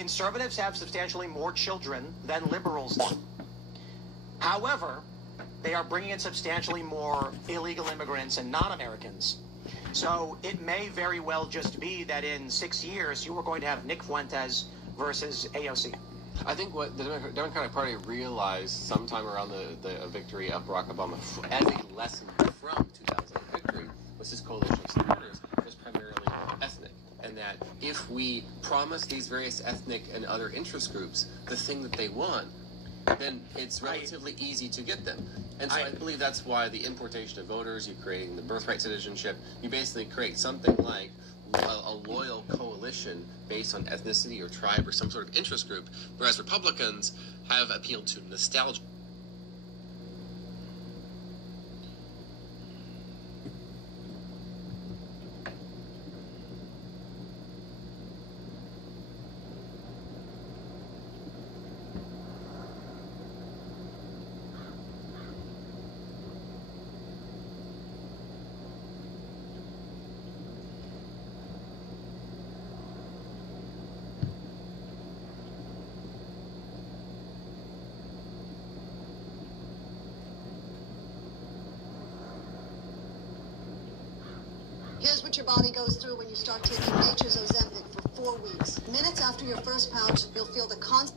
conservatives have substantially more children than liberals do. However, they are bringing in substantially more illegal immigrants and non-Americans. So it may very well just be that in 6 years you are going to have Nick Fuentes versus AOC. I think what the Democratic Party realized sometime around the victory of Barack Obama as a lesson from 2008 victory was his coalition of supporters was primarily ethnic. And that if we promise these various ethnic and other interest groups the thing that they want, then it's relatively easy to get them. And so I believe that's why the importation of voters, you're creating the birthright citizenship, you basically create something like a loyal coalition based on ethnicity or tribe or some sort of interest group, whereas Republicans have appealed to nostalgia. Here's what your body goes through when you start taking nature's Ozempic for 4 weeks. Minutes after your first pouch, you'll feel the constant...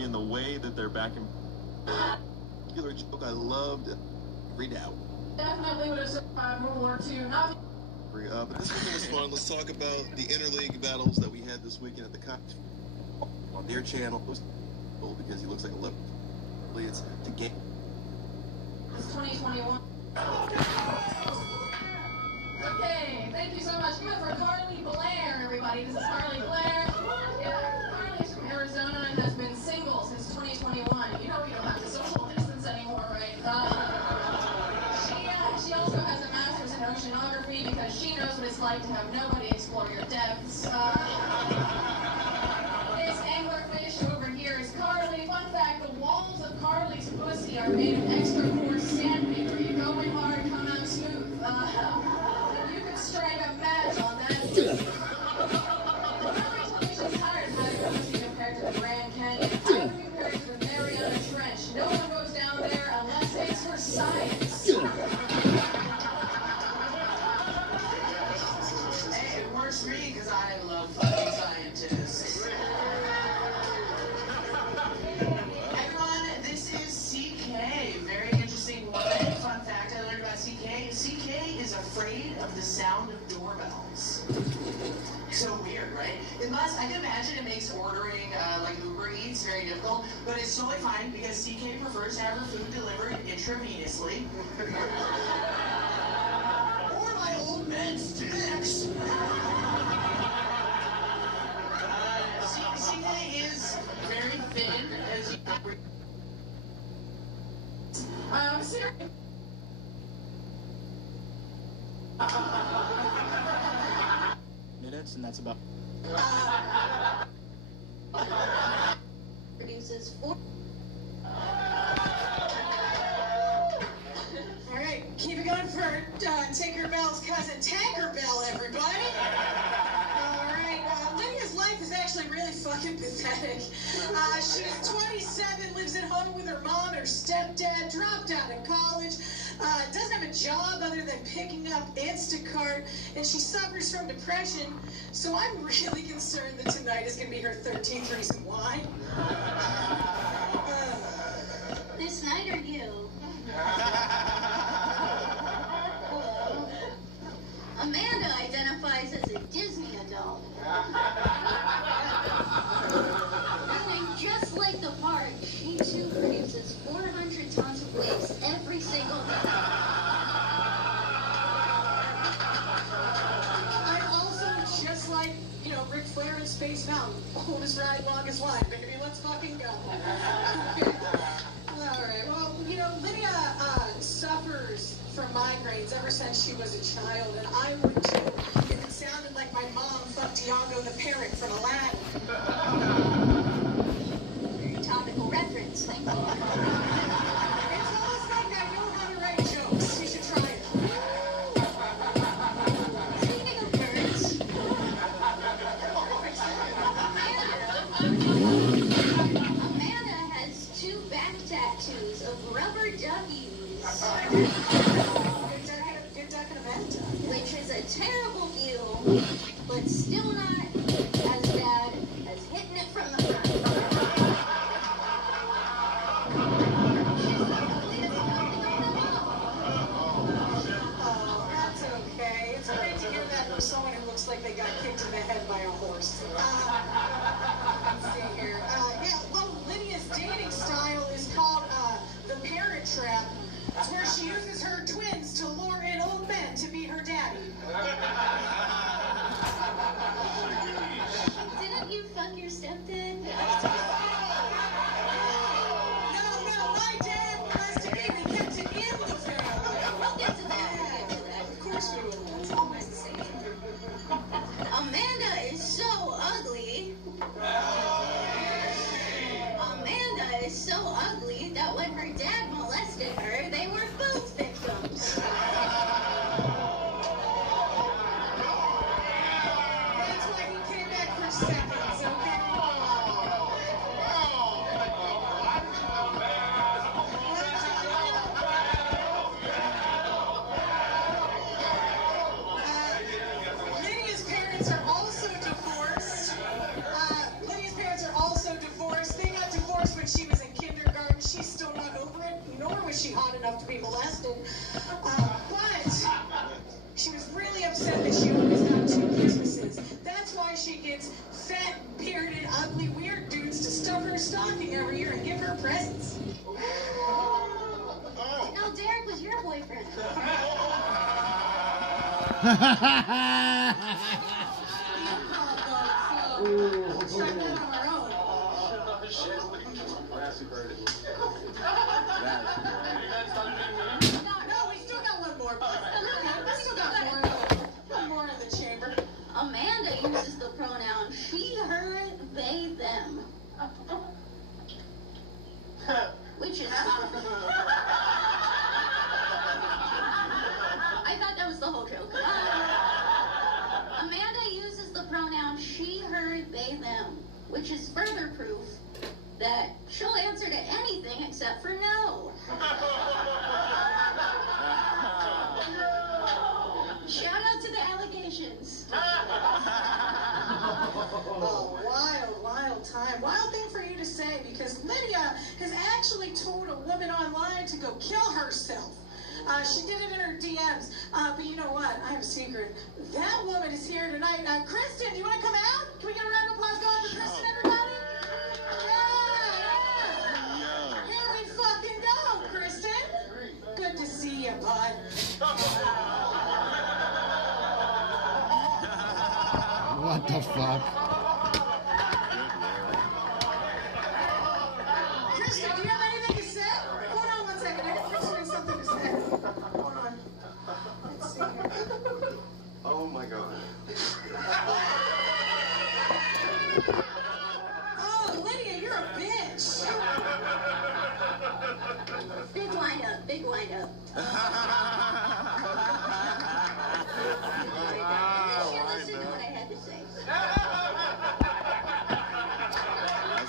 in the way that they're back in particular joke I loved read out. Definitely would have survived World War II. Not but this weekend was fun. Let's talk about the interleague battles that we had this weekend at the Cox on their channel. It was cool because he looks like a left. It's to game. It's 2021. Okay, thank you so much. Give it for Carly Blair, everybody. This is Carly Blair. Yeah, Carly's from Arizona and has been single since 2021. You know we don't have to social distance anymore, right? She also has a master's in oceanography because she knows what it's like to have nobody explore your depths. This anglerfish over here is Carly. Fun fact, the walls of Carly's pussy are made of extra coarse sandpaper. You go in hard, come out smooth. You could strike a match on that. She's tired of having her pussy compared to the Grand Canyon. I would compare it to the Mariana Trench. No one goes down there unless it's for science. Hey, it works for me because I love fucking scientists. Everyone, this is CK. Very interesting one. Fun fact I learned about CK. CK is afraid of the sound of doorbells. So weird, right? I can imagine it makes ordering like Uber Eats very difficult, but it's totally fine because CK prefers to have her food delivered intravenously. Or my old man sticks. CK is very thin, as you minutes, and that's about... produces 4... All right, keep it going for Tinkerbell's cousin Tankerbell, everybody. All right, Lydia's life is actually really fucking pathetic. She's 27, lives at home with her mom, her stepdad, dropped out of college, doesn't have a job other than picking up Instacart, and she suffers from depression. So I'm really concerned that tonight is going to be her 13th reason why. This night or you? Amanda identifies as a Disney adult. Feeling just like the part, she too produces 400 tons of waste every single day. I'm also just like you know, Ric Flair in Space Mountain. Oldest ride, longest line, baby. Let's fucking go. Okay. All right. Well, you know, Lydia suffers from migraines ever since she was a child, and I would too if it sounded like my mom fucked Iago the parrot from Aladdin. Very topical reference, thank you. It's almost like I know how to write jokes. You should try it. Speaking of birds, Amanda has 2 back tattoos of rubber W's. Good duck and a bad duck. Which is a terrible view, but still not as bad as hitting it from the front. Oh, that's okay. It's great to hear that from someone who looks like they got kicked in the head by a horse. Let's see here. Yeah, well, Lydia's dating style is called the Parent Trap. It's where she uses her twins to lure in old men to be her daddy. Didn't you fuck your stepdad? No, my dad molested me. We kept it in the family. We'll get to that. We'll get to that. Of course we will. It's always the same. Amanda is so ugly. Amanda is so ugly that when her dad molested her, they were both victims. That's why he came back for seconds, okay? Lydia's parents are also divorced. They got divorced when she was in kindergarten. She's still not over it, nor was she hot enough to be molested. But she was really upset that she always got 2 Christmases. That's why she gets fat, bearded, ugly, weird dudes to stuff her stocking every year and give her presents. No, Derek was your boyfriend. Try that on our own. No, we still got one more. We still got one more in the chamber. Amanda uses the pronoun she, her, they, them. Which is... I thought that was the whole joke. Amanda uses the pronoun she, her, they, them, which is further proof that she'll answer to anything except for no. Shout out to the allegations. Oh, wild time. Wild thing for you to say, because Lydia has actually told a woman online to go kill herself. She did it in her DMs. But you know what? I have a secret. That woman is here tonight. Kristen, do you want to come out? Can we get a round of applause going for Kristen, everybody? Yeah. Here we fucking go, Kristen. Good to see you, bud. What the fuck? Kristen, do you have anything to say? Hold on one second. I got Kristen something to say. Hold on. Let's see here. Oh my god. Oh, Lydia, you're a bitch. Big wind up, big wind up. You listen to what I had to say. I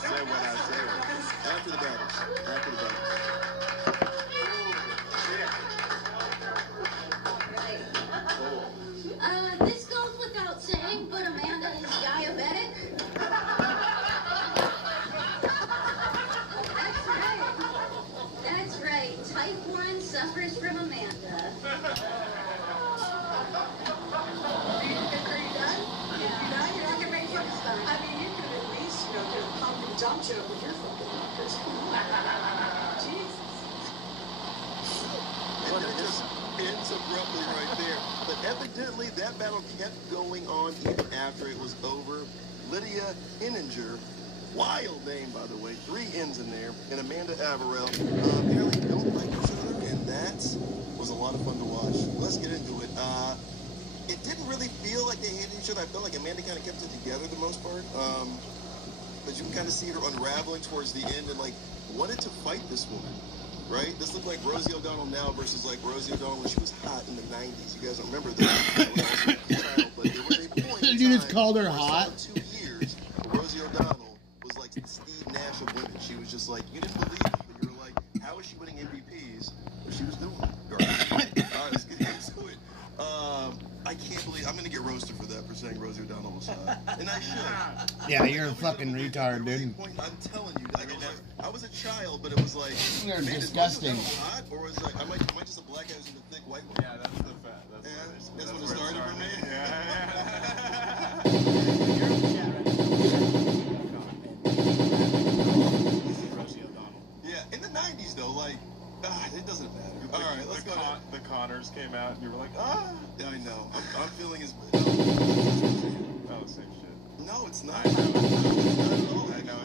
said what I said. After the battle. This goes without saying, but Amanda is diabetic. That's right. Type 1 suffers from Amanda. Are you done? You're done? You're not gonna make fun? I mean, you could at least, do a pump and dump joke with your fucking numbers. Jesus. And it just ends abruptly right there. But evidently, that battle kept going on even after it was over. Lydia Henninger, wild name by the way, 3 N's in there, and Amanda Averell apparently don't like each other, and that was a lot of fun to watch. Let's get into it. It didn't really feel like they hated each other. I felt like Amanda kind of kept it together the most part. But you can kind of see her unraveling towards the end and like wanted to fight this woman, right? This looked like Rosie O'Donnell now versus like Rosie O'Donnell when she was hot in the 90s. You guys don't remember that. I was also a child, but there was a point in You just time called her where hot? 2 years, Rosie O'Donnell was like the Steve Nash of women. She was just like, you didn't believe it, but you were like, how is she winning MVPs? But she was doing it. All right, let's get into it. I can't believe I'm going to get roasted for that, for saying Rosie O'Donnell was hot. And I should. Yeah, you're a fucking retard, dude. I'm telling you, like, I was a child, but it was like, You're man, disgusting. Is Rosie O'Donnell hot, or was like, am I just a black guy who's in the thick white one? Yeah, that's the fact. That's when it started for me. Yeah, in the 90s though, like, it doesn't matter. All right, let's go. The Connors came out, and you were like, ah. I know. I'm feeling as. Oh, same shit. No, it's not. I know. No, it's not at all. I know.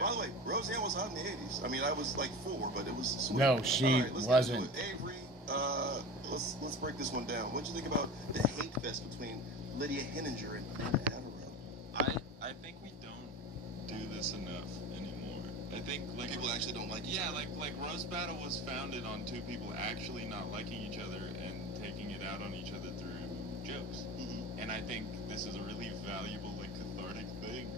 By the way, Roseanne was hot in the 80s. I mean, I was like 4, but it was sweet. No, she wasn't. Avery, let's break this one down. What did you think about the hate fest between Lydia Henninger and Amanda Averell? I think we don't do this enough anymore. I think like People actually don't like each yeah, like Roast Battle was founded on 2 people actually not liking each other and taking it out on each other through jokes. Mm-hmm. And I think this is a really valuable, like, cathartic thing.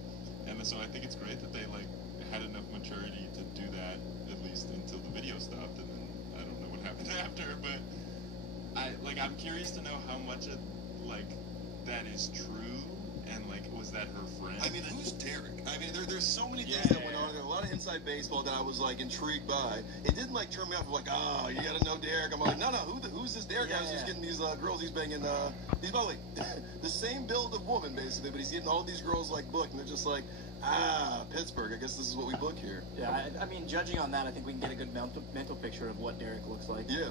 And so I think it's great that they like had enough maturity to do that, at least until the video stopped, and then I don't know what happened after, but I'm curious to know how much of like that is true, and like was that her friend? I mean, who's Derek? I mean, there's so many things that went on. There a lot of inside baseball that I was like intrigued by. It didn't like turn me off of like, oh, you gotta know Derek. I'm like, no, who's this Derek guy who's getting these girls he's banging? He's by the way the same build of woman basically, but he's getting all these girls like booked, and they're just like, Pittsburgh. I guess this is what we book here. Yeah, I mean, judging on that, I think we can get a good mental picture of what Derek looks like. Yeah.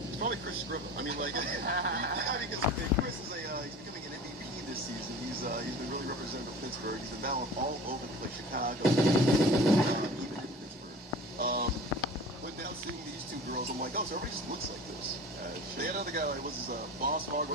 It's probably Chris Scribble. I mean, like, because Chris is he's becoming an MVP this season. He's been really representing Pittsburgh. He's been battling all over the place, Chicago, even in Pittsburgh. But now seeing these 2 girls, I'm like, oh, so everybody just looks like this. They had another guy, like, what's his, Boss Hog?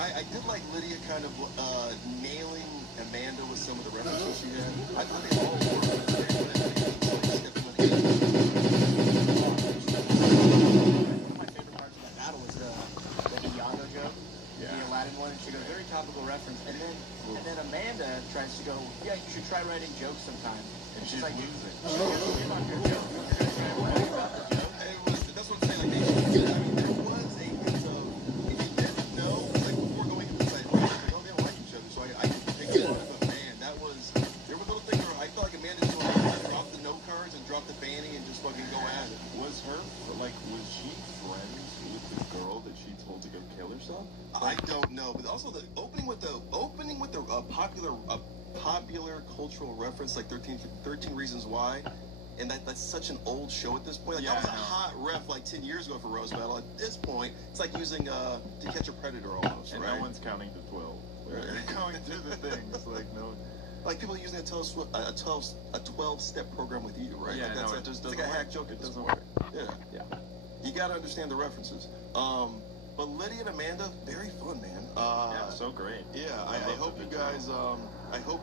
I did like Lydia kind of nailing Amanda with some of the references she had. I thought they all were very good at One of my favorite parts of that battle was the Iago joke, the Aladdin one, and she goes, very topical reference. And then Amanda tries to go, yeah, you should try writing jokes sometime. And she's like, that's what I'm saying. Like, I mean, there was a hint of, if you didn't know, like before going into the site, like, oh, they don't like each other. So I can pick it up. But man, there were little things where I felt like Amanda just wanted to drop the note cards and drop the fanny and just fucking go at it. Was she friends with the girl that she told to go kill herself? I don't know, but also the opening with the popular cultural reference, like 13 Reasons Why, and that's such an old show at this point. Like, that was a hot ref like 10 years ago for Roast Battle. At this point, it's like using To Catch a Predator almost, and right? no one's counting to 12. They're going through the things like no. Like people using a 12-step program with you, right? Yeah, like no, it just doesn't like a work. hack joke. It doesn't work. Yeah. You gotta understand the references. But Lydia and Amanda, very fun, man. Yeah, so great. Yeah, I hope you guys. I hope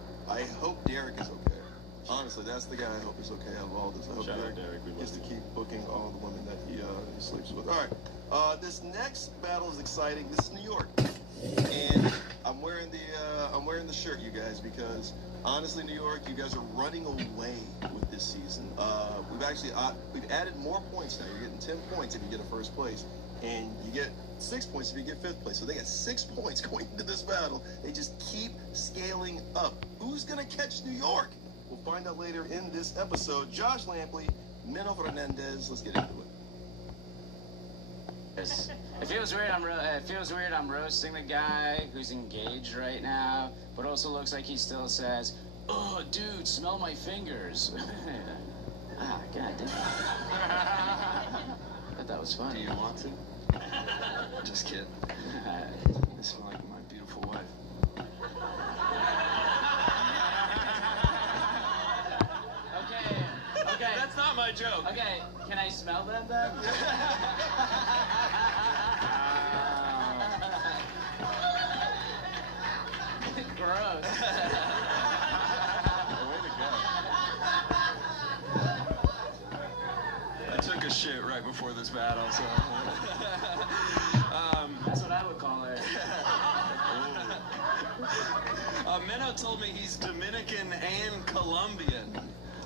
Derek is okay. Honestly, that's the guy I hope is okay out of all this. I hope Derek gets to keep booking all the women that he sleeps with. All right, this next battle is exciting. This is New York, and I'm wearing the shirt, you guys, because honestly, New York, you guys are running away with this season. We've added more points now. You're getting 10 points if you get a first place, and you get 6 points if you get 5th place. So they got 6 points going into this battle. They just keep scaling up. Who's gonna catch New York? Well, find out later in this episode. Josh Lampley, Minnow Fernandez. Let's get into it. It feels weird. I'm roasting the guy who's engaged right now, but also looks like he still says, "Oh, dude, smell my fingers." Ah, god damn. Thought that was funny. Do you want to? Just kidding. You smell like my beautiful wife. Okay. That's not my joke. Okay, can I smell them then? Gross. Way to go. I took a shit right before this battle, so. That's what I would call it. Minnow told me he's Dominican and Colombian.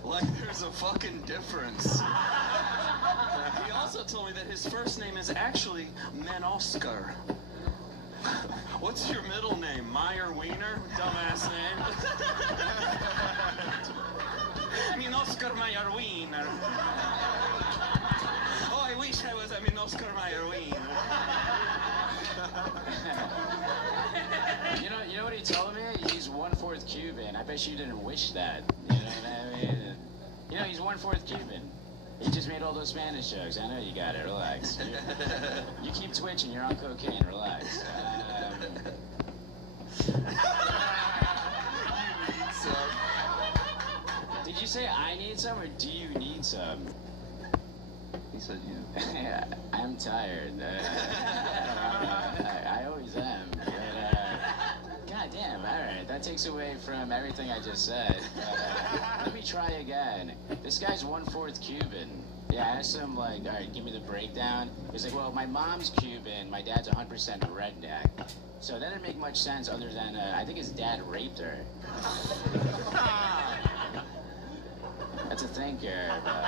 Like there's a fucking difference. He also told me that his first name is actually Menoscar. What's your middle name? Meyer Wiener? Dumbass name. Menoscar Meyer Wiener. Oh, I wish I was a Menoscar Meyer Wiener. You know what he told me? He's 1/4 Cuban. I bet you didn't wish that. You know what I mean? You know, he's 1/4 Cuban. He just made all those Spanish jokes. I know you got it. Relax. You keep twitching. You're on cocaine. Relax. Did you say I need some or do you need some? He said you. I'm tired. I always am. But, God damn, alright. That takes away from everything I just said. Let me try again. This guy's 1/4 Cuban. Yeah, I asked him, like, alright, give me the breakdown. He's like, well, my mom's Cuban, my dad's 100% redneck. So that didn't make much sense other than, I think his dad raped her. That's a thinker, but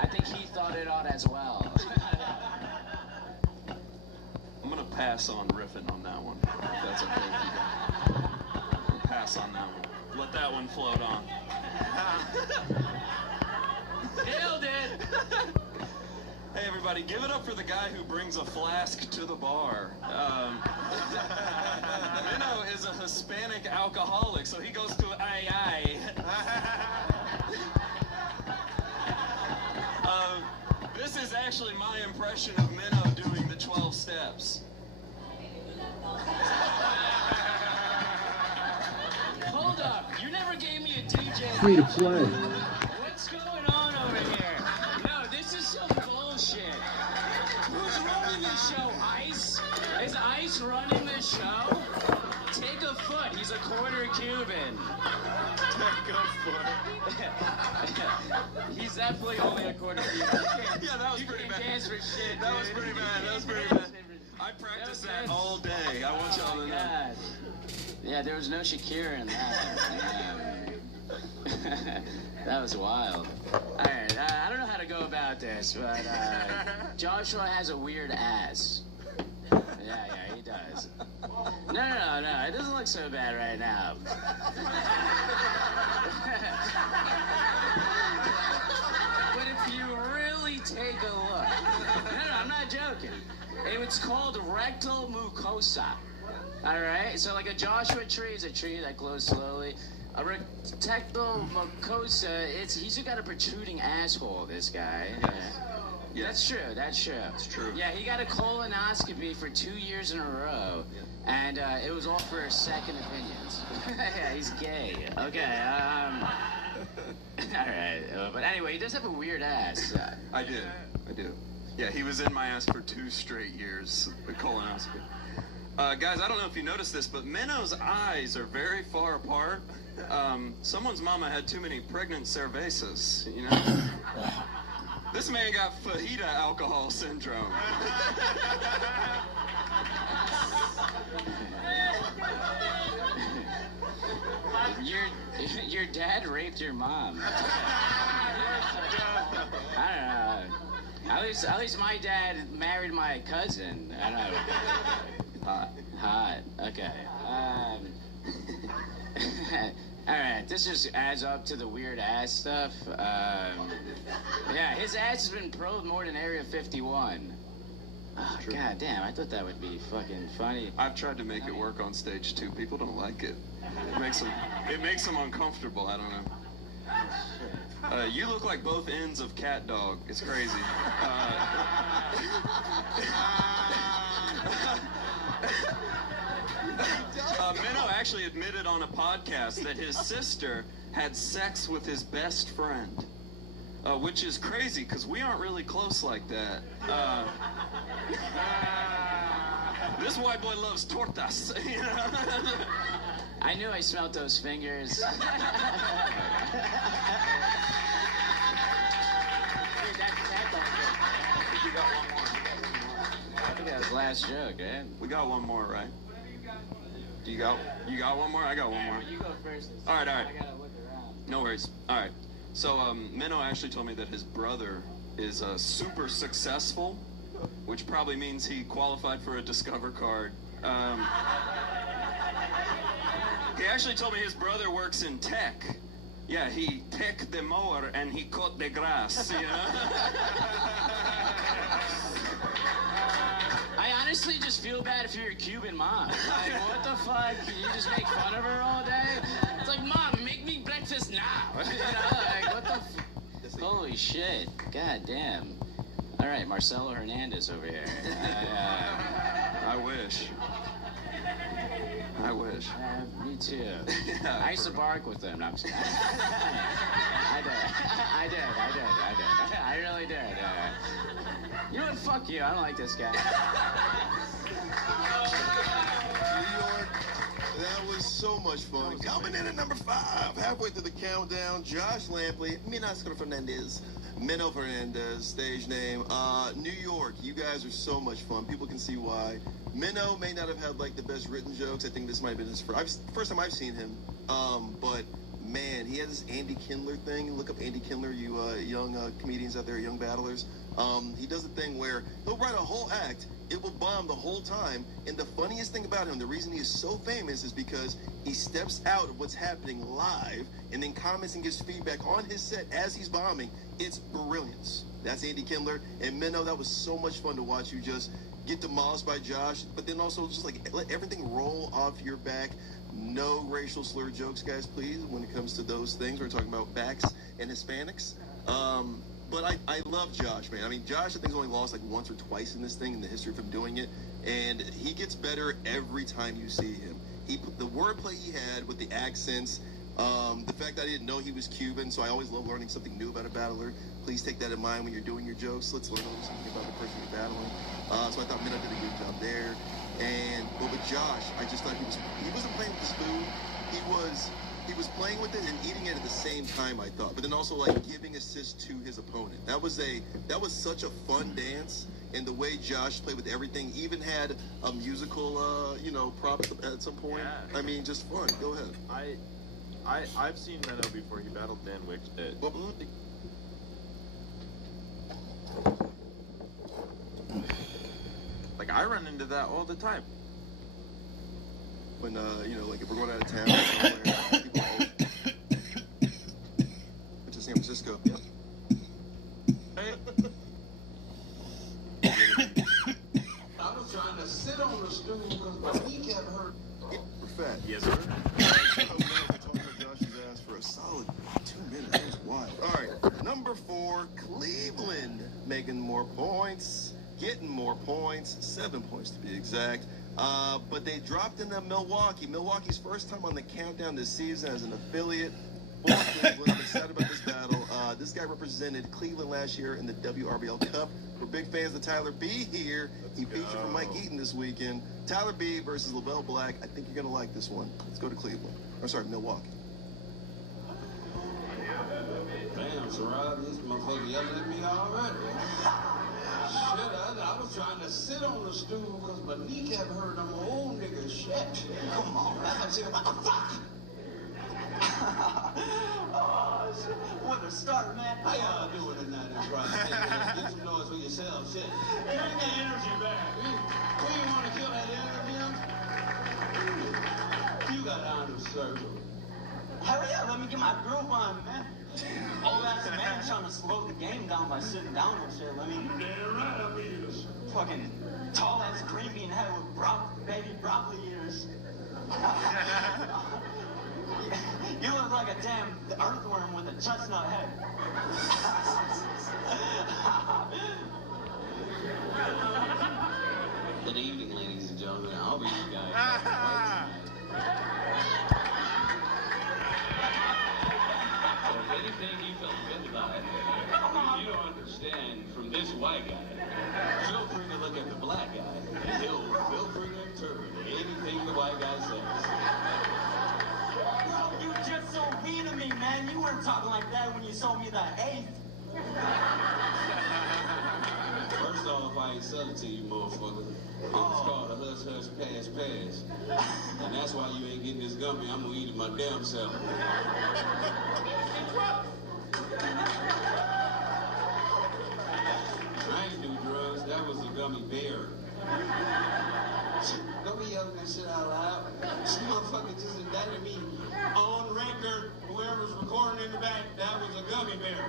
I think he thought it out as well. I'm gonna pass on riffing on that one. If that's okay with you guys. I'll pass on that one. Let that one float on. Nailed it! Hey everybody, give it up for the guy who brings a flask to the bar. Minnow is a Hispanic alcoholic, so he goes to aye. This is actually my impression of Minnow doing the 12 steps. Hold up, you never gave me a DJ. Free to play. What's going on over here? No, this is some bullshit. Who's running this show? Ice? Is Ice running this show? Take a foot. He's a 1/4 Cuban. Take a foot. He's definitely only a 1/4 Cuban. Yeah, that was pretty bad. Dance for shit, That was pretty bad. That was pretty bad. I practiced that all day. I want y'all to know. God. Yeah, there was no Shakira in that. That was wild. Alright, I don't know how to go about this, but Joshua has a weird ass. Yeah, he does. No, it doesn't look so bad right now. But if you really take a look, no, I'm not joking. It's called rectal mucosa. Alright, so like a Joshua tree is a tree that grows slowly. A rectal mucosa, he's got a protruding asshole, this guy. Yeah. That's true. It's true. Yeah, he got a colonoscopy for 2 years in a row, and it was all for second opinions. Yeah, he's gay. Okay, alright, but anyway, he does have a weird ass. I do. Yeah, he was in my ass for 2 straight years, the colonoscopy. Guys, I don't know if you noticed this, but Minnow's eyes are very far apart. Someone's mama had too many pregnant cervezas, you know? This man got fajita alcohol syndrome. Your dad raped your mom. I don't know. At least my dad married my cousin. I don't know. Hot. Okay. Alright, this just adds up to the weird ass stuff. Yeah, his ass has been probed more than Area 51. Oh, god damn, I thought that would be fucking funny. I've tried to make it work on stage too. People don't like it. It makes them uncomfortable. I don't know. You look like both ends of cat dog. It's crazy. Minnow actually admitted on a podcast that his sister had sex with his best friend, which is crazy because we aren't really close like that. This white boy loves tortas. You know? I knew I smelled those fingers. Dude, We got one more. I think that was the last joke, eh? We got one more, right? You got one more? I got one more. You go first. All right. I gotta look around. No worries. All right. So, Minnow actually told me that his brother is super successful, which probably means he qualified for a Discover card. He actually told me his brother works in tech. Yeah, he tech the mower and he cut the grass, you know? I honestly just feel bad if you're a Cuban mom. Like, what the fuck? You just make fun of her all day? It's like, Mom, make me breakfast now. You know, like, what the holy shit. God damn. All right, Marcelo Hernandez over here. I wish. Me too. Yeah, I used to bark with them. No, I'm just kidding. I did. I really did. You know what? Fuck you. I don't like this guy. New York, that was so much fun. Coming in at number 5, halfway through the countdown, Josh Lampley, Minasco Fernandez, Minnow Fernandez, stage name. New York, you guys are so much fun. People can see why. Minnow may not have had like the best written jokes. I think this might have been his first time I've seen him. But man, he had this Andy Kindler thing. Look up Andy Kindler, you young comedians out there, young battlers. He does a thing where he'll write a whole act. It will bomb the whole time. And the funniest thing about him, the reason he is so famous is because he steps out of what's happening live and then comments and gives feedback on his set as he's bombing. It's brilliance. That's Andy Kindler. And Minnow, that was so much fun to watch you just get demolished by Josh, but then also just like let everything roll off your back. No racial slur jokes, guys, please, when it comes to those things. We're talking about backs and Hispanics. But I love Josh, man. I mean, Josh, I think, has only lost like once or twice in this thing in the history of him doing it, and he gets better every time you see him. The wordplay he had with the accents, the fact that I didn't know he was Cuban, so I always love learning something new about a battler. Please take that in mind when you're doing your jokes. Let's learn a little something about the person you're battling. So I thought Minnow did a good job there. But with Josh, I just thought he wasn't playing with the spoon. He was playing with it and eating it at the same time, I thought. But then also like giving assists to his opponent. That was such a fun dance. And the way Josh played with everything, even had a musical, props at some point. Yeah. I mean, just fun. Go ahead. I've seen Minnow before. He battled Dan Wicks. Like, I run into that all the time. When, like if we're going out of town, people always... Went to San Francisco. Yep. I was trying to sit on the stool because my knee kept hurt. We're fat. Yes, sir. Josh's ass for a solid 2 minutes. That was wild. All right, number 4, Cleveland, making more points, getting more points, 7 points to be exact. But they dropped into Milwaukee. Milwaukee's first time on the countdown this season as an affiliate for Cleveland. I'm excited about this battle. This guy represented Cleveland last year in the WRBL Cup. We're big fans of Tyler B here. He featured for Mike Eaton this weekend. Tyler B versus Lavelle Black. I think you're going to like this one. Let's go to Cleveland. Milwaukee. Damn, Sarah, this motherfucker yelling at me already. Shit, I was trying to sit on the stool because my knee kept hurting. I'm an old nigga. Shit. Come on, man. What the fuck? Oh, shit. What a start, man. How y'all doing tonight? That's right. Get some noise for yourself. Shit. Bring the energy back. We want to kill that energy. You got on the circle. Hell yeah, let me get my groove on, man. Old ass man trying to slow the game down by sitting down and shit. Let me. Damn right, I'm eaters. Fucking tall ass green bean head with baby broccoli ears. You look like a damn earthworm with a chestnut head. Good evening, ladies and gentlemen. I'll be your guy. If anything you felt good about it, you don't understand from this white guy. Feel free to look at the black guy, and he'll feel free to interpret anything the white guy says. Bro, you just so mean to me, man. You weren't talking like that when you sold me the eighth. First off, I ain't selling to you, motherfucker. It's called a hush hush pass pass. And that's why you ain't getting this gummy. I'm gonna eat it my damn self. I ain't do drugs. That was a gummy bear. Don't be yelling that shit out loud. This motherfucker just indicted me on record. Whoever's recording in the back, that was a gummy bear.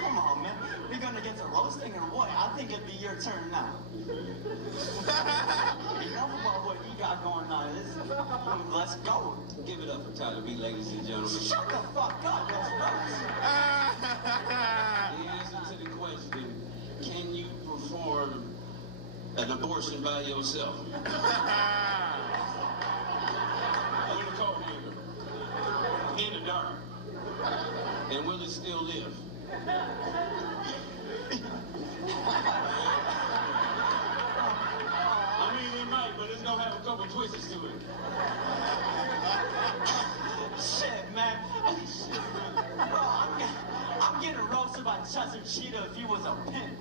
Come on, man. You're gonna get to roasting or what? I think it'd be your turn now. Enough about what you got going on. Let's go. Give it up for Tyler B, ladies and gentlemen. Shut the fuck up, let's roast. The answer to the question, can you perform an abortion by yourself? With a cold finger. In the dark. And will it still live? I mean, it might, but it's gonna have a couple twists to it. Shit, man. Bro, I'm getting roasted by Chester Cheetah if he was a pimp.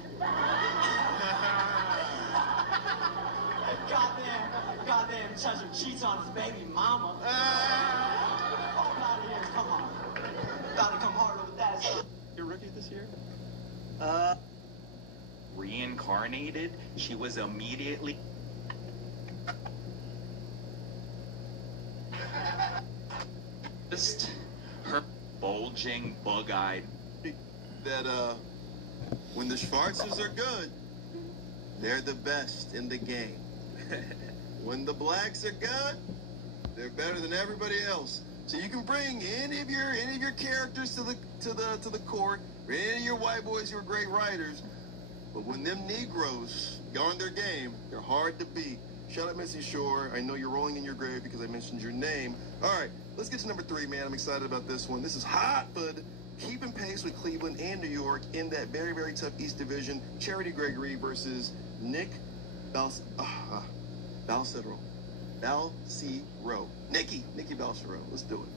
Goddamn Chester cheats on his baby mama. Oh, out of here, come on. Gotta come harder with that. Your rookie this year? Reincarnated. She was immediately. Just her bulging, bug-eyed. That when the Schwarzers are good, they're the best in the game. When the blacks are good, they're better than everybody else. So you can bring any of your characters to the court, or any of your white boys who are great writers, but when them Negroes go on their game, they're hard to beat. Shout out Missy Shore. I know you're rolling in your grave because I mentioned your name. All right, let's get to number 3, man. I'm excited about this one. This is Hotfoot, keeping pace with Cleveland and New York in that very, very tough East Division. Charity Gregory versus Nick Balcero. Nikki Balcero. Let's do it.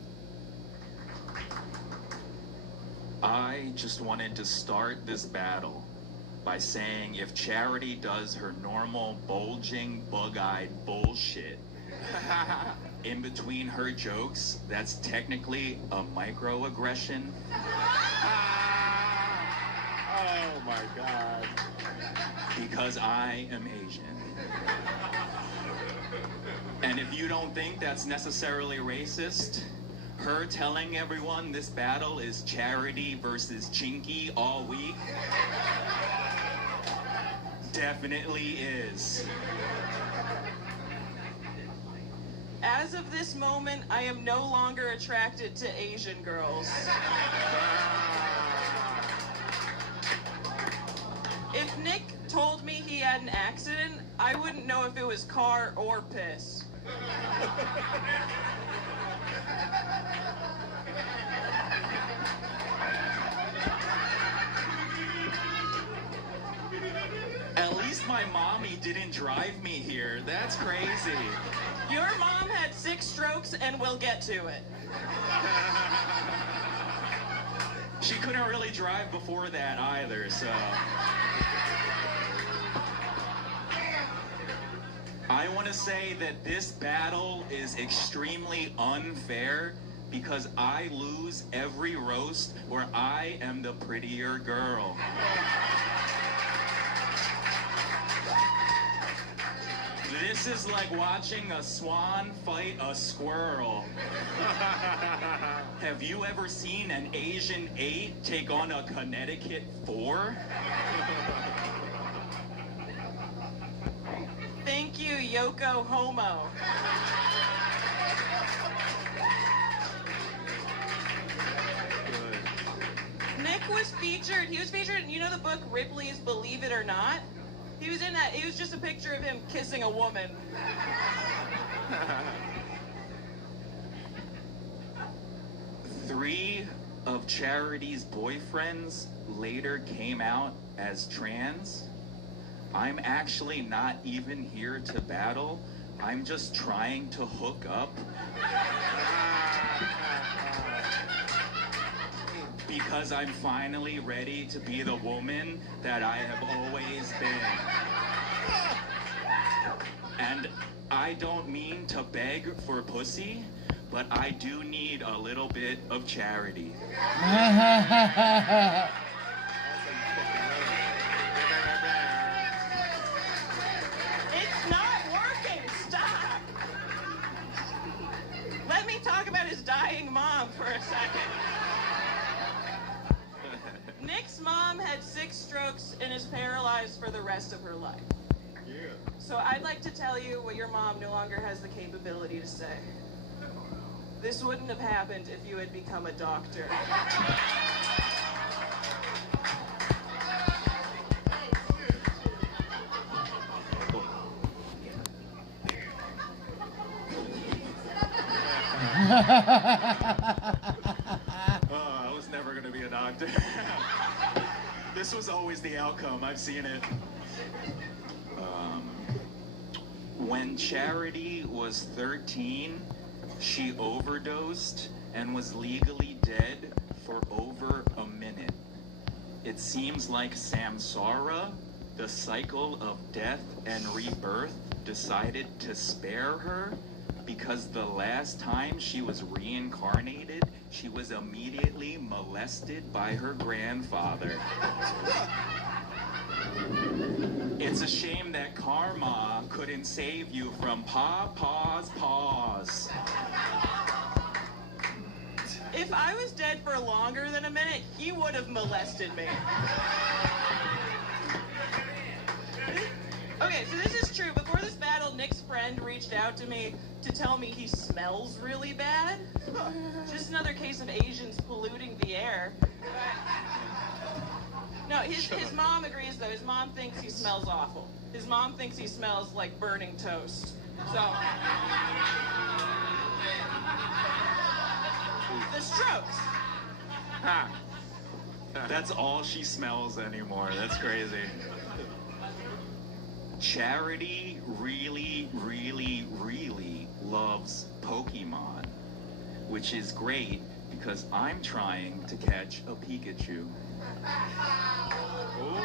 I just wanted to start this battle by saying if Charity does her normal bulging, bug-eyed bullshit in between her jokes, that's technically a microaggression. Oh my God. Because I am Asian. And if you don't think that's necessarily racist, her telling everyone this battle is Charity versus Chinky all week definitely is. As of this moment, I am no longer attracted to Asian girls. If Nick told me he had an accident, I wouldn't know if it was car or piss. At least my mommy didn't drive me here. That's crazy. Your mom had 6 strokes and we'll get to it. She couldn't really drive before that either, so. I want to say that this battle is extremely unfair because I lose every roast where I am the prettier girl. This is like watching a swan fight a squirrel. Have you ever seen an Asian 8 take on a Connecticut 4? Thank you, Yoko Homo. Nick was featured, he was featured in, you know the book Ripley's Believe It or Not? He was in that, it was just a picture of him kissing a woman. 3 of Charity's boyfriends later came out as trans. I'm actually not even here to battle. I'm just trying to hook up. Because I'm finally ready to be the woman that I have always been. And I don't mean to beg for pussy, but I do need a little bit of charity. It's not working, stop! Let me talk about his dying mom for a second. Nick's mom had 6 strokes and is paralyzed for the rest of her life. Yeah. So I'd like to tell you what your mom no longer has the capability to say. This wouldn't have happened if you had become a doctor. I was never going to be a doctor. This was always the outcome. I've seen it. When Charity was 13, she overdosed and was legally dead for over a minute. It seems like Samsara, the cycle of death and rebirth, decided to spare her because the last time she was reincarnated, she was immediately molested by her grandfather. It's a shame that karma couldn't save you from Papa's paws. If I was dead for longer than a minute, he would have molested me. Okay, so this is true. Before this battle, Nick's friend reached out to me to tell me he smells really bad. Just another case of Asians polluting the air. No, his mom agrees, though. His mom thinks he smells awful. His mom thinks he smells like burning toast. So... the strokes. Ha. That's all she smells anymore. That's crazy. Charity really, really, really loves Pokemon, which is great because I'm trying to catch a Pikachu. Ooh.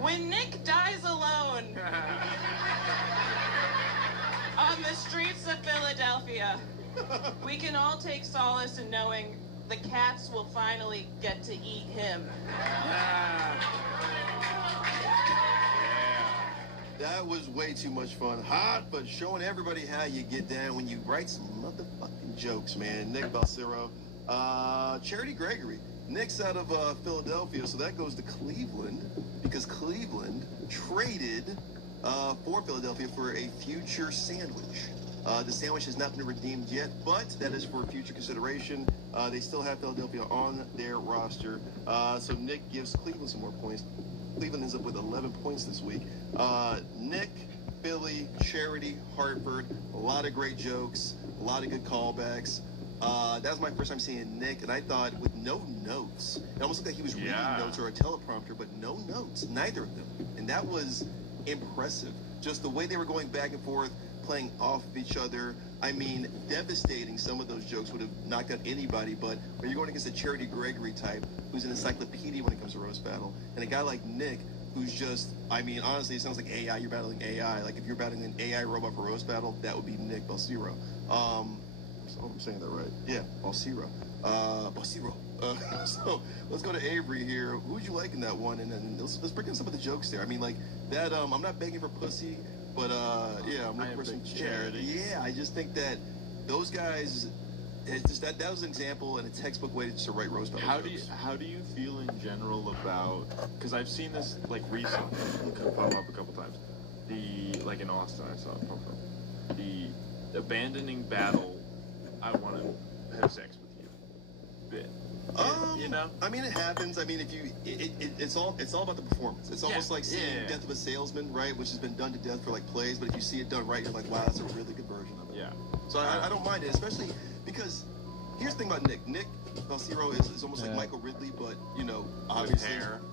When Nick dies alone on the streets of Philadelphia, we can all take solace in knowing the cats will finally get to eat him. That was way too much fun. Hot, but showing everybody how you get down when you write some motherfucking jokes, man. Nick Balsero. Charity Gregory. Nick's out of Philadelphia, so that goes to Cleveland, because Cleveland traded for Philadelphia for a future sandwich. The sandwich has not been redeemed yet, but that is for future consideration. They still have Philadelphia on their roster. So Nick gives Cleveland some more points. Cleveland ends up with 11 points this week. Nick, Philly, Charity, Hartford, a lot of great jokes, a lot of good callbacks. That was my first time seeing Nick, and I thought with no notes, it almost looked like he was reading notes or a teleprompter, but no notes, neither of them. And that was impressive. Just the way they were going back and forth, playing off of each other. I mean, devastating. Some of those jokes would have knocked out anybody, but when you're going against a Charity Gregory type, who's an encyclopedia when it comes to roast battle, and a guy like Nick, who's just, I mean, honestly, it sounds like AI. You're battling AI. Like, if you're battling an AI robot for roast battle, that would be Nick Balsero. I'm saying that right. Yeah, Balsero. Balsero. So let's go to Avery here. Who would you like in that one? And then let's bring in some of the jokes there. I mean, like that. I'm not begging for pussy, but yeah, I'm looking for some charity. Yeah, I just think that those guys. It's just that was an example and a textbook way to write roast battle jokes. How do you feel in general about? Because I've seen this like recently pop up a couple times. Like in Austin, I saw it pop up. The abandoning battle. I want to have sex with you. Bit. You know? I mean, it happens. I mean, if you, it's all about the performance. It's almost like seeing Death of a Salesman, right? Which has been done to death for like plays, but if you see it done right, you're like, wow, that's a really good version of it. Yeah. So I don't mind it, especially because here's the thing about Nick. Nick Balsero is almost like Michael Ridley, but you know, obviously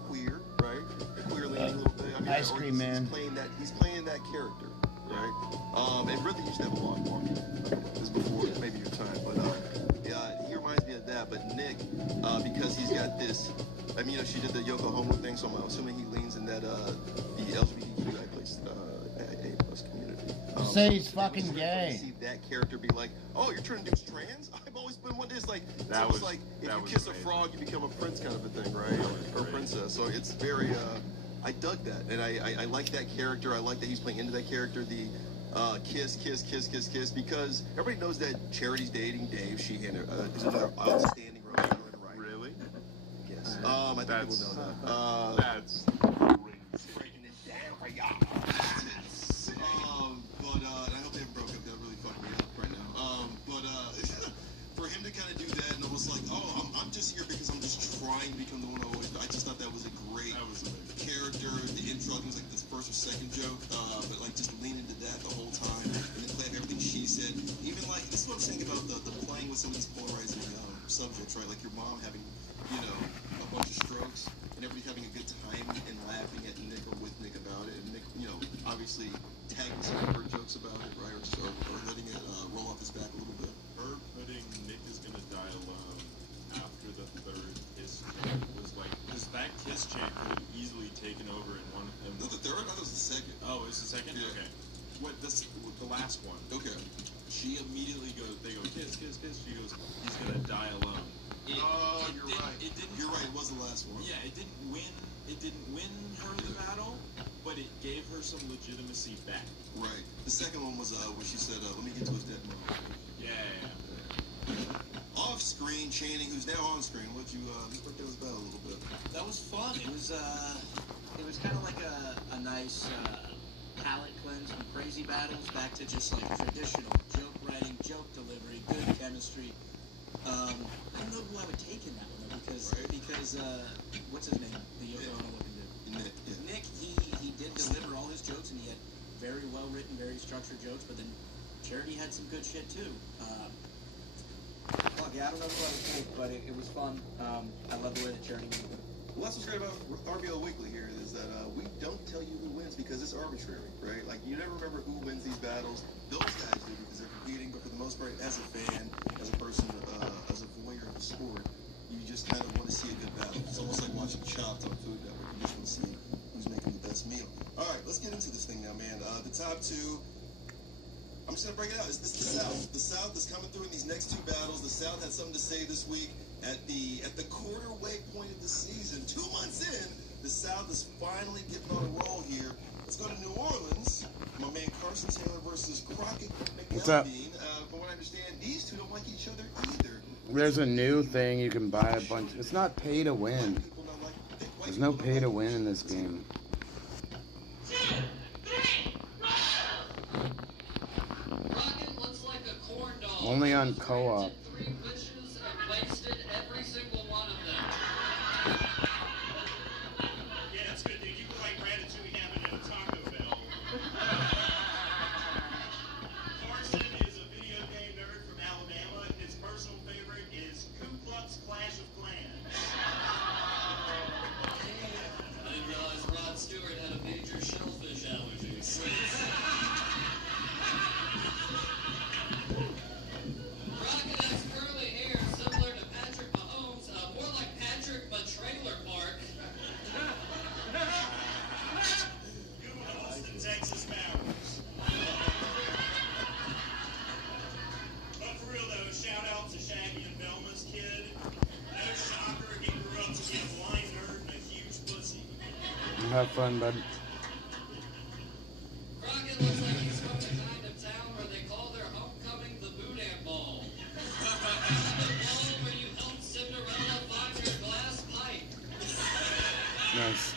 queer, right? Queer leaning a little bit. I mean, Ice Cream Man. He's playing that character, right? And Ridley used to have a lot more. This before maybe your time, but yeah, he reminds me of that. But Nick, because he's got this. I mean, you know, she did the Yokohama thing, so I'm assuming he leans in that the LGBTQI plus community. Say he's fucking gay. See that character be like, oh, you're turning dudes trans? I've always been one. It's like it's almost like if you kiss a frog, you become a prince, kind of a thing, right? Or a princess. So it's very. I dug that, and I like that character. I like that he's playing into that character. The kiss, because everybody knows that Charity's dating Dave Sheehan. Is another outstanding role in right. Really? Yes. I think people know that. That's breaking it down for y'all. But I hope they haven't broke up. That really fucked me up right now. But for him to kind of do that and almost like, oh, I'm just here because I'm just trying to become the one I always. I just thought that was a great character. The intro, it was like this first or second joke, but like just lean into that the whole time and then play up everything she said. Even like this is what I'm saying about the playing with some of these polarizing subjects, right? Like your mom having, you know, a bunch of strokes and everybody having a good time and laughing at Nick or with Nick about it, and Nick, you know, obviously tagging some of her jokes about it, right? Or letting it roll off his back a little bit. Her putting Nick is gonna die alone after the third kiss chant was like, because that kiss chant could have easily taken over in one. No, the third? I thought it was the second. Oh, it's the second? Yeah. Okay. The last one. Okay. She immediately goes, they go, kiss. She goes, he's gonna die alone. You're right. You're right. It was the last one. Yeah, it didn't win her the battle, but it gave her some legitimacy back. Right. The second one was where she said, let me get to his dead mom. Yeah. Off screen, Channing, who's now on screen. What you break down his battle a little bit? That was fun. It was kind of like a nice palate cleanse from crazy battles back to just like traditional joke writing, joke delivery, good chemistry. I don't know who I would take in that one though, because what's his name? The Yokohama looking dude. Nick, he did deliver all his jokes and he had very well written, very structured jokes, but then Charity had some good shit too. Fuck yeah, I don't know who I would take, but it was fun. I love the way that Charity moved. Well, that's what's great about RBL Weekly here is that we don't tell you who wins because it's arbitrary, right? Like, you never remember who wins these battles. Those guys do because they're competing, but for the most part, as a fan, as a person, as a voyeur of the sport, you just kind of want to see a good battle. It's almost like watching Chopped on Food Network. You just want to see who's making the best meal. All right, let's get into this thing now, man. The top two, I'm just going to break it out. It's the South. The South is coming through in these next two battles. The South had something to say this week. At the quarter-way point of the season, 2 months in, the South is finally getting on a roll here. Let's go to New Orleans. My man Carson Taylor versus Crockett What's up? From what I understand, these two don't like each other either. There's a new thing you can buy a bunch. It's not pay to win. There's no pay to win in this game. Crockett looks like a corn dog. Only on co-op. 3 wishes and wasted every single one of them. Yeah, that's good, dude. You can like Ratatouille happened at a Taco Bell. Carson is a video game nerd from Alabama. His personal favorite is Ku Klux Clash of Clans. I didn't realize Rod Stewart had a major shellfish allergy. Crockett has Have fun, bud. Crockett looks like he's from the kind of town where they call their homecoming the Boudin Ball. The ball where you help Cinderella find her glass pipe. Nice.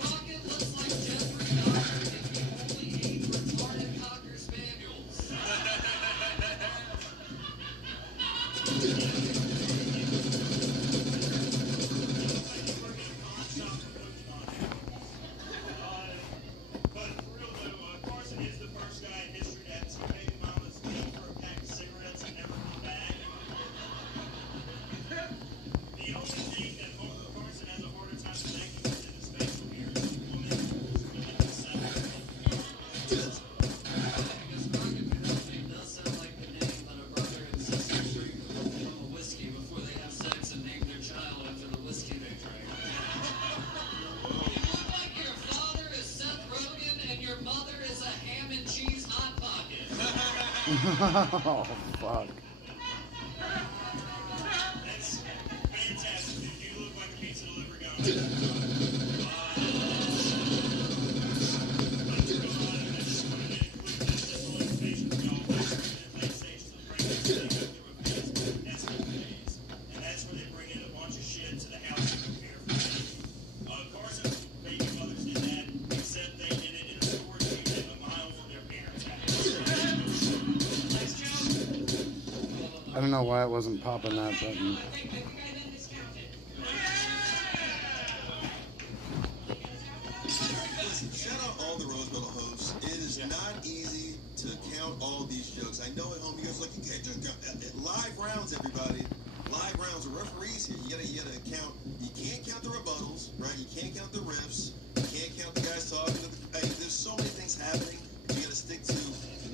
Crockett looks like Jeffrey Dahmer if he only ate retarded Cocker Spaniels. But for real though, Carson is the first guy in history to have two baby mamas leave for a pack of cigarettes and never come back. The only thing that Carson has a harder time connecting with in his facial hair is the woman who's willing to settle. Because Crockett name does sound like the name that a brother and sister drink from a whiskey before they have sex and name their child after the whiskey they drank. You look like your father is Seth Rogen and your mother is a ham and cheese hot pocket. Oh, fuck. That's fantastic. You look like a pizza delivery guy. And that's where they bring in a bunch of shit to the house and prepare for it. Carson's baby mothers did that, except they did it in a storage unit a mile from their parents' house. Nice joke. I don't know why it wasn't popping that button. I think I then discounted. Listen, shout out all the Rose Battle hosts. It is not easy to count all these jokes. I know at home you guys are like, you can't just count live rounds, everybody. Live rounds. The referees here, you gotta count. You can't count the rebuttals, right? You can't count the riffs. You can't count the guys talking. There's so many things happening. You gotta stick to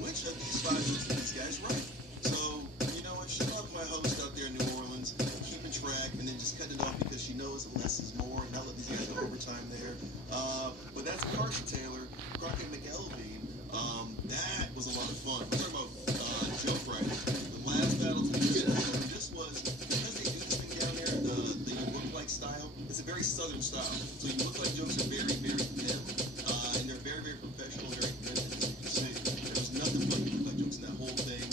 which of these 5 minutes are these guys right. So, you know what? Shout out to my host out there in New Orleans, keeping track, and then just cut it off because she knows less is more, and not let these guys go overtime there. But that's Carson Taylor, Crockett McElveen. That was a lot of fun. We're talking about joke writing. The last battle to this was, because they do this thing down there, the you look like style, it's a very southern style. So you look like jokes are very, very thin, and they're very, very professional, very thin, as you can see. There was nothing but you look like jokes in that whole thing.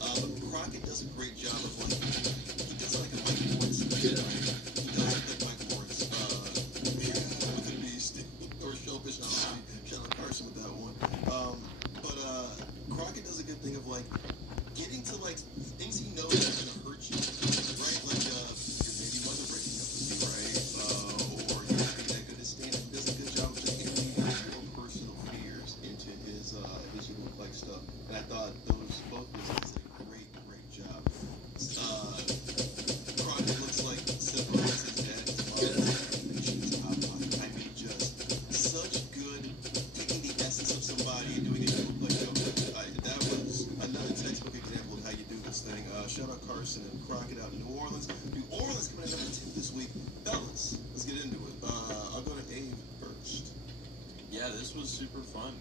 But Crockett does a great job of like, he does like a Mike Lawrence, he does like Mike Lawrence, with the beast, or Shellfish, honestly. Shout out Carson with that one. But Crockett does a good thing of like, getting to like, things he knows are gonna hurt you, right? Like, your baby mother breaking up with you, right? Or you're not being that good at stand-up. He does a good job of just handling his real personal fears into his you look like stuff. And I thought both of those did a great job. Crockett looks like Seth Rogen's dad, his mom, and she's hot pocket. I mean, just such good, taking the essence of somebody and doing it to look like joke. That was another textbook example of how you do this thing. Shout out Carson and Crockett out in New Orleans. New Orleans coming in number 2 this week. Fellas, let's get into it. I'll go to Abe first. Yeah, this was super fun.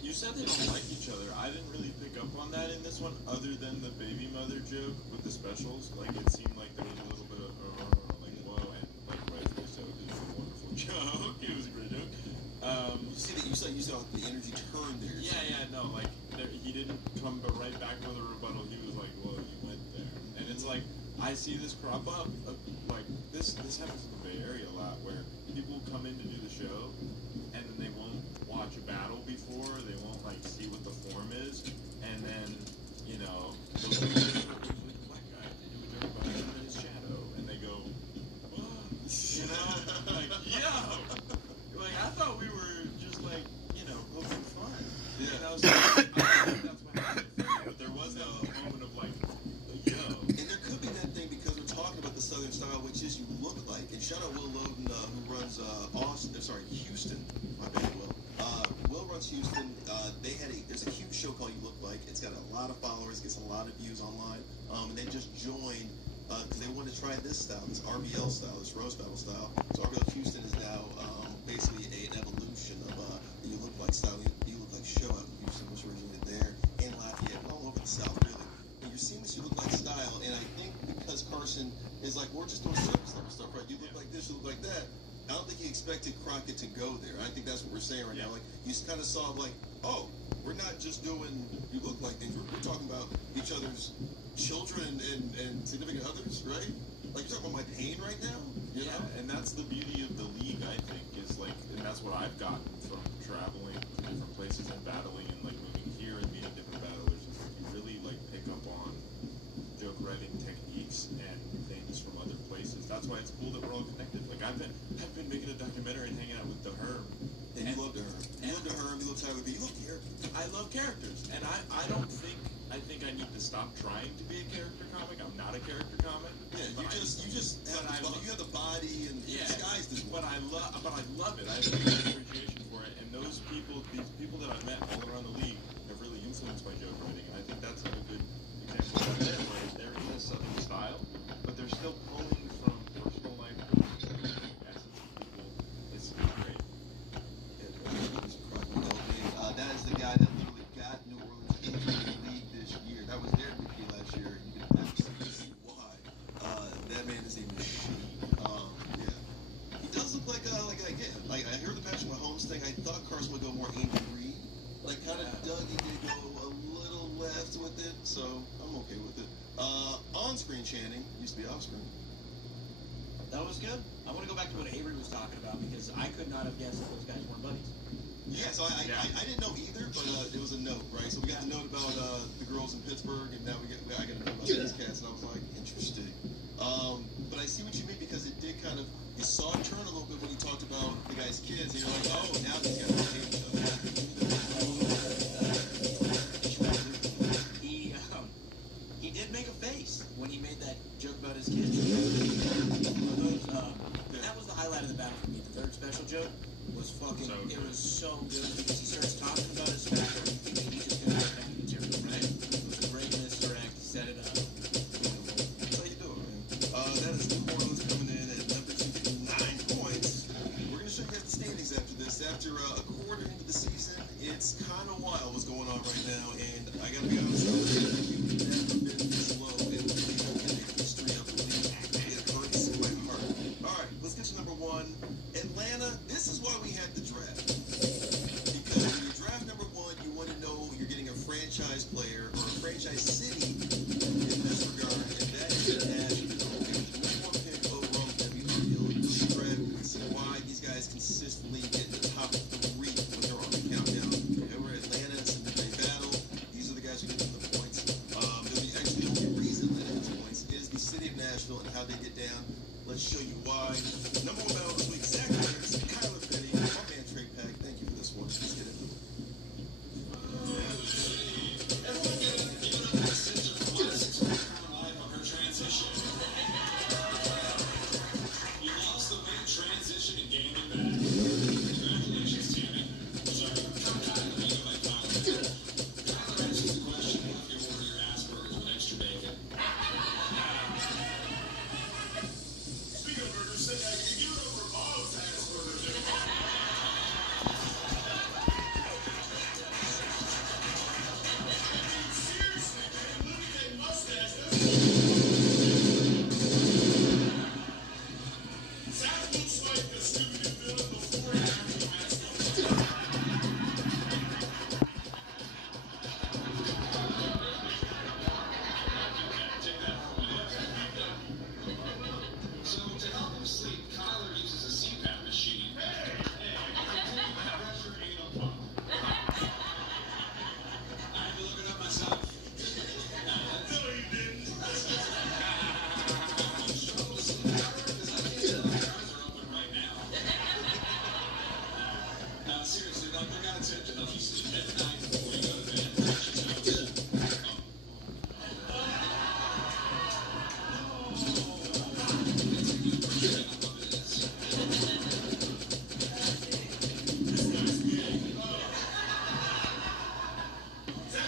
You said they don't like each other. I didn't really pick up on that in this one, other than the baby mother joke with the specials. Like, it seemed like there was a little bit of, like, whoa, and, like, rightfully so, it was a wonderful joke. It was a great joke. You saw the energy turn there. Yeah, no, like, he didn't come but right back with a rebuttal. He was like, whoa, you went there. And it's like, I see this crop up, like, this happens in the Bay Area a lot, where people come in to do the show, and then they won't watch a battle before, they won't, like, see what the form is, and then, you know, they'll do the black guy, they do a joke about him in his shadow, and they go, what? You know? Like, yeah, show called You Look Like. It's got a lot of followers, gets a lot of views online. And they just joined because they want to try this style, this RBL style, this roast battle style. So RBL Houston is now basically an evolution of the You Look Like style. You Look Like show out in Houston, which originated there, and Lafayette, and all over the South, really. And you're seeing this You Look Like style, and I think because Carson is like, we're just doing surface level stuff, right? You look like this, you look like that. I don't think he expected Crockett to go there. I think that's what we're saying right now. Like, you kind of saw like, oh, we're not just doing You Look Like things. We're talking about each other's children and significant others, right? Like, you're talking about my pain right now, you know? And that's the beauty of the league, I think, is like, and that's what I've gotten from traveling to different places and battling and like moving here and meeting different battlers. Is like, you really like pick up on joke writing techniques and things from other places. That's why it's cool that we're all connected. Like I've been making a documentary and hanging out with the Herb. And you love the Herb. You love the Herb, you love Tyler B. You love characters. I love characters. And I think I need to stop trying to be a character comic. I'm not a character comic. Yeah, you just you have the body and disguise this. But I love it. I have a great appreciation for it. And these people that I've met all around the league have really influenced my joke writing. And I think that's like a good example of that, where they're in a southern style, but they're still pulling from personal life essence of people. It's great. That is the guy that literally got New Orleans into the league this year. That was their MVP last year. You can absolutely see why. That man is a machine. Yeah. He does look like again, like I heard the Patrick Mahomes thing. I thought Carson would go more Andy Reid. Like kind of Dougie did go a little left with it, so I'm okay with it. On-screen chanting used to be off-screen. That was good. I want to go back to what Avery was talking about because I could not have guessed that those guys weren't buddies. Yeah, so I didn't know either, but it was a note, right? So we got the note about the girls in Pittsburgh, and now I got a note about these cats, and I was like, interesting. But I see what you mean because it did kind of, you saw it turn a little bit when you talked about the guy's kids, and you're like, oh, now these guys are hating each other. He did make a face when he made that joke about his kids. That was the highlight of the battle for me. The third special joke was fucking, it was so good because he starts talking about his special and he just goes back to material, right? It was a great misdirect, set it up. That's how you do it, man. That is New Orleans coming in at number 2, getting 9 points. We're going to show you guys the standings after this. After a quarter into the season, it's kind of wild what's going on right now, and I got to be honest, we've never been this low in the history of the league. It hurts my heart. All right, let's get to number 1. Atlanta, this is why we had the draft. Because when you draft number 1, you want to know you're getting a franchise player or a franchise city in this regard, and that is Nashville. Number 1 pick overall WRBL. This draft, you can see why these guys consistently get in the top 3 when they're on the countdown. Over Atlanta, it's a great battle. These are the guys who get the points. Actually, the only reason that gets points is the city of Nashville and how they get down. Let's show you why. Number 1 battle this week, Zach Williams, Kyler Petty, my man Trey Pack. Thank you for this one. Let's get into it. You lost the big transition and gained it back. Congratulations, Tammy. Sorry, Kyler, you go by Kyler. Kyler answers the question if you order your Asperger's with extra bacon. Speaking of burgers, give it up for Bob's Asperger's. Seriously, man, look at that mustache. That looks like the stupid villain before and after the mask. So to help him sleep, Kyler uses a CPAP machine. Hey, pressure anal pump. I had to look it up myself. No, you didn't. You struggle to sleep, Kyler? Because I can't tell my eyes are open right now. No, seriously, like, I gotta tip to help you sleep at night before you go to bed. Touch your toes. Zach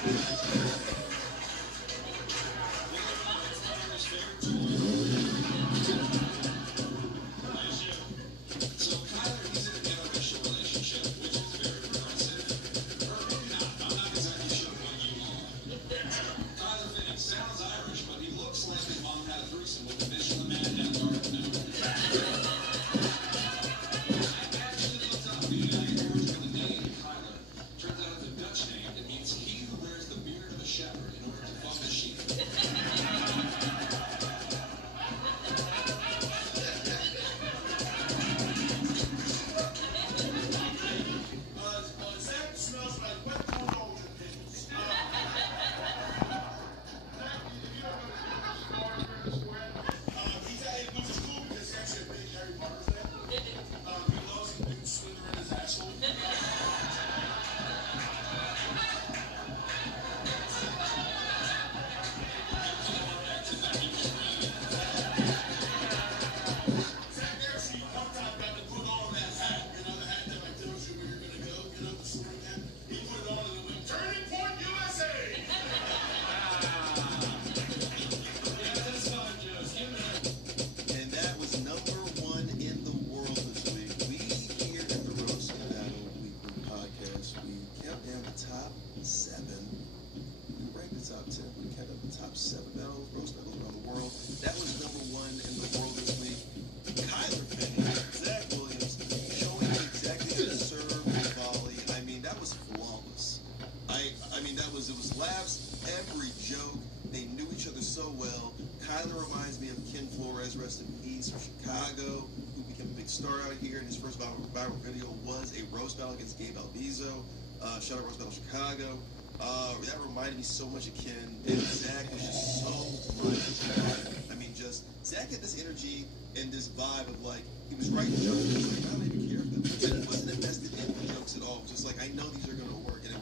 So Kyler, he's in an interracial relationship, which is very progressive. Or maybe not. I'm not exactly sure what you are. Kyler Finney sounds Irish, but he looks like his mom had a threesome with a Michelin man and a garden gnome. I actually looked up the origin of the name Kyler. Turns out it's a Dutch name. It means he who wears the beard of a shepherd in order to fuck the sheep. Zach smells like wet cornrows and pickles. He went to school because he's actually a big Harry Potter fan. He loves the dude slithering his asshole. Zach actually one time got to put on that hat, the hat that like tells you where you're gonna go, the sorting hat. He put it on and it went, Turning Point USA! Yeah, that's fine, Joe. And that was #1 in the world this week. We here at the Roast Battle Weekly Podcast, we count down the top 7. We ranked the top 10. We count down the top 7 battles, roast battles around the world. That was #1 in the world this week. Kyler Finney, Zach Williams, showing exactly how to serve the volley. I mean, that was flawless. I mean, it was laughs, every joke. They knew each other so well. Kyler reminds me of Ken Flores, rest in peace, from Chicago, who became a big star out here. And his first viral video was a roast battle against Gabe Albizo. Shout out Roast Battle Chicago. That reminded me so much of Ken. And Zach was just so much fun. I mean, Zach had this energy and this vibe of like, he was writing jokes. He was like, I don't even care if he wasn't invested in the jokes at all. Just like, I know these are going to work. And it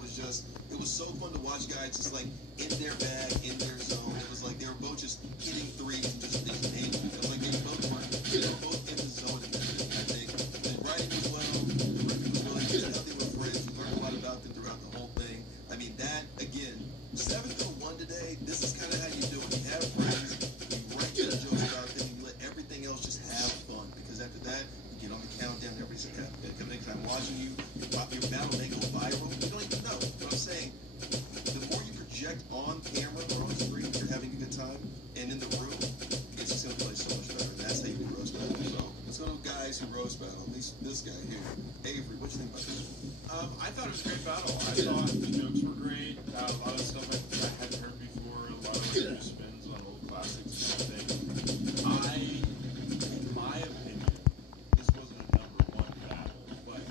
was so fun to watch guys just like in their bag, in their zone. It was like they were both just hitting threes and just nailing it. It was like they both in the zone. And I think the writing was well, the riffing was well. You could tell they were friends. We learned a lot about them throughout the whole thing. I mean, that, again, 7 through 1 today, this is kind of how you do it. You have friends, you write your jokes about them, you let everything else just have fun. Because after that, you get on the countdown, everybody's like, next time watching you, your battle may go viral. You don't even know. What I'm saying, the more you project on camera or on screen, you're having a good time, and in the room, it's just going to play so much better. And that's how you do roast battle. So let's go to guys who roast battle. At least this guy here. Avery, what you think about this? I thought it was a great battle. I thought the jokes were great. A lot of stuff I hadn't heard before. A lot of new spins on old classics kind of thing. In my opinion, this wasn't a #1 battle, but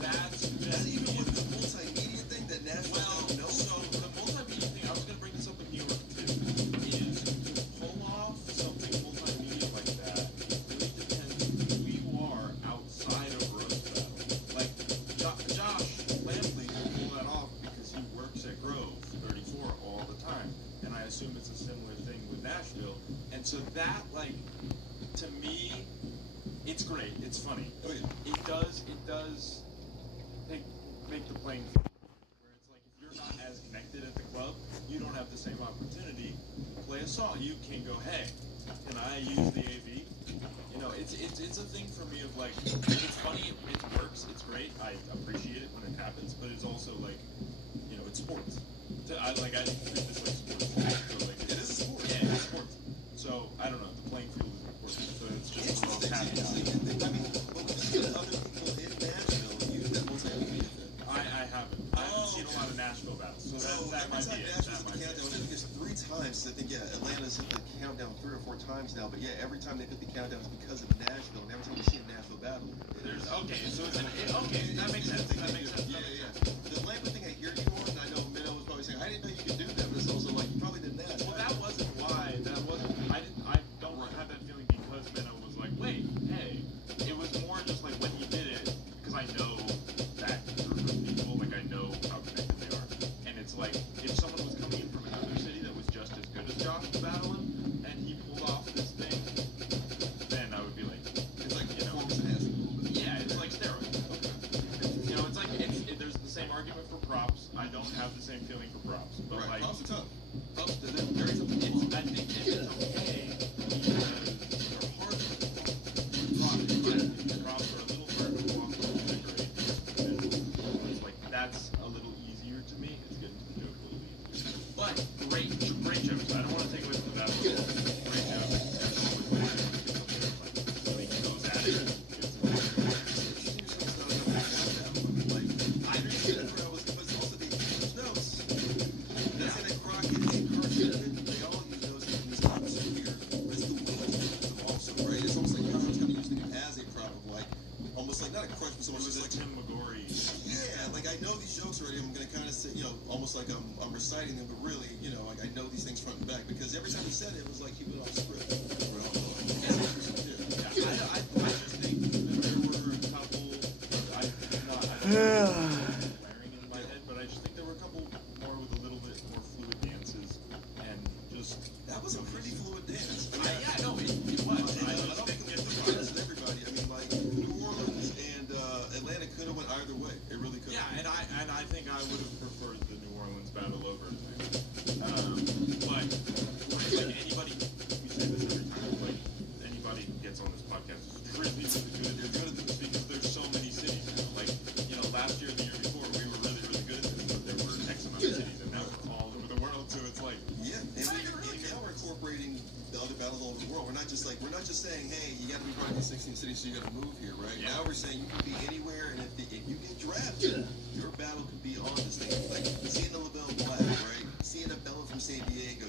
that's even with the multimedia thing that Nashville didn't know. So the multimedia thing, I was going to bring this up in New York too, is to pull off something multimedia like that really depends who you are outside of roast battle. Like Josh Lampley can pull that off because he works at Grove 34 all the time, and I assume it's a similar thing with Nashville. And so that, like, to me, it's great. It's funny. Oh yeah. It does make the playing field where it's like if you're not as connected at the club, you don't have the same opportunity to play a song. You can go, hey, can I use the AV? You know, it's a thing for me of like, it's funny, it works, it's great, I appreciate it when it happens, but it's also like, you know, it's sports. I treat this like sports. So like, it is a sport. Yeah, it's sports. So I don't know, the playing field is important. So it's just a little caveat. I mean, but we've seen other people in Nashville use that multimedia thing. I haven't. I haven't seen a lot of Nashville battles. So that might be it. Nashville's hit the countdown, I think it's 3 times. I think, yeah, Atlanta's hit the countdown 3 or 4 times now. But yeah, every time they hit the countdown, it's because of Nashville. And every time we see a Nashville battle, that makes sense. Yeah. The Atlanta thing I hear you on, and I know Minnow was probably saying, I didn't know you could do that, but it's also like, you probably didn't ask. Well, that wasn't why. I don't have that feeling because Minnow was like, wait, hey. It was more just like when he did it, because I know that group of people, like I know how connected they are. And it's like, if someone was coming in from another city that was just as good as Josh battling, and he pulled off this thing, then I would be like, it's like, you know, yeah, it's like steroids. Okay. You know, it's like, there's the same argument for props. I don't have the same feeling for props. But Right, like, props are tough. Props, they're very tough. I think it's okay because they're hard to props, but props are a little hard to walk over the grade. It's like, that's a little easier to me. It's getting to the joke a little easier. But great jokes. I don't want to take away from the basketball. Great jokes. Like, he goes at it. Already, I'm gonna kind of say, almost like I'm reciting them, but really, like I know these things front and back because every time he said it, it was like he went off script. I just think that there were a couple. Blaring in my head, but I just think there were a couple more with a little bit more fluid dances, and just that was a pretty fluid dance. I mean, it was. I don't think it's the finest of everybody. I mean, like New Orleans and Atlanta could have went either way. It really could. Yeah, and I think I would have preferred the New Orleans battle over Atlanta. But like anybody, we say this every time. Like anybody who gets on this podcast is really good. They're good at this because there's so many cities now. Like last year, and the year before, we were really good at this, but there were X amount of cities, and now we're all over the world. So it's like and now we're incorporating the other battles all over the world. We're not just saying, hey, you got to be part of these 16 cities, so you got to move here, right? Yeah. Now we're saying you can be anywhere, and if you get drafted, your battle could be on this thing. Like seeing a LaBelle Black, right? Seeing a Bella from San Diego,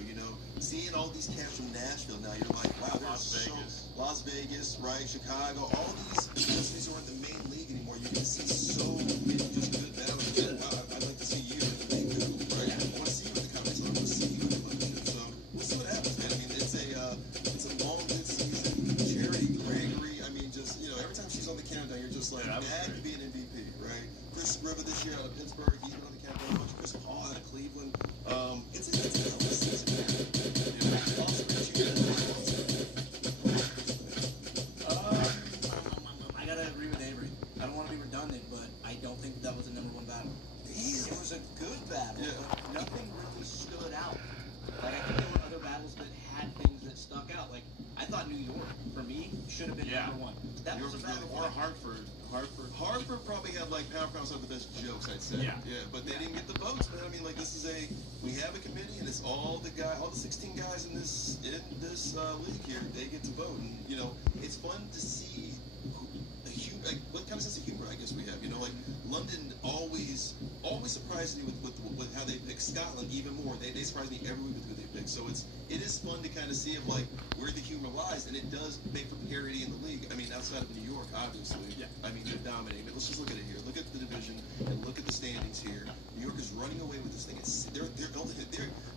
seeing all these cats from Nashville. Now you're like, wow, Las Vegas, right? Chicago, all these cities aren't the main league anymore. You can see so many just good battles. I'd like to see you in the league, right? I want to see you in the comments. I want to see you in the membership. So we'll see what happens, man. I mean, it's a long, good season. Charity Gregory, I mean, just every time she's on the countdown, you're just like, that could be an MVP, right? Chris River this year out of Pittsburgh, he's been on the countdown. Chris Paul out of Cleveland. It's a hell of a season, man. I gotta agree with Avery. I don't want to be redundant, but I don't think that was a #1 battle. It was a good battle, but nothing really stood out. Like I think there were other battles that had things that stuck out. Like I thought New York, for me, should have been #1. That was a battle. Or Hartford. Hartford probably had pound for pound some of the best jokes, I'd say. Yeah, but they didn't get the votes, man. I mean, this is we have a committee, and it's all the 16 guys in this league here. They get to vote, and it's fun to see what kind of sense of humor I guess we have. London always surprises me with how they pick Scotland even more. They surprise me every week with who they pick. So it is fun to kind of see where the humor lies, and it does make for parity in the league. I mean, outside of New York, obviously. Yeah. I mean, they're dominating. But let's just look at it here. Look at the division and look at the standings here. New York is running away with this thing. They're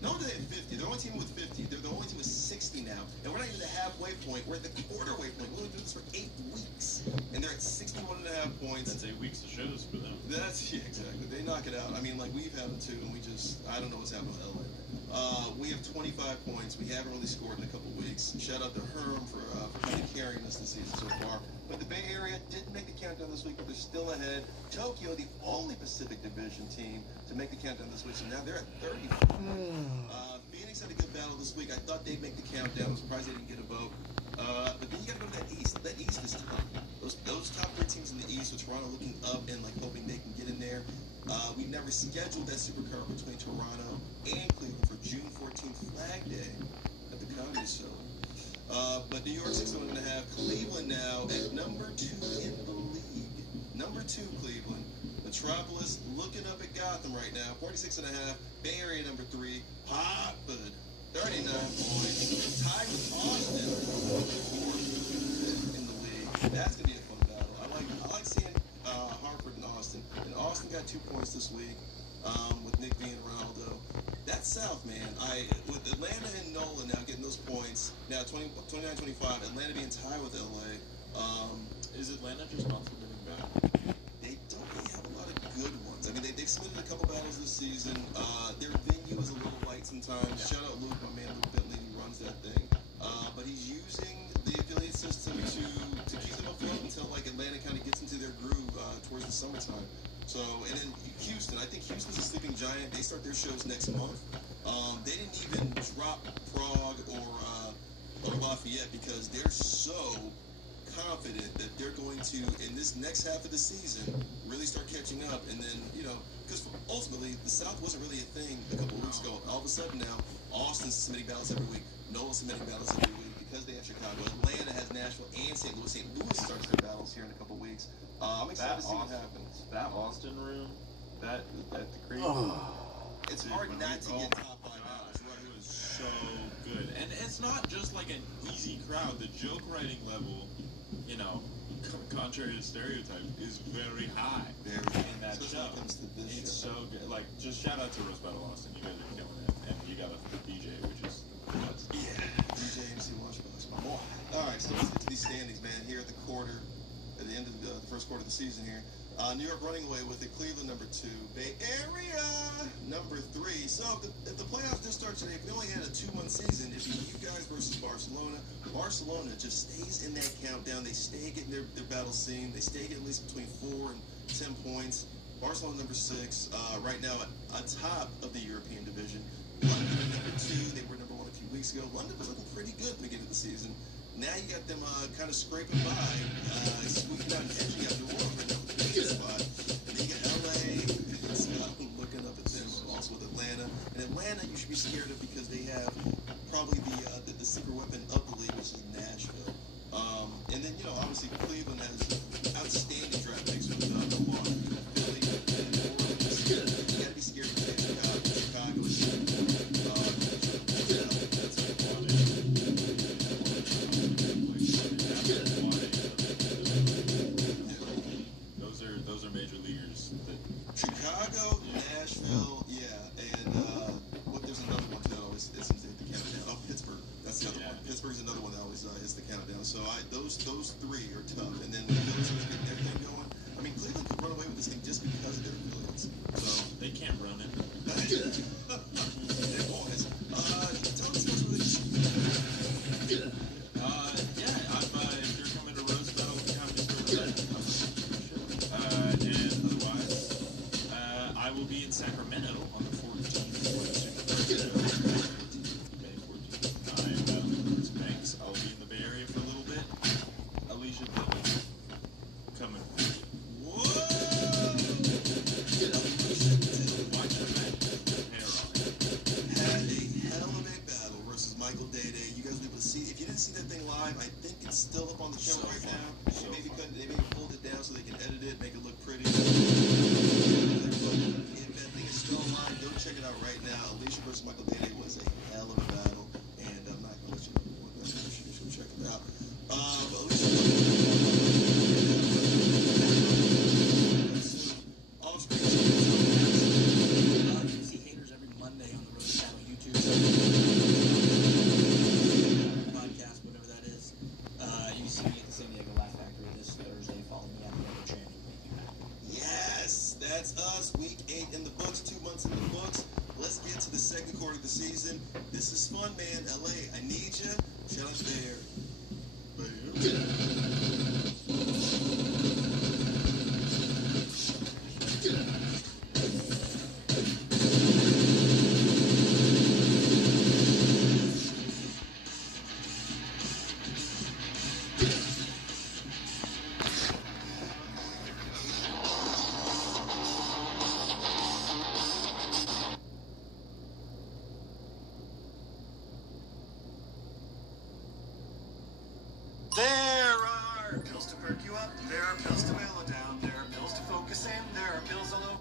not only they have 50. They're the only team with 50. They're the only team with 60 now, and we're not even at the halfway point. We're at the quarter-way point. We've only been doing this for 8 weeks, and they're at 61.5 points. That's 8 weeks of shows for them. Exactly. They knock it out. I mean, we've had them too, and I don't know what's happening with LA. We have 25 points. We haven't really scored in a couple weeks. Shout out to Herm for kind of carrying us this season so far. But the Bay Area didn't make the countdown this week, but they're still ahead. Tokyo, the only Pacific Division team to make the countdown this week, so now they're at 34. Phoenix had a good battle this week. I thought they'd make the countdown. I'm surprised they didn't get a vote. But then you got to go to that East. That East is tough. Those top 3 teams in the East, with Toronto looking up and hoping they can get in there. We never scheduled that Supercar between Toronto and Cleveland for June 14th, Flag Day at the Comedy Show. But New York 61.5. Cleveland now at number 2 in the league. Number 2, Cleveland. Metropolis looking up at Gotham right now. 46.5. Bay Area number 3. Hotwood 39 points. Tied with Austin, 4th in the league. That's gonna be a fun battle. I like seeing Hartford and Austin. And Austin got 2 points this week. With Nick V and Ronaldo. That's South, man. With Atlanta and Nolan now getting those points. Now 29-25. Atlanta being tied with LA. Is Atlanta just not submitting back? They don't really have a lot of good ones. I mean, they've submitted a couple battles this season. Their venue is a little light sometimes. Yeah. Shout out Luke, my man Luke Bentley, who runs that thing. But he's using the affiliate system to keep them afloat until Atlanta kind of gets into their groove towards the summertime. So, and then Houston. I think Houston's a sleeping giant. They start their shows next month. They didn't even drop Prague or Lafayette because they're so confident that they're going to, in this next half of the season, really start catching up. And then, you know, because ultimately, the South wasn't really a thing a couple of weeks ago. All of a sudden now, Austin's submitting battles every week. Noah's submitting battles every week because they have Chicago. Atlanta has Nashville and St. Louis. St. Louis starts their battles here in a couple of weeks. I'm excited to see what happens. That Austin room, that the creek. It's hard not to get top 5 battles. It was so good. And it's not just like an easy crowd. The joke writing level, you know, contrary to stereotype, is very high in that show. It's so good. Like, just shout out to Roast Battle Austin. You guys are killing it. And you got a DJ, which is nuts. Yeah, DJ MC Washburn. All right, so let's get to these standings, man. Here at the quarter, at the end of the first quarter of the season here. New York running away with it. Cleveland number 2. Bay Area number 3. So if the playoffs did start today, if we only had a 2-1 season, it'd be you guys versus Barcelona. Barcelona just stays in that countdown. They stay getting their battle scene. They stay getting at least between 4 and 10 points. Barcelona number 6. Right now atop of the European division. London number 2. They were number 1 a few weeks ago. London was looking pretty good at the beginning of the season. Now you got them kind of scraping by, squeaking out and edging out the world right now. Spot. And then you got LA, looking up at them, also with Atlanta. And Atlanta, you should be scared of because they have probably the secret weapon of the league, which is Nashville. And then, you know, obviously Cleveland has outstanding draft picks with Milwaukee, Philly, and New Orleans. You got to be scared of Chicago. Chicago is Those are major leaguers. Chicago, Nashville, and there's another one that always hits the countdown. Oh, Pittsburgh. That's the other one. Pittsburgh's another one that always hits the countdown. So those 3 are tough. And then the Phillies are getting everything going. I mean, Cleveland could run away with this thing just because of their affiliates. So they can't run it. They're boys. Tell us what's really. If you're coming to Roast Battle Comedy Store, and otherwise, I will be in Sacramento on the 14th for the Super Bowl. May 14th. I'm Chris Banks. I'll be in the Bay Area for a little bit. Alicia Dillon coming. Whoa! Watch your back. Hair on. Had a hell of a battle versus Michael Day. You guys will be able to see. If you didn't see that thing live, I think it's still up on the channel right now. They maybe pulled it down so they can edit it, make it look pretty. If that thing is still live, go check it out right now. Alicia versus Michael Day was a hell of a battle, and I'm not gonna let you know what that is. You should go check it out. Alicia. Off-screen. You can see haters every Monday on the Roast Battle YouTube podcast, whatever that is. You can see me at the San Diego Laugh Factory this Thursday. Follow me at the other channel. Yes, that's us. Week 8 in the books, 2 months in the books. Let's get to the second quarter of the season. This is fun, man. LA, I need you. Shout out to Bear. There are pills to perk you up, there are pills to mellow down, there are pills to focus in, there are pills all over.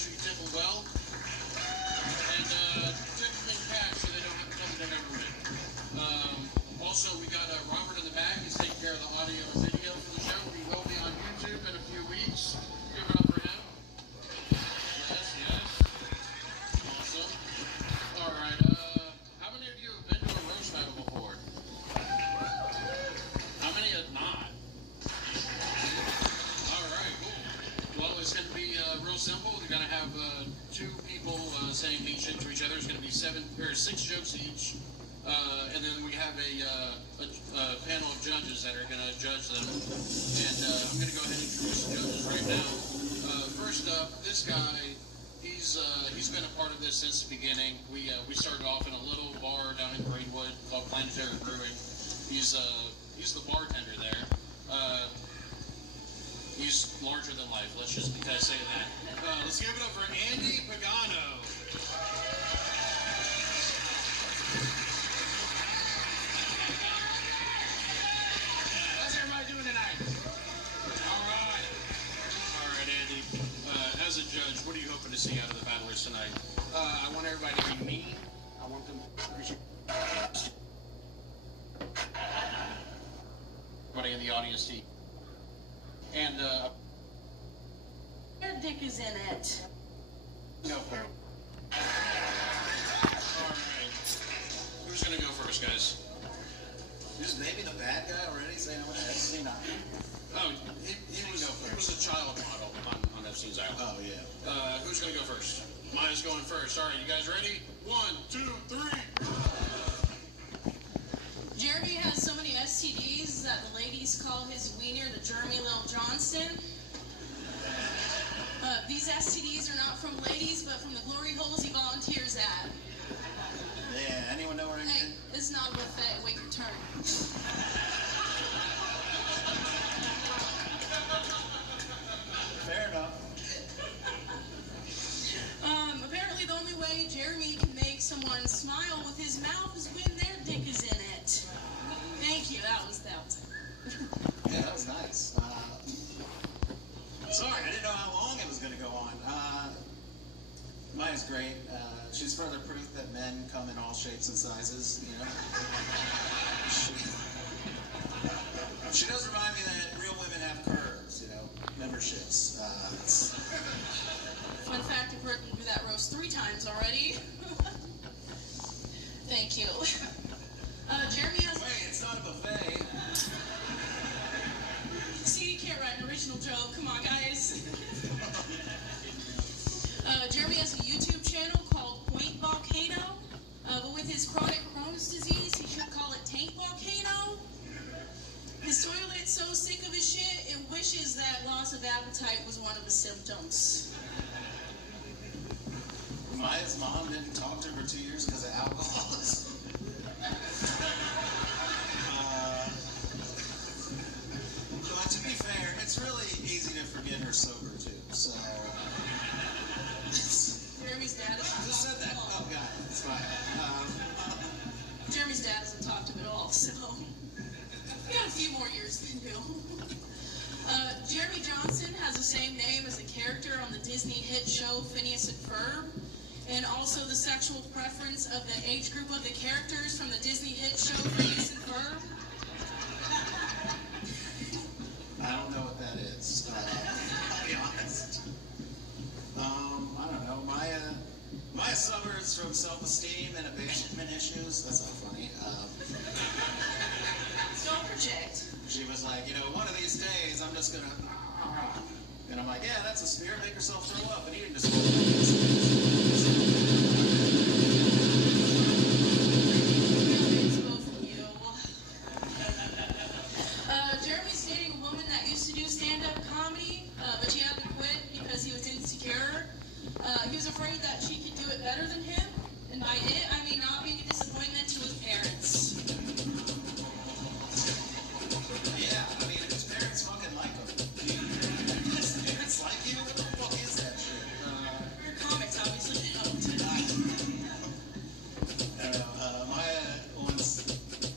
sure you tip them well. And tip them in cash so they don't have to come to the government. Also, we got Robert in the back. He's taking care of the audio and video for the show. We will be on YouTube in a few weeks. Give it up for him. Yes, yes. Awesome. All right. How many of you have been to a roast battle before? How many have not? All right, cool. Well, it's going to be real simple. We're going to have two people saying mean shit to each other. It's going to be 6 jokes each. And then we have a panel of judges that are going to judge them. And I'm going to go ahead and introduce the judges right now. First up, this guy, he's been a part of this since the beginning. We started off in a little bar down in Greenwood called Planetary Brewing. He's the bartender there. He's larger than life. Let's just say that. Let's give it up for Andy Pagano. How's everybody doing tonight? All right, Andy. As a judge, what are you hoping to see out of the battlers tonight? I want everybody to be mean. I want them to appreciate everybody in the audience to. And Their dick is in it. no problem. All right. Who's gonna go first, guys? Is maybe the bad guy already saying what Epstein on? Oh, he was a child model on Epstein's Island. Oh, yeah. Who's going to go first? Maya's going first. All right, you guys ready? 1, 2, 3. Jeremy has so many STDs that the ladies call his wiener the Jeremy Lil Johnston. These STDs are not from ladies, but from the glory holes he volunteers at. Yeah, anyone know where I Hey, it's not a buffet. Wait your turn. Fair enough. Apparently the only way Jeremy can make someone smile with his mouth is when their dick is in it. Thank you. That was it. Yeah, that was nice. Sorry, I didn't know how long it was going to go on. Maya's great. She's further proof that men come in all shapes and sizes, you know. She does remind me that real women have curves, you know, memberships. Fun fact, I've heard you do that roast 3 times already. Thank you. Jeremy has... Wait, it's not a buffet. See, you can't write an original joke. Come on, guys. Jeremy has a YouTube channel called Point Volcano. But with his chronic Crohn's disease, he should call it Tank Volcano. His toilet's so sick of his shit, it wishes that loss of appetite was one of the symptoms. Maya's mom didn't talk to her for 2 years because of alcoholism. But to be fair, it's really easy to forget her sober too. So Jeremy's dad I just said that. Oh god, it's fine. Jeremy's dad hasn't talked to him at all, so we got a few more years to do. Jeremy Johnson has the same name as a character on the Disney hit show Phineas and Ferb, and also the sexual preference of the age group of the characters from the Disney hit show Phineas and Ferb. I don't know what that is. I'll be honest. I don't know. Maya suffers from self-esteem and abandonment issues. That's not funny. Don't project. She was like, you know, one of these days I'm just gonna. And I'm like, yeah, that's a smear. Make yourself throw up. And eating disorder. Jeremy's dating a woman that used to do stand-up comedy, but she had to quit because he was insecure. He was afraid that she could do it better than him, and by it, I mean not being a disappointment to his parents. Yeah, I mean, his parents fucking like him. His parents like you? What the fuck is that shit? Your comics obviously helped. I don't know. Maya once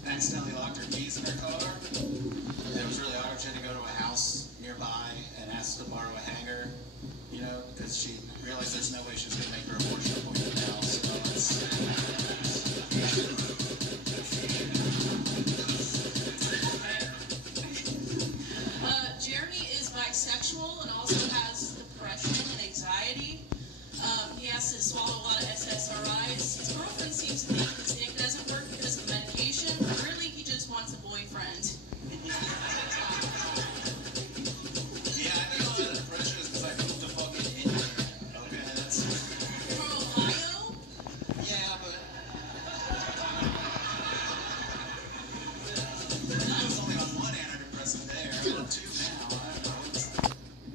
accidentally locked her keys in her car. It was really hard. She had to go to a house nearby and ask to borrow a hanger, you know, because she realized that there's no way she's going to make her abortion appointment now, so it's... Jeremy is bisexual and also has depression and anxiety. He has to swallow a lot of SSRIs. His girlfriend seems to think his dick doesn't work because of medication, but really he just wants a boyfriend. Yeah, I think a lot of depression is because I moved to fucking India. Okay, that's... From Ohio? Yeah, but... I was only on one antidepressant there. I'm on two now. I don't know.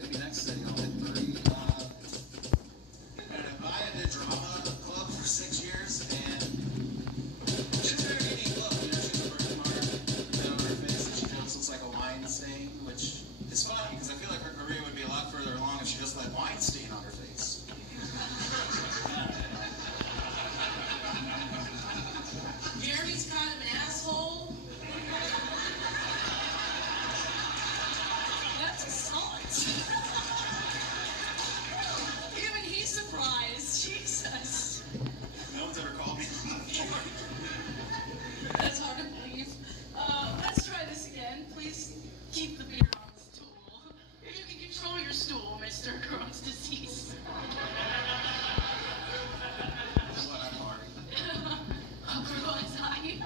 Maybe next city I'll hit 3. And I did drama club for 6 years, and she's very unique look. You know, she's a birthmark on her face, and she jokes looks like a wine stain, which is funny because I feel like her career would be a lot further along if she just had wine stain on her face. Jeremy's kind of an asshole. That's assault. Even he's surprised. Jesus. No one's ever called me. That's hard to believe. Let's try this again. Please keep the beer on the stool. If you can control your stool, Mr. Crohn's disease. What, I'm Marty? Crohn's eye.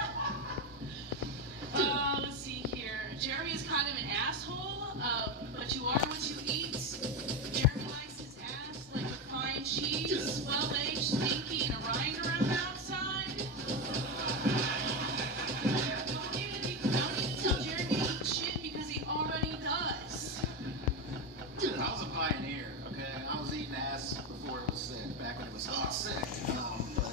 Let's see here. Jeremy is kind of an asshole, but you are what you eat. Jeremy likes his ass like a fine cheese, well-aged, stinky, and a rind around the outside. Don't even tell Jeremy to eat shit because he already does. Dude, I was a pioneer, okay? I was eating ass before it was sick, back when it was not sick. But...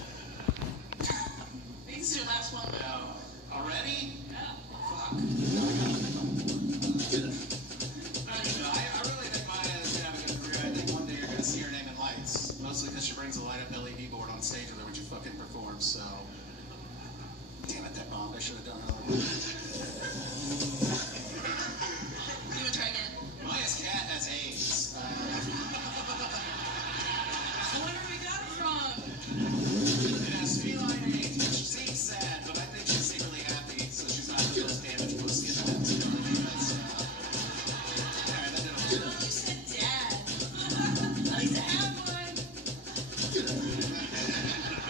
This is your last one. No. Already? Yeah. Fuck. I really think Maya is going to have a good career. I think one day you're going to see her name in lights. Mostly because she brings a light-up LED board on stage with her when she fucking performs, so... Damn it, that bombed. I should have done another one. You want to try again? Maya's cat has AIDS. I wonder where we got it from. It has feline AIDS, which seems sad, but I think she's secretly happy, so she's not the most damaged pussy in the world. You know what I mean? That's, alright, that did a At least said dad. At least I have one.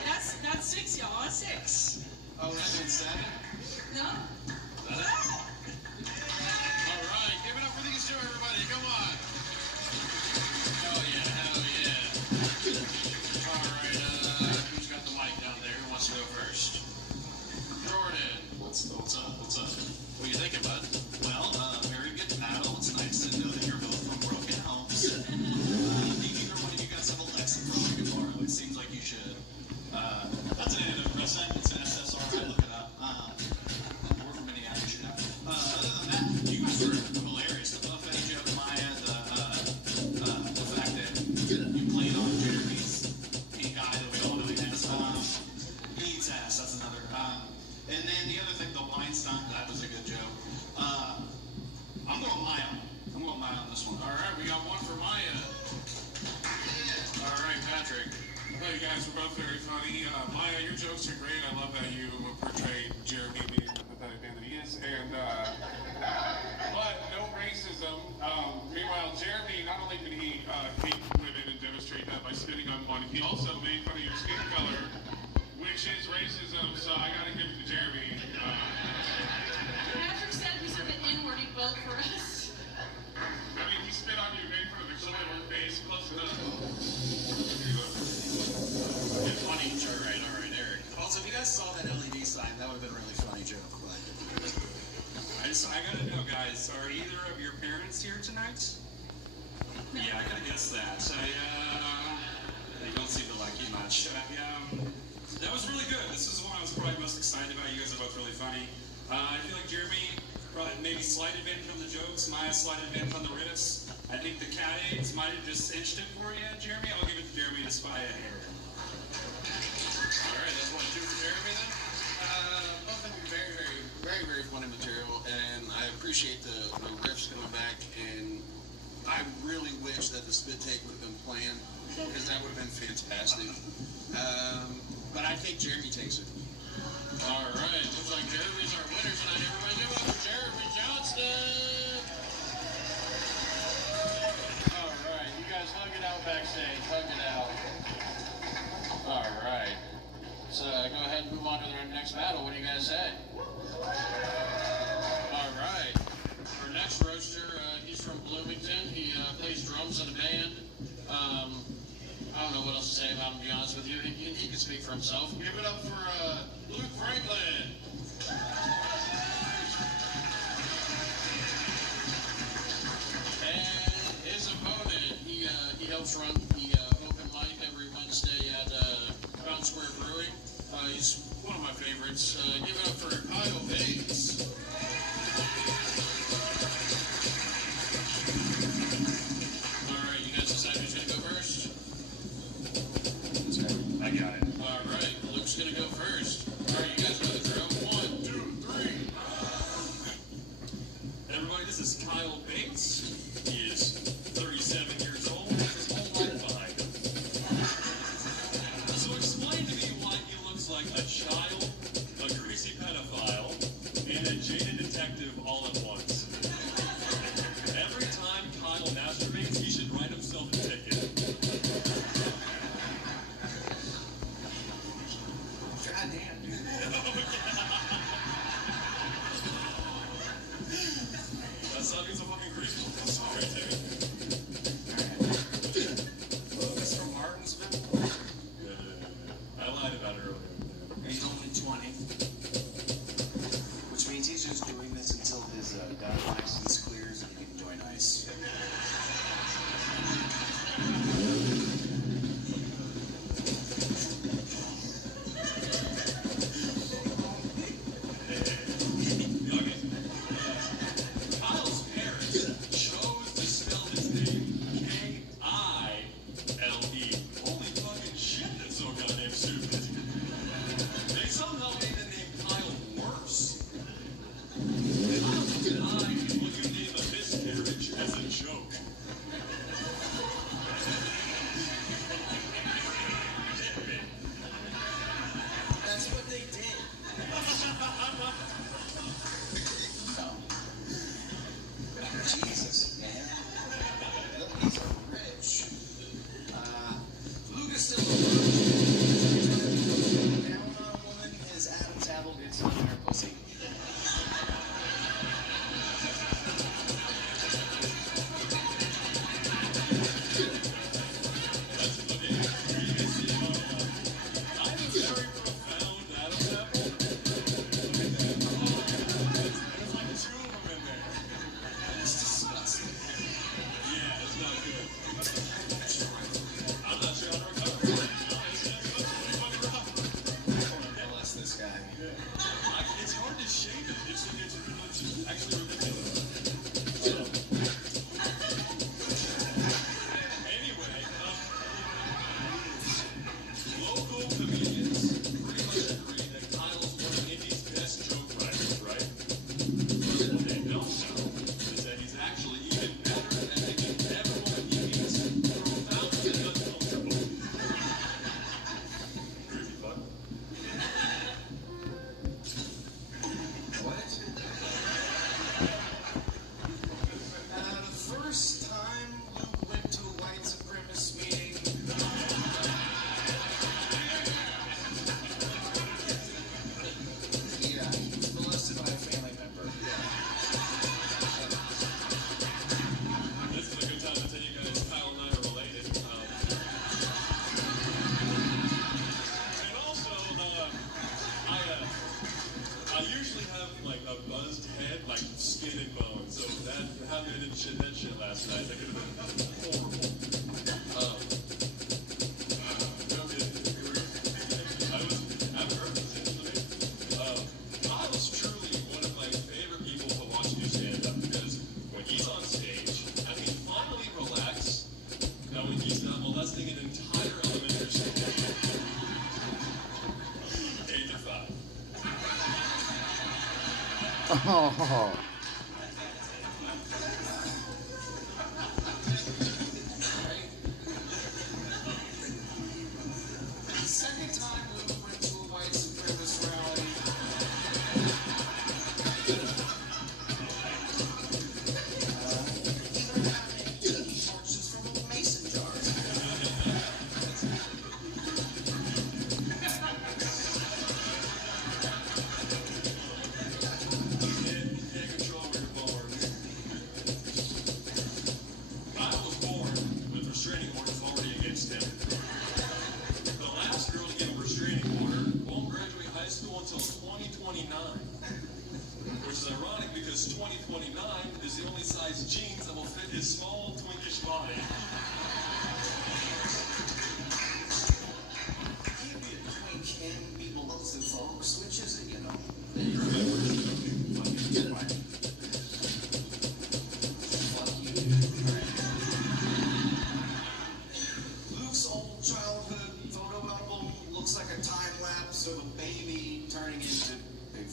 That's 6, y'all. That's 6. Oh, that did 7? No? Alright, give it up for these two, everybody. Come on. Hell yeah, hell yeah. Alright, who's got the mic down there? Who wants to go first? Jordan. What's up? What are you thinking, bud? Well, very good battle. It's nice to know that you're both from broken homes. Neither one of you guys have a Alexa from you to borrow. It seems like you should. That's an antidepressant. It's an SSRI. Look it up. We're from Indiana. You should have. Other than that, you guys were hilarious. The buffet joke, Maya, the fact that you played on Jeremy's pink eye that we all know he has. He eats ass. That's another. And then the other thing, the Weinstein, that was a good joke. I'm going Maya. I'm going Maya on this one. All right, we got one for Maya. All right, Patrick. Hey guys, we're both very funny. Maya, your jokes are great. I love how you portrayed Jeremy being the pathetic man that he is. And but no racism. Meanwhile, Jeremy, not only did he hate women and demonstrate that by spitting on one, he also made fun of your skin color, which is racism. So I gotta give it to Jeremy. Patrick said we said the N-word, he'd vote for us. I mean, he spit on you, made fun of the color of her face, close enough. Yeah, funny. All right, Eric. Also, if you guys saw that LED sign, that would have been a really funny joke. But... I gotta know, guys, are either of your parents here tonight? Yeah, I gotta guess that. They don't seem to like you much. That was really good. This is the one I was probably most excited about. You guys are both really funny. I feel like Jeremy probably maybe slight advantage on the jokes, Maya slight advantage on the riffs. I think the cat AIDS might have just cinched it for you, Jeremy. I'll give it to Jeremy to spy a hair. Alright, that's 1-2 for Jeremy then. Both of them very funny material, and I appreciate the riffs coming back, and I really wish that the spit take would have been planned because that would have been fantastic. But I think Jeremy takes it. All right, looks like Jeremy's our winner tonight. Everybody give up for Jeremy Johnston. All right, you guys hug it out backstage. Hug it out. All right. So go ahead and move on to the next battle. What do you guys say? All right. Our next roaster, he's from Bloomington. He plays drums in a band. I don't know what else to say about him, to be honest with you. He can speak for himself. Give it up for Luke Franklin. And his opponent, he helps run the open mic every Wednesday at Fountain Square Brewing. He's one of my favorites. Give it up for Kyle Bates. All right, you guys decide who's going to go first? I got it. All right, Luke's going to go first. All right, you guys know the drill. 1, 2, 3. Everybody, this is Kyle Bates. He is 37 years old with his whole life behind him. So explain to me why he looks like a child, a greasy pedophile, and a jaded detective all at once. Every time Kyle masturbates, he should write himself a ticket. Goddamn, dude. That sounded so fucking creepy. I'm sorry, dude. Lucas from Martinsville. I lied about it earlier. He's only 20. Which means he's just doing this until his gun license clears and he can join ICE. Kyle's parents chose to spell his name K-I-L-E. Holy fucking shit, that's so goddamn stupid. They somehow made the name Kyle worse. Kyle's denied what you name a miscarriage as a joke. That's what they did. Jesus, man. Look, he's rich. Lucas still down on a woman, his Adam's apple gets on her pussy. I have a very profound Adam's apple. There's like 2 of them in there. It's disgusting. Yeah, it's not good. I'm not sure how to recover from it. It's fucking rough. Bless this guy. It's hard to shave it. It's actually ridiculous. Anyway, local comedians pretty much agree that Kyle's one of Indy's best joke writers, right? But what they don't know is that he's actually even better at making everyone he meets profoundly uncomfortable. Creepy fuck. What? The first time Luke went to a white supremacist meeting. Yeah, he was molested by a family member. This is a good time to tell you guys Kyle and I are related. And also, I usually have like a buzzed head, like skin and bones. So that having I didn't shit that shit last night, that could have been horrible. No kidding. I've heard this actually. Kyle's truly one of my favorite people to watch do stand up because when he's on stage, I can finally relax knowing he's not molesting an entire elementary school. 8 to 5. Oh.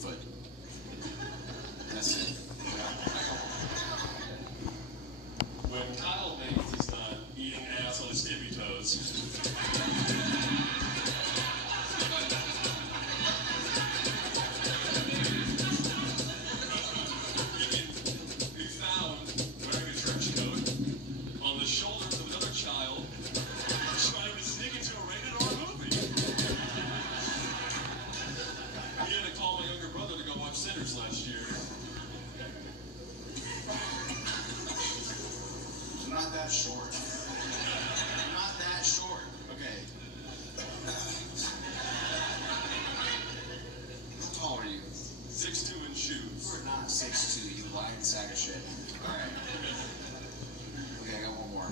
foot. That's it. When Kyle thinks he's not eating ass on his tippy toes. He found wearing a trench coat on the shoulders of another child trying to sneak into a rated R movie. He had to call my younger brother to go watch Sinners last year. It's not that short. Not that short. Okay. How tall are you? 6'2" in shoes. You're not 6'2", you lying sack of shit. Alright. Okay, I got one more.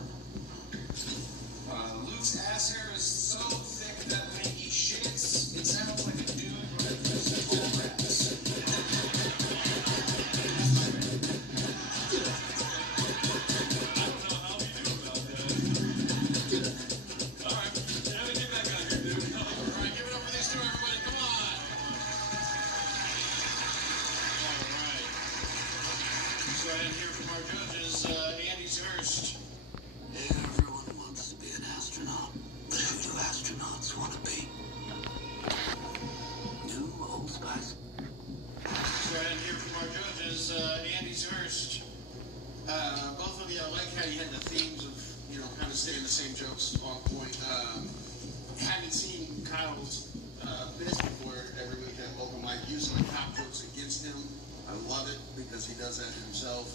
Luke's ass hair is so thick that when he shits, it sounds like a dude running through some tall grass. Everyone wants to be an astronaut, but who do astronauts want to be? New Old Spice? So I didn't hear from our judges, Andy's Hurst. Both of you, I like how you had the themes of, kind of staying the same jokes on point. Haven't seen Kyle's bits before every week at Local Mike, using cop jokes against him. I love it because he does that himself.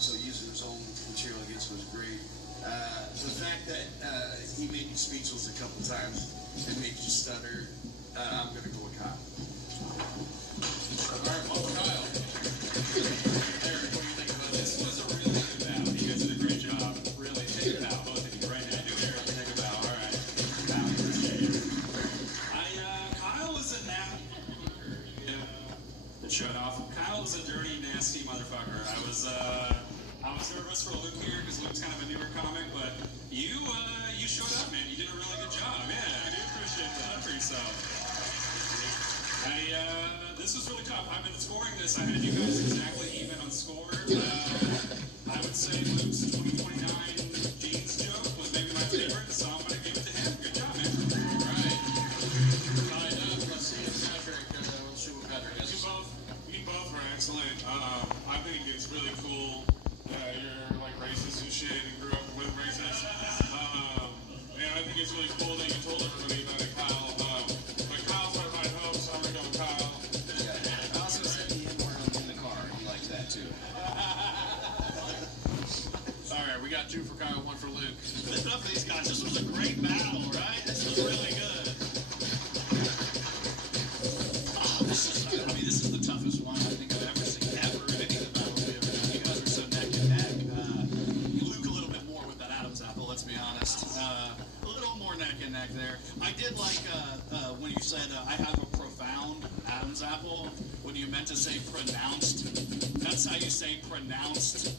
So using his own material against him was great. The fact that he made you speechless a couple times and made you stutter, I'm going to go with Kyle. All right, well, Kyle. Eric, what do you think about this? This was a really good battle. You guys did a great job. Really, take a bow, both of you, right now. Do Eric, take a bow. All right. Bow. Kyle was a it showed off. Kyle was a dirty, nasty motherfucker. I was nervous for Luke here because Luke's kind of a newer comic, but you showed up, man. You did a really good job. Yeah, I do appreciate that for yourself. This was really tough. I've been scoring this. I had you guys exactly even on score. I would say Luke's 2029 jeans joke was maybe my favorite, so I'm going to give it to him. Good job, man. All right. Tied up. Let's see if Patrick, let's see what Patrick has. You both were excellent. I think it's really cool that you're like racist and shit and grew up with racists. And I think it's really cool that you told everybody about it, Kyle. But Kyle's one of my hopes, so I'm going to go with Kyle. Yeah. I also said the N-word in the car. He likes that too. All right, we got 2 for Kyle, 1 for Luke. Listen up for these guys. This was a great battle, right? This was really good. This is the toughest one I think I've ever seen ever in any of the battles we ever done. You guys are so neck and neck. Luke a little bit more with that Adam's apple, let's be honest. A little more neck and neck there. I did like when you said I have a profound Adam's apple, when you meant to say pronounced. That's how you say pronounced.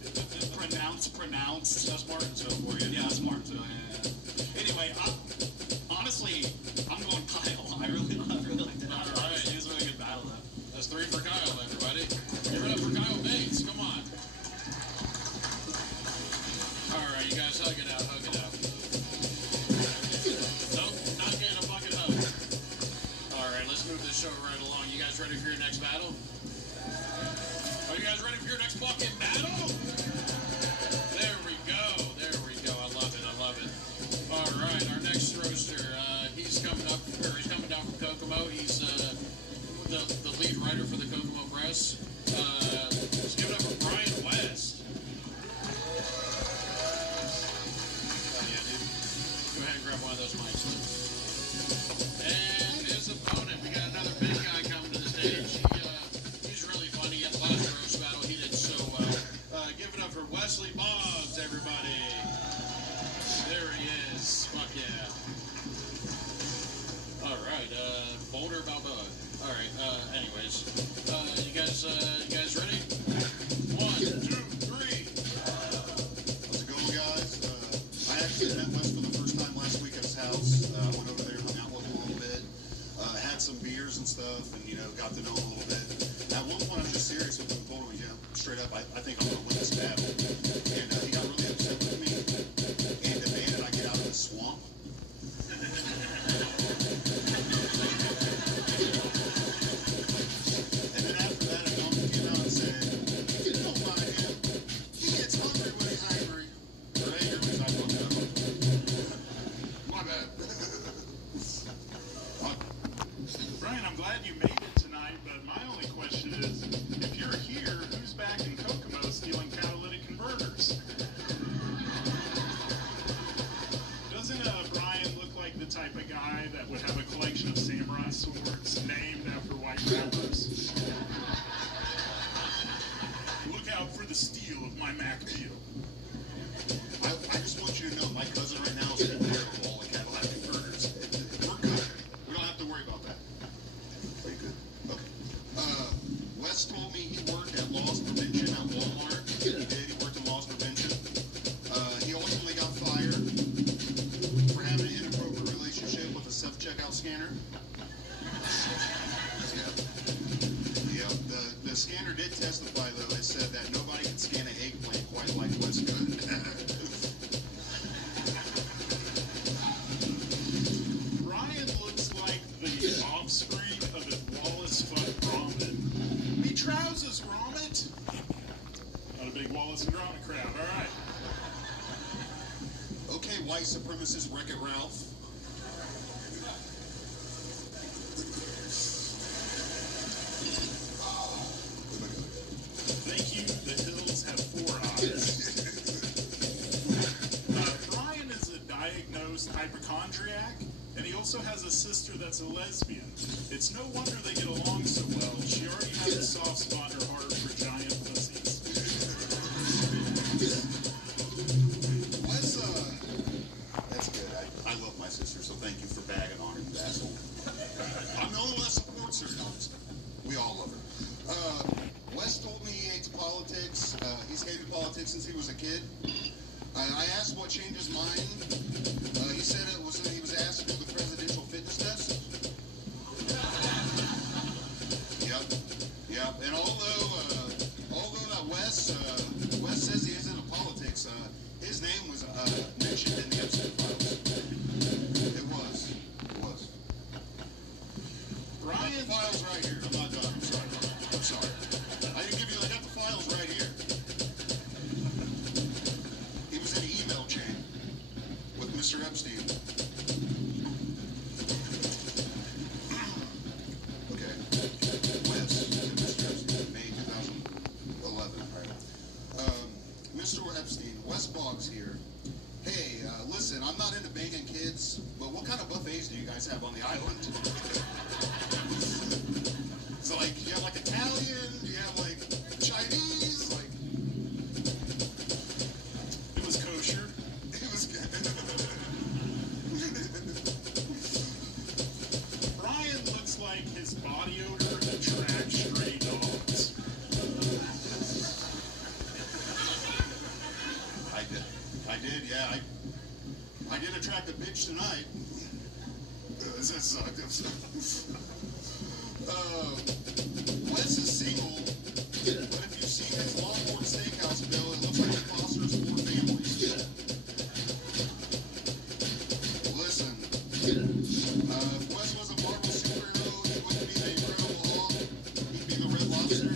Pronounced. That's Martinsville for you. Yeah, that's Martinsville. Yeah. Anyway, honestly, I'm going Kyle. I really liked it. All right, it was a really good battle though. That's 3 for Kyle, everybody. Give it up for Kyle Bates. Come on. All right, you guys, hug it out. Nope, not getting a bucket hug. All right, let's move this show right along. You guys ready for your next battle? Are you guys ready for your next fucking battle? There we go. I love it. All right, our next roaster, he's coming down from Kokomo. He's the lead writer for the Kokomo Press. Let's give it up for Brian West. Yeah, dude. Go ahead and grab one of those mics. And his opponent, we got another big guy coming to the stage. He's really funny. At the last roast battle, he did so well. Give it up for Wesley Boggs, everybody. There he is. Fuck yeah. All right, Boulder Balboa. All right, anyways, you guys some beers and stuff, and got to know him a little bit. At one point, I was just serious with him, told him, straight up, I think I'm gonna win this battle. And he got really upset with me and demanded I get out of the swamp. And then after that, a donkey came out and said, "You don't mind him. He gets hungry when he's angry." Or angry when he's not fucked up. My bad. Brian, I'm glad you made it tonight, but my only question is, if you're here, who's back in Kokomo stealing catalytic converters? Doesn't Brian look like the type of guy that would have a collection of samurai swords named after white rappers? Look out for the steal of my Mac deal. I just want you to know my cousin right now is aware of all the Cadillac converters. We're good. We don't have to worry about that. Are you good? Okay. Wes told me he worked at loss prevention at Walmart. He did. He worked in loss prevention. He ultimately got fired for having an inappropriate relationship with a self-checkout scanner. Yeah. The scanner did testify, though. It said that nobody could scan an eggplant quite like Wes could. Brian looks like the offspring of a Wallace fuck Gromit. Me trousers, Gromit! Not a big Wallace and Gromit crowd, alright. Okay, white supremacist Wreck-It Ralph. Thank you, the hills have 4 eyes. Brian is a diagnosed hypochondriac, and he also has a sister that's a lesbian. It's no wonder they get along so well. She already has a soft spot in her heart for giant pussies. Wes, that's good. I love my sister, so thank you for bagging on her, you asshole. I'm the only one that supports her. No, we all love her. Wes told me he hates politics. He's hated politics since he was a kid. I asked what changed his mind. He said it was he was asked to do the presidential fitness test. Yep. And although that Wes says he is into politics, his name was mentioned in the Epstein files. It was. Brian, the files right here. I'm not done. I'm sorry. I didn't give you. I got the files right here. He was in an email chain with Mr. Epstein. Okay. Wes and Mr. Epstein, May 2011. All right. Mr. Epstein, Wes Boggs here. Hey, listen, I'm not into banging kids, but what kind of buffets do you guys have on the island? Is it like, do you have like Italian? Do you have like Chinese? Like, It was kosher. it was good. Brian looks like his body odor attracts stray dogs. I did, yeah. I did attract a bitch tonight. That sucked. Wes is single, but if you've seen his Longhorn Steakhouse bill, it looks like it fosters 4 families. Listen, if Wes was a Marvel superhero, he wouldn't be the Incredible Hulk. He'd be the Red Lobster.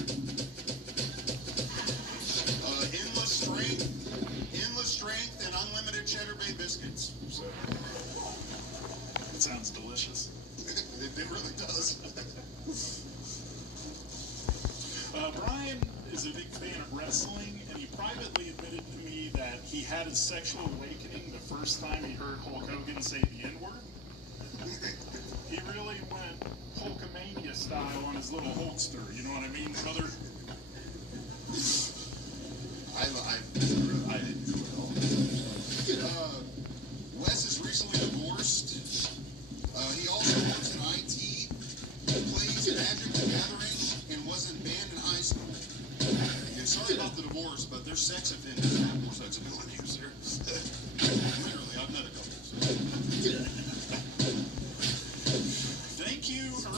Endless strength, and unlimited Cheddar Bay biscuits. So, It sounds delicious. it really does. Brian is a big fan of wrestling, and he privately admitted to me that he had a sexual awakening the first time he heard Hulk Hogan say the N-word. He really went Hulkamania style on his little Hulkster, you know what I mean, brother? I didn't do it all. Wes is recently divorced. He also works in IT, plays Magic the Gathering, and wasn't banned in high school. And sorry about the divorce, but they're sex offenders, not more sex abilities here. Literally, I've met a couple. So. Thank you for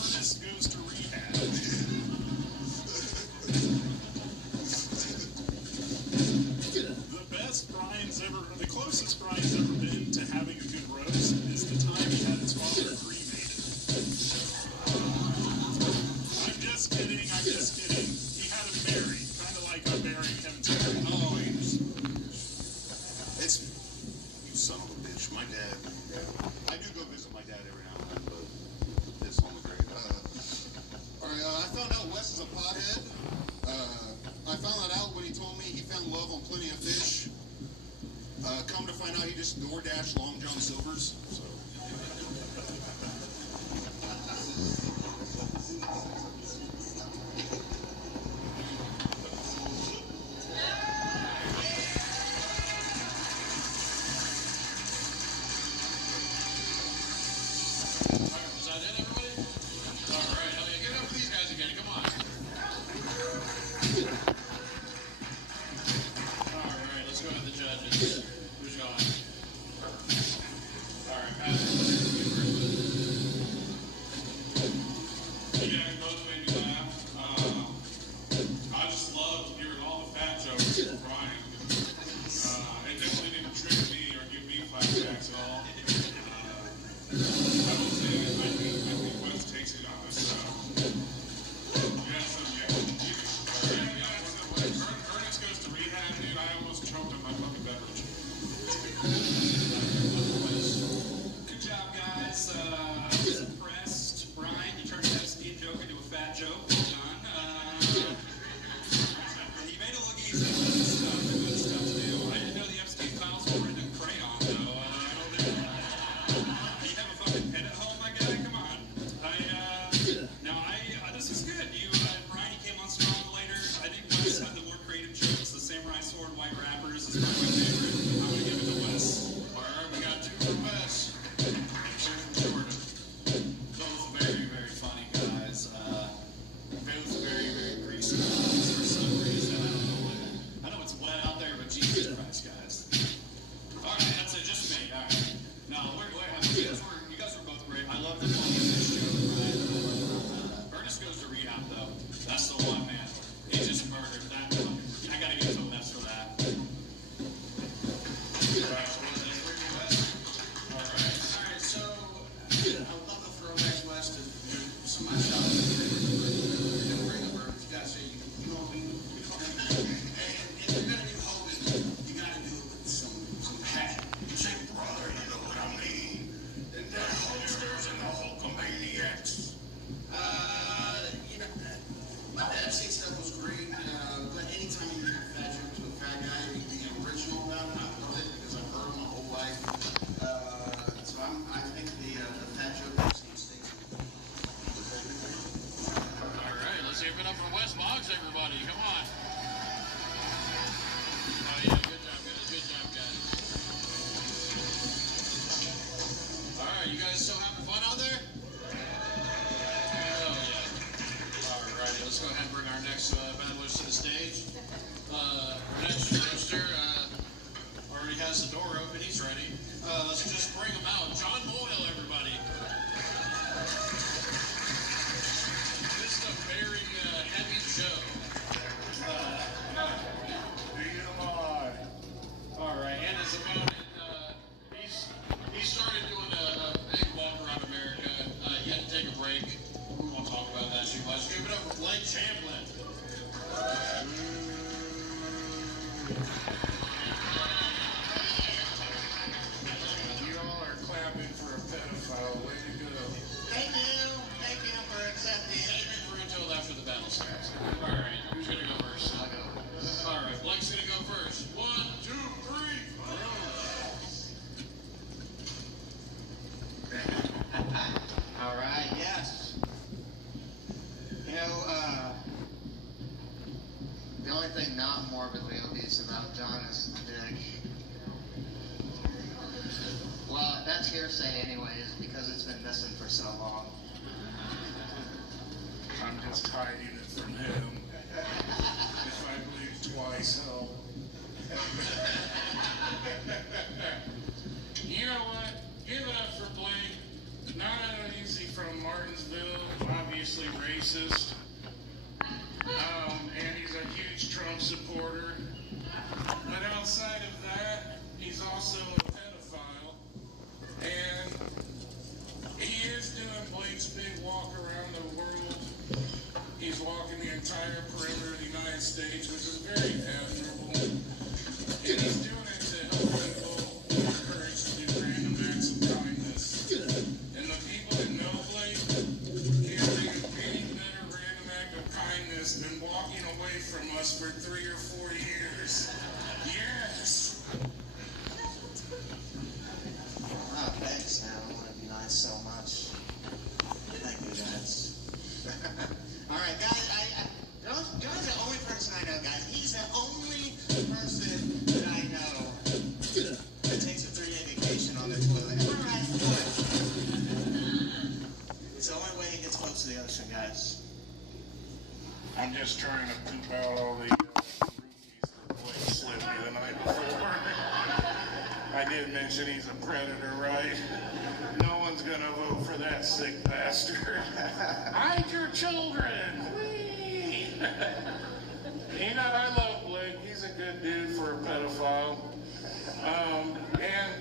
on Plenty of Fish. Come to find out, he just DoorDashed Long John Silver's. So. Was that it, everybody? All right, hell yeah, give it up for these guys again. Come on. All right, let's go to the judges. Who's going? All right, Pat. You guys both made me laugh. I just loved hearing all the fat jokes from Brian. It definitely didn't trick me or give me flashbacks at all. I will say I think Wes takes it on us. Ernest goes to rehab, dude. I almost choked on my fucking beverage. Good job, guys. I was impressed. Brian, you turned that Steve joke into a fat joke. Well done. You made it look easy. Good stuff to do. I didn't know the Epstein files were written in crayon, though. Do you have a fucking pen at home, my guy? Come on. This is good. Brian, you came on strong later. I think Wes had the more creative jokes. The Samurai Sword, White Rappers is probably my favorite. I'm going to give it to Wes. All right, we got 2 for Wes. 2 from Jordan. Both very, very funny guys. Both very, very greasy guys for some reason. I don't know what. I know it's wet out there, but Jesus Christ, guys. All right, that's it. Just me. All right. No, you guys were both great. I love the Plenty of Fish joke, right? Ernest goes to rehab, though. That's the one, man. He just murdered that one. I gotta give it to Wes for that. All right, so I would love the throwbacks, Wes, to some of my shots. And bring up Ernest. You gotta say, you know what I mean? And if you're gonna do Hogan, you gotta do it with some passion. You say, brother, you know what I mean? And the Hulksters and the Hulkamaniacs. My Epstein stuff was great, but anytime you make a fat joke to a fat guy, you be original about it. I love it because I've heard them my whole life. So I think the fat joke stinks. All right, let's give it up for Wes Boggs, everybody. Come on. Oh yeah, good job, guys. Good job, guys. All right, you guys still having fun out there? Oh yeah. Alright, let's go ahead and bring our next battlers to the stage. Our next roaster already has the door open. He's ready. Let's just bring him out. John Boyle, everybody. This is a very heavy show. Alright, and his opponent, he started doing a big walk around America. He had to take a break. We won't talk about that too much. Give it up for Blake Champlin. You all are clapping for a pedophile. Way to go. Thank you for accepting. Saving for until after the battle starts. Alright, who's gonna go first? I'll go. Alright, Blake's gonna go first. 1, 2, 3. All right, yes. You know, the only thing not morbidly obese about John is the dick. Well, that's hearsay anyways, because it's been missing for so long. I'm just hiding it from him. If I bleed twice, hell. You know what? Give it up for Blake. Not uneasy from Martinsville, obviously racist. And he's a huge Trump supporter. But outside of that, he's also a pedophile. And he is doing Blake's big walk around the world. He's walking the entire perimeter of the United States, which is very admirable. And he's doing it to help people with courage to do random acts of kindness. And the people that know Blake can't think of any better random act of kindness than walking away from us for 3 or 4 years. much. Thank you, guys. All right, guys, John's the only person I know, guys. He's the only person that I know that takes a 3-day vacation on the toilet. Am I right? It's the only way he gets close to the ocean, guys. I'm just trying to poop out all the roofies that Blake slipped me the night before. I did mention he's a predator, right? No one's gonna vote for that sick bastard. Hide your children! Whee! You know, I love Blake. He's a good dude for a pedophile. And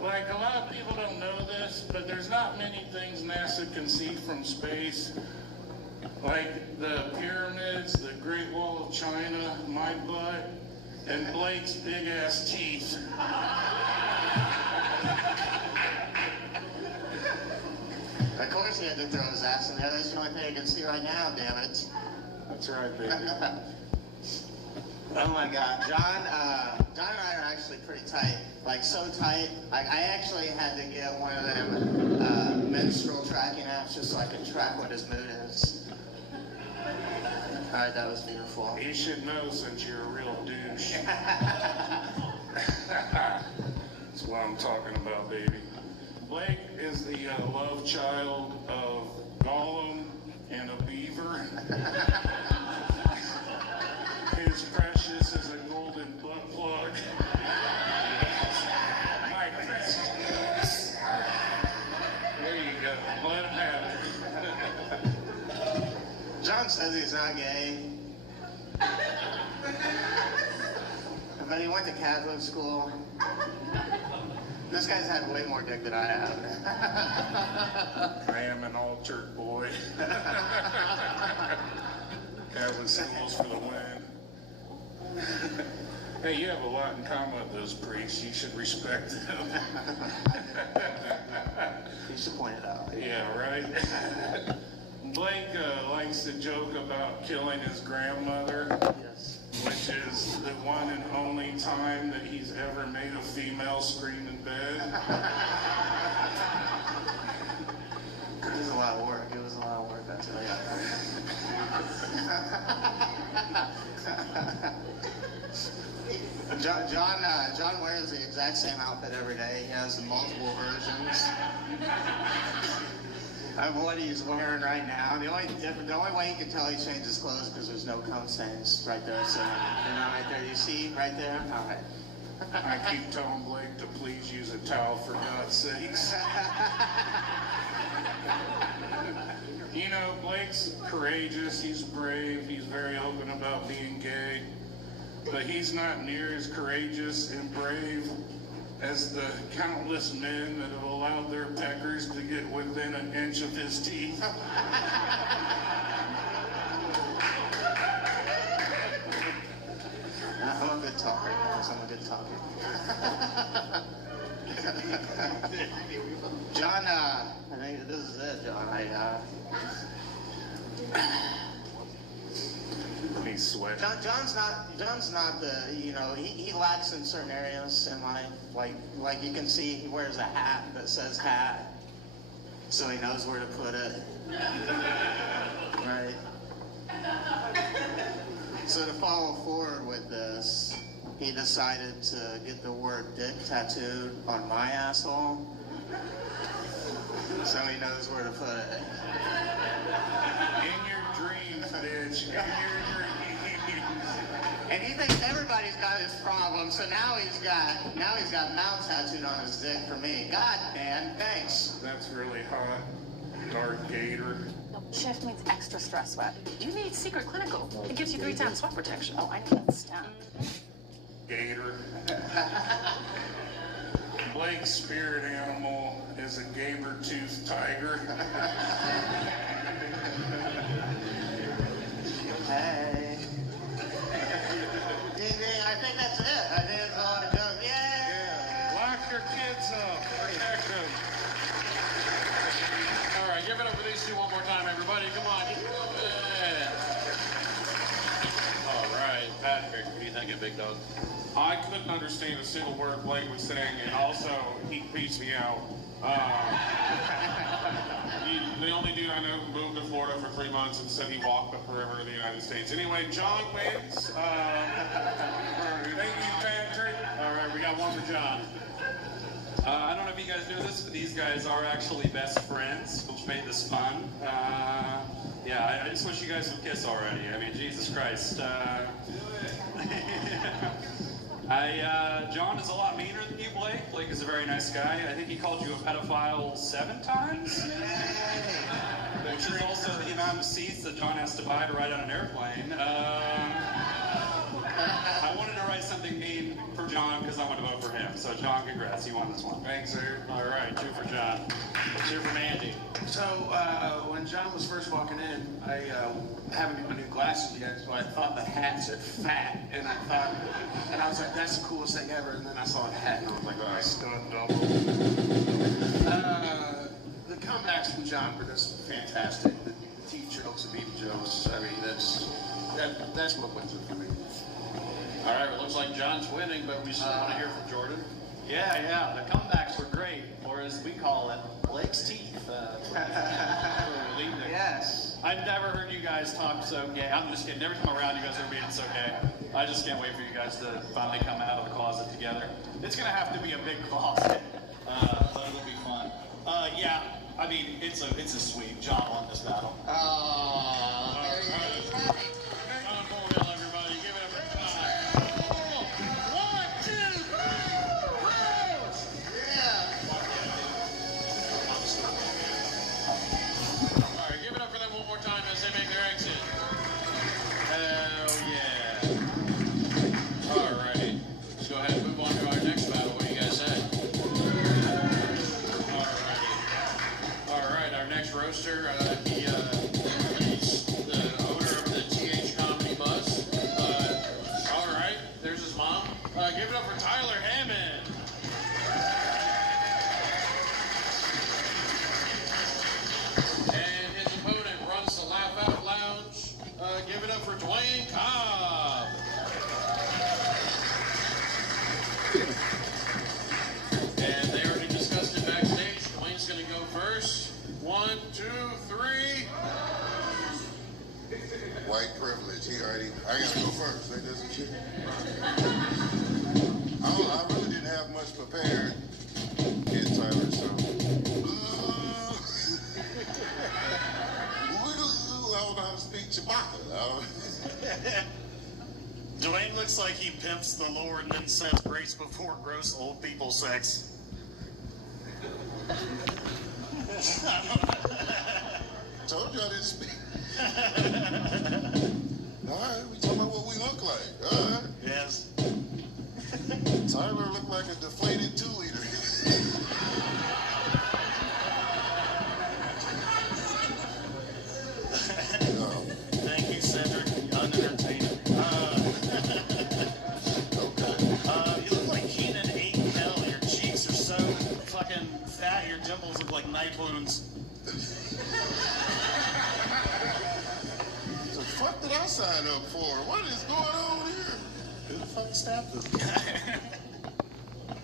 like a lot of people don't know this, but there's not many things NASA can see from space. Like the pyramids, the Great Wall of China, my butt, and Blake's big ass teeth. Of course he had to throw his ass in there. That's the only thing I can see right now, damn it. That's right, baby. Oh my God, John and I are actually pretty tight. Like so tight. Like I actually had to get one of them menstrual tracking apps just so I can track what his mood is. All right, that was beautiful. You should know since you're a real douche. That's what I'm talking about, baby. Blake is the love child of Gollum and a beaver. His precious is a golden butt plug. Mike, there you go. Let him have it. John says he's not gay. But he went to Catholic school. This guy's had way more dick than I have. I am an altered boy. Catholic schools for the win. Hey, you have a lot in common with those priests. You should respect them. You should point it out. Yeah, right? Blake likes to joke about killing his grandmother. Yes. Which is the one and only time that he's ever made a female scream in bed. It was a lot of work. It was a lot of work, I tell you. John wears the exact same outfit every day. He has multiple versions of what he's wearing right now. The only way you can tell he changed his clothes because there's no cum stains right there. So, right there. You see right there? All right. I keep telling Blake to please use a towel for God's sakes. You know, Blake's courageous, he's brave, he's very open about being gay, but he's not near as courageous and brave as the countless men that have allowed their peckers to get within an inch of his teeth. I'm a good talker, guys. I'm a good talker. John, I think this is it, John. He's sweating. John's not the, he lacks in certain areas in life. Like you can see he wears a hat that says hat, so he knows where to put it. Right? So to follow forward with this, he decided to get the word dick tattooed on my asshole, so he knows where to put it. In your dreams, bitch. In your dreams. And he thinks everybody's got his problem, so now he's got mouth tattooed on his dick for me. God, man, thanks. That's really hot. Dark gator. Shift means extra stress sweat. You need Secret Clinical. It gives you 3 times sweat protection. Oh, I need that stem. Gator. Blake's spirit animal is a gaber-toothed tiger. Hey. I think that's it. I think it's all it does. Yeah. Lock your kids up. Protect them. All right, give it up for these two one more time, everybody. Come on. All right, Patrick, what do you think of Big Dog? I couldn't understand a single word Blake was saying, and also he pieced me out. kind of moved to Florida for 3 months and said he walked the perimeter of the United States. Anyway, John wins. Thank you, Patrick. All right, we got one for John. I don't know if you guys know this, but these guys are actually best friends, which made this fun. Yeah, I just wish you guys would kiss already. I mean, Jesus Christ. John is a lot meaner than you, Blake. Blake is a very nice guy. I think he called you a pedophile 7 times. Which is also the amount of seats that John has to buy to ride on an airplane. I wanted to write something mean for John because I want to vote for him. So, John, congrats. You won this one. Thanks, sir. All right, 2 for John. 2 from Andy. So, when John was first walking in, I haven't got my new glasses yet, so I thought the hat said fat, and I was like, that's the coolest thing ever, and then I saw a hat, and I was like, oh, I stunned double. The comebacks from John were just fantastic. The teeth jokes, the beef jokes, I mean, that's what wins it for me. All right, well, it looks like John's winning, but we still want to hear from Jordan. Yeah, the comebacks were great, or as we call it, Blake's teeth. Yes. I've never heard you guys talk so gay. I'm just kidding. Every time I'm around, you guys are being so gay. I just can't wait for you guys to finally come out of the closet together. It's going to have to be a big closet, but it'll be fun. Yeah, I mean, it's a sweep. John won this battle. He's the owner of the TH Comedy Bus. All right, there's his mom. Give it up for Tyler Hammond. And his opponent runs the Laugh Out Lounge. Give it up for Dwayne Cobb. And they already discussed it backstage. Dwayne's going to go first. 1, 2, 3. White privilege. I gotta go first. Ain't that some shit? I really didn't have much prepared, kid Tyler, so. I don't know how to speak Chewbacca. Dwayne looks like he pimps the Lord and then says grace before gross old people sex. Told you I didn't speak. All right, we talking about what we look like. All right. Yes. Tyler looked like a deflated 2-liter. Thank you, Cedric. Unentertaining. You look like Keenan ate hell. Your cheeks are so fucking fat. Your dimples look like knife wounds. The fuck did I sign up for? What is going on here? Who the fuck stabbed this?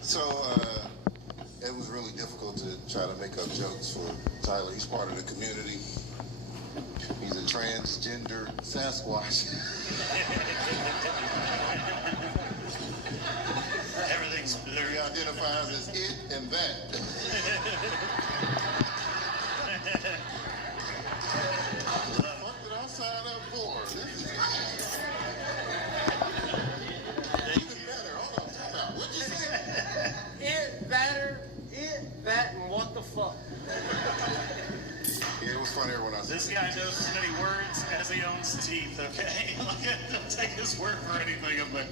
So, it was really difficult to try to make up jokes for Tyler. He's part of the community. He's a transgender Sasquatch. Everything's blurry. He identifies as it and that. What did I sign up for? Even better. Hold on, time out. What'd you say? That, and what the fuck? Yeah, it was funnier when I said This guy knows as many words as he owns teeth, okay? Don't take his word for anything, but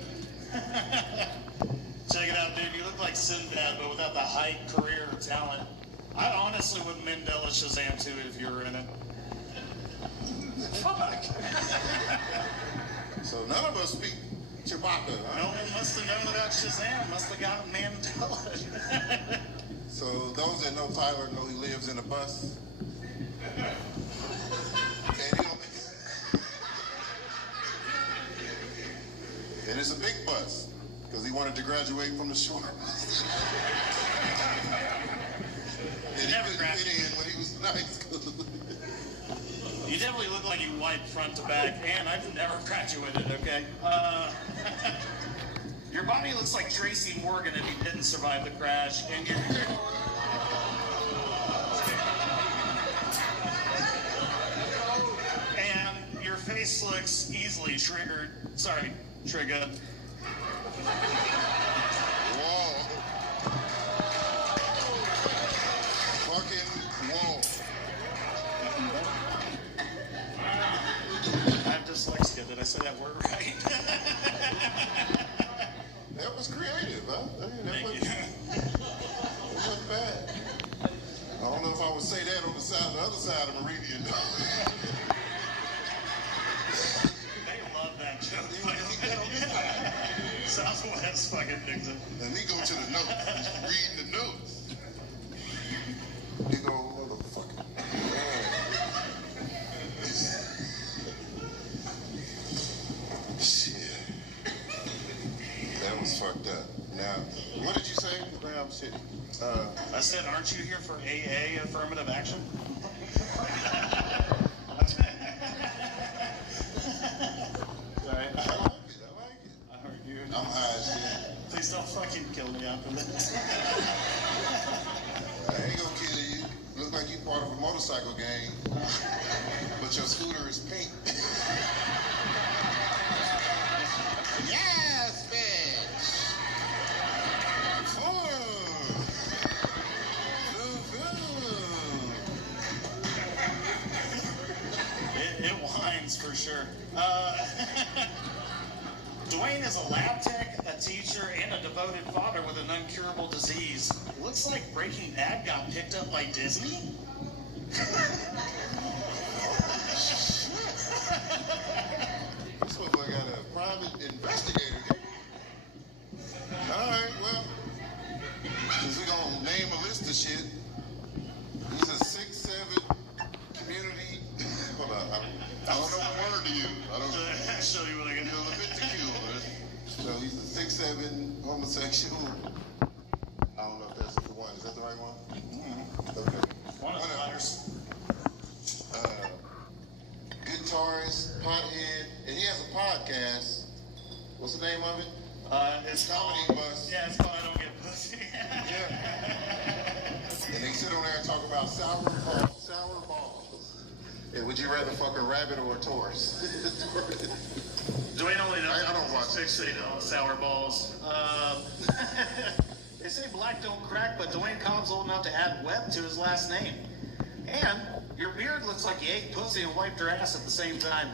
check it out, dude. You look like Sinbad, but without the height, career, or talent. I honestly would Mandela Shazam too if you were in it. Fuck. So none of us speak Chewbacca. No one must have known about Shazam. Must have got Mandela. So those that know Tyler know he lives in a bus. And it's a big bus because he wanted to graduate from the shore. And he couldn't fit in when he was in high school. definitely look like you wiped front to back, and I've never graduated, okay? Your body looks like Tracy Morgan if he didn't survive the crash, and your face looks easily triggered. Sorry, triggered. Wall. Fucking wall. I have dyslexia. Did I say that word right? That was creative, huh? Thank you. That wasn't bad. I don't know if I would say that on the other side of Meridian. They love that joke. Southwest fucking digs it. And he go to the notes. He's reading the notes. Big old motherfucker. Shit. That was fucked up. Now, what did you say? I'm shit. I said, aren't you here for AA, affirmative action? Sorry. I like it. I heard you. I'm high as shit. Please don't fucking kill me after this. I ain't gonna kill you. Look like you part of a motorcycle gang. But your scooter is pink. Yes, bitch! It whines for sure. Dwayne is a lab tech, a teacher, and a devoted father with an incurable disease. Looks like Breaking Bad got picked up by Disney? This motherfucker got a private investigator. Alright, well, since we gonna name a list of shit, he's a 6'7" community. Hold on, I don't know what word to use. I don't know. Show you what I can do. A bit too cute. So he's a 6'7" homosexual. I don't know if that's the one. Is that the right one? Mm-hmm. Okay. One of the letters. Guitarist, pothead, and he has a podcast. What's the name of it? It's Comedy called, Bus. Yeah, it's called I Don't Get Pussy. Yeah. And they sit on there and talk about sour balls. Yeah, would you rather fuck a rabbit or a Taurus? Dwayne only knows I don't watch fixate on sour balls. They say black don't crack, but Dwayne Cobb's old enough to add Webb to his last name. And your beard looks like you ate pussy and wiped your ass at the same time.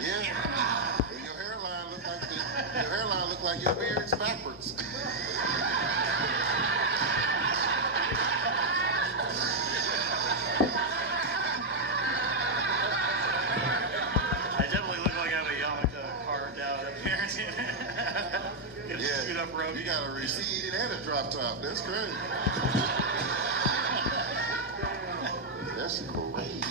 Yeah. Your hairline look like your beard's backwards. I definitely look like I have a yarmulke carved out up here. Shoot up road. You got a receded and a drop top. That's great. That's great.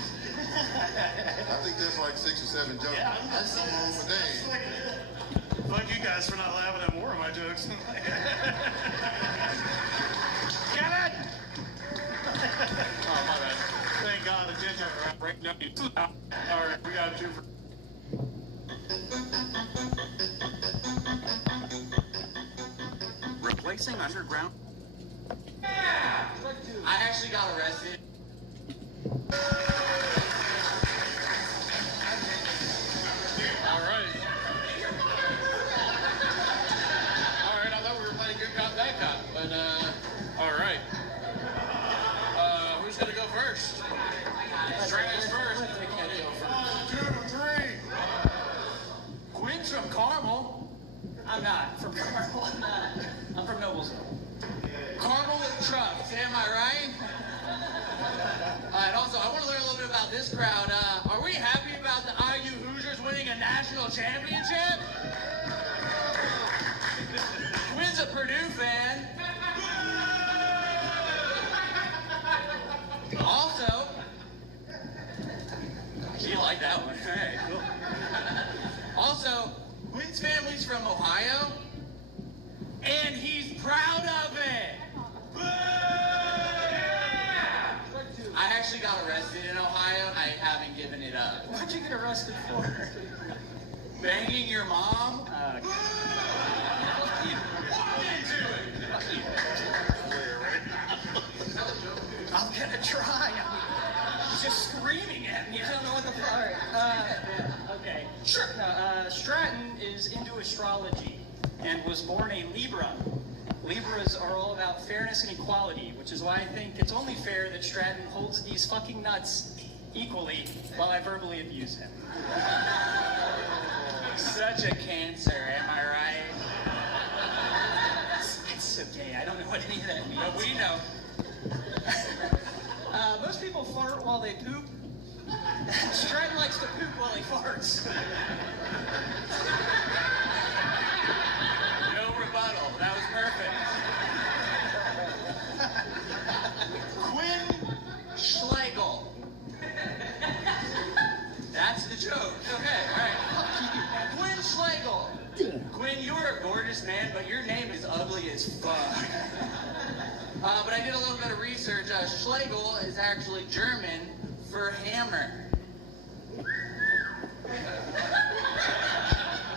I think there's like 6 or 7 jokes. Yeah, That's something wrong with Dave. Fuck you guys for not laughing at more of my jokes. Get it! Oh, my bad. Thank God the ginger break down you. Alright, we got 2 for... Replacing underground. I actually got arrested. Alright, I thought we were playing good cop, bad cop, but, alright. Who's gonna go first? Trans first. 1, 2, 3. Quinn's from Carmel. I'm not from Carmel. I'm from Noblesville. Carmel with trucks, am I right? And also, I want to learn a little bit about this crowd. Are we happy about the IU Hoosiers winning a national championship? Quinn's a Purdue fan. Also, you like that one? Hey, cool. Also, Quinn's family's from Ohio, and he's proud of it. Boo! actually got arrested in Ohio, and I haven't given it up. What'd you get arrested for? Banging your mom? Fuck you. Walk into it! I'm gonna try. He's just screaming at me. I don't know what the fuck. All right. Okay. Sure. Stratton is into astrology and was born a Libra. Libras are all about fairness and equality, which is why I think it's only fair that Stratton holds these fucking nuts equally while I verbally abuse him. Such a Cancer, am I right? It's so gay. I don't know what any of that means. But we know. Most people fart while they poop. Stratton likes to poop while he farts. No rebuttal. That was perfect. Quinn Schlegel. That's the joke. Okay, all right. Quinn Schlegel. Quinn, you are a gorgeous man, but your name is ugly as fuck. But I did a little bit of research. Schlegel is actually German for hammer.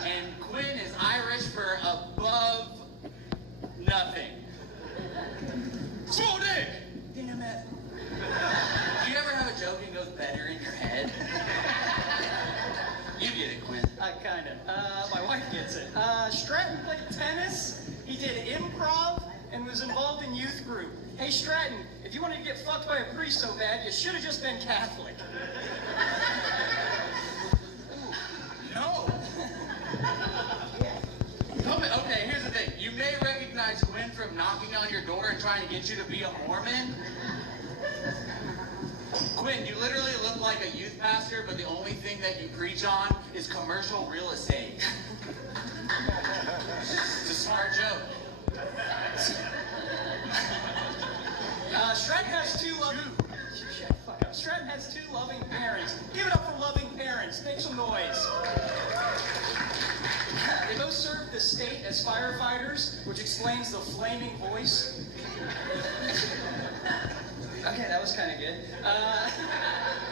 And Quinn is Irish for above nothing. Small dick! Damn it. Do you ever have a joke and goes better in your head? You get it, Quinn. Kind of. My wife gets it. Stratton played tennis. He did improv and was involved in youth group. Hey, Stratton, if you wanted to get fucked by a priest so bad, you should have just been Catholic. No. Okay, here's the thing. You may recognize Quinn from knocking on your door and trying to get you to be a Mormon. Quinn, you literally look like a youth pastor, but the only thing that you preach on is commercial real estate. It's a smart joke. Stratton has two loving parents. Give it up for loving parents. Make some noise. They both serve the state as firefighters, which explains the flaming voice. Okay, that was kind of good.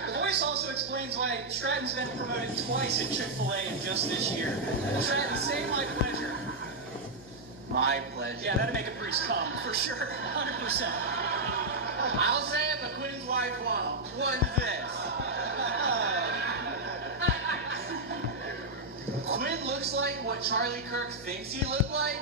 The voice also explains why Stratton's been promoted twice at Chick-fil-A in just this year. Stratton, say my pleasure. My pleasure. Yeah, that'd make a priest come, for sure. 100%. I'll say it, but Quinn's wife won't. What's this? Quinn looks like what Charlie Kirk thinks he looked like.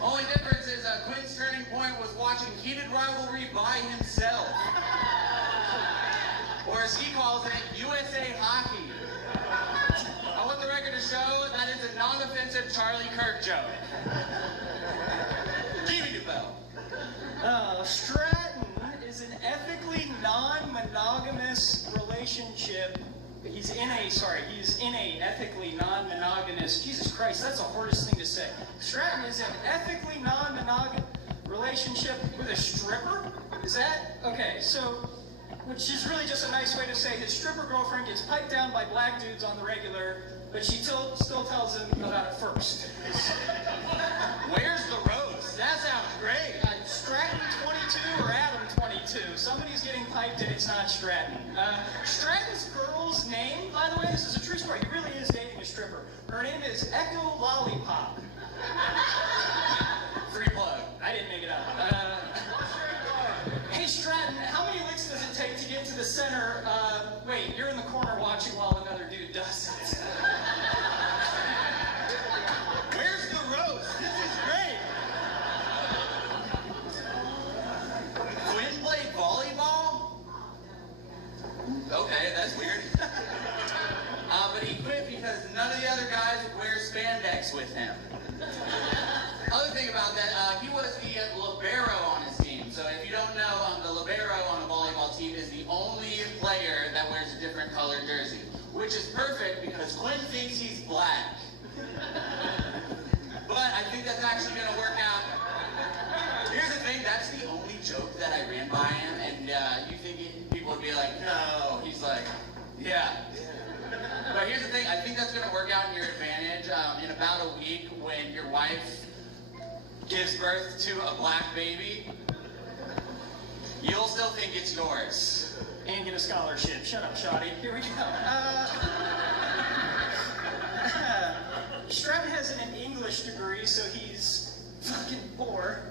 Only difference is Quinn's turning point was watching Heated Rivalry by himself. Or as he calls it, USA Hockey. I want the record to show that is a non-offensive Charlie Kirk joke. Give me the bell. Stratton is an ethically non-monogamous relationship. He's in a ethically non-monogamous, Jesus Christ, that's the hardest thing to say. Stratton is an ethically non-monogamous relationship with a stripper? Is that? Okay, so, which is really just a nice way to say his stripper girlfriend gets piped down by black dudes on the regular, but she still tells him about it first. Where's the roast? That sounds great. Stratton 22 or Adam 22. Somebody's getting piped and it's not Stratton. Stratton's girl's name, by the way, this is a true story. He really is dating a stripper. Her name is Echo Lollipop. Free plug. I didn't make it up. Hey, Stratton, how many licks does it take to get to the center? Wait, you're in the corner watching while another dude does it. Where's the roast? This is great. Quinn played volleyball? Okay, that's weird. But he quit because none of the other guys would wear spandex with him. Other thing about that, he was the libero on his team. So if you don't know, the libero on a volleyball team is the only player that wears a different colored jersey, which is perfect because Quinn thinks he's black. But I think that's actually going to work out. Here's the thing, that's the only joke that I ran by him, and you think people would be like, no. He's like, yeah. But here's the thing, I think that's going to work out in your advantage in about a week when your wife gives birth to a black baby, you'll still think it's yours. And get a scholarship. Shut up, Shoddy. Here we go. Stratton has an English degree, so he's fucking poor.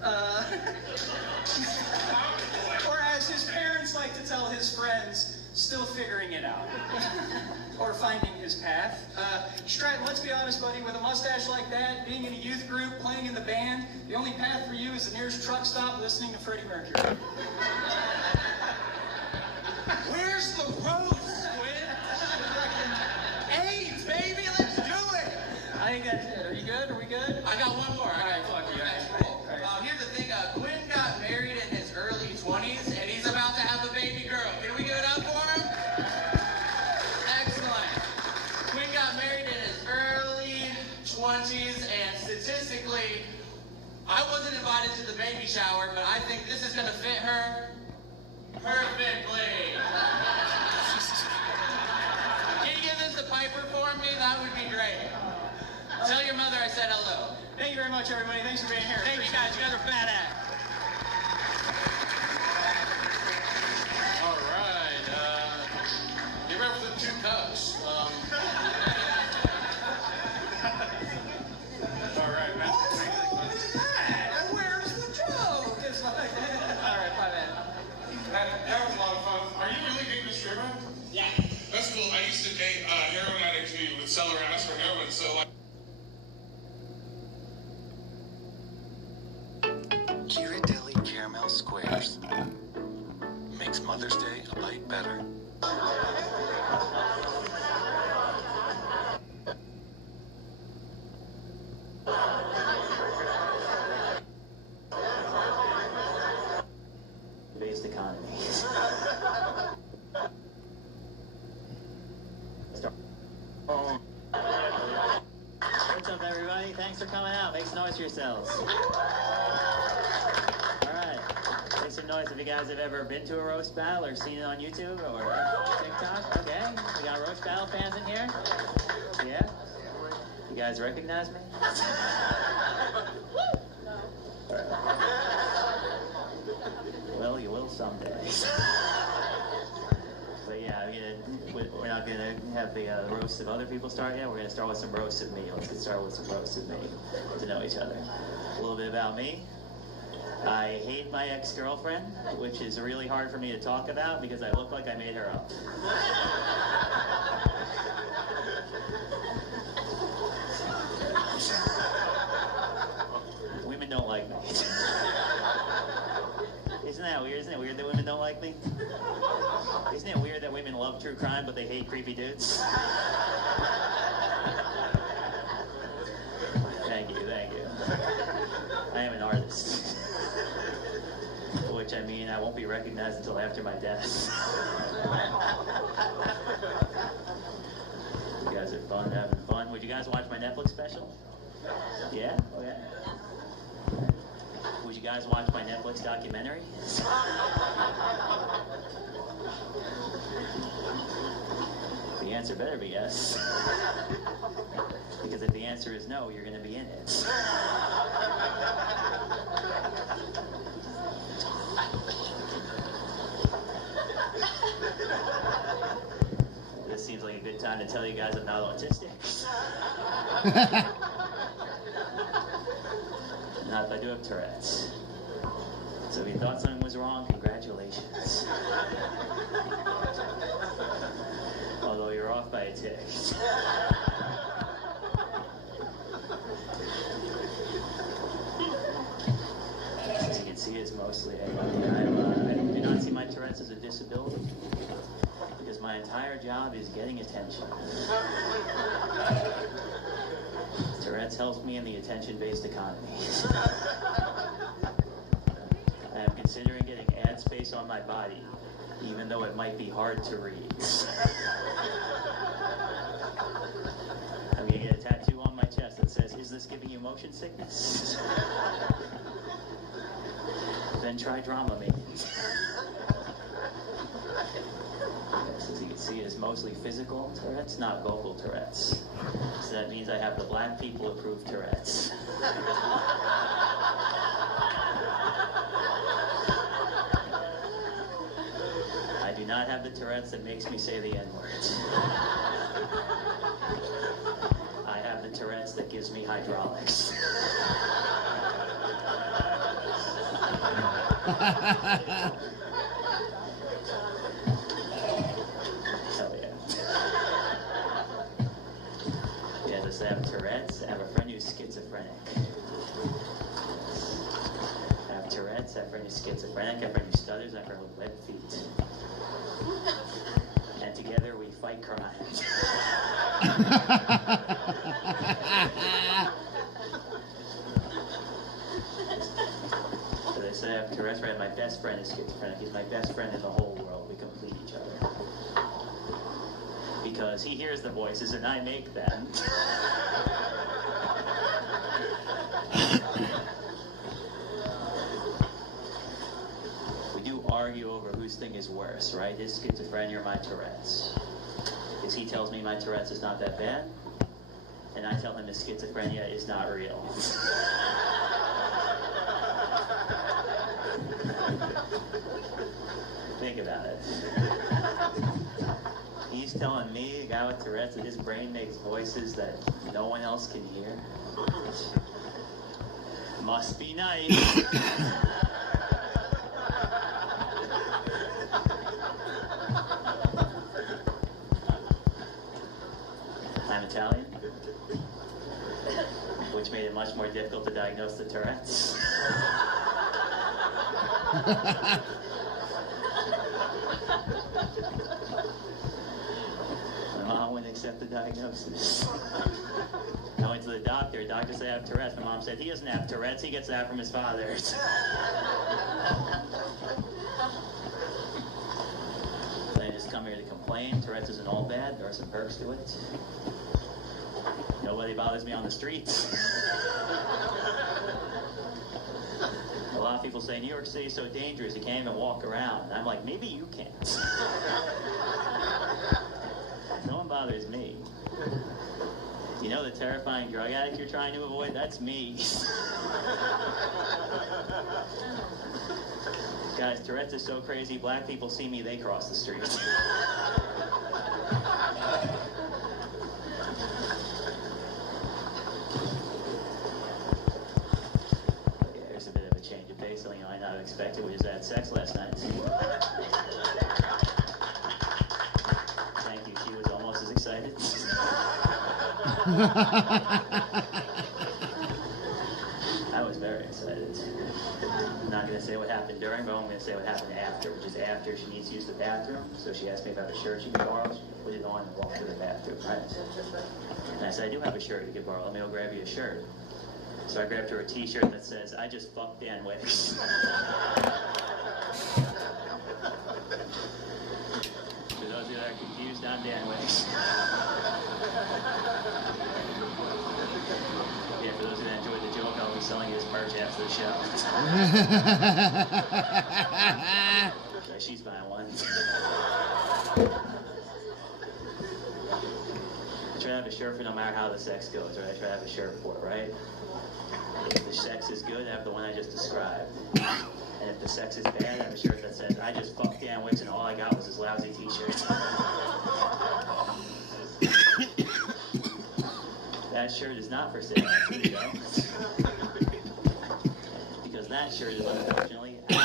Or as his parents like to tell his friends, still figuring it out. Or finding his path. Stratton, let's be honest, buddy, with a mustache like that, being in a youth group, playing in the band, the only path for you is the nearest truck stop listening to Freddie Mercury. Where's the roast, Squid? AIDS, baby, let's do it! I think that's it. Are you good? Are we good? I got one more. Alright, fuck you. Okay, cool. Here's the thing, Quinn got married in his early 20s, and he's about to have a baby girl. Can we give it up for him? Excellent. Quinn got married in his early 20s, and statistically, I wasn't invited to the baby shower, but I think this is going to fit her perfectly. Can you give this to Piper for me? That would be great. Tell your mother I said hello. Thank you very much, everybody. Thanks for being here. Thank you guys. You guys are badass. All right. Give it up for the two cups. All right, man. Oh, look at that. Where's the joke? It's like, all right, bye, man. That was a lot of fun. Are you really dating a stripper? Yeah. That's cool. I used to date a heroin addict who would sell her ass for heroin, so like. Ghirardelli Caramel Squares makes Mother's Day a bite better. Based economy. What's up, everybody? Thanks for coming out. Make some noise for yourselves. Alright. Make some noise if you guys have ever been to a roast battle or seen it on YouTube or TikTok. Okay. We got roast battle fans in here? Yeah? You guys recognize me? Well, you will someday. But yeah, we're not going to have the roast of other people start yet. We're going to start with some roast of me. Let's get started with some roast of me to know each other. A little bit about me. I hate my ex-girlfriend, which is really hard for me to talk about because I look like I made her up. Women don't like me. Isn't that weird? Isn't it weird that women don't like me? Isn't it weird that women love true crime but they hate creepy dudes? Thank you, thank you. I am an artist. Which, I mean, I won't be recognized until after my death. You guys are fun, having fun. Would you guys watch my Netflix special? Yeah? Okay. Would you guys watch my Netflix documentary? The answer better be yes. Because if the answer is no, you're going to be in it. This seems like a good time to tell you guys I'm not autistic. Not if I do have Tourette's. So if you thought something was wrong, congratulations. Although you're off by a tick. As you can see, it's mostly I do not see my Tourette's as a disability because my entire job is getting attention. Tourette's helps me in the attention-based economy. I am considering getting ad space on my body, even though it might be hard to read. I'm gonna get a tattoo on my chest that says, "Is this giving you motion sickness?" Then try Dramamine. Yes, as you can see, it's mostly physical Tourette's, not vocal Tourette's. So that means I have the black people approved Tourette's. Tourette's that makes me say the N-word. I have the Tourette's that gives me hydraulics. Hell yeah. Yeah, does I have Tourette's? I have a friend who's schizophrenic. I have Tourette's, I have a friend who's schizophrenic, I have a friend who stutters, I have a friend with web feet. And together we fight crime. So they say I have Tourette's, right? My best friend is schizophrenic. He's my best friend in the whole world. We complete each other. Because he hears the voices and I make them. We do argue over whose thing is worse, right? His schizophrenia or my Tourette's. Because he tells me my Tourette's is not that bad, and I tell him his schizophrenia is not real. Think about it. He's telling me, a guy with Tourette's, that his brain makes voices that no one else can hear. Must be nice. I'm Italian, which made it much more difficult to diagnose the Tourette's. My mom wouldn't accept the diagnosis. I went to the doctor. Doctor said I have Tourette's. My mom said he doesn't have Tourette's. He gets that from his father. I just come here to complain. Tourette's isn't all bad. There are some perks to it. Nobody bothers me on the streets. A lot of people say New York City is so dangerous you can't even walk around. And I'm like, maybe you can't. No one bothers me. You know the terrifying drug addict you're trying to avoid? That's me. Guys, Tourette's is so crazy, black people see me, they cross the street. Okay, here's a bit of a change of pace, something I might not have expected. We just had sex last night. Thank you, she was almost as excited. I was very excited. I'm not going to say what happened during, but I'm going to say what happened after, which is after she needs to use the bathroom. So she asked me if I have a shirt she could borrow. She put it on and walked to the bathroom, right? And I said, I do have a shirt you could borrow. Let me go grab you a shirt. So I grabbed her a t-shirt that says, I just fucked Dan Wicks. For those of you that are confused, I'm Dan Wicks. Yeah, for those of you that enjoyed the joke, I'll be selling you his merch after the show. So she's buying one. I try to have a shirt for no matter how the sex goes, right? I try to have a shirt for it, right? If the sex is good, I have the one I just described. And if the sex is bad, I have a shirt that says, I just fucked Dan Wicks and all I got was his lousy t-shirt. That shirt is not for sale on Trudeau. Because that shirt is unfortunately out.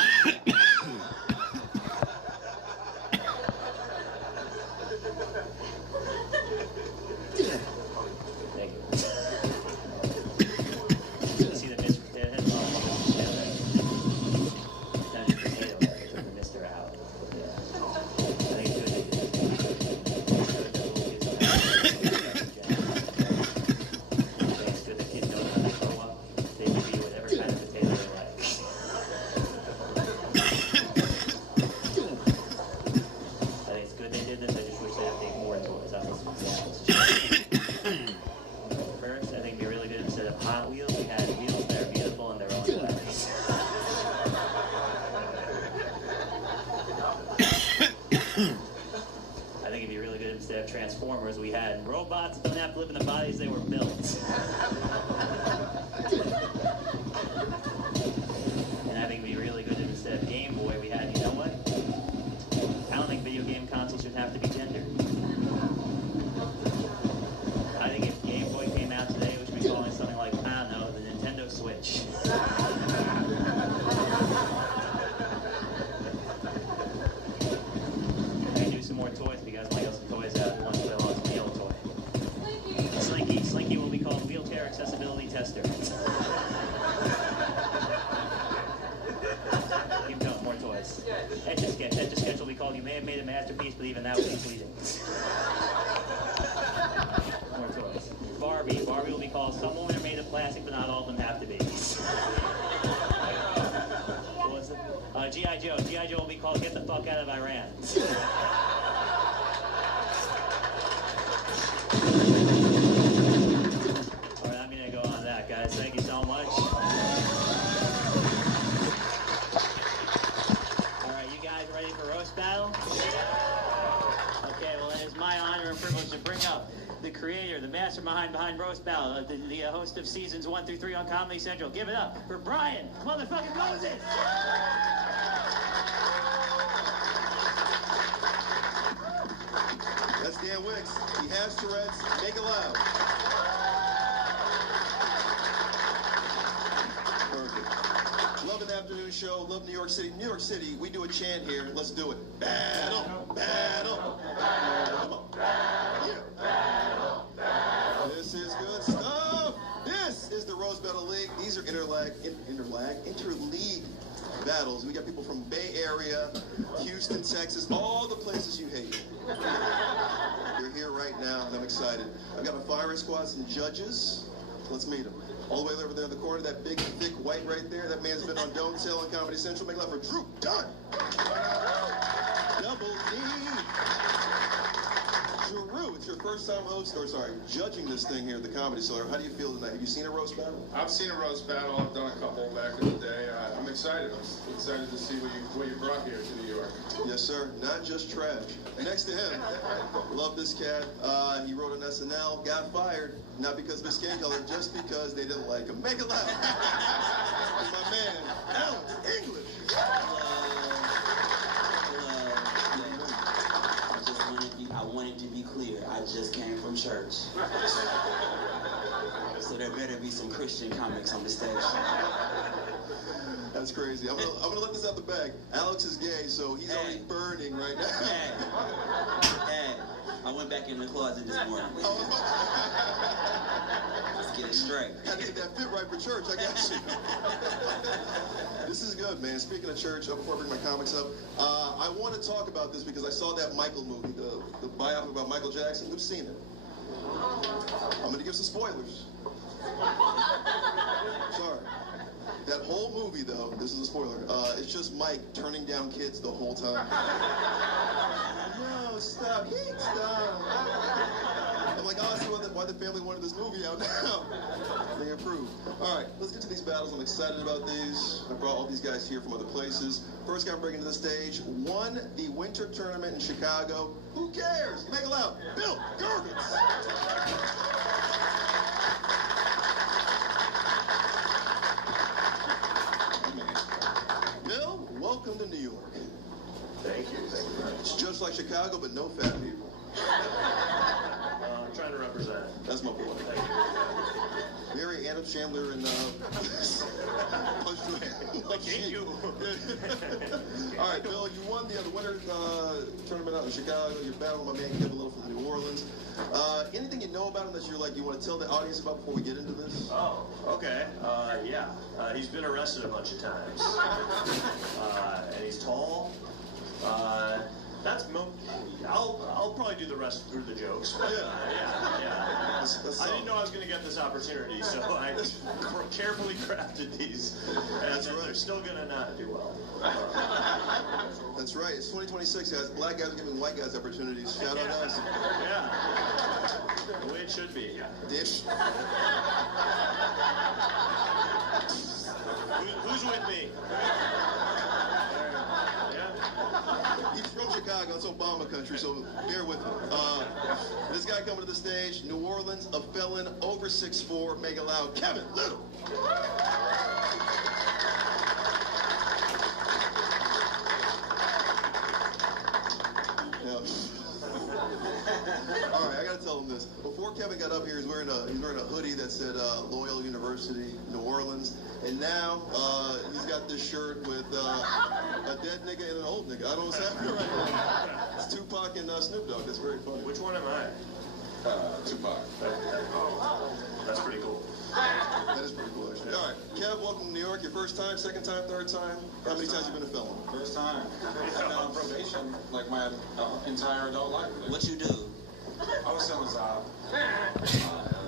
Thank you. See the mist potato head? Down your potato head, took the mister out. Yeah. I think it's good. It's good that kids don't have to grow up. They can be whatever kind of potato they like. I think it's good they did this. I just wish they'd take more toys. I'll put some examples. First, I think it'd be really good instead of Hot Wheels, we had wheels that are beautiful in their own ways. I think it'd be really good instead of Transformers, we had robots that don't have to live in the bodies they were built. And I think it'd be really good if instead of Game Boy, we had, you know what? I don't think video game consoles tester. Keep going, more toys. Etch-a-Sketch will be called You May Have Made a Masterpiece, but even that was misleading. More toys. Barbie will be called Some Women Are Made of Plastic, but not all of them have to be. What was it? G.I. Joe. G.I. Joe will be called Get the Fuck Out of Iran. Alright, I'm gonna go on that, guys. Thank you so much. Alright, you guys ready for roast battle? Okay, well it is my honor and privilege to bring up the creator, the mastermind behind Roast Battle, the host of seasons 1 through 3 on Comedy Central. Give it up for Brian motherfucking Moses! That's Dan Wicks. He has Tourette's. Make it loud. Perfect. Love an afternoon show. Love New York City. New York City, we do a chant here. Let's do it. Battle, battle, battle, battle. This is good stuff. This is the Roast Battle League. These are interleague battles. We got people from Bay Area, Houston, Texas, all the places you hate. They're here right now, and I'm excited. I've got a firing squad, some judges. Let's meet them. All the way over there in the corner, that big, thick white right there. That man's been on Don't Tell on Comedy Central. Make it loud for Drew Dunn. Double D. Drew, it's your first time judging this thing here at the Comedy Cellar. How do you feel tonight? Have you seen a roast battle? I've seen a roast battle. I've done a couple back in the day. I'm excited. I'm excited to see what you brought here to New York. Yes, sir. Not just trash. Next to him, love this cat. He wrote on SNL, got fired, not because of his skin color, just because they didn't like him. Make it loud. My man, Alex English. I wanted to be clear, I just came from church. So there better be some Christian comics on the stage. That's crazy. I'm gonna let this out the bag. Alex is gay, so he's already burning right now. Hey, I went back in the closet this morning. Let's get it straight. Gotta get that fit right for church, I got you. This is good, man. Speaking of church, before I bring my comics up, I want to talk about this because I saw that Michael movie, the biopic about Michael Jackson. Who's seen it? I'm gonna give some spoilers. Sorry. That whole movie, though, this is a spoiler, it's just Mike turning down kids the whole time. No, stop. Stop. I'm like, oh, I see why the family wanted this movie out now. They approved. All right, let's get to these battles. I'm excited about these. I brought all these guys here from other places. First guy I'm bringing to the stage won the winter tournament in Chicago. Who cares? Make it loud. Bill Gervitz. Bill, welcome to New York. Thank you. It's just like Chicago, but no fat people. I'm trying to represent. That's my boy. Mary Adam Chandler and Punch you. All right, Bill, you won the winter tournament out in Chicago. You're battling my man Kevin Little from New Orleans. Anything you know about him that you want to tell the audience about before we get into this? Oh, okay. Yeah. He's been arrested a bunch of times. And he's tall. I'll probably do the rest through the jokes. But, yeah. I didn't know I was going to get this opportunity, so I carefully crafted these, and they're still going to not do well. That's right. It's 2026, guys. Black guys are giving white guys opportunities. Shout out us. Yeah. The way it should be. Dish. Who's with me? He's from Chicago. It's Obama country, so bear with me. This guy coming to the stage, New Orleans, a felon, over 6'4", make it loud, Kevin Little. All right, I gotta tell him this. Before Kevin got up here, he's wearing a hoodie that said Loyal University, New Orleans, and now he's got this shirt with a dead nigga and an old nigga. I don't know what's happening right now. It's Tupac and Snoop Dogg. That's very funny. Which one am I? Tupac. That's pretty cool. welcome to New York. Your first time, second time, third time? How many times you been a felon? First time. I've been on probation like my entire adult life. What you do? I was selling Zob.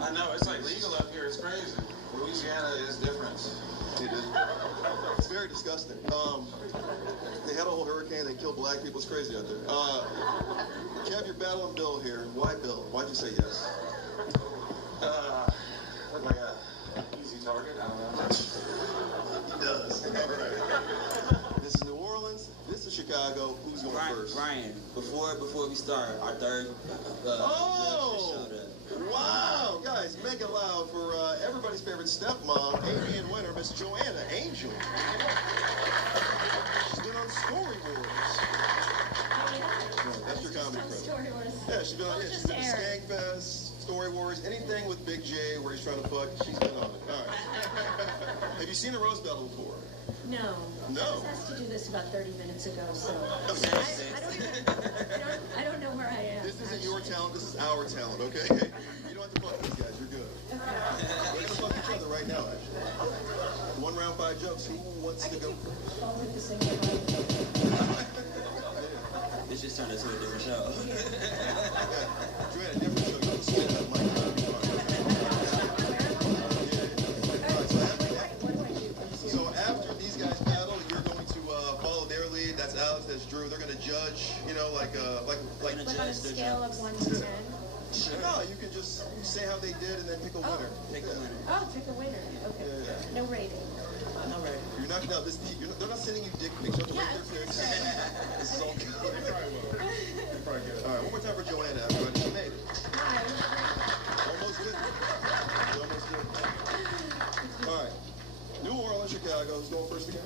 I know, it's like legal up here. It's crazy. Louisiana is different. It is. It's very disgusting. They had a whole hurricane. They killed black people. It's crazy out there. Kev, you're battling Bill here. Why Bill? Why'd you say yes? Look like a easy target. I don't know. He does. All right. This is New Orleans. This is Chicago. Who's going first? Ryan, before we start, our third oh! Wow! Guys, make it loud for everybody's favorite stepmom, avian winner, Miss Joanna Angel. She's been on Story Wars. That's your comedy credit. Yeah, she's been on Skag Fest, Story Wars, anything with Big J where he's trying to fuck, she's been on it. All right. Have you seen a roast battle before? No. No. I was asked to do this about 30 minutes ago, so I don't know where I am. This isn't your talent, this is our talent, okay? You don't have to fuck these guys, you're good. We're gonna fuck each other right now, actually. 1 round, 5 jokes. Who wants to go first? This just turned into a different show. Joanna, different show. You have to spin that mic. So after these guys battle, you're going to follow their lead. That's Alex, that's Drew. They're going to judge, you know, like on a scale of 1 to 10. No, you can just say how they did and then pick a winner. Pick a winner. Oh, pick a winner. Okay. Yeah. No rating. No rating. You're not they're not sending you dick pics. You have to rate their pics. This is all good. All right, one more time for Joanna, everybody. She made it. Almost did it. You almost did it. All right. New Orleans, Chicago. Who's going first again?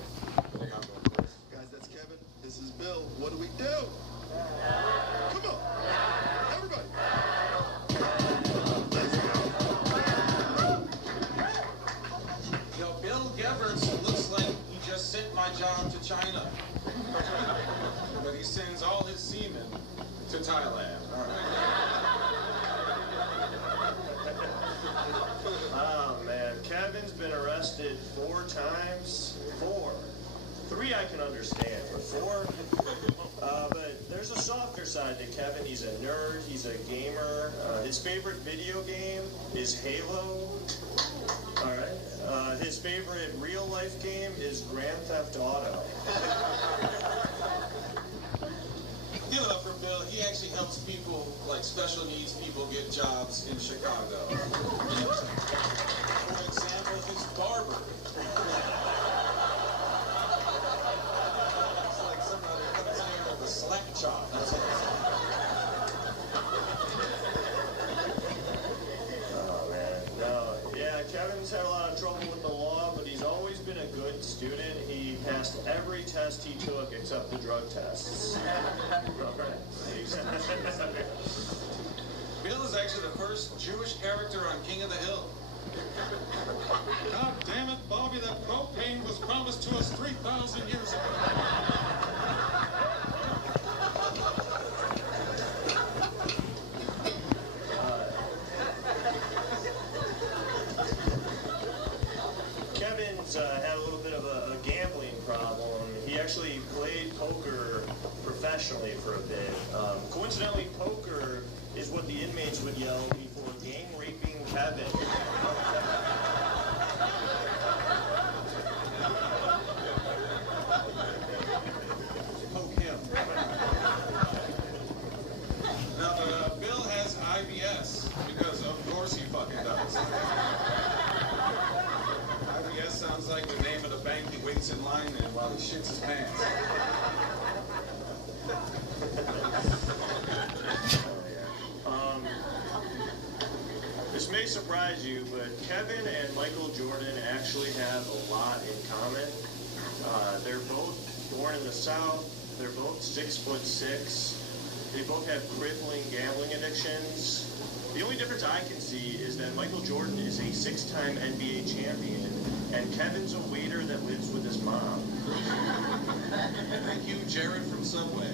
Guys, that's Kevin. This is Bill. What do we do? Come on. Everybody. Yo, Bill Geverts looks like he just sent my job to China. But he sends all his seamen to Thailand. All right. Oh man, Kevin's been arrested 4 times. 4. 3 I can understand, but 4. But there's a softer side to Kevin. He's a nerd. He's a gamer. His favorite video game is Halo. All right. His favorite real life game is Grand Theft Auto. Give it up for Bill. He actually helps people, like special needs people, get jobs in Chicago. For example, his barber. It's like somebody comes here with a slack chop. That's what it's like. Oh man, no. Yeah, Kevin's had a lot of trouble with the law, but he's always been a good student. He passed every test he took except the drug tests. Bill is actually the first Jewish character on King of the Hill. God damn it, Bobby, that propane was promised to us 3,000 years ago. Kevin's had a little bit of a gambling problem. He actually played poker professionally for a bit. Coincidentally, poker is what the inmates would yell before gang raping Kevin. Poke him. Now, Bill has IBS because, of course, he fucking does. IBS sounds like the name of the bank he waits in line in while he shits his pants. This may surprise you, but Kevin and Michael Jordan actually have a lot in common. They're both born in the South. They're both 6'6". They both have crippling gambling addictions. The only difference I can see is that Michael Jordan is a 6-time NBA champion, and Kevin's a waiter that lives with his mom. Thank you, Jared from Subway.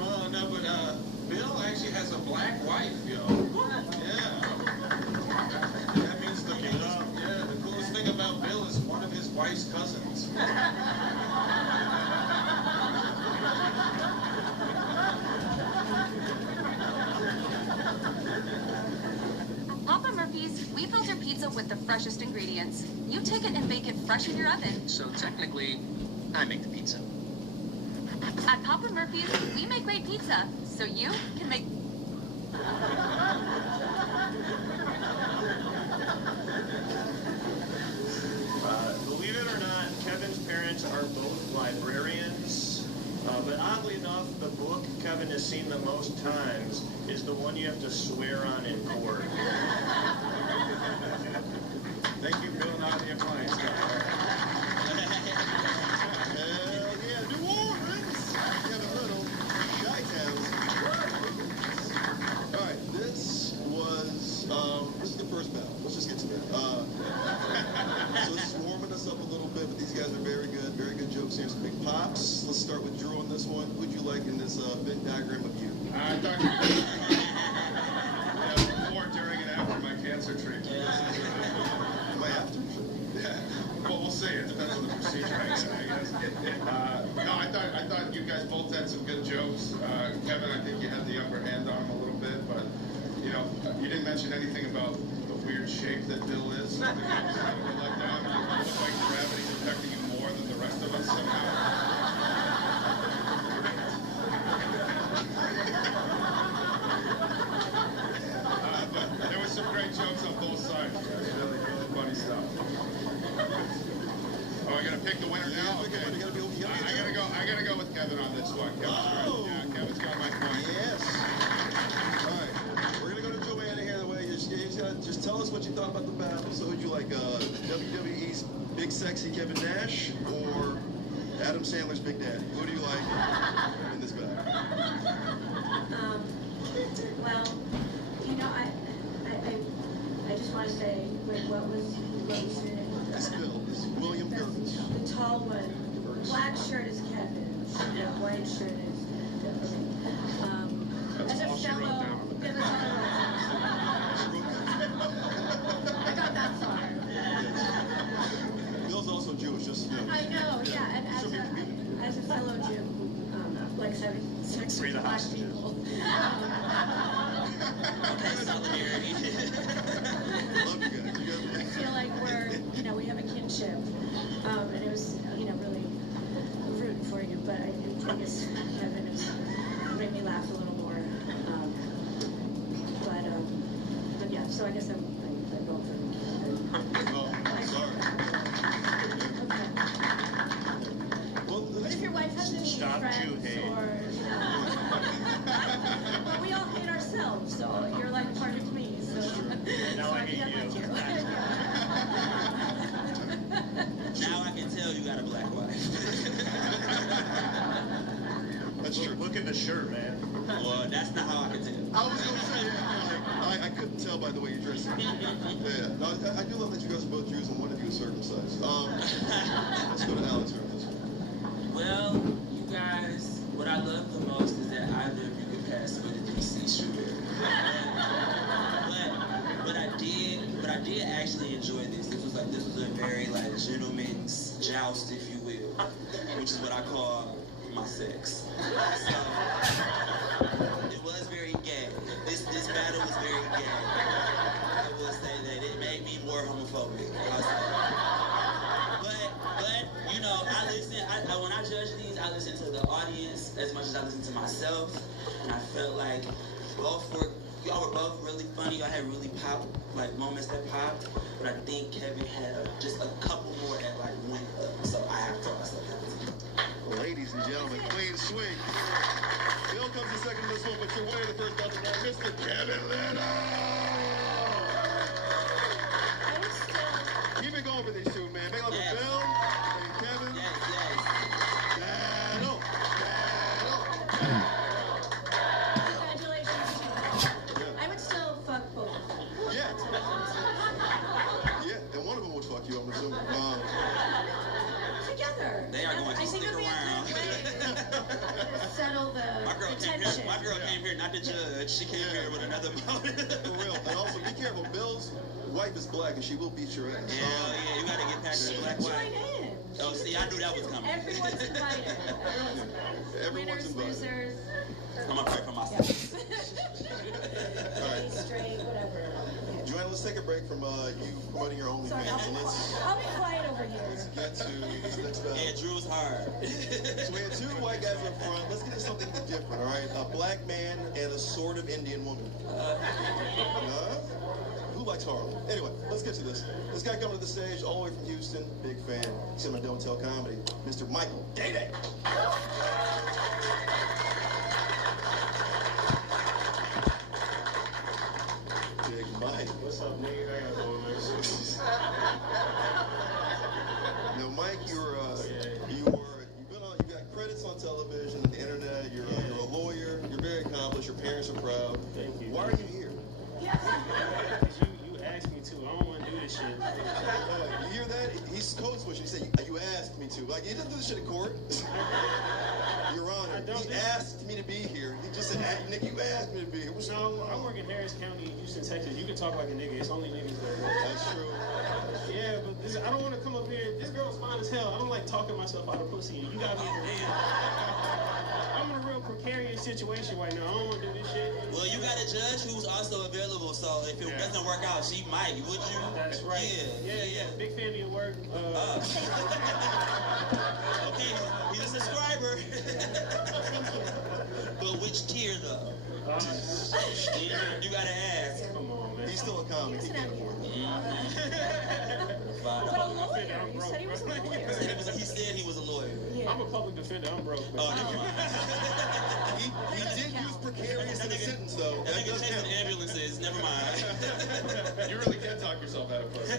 Oh, no, but Bill actually has a black wife, yo. Yeah. filled your pizza with the freshest ingredients. You take it and bake it fresh in your oven. So technically, I make the pizza. At Papa Murphy's, we make great pizza, so you can make... Believe it or not, Kevin's parents are both librarians. But oddly enough, the book Kevin has seen the most times is the one you have to swear on in court. Thank you, Bill, not the appliance guy. Hell yeah, New Orleans! Kevin Little, Chi-Town. Alright, this is the first battle. Let's just get to that. So this is warming us up a little bit, but these guys are very good jokes here. Some big pops. Let's start with Drew on this one. Who'd you like in this Venn diagram of you? Dr. Before, during, and after my cancer treatment. Am I after? Yeah. Well, we'll see. It depends on the procedure, I guess. No, I thought you guys both had some good jokes. Kevin, I think you had the upper hand on him a little bit, but you know, you didn't mention anything about the weird shape that Bill is. Like down, you look like gravity's affecting you more than the rest of us somehow. But there was some great jokes on both sides. Really funny stuff. Oh, I gotta pick the winner now? Okay. I gotta go with Kevin on this one. Kevin's got my point. Yes. All right. We're gonna go to Joanna here. The way you just tell us what you thought about the battle. So would you like WWE's Big Sexy Kevin Nash or Adam Sandler's Big Daddy? Who do you like in this battle? Well, you know, I just want to say, wait, what was his name? This Bill is William Burns. The tall one. Black shirt is Kevin. The white shirt is Billy. As a fellow, I got that far. Bill's also Jewish, just you know. I know, yeah, and as a fellow Jew who likes having sex with black people. I feel like we have a kinship, and it was, really rooting for you, but I guess Kevin has made me laugh a little more, but yeah, so I guess I vote for Kevin. Oh, sorry. What if your wife has any friends or, well, we all hate ourselves, so you're like part of me, so. Now I hate you. Now I can tell you got a black wife. That's true. Look at the shirt, man. Well, that's not how I can tell. I was going to say, I couldn't tell by the way you dressed. Yeah. No, I do love that you guys are both Jews and one of you is circumcised. Let's go to Alex for this one. Well, you guys, what I love the most is that either of you could pass with a DC shooter. But I did actually enjoy this. This was a very gentleman's joust, if you will, which is what I call my sex. So it was very gay. This battle was very gay. I will say that it made me more homophobic. But you know, when I judge these, I listen to the audience as much as I listen to myself, and I felt like y'all were both really funny. Y'all had really moments that popped, but I think Kevin had just a couple more that went up. So I have to also have to. Ladies and gentlemen, clean sweep. Bill comes in second in this one, but your winner the first battle tonight, Mr. Kevin Little. Keep it going for these two, man. Make love for Bill and Kevin. Battle. Congratulations. I would still fuck both. Yeah, and one of them would fuck you, I'm assuming. Together. They are going to stick around. Settle the tension. My girl came here not to judge. She came here with another motive. For real. And also, be careful. Bill's wife is black, and she will beat your ass. Yeah, you got to get past the black wife. Oh, see, I knew that was coming. Everyone's invited. Winners, losers. I'm going to pray for myself. All right. Straight, whatever. Joanna, let's take a break from you promoting your Sorry, OnlyFans, and I'll be quiet over here. let's get to this next battle. Yeah, Drew's hard. So we had two white guys up front. Let's get to something different, all right? A black man and a sort of Indian woman. Who likes Harlem? Anyway, let's get to this. This guy coming to the stage all the way from Houston, big fan. He's in my Don't Tell comedy, Mr. Michael Day-Day. Big Mike. What's up, nigga? How y'all doing, man? Now, Mike, you got credits on television and the internet. You're a lawyer. You're very accomplished. Your parents are proud. Thank you. Why are you here? Because you asked me to. I don't want to do this shit. You hear that? He's code switching. He said, you asked me to. Like, he doesn't do this shit in court. Your Honor, he asked me to be here. He just said, Nick, you asked me to be here. No, I work in Harris County, Houston, Texas. You can talk like a nigga. It's only niggas there. That's true. Yeah, but I don't want to come up here. This girl's fine as hell. I don't like talking myself out of pussy. You got me in the damn. I'm in a real precarious situation right now. I don't want to do this shit. Well, you got a judge who's also available, so if it doesn't work out, she might, would you? That's right. Yeah. Big fan of your work. Okay, he's a subscriber. But which tier, though? You gotta ask. Come on, man. He's still a comic. He can't afford it. But a lawyer. You said he was a lawyer. He said he was a lawyer. Yeah. I'm a public defender. I'm broke. He did use precarious in a sentence, though. That nigga chasing ambulances. Never mind. You really can talk yourself out of pussy.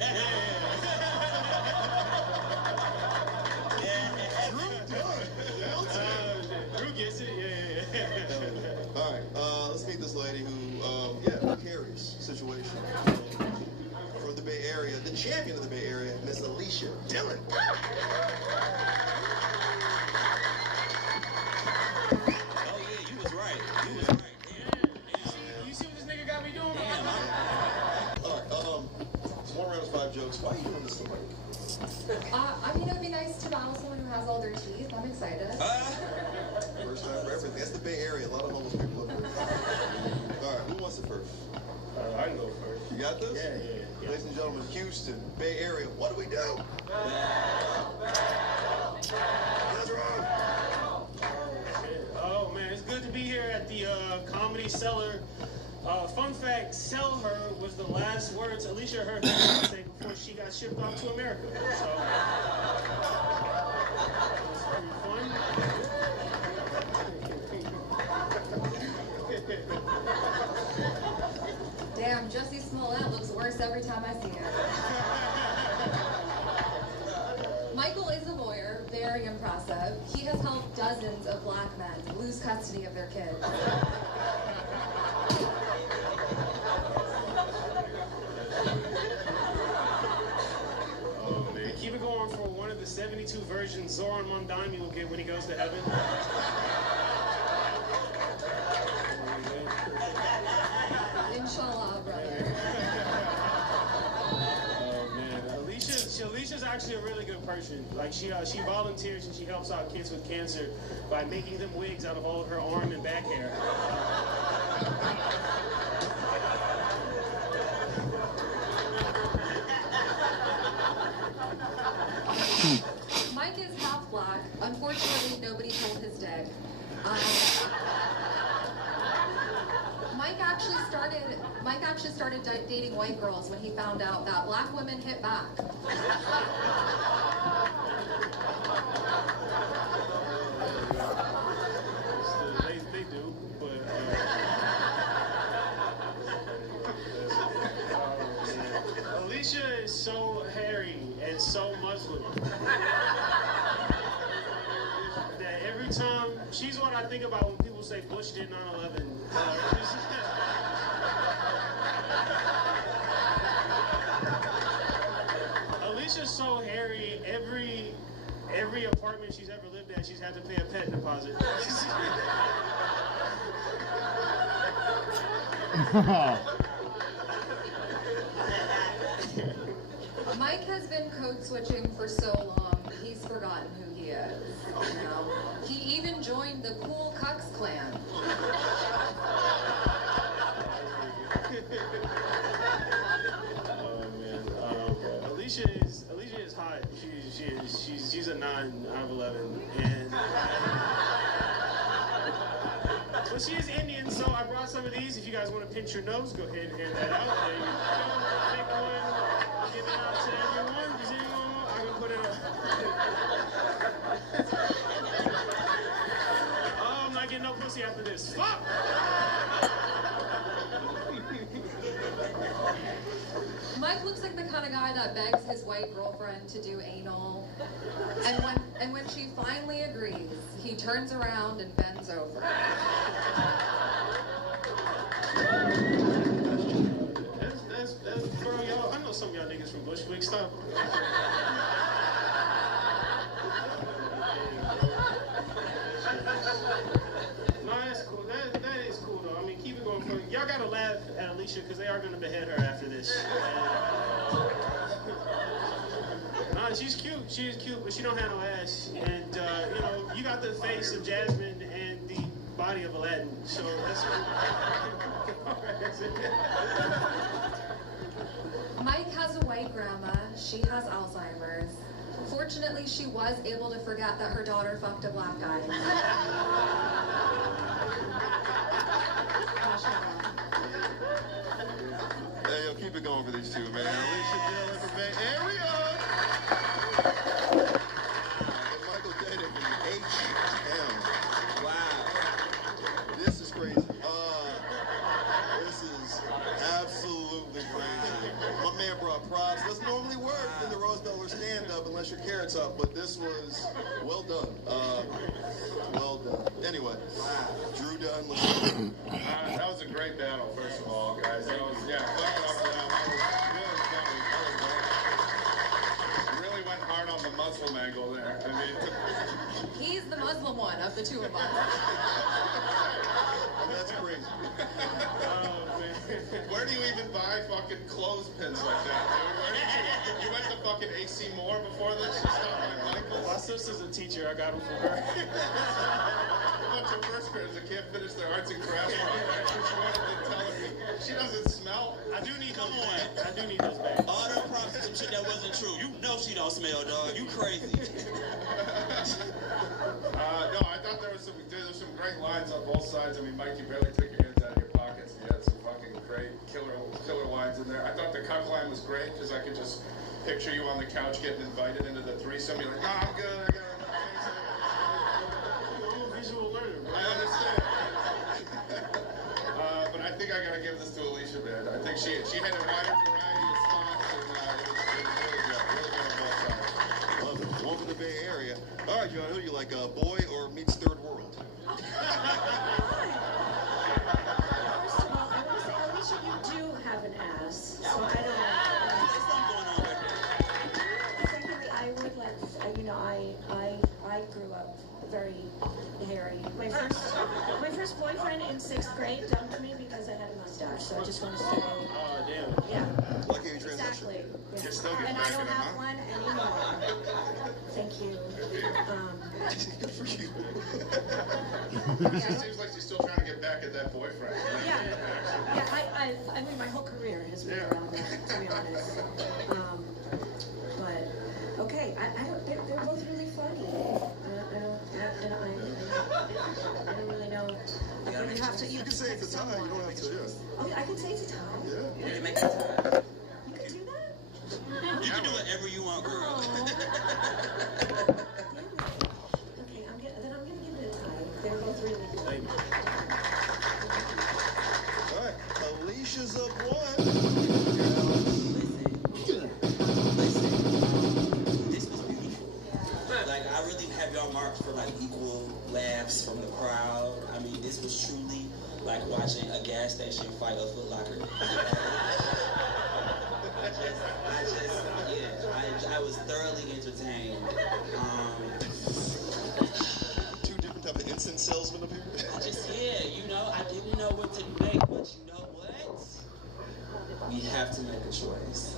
Drew gets it. Yeah. All right, let's meet this lady who, precarious situation. From the Bay Area, the champion of the Bay Area, Miss Alicia Dillon. Oh, yeah, you was right. You see what this nigga got me doing? All right, it's 1 round of 5 jokes. Why are you doing this to Mike? I mean, it would be nice to battle someone who has all their teeth. I'm excited. First time for everything. That's the Bay Area. A lot of homeless people up there. All right, who wants it first? I can go first. You got this? Yeah. Ladies and gentlemen, Houston, Bay Area, what do we do? What's wrong? Oh, man, it's good to be here at the Comedy Cellar. Fun fact, "Sell her" was the last words Alicia heard her say before she got shipped off to America. So, it's pretty fun. Damn, Jussie Smollett looks worse every time I see him. Michael is a lawyer, very impressive. He has helped dozens of black men lose custody of their kids. Oh, man. Keep it going for one of the 72 versions Zoran Mondani will get when he goes to heaven. Inshallah, brother. Oh man, Alicia's actually a really good person. Like she volunteers and she helps out kids with cancer by making them wigs out of all of her arm and back hair. Mike is half black. Unfortunately, nobody told his dad. Mike actually started dating white girls when he found out that black women hit back. They do, but Alicia is so hairy and so Muslim that every time she's what I think about when people say Bush did 9/11. Alicia's so hairy. Every apartment she's ever lived at, she's had to pay a pet deposit. Mike has been code switching for so long, he's forgotten who he is. You know? He even joined the Cool Cucks Clan. Alicia is hot. She's a 9 out of 11, and but she is Indian, so I brought some of these. If you guys want to pinch your nose, go ahead and hand that out. There you go. Pick one, give it out to everyone. Does anyone want? I'm gonna put it up. Oh, I'm not getting no pussy after this. Fuck! Mike looks like the kind of guy that begs his white girlfriend to do anal, and when she finally agrees, he turns around and bends over. That's bro, y'all. I know some of y'all niggas from Bushwick. Stop. No, that's cool. That is cool though. I mean, keep it going. Y'all gotta laugh at Alicia because they are gonna behead her after this. Nah, she's cute. She is cute, but she don't have no ass. And you know, you got the face of Jasmine and the body of Aladdin. So that's. Mike has a white grandma. She has Alzheimer's. Fortunately, she was able to forget that her daughter fucked a black guy. Hey, yo, keep it going for these two, man. Alicia Dillon from Bay Area. And Michael Dana from HM. Wow. This is crazy. This is absolutely crazy. My man brought props. Doesn't normally work in the Rose Butler stand-up unless your carrot's up, but this was well done. Well done. Anyway, Drew Dunn. That was a great battle, first of all, guys. That was, yeah, clap it up for that. That was really funny. That was great. Really went hard on the Muslim angle there. I mean, He's the Muslim one of the two of us. That's crazy. Oh, man. where do you even buy fucking clothespins like that, dude? Where did you went to fucking AC Moore before this? You stopped by Michael's? My sister's a teacher. I got them from her. A bunch of first graders that can't finish their arts and crafts project. She wanted to tell her she doesn't smell. I do need those bags. I do need those bags. All them props and some shit that wasn't true. You know she don't smell, dog. You crazy. No, I thought there was some great lines on both sides. I mean, Mike, you barely took your hands out of your pockets. You had some fucking great killer lines in there. I thought the cuck line was great because I could just picture you on the couch getting invited into the threesome. You're like, no, I'm good. I got I'm a visual learner, bro. I understand. But I think I gotta give this to Alicia, man. I think she had a wide variety of spots, and it was really good. Really good on both sides. Love it. One from the Bay Area. All right, John, who do you like, Boy or Meets Third World? First of all, I want to say, Alicia, you do have an ass. So I don't know. Secondly, I would like to say, you know, I grew up very hairy. My first boyfriend in 6th grade dumped me because I had a mustache. So I just want to say. Oh, damn. Yeah. Lucky you transitioned. Exactly. Yeah. You're still getting And I back don't in it, have huh? one anymore. Thank you. Good for you. It seems like she's still trying to get back at that boyfriend. Yeah, I mean, my whole career has been around that, to be honest. But, okay, I don't, they're both really funny. I don't really know. You have to, You can say it's a tie. You don't have to. Yeah. Oh, I can say it's a tie. Yeah. You can make it time. You can do that? You can do whatever you want, girl. Okay, I'm gonna give it a tie. They're both really good. Thank you. All right. Alicia's up 1. This was beautiful. Like, I really have y'all marked for like equal laughs from the crowd. I mean, this was truly like watching a gas station fight a Foot Locker. I was thoroughly entertained. 2 different type of incense salesmen up here. I didn't know what to make, but you know what? We have to make a choice.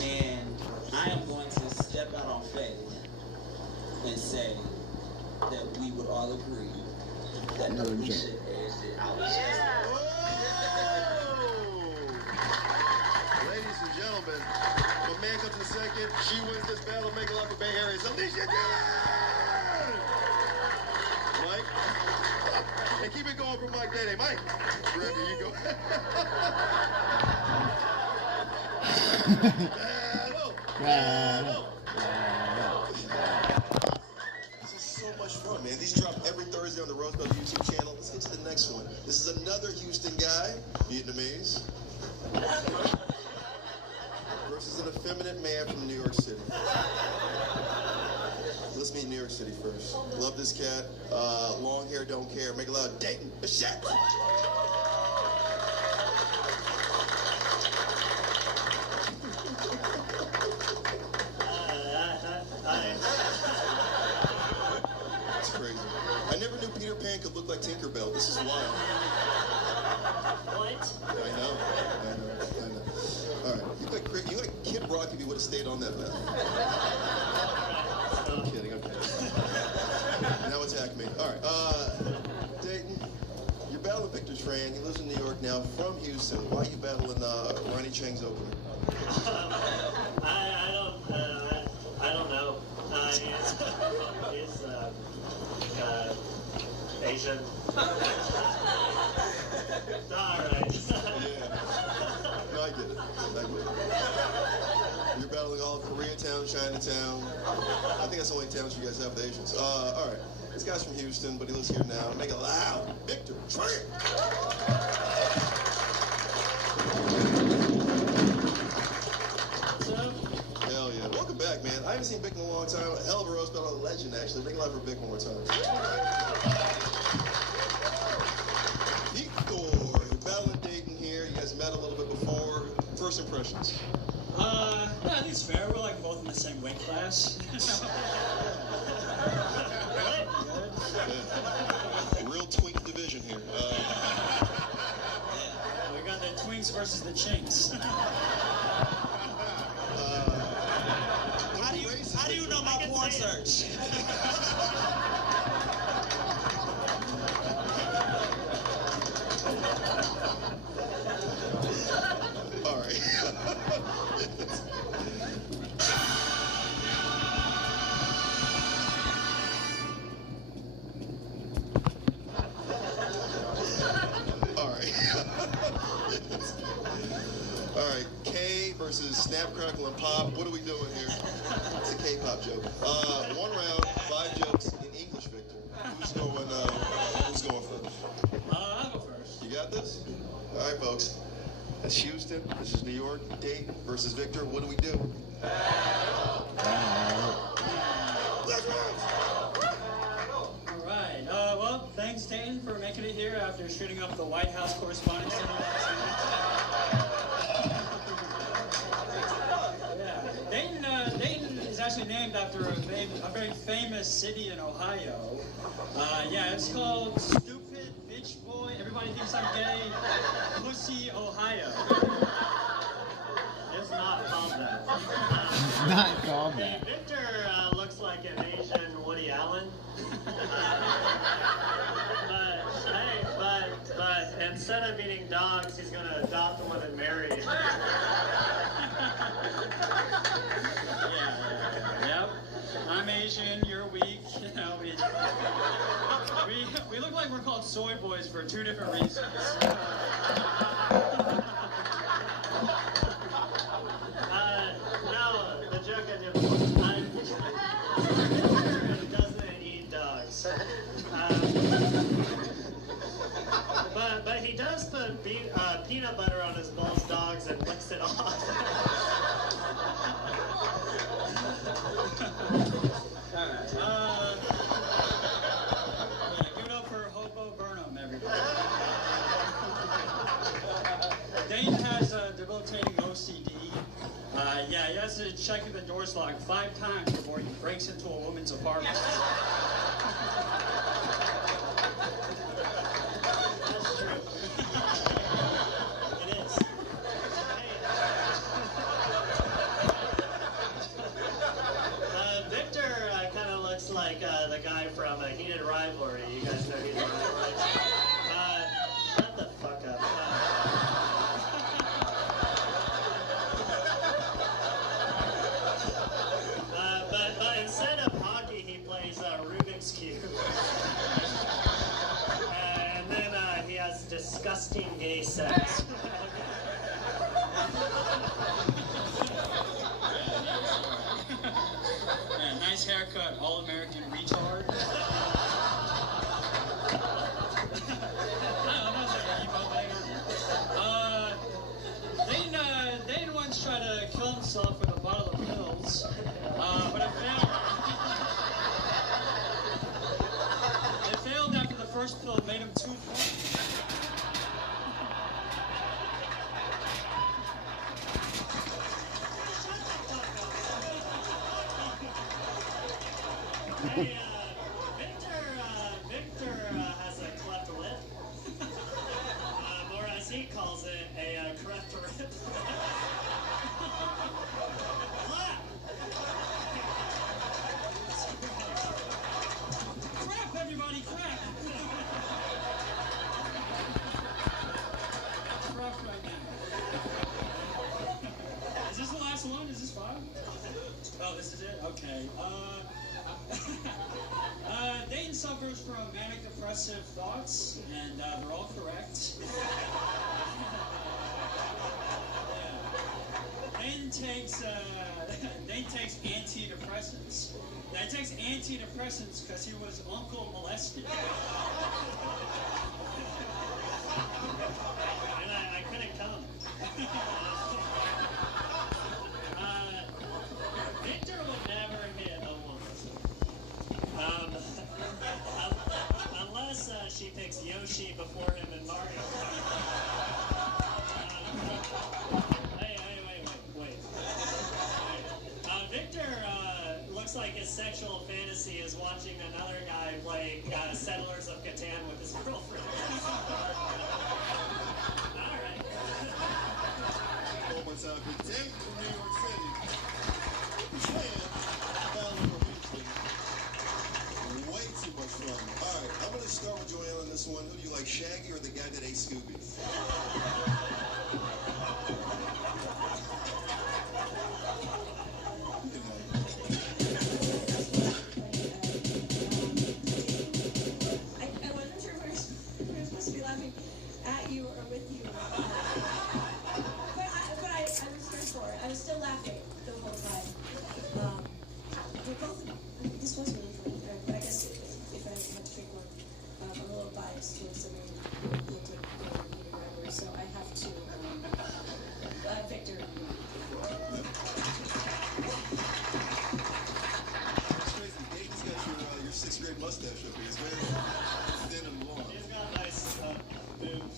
And I am going to step out on faith and say that we would all agree that Alicia is it. Ladies and gentlemen, my man comes to the segment. She wins this battle. Make a lot for Bay Area's Alicia Dillon! Mike? And keep it going for Mike Day. Mike, wherever you go. Battle! This is so much fun, man. These drop every Thursday on the Rosebud YouTube channel. Let's get to the next one. This is another Houston guy, Vietnamese, versus an effeminate man from New York City. Let's meet New York City first. Love this cat. Long hair, don't care. Make it loud. Dayton, a shot. It's crazy. I never knew Peter Pan could look like Tinkerbell. This is wild. What? I know. All right. You like Kid Rock if you would have stayed on that map. I'm kidding. Now attack me. All right. Dayton, you're battling Victor Tran. He lives in New York now, from Houston. Why are you battling Ronnie Chang's opener? I don't know. He's Asian. All right. Yeah. No, I get it. You're battling all of Koreatown, Chinatown. I think that's the only towns you guys have with Asians. All right. This guy's from Houston, but he lives here now. Make it loud. Victor Tran. Hell yeah. Welcome back, man. I haven't seen Vic in a long time. A hell of a roast battle, a legend, actually. Make it loud for Vic one more time. Victor, you're battling Dayton here. You guys met a little bit before. First impressions. I think it's fair. We're like both in the same weight class. Real twink division here. We got the twinks versus the chinks. How do you know my porn search? All right. All right, K versus Snap, Crackle, and Pop. What are we doing here? It's a K-pop joke. 1 round, 5 jokes in English, Victor. Who's going first? I'll go first. You got this? All right, folks. That's Houston. This is New York. Dayton versus Victor. What do we do? Let's go! All right. Well, thanks, Dayton, for making it here after shooting up the White House Correspondents' Center last week. Dayton is actually named after a very famous city in Ohio. It's called Stupid Bitch Boy. Everybody thinks I'm gay. Pussy, Ohio. It's not called that. Not called that. Victor looks like an Asian Woody Allen. But instead of eating dogs, he's going to adopt one and marry. Yep. I'm Asian, you're weak. You know, we look like we're called soy boys for 2 different reasons. No, the joke I did doesn't eat dogs. But he does put peanut butter on his both dogs and licks it off. Give it up for Hobo Burnham, everybody. Dane has a debilitating OCD. He has to check if the door's locked 5 times before he breaks into a woman's apartment. That's true. It is. Victor kind of looks like the guy from Heated Rivalry. You guys know Heated Rivalry? Shut the fuck up. himself with a bottle of pills, but it failed. It failed after the first pill made him too drunk. Hey, Victor has a cleft lip. Or as he calls it, a cleft rip. Clap! Crap, everybody, crap! Crap right now. Is this the last one? Is this 5? Oh, this is it? Okay. Dayton suffers from manic depressive thoughts, and they're all correct. Dayton takes antidepressants. Now, he takes antidepressants because he was uncle molested. And I couldn't come. Victor would never hit a woman. Unless she picks Yoshi before him in Mario Kart. Wait. Victor looks like his sexual fantasy is watching another guy play Settlers of Catan with his girlfriend. All right. One more time for Dayton from New York City. Playing Battle of Houston. Way too much fun. All right, I'm going to start with Joanne on this one. Who do you like, Shaggy or the guy that ate Scooby? I wasn't sure if we were supposed to be laughing at you or with you. But I was here for it. I was still laughing the whole time. We're both, this was really funny, but I guess if I had to pick one, I'm a little biased towards someone who looked like Peter Grabber, so I have to, Victor. It's crazy. Dayton's got your 6th grade mustache up here. It's very thin and long. He's got nice boobs.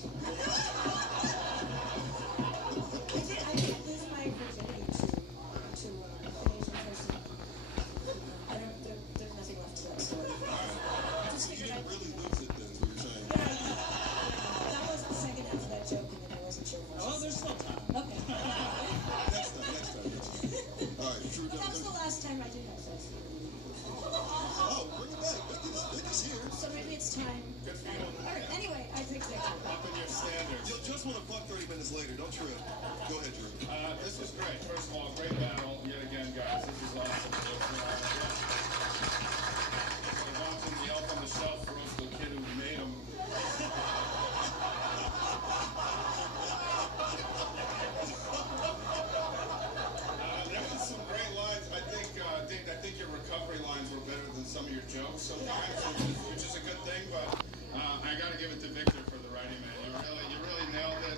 I did lose my virginity to an Asian person. There's nothing left to that story. Just You figured didn't really lose it then, is what you're saying. Yeah, that was the second half of that joke, and then I wasn't sure. Oh, there's still time. Okay. Next time. All right, true. But that was the last time I did have sex. Oh, bring it back. Victor's here. So maybe it's time. Good for you. All right, anyway, I picked Victor. Up in your standards. You'll just want to fuck 30 minutes later. Don't trip. Go ahead, Drew. This was great. First of all, great battle yet again, guys. This is awesome. Watching the elf on the shelf roast the kid who made him. There was some great lines. I think, Dave, I think your recovery lines were better than some of your jokes sometimes, which is a good thing. But I got to give it to Victor for the writing, man. You really nailed it.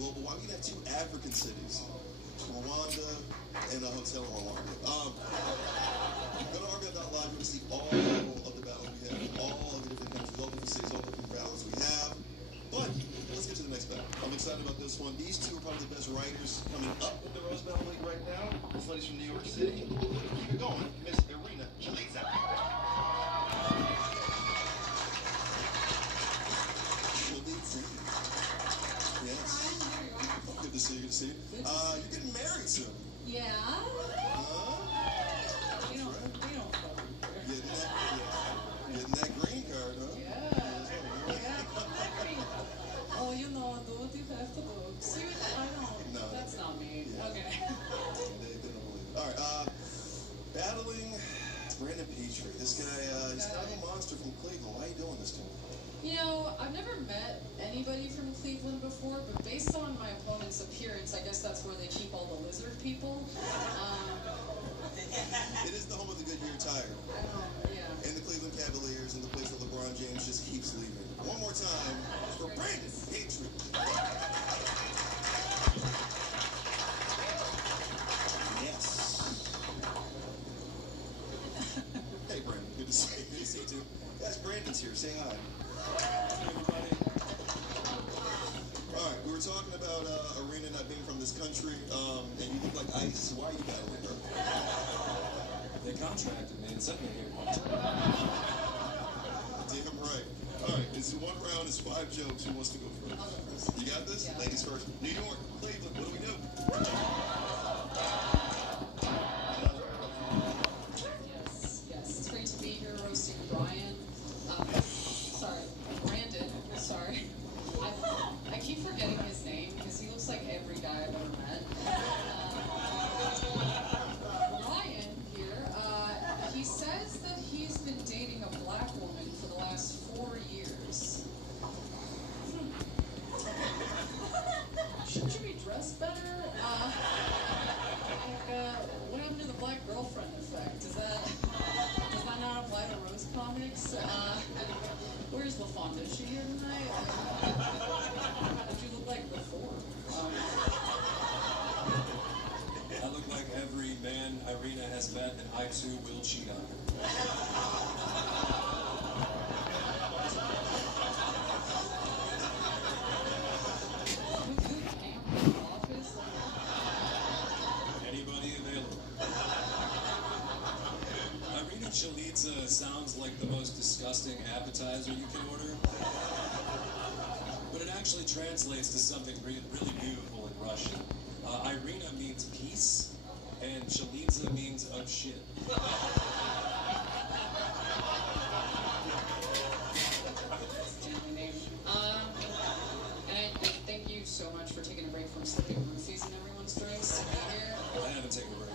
global. Why we can have 2 African cities, Rwanda and a hotel in Rwanda. Go to RBL.live, you can see all of the battles we have, all of the different countries, all different cities, all different battles we have. But let's get to the next battle. I'm excited about this one. These 2 are probably the best writers coming up in the Rose Battle League right now. This lady's from New York City. Keep it going, Miss Irina Chaliza. Yes. Good to see you. Good to see you. You're getting married soon. Yeah. We don't Getting that green card, huh? Oh, you know, do what you have to do. See, I don't. No. That's not me. Yeah. Okay. They don't believe it. All right. Battling Brandon Petrie. This guy, he's kind of a monster from Cleveland. Why are you doing this to him? You know, I've never met anybody from Cleveland before, but based on my opponent's appearance, I guess that's where they keep all the lizard people. It is the home of the Goodyear Tire. Yeah. And the Cleveland Cavaliers, and the place that LeBron James just keeps leaving. One more time for Brandon Petrie. Yes. Hey, Brandon. Good to see you. Good to see you, too. Guys, Brandon's here. Say hi. Everybody. All right, we were talking about Irina not being from this country, and you look like ice. Why are you battling her? They contracted me and sent me here. Damn right. All right, it's 1 round, it's 5 jokes. Who wants to go first? You got this? Yeah. Ladies first. New York, Cleveland, what do we do? Yes. It's great to be here roasting Brandon. I keep forgetting his name because he looks like every guy I've ever met. Ryan here, he says that he's been dating a black woman for the last 4 years. Shouldn't you be dressed better? What happened to the black girlfriend effect? Does that not apply to Rose Comics? Where's LaFonda? Is she here tonight? What do you look like before? I look like every man Irina has met, and I too will cheat on her. Anybody available? Irina Chaliza sounds like the most disgusting appetizer you can order. But it actually translates to something really beautiful in Russian. Irina means peace, and Chaliza means of shit. And thank you so much for taking a break from slipping roofies in everyone's drinks to be here. I haven't taken a break.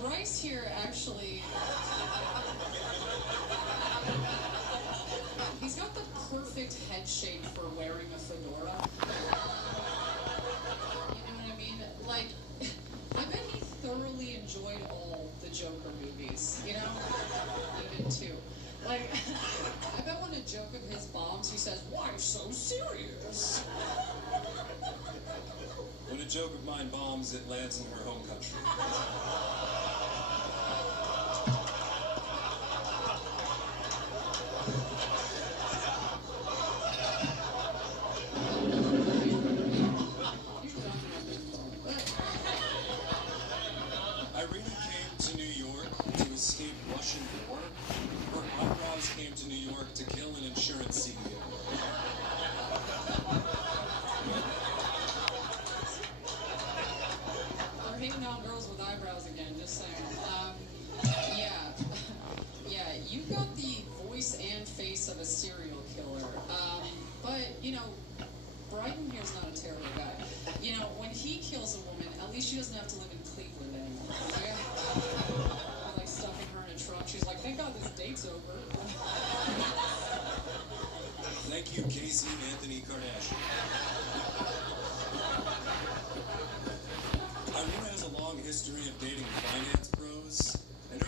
Bryce here actually, he's got the perfect head shape for wearing a fedora. You know what I mean? Like, I bet he thoroughly enjoyed all the Joker movies, you know? Even 2. Like, I bet when a joke of his bombs, he says, "Why so serious?" When a joke of mine bombs, it lands in her home country. Irina came to New York to escape Russian war. Her eyebrows came to New York to kill an insurance CEO. We're hating on girls with eyebrows again, just saying. Yeah, you've got the voice and face of a serial killer. But, you know, Bryden here's not a terrible guy. You know, when he kills a woman, at least she doesn't have to live in Cleveland anymore. Okay? Like stuffing her in a trunk. She's like, thank God this date's over. Thank you, Casey Anthony Kardashian. Irina has a long history of dating finance pros, and her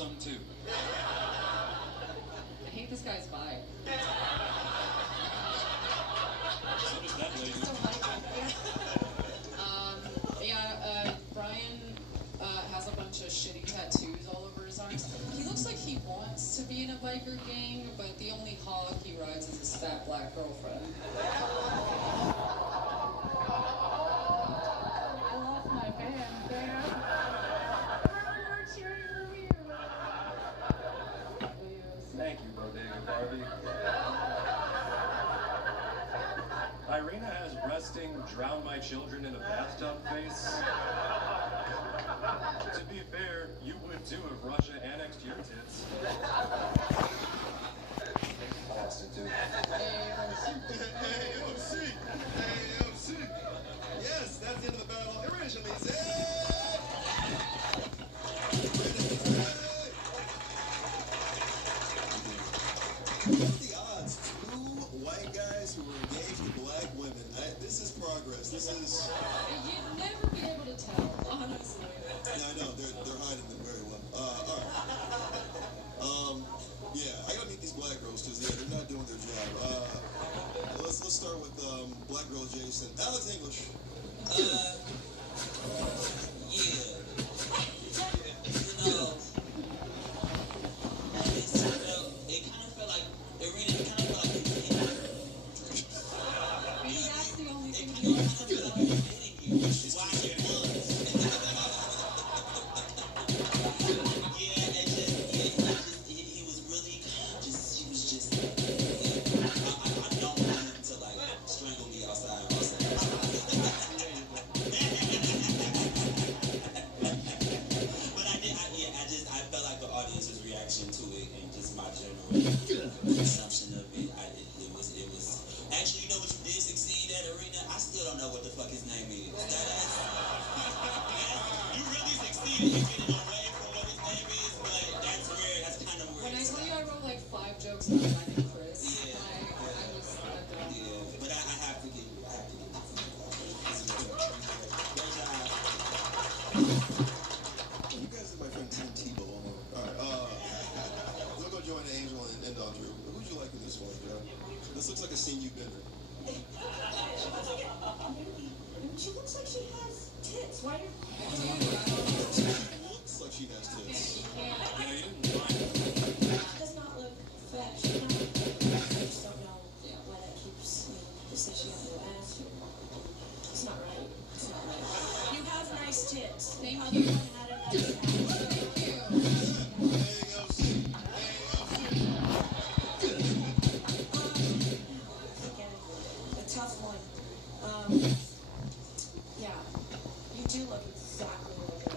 some too. I hate this guy's vibe. So does that lady. Brian has a bunch of shitty tattoos all over his arms. He looks like he wants to be in a biker gang, but the only hog he rides is his fat black girlfriend. I lost my band there. Everyone cheering for me. Thank you, Bodega Barbie. Irina has resting, drown my children in a bathtub face. To be fair, you would too if Russia annexed your tits. Prostitute. AOC! AOC! Yes, that's the end of the battle. Originally said. What are the odds? Two white guys who were engaged to black women. This is progress. This is. You'd never be able to tell, honestly. Yeah, I know. They're hiding them very well. All right. Yeah, I gotta meet these black girls because they're not doing their job. Let's start with black girl Jason. Alex English. Yeah. It kind of felt like Irina. It kind of felt like Maybe that's the only thing it kind of felt like hitting you. Why it was. He was really just. He was just. I don't want him to like strangle me outside. I felt like the audience's reaction to it and just my general consumption of it. It was. Actually, you know what you did succeed at, Arena? I still don't know what the fuck his name is. You really succeeded in getting away from what his name is, but that's kind of where When I it's tell you at. I wrote like 5 jokes about that and Chris, Yeah. I was done. Yeah, but I have to give you. Great job. You guys are my friend Tim Tebow. All right. We'll go join Angel and Andrew. Who'd you like in this one, Joe? This looks like a scene you've been in. She looks like she has tits. Why are you? Looks like she has tits. Yeah, you didn't mind it. Does not look fat. She not. I just don't know why that keeps me. Just say she has no ass. It's not right. It's not right. You have nice tits. Thank Other you. one had a nice ass. Thank you. Again, a tough one. Yeah, you do look exactly like a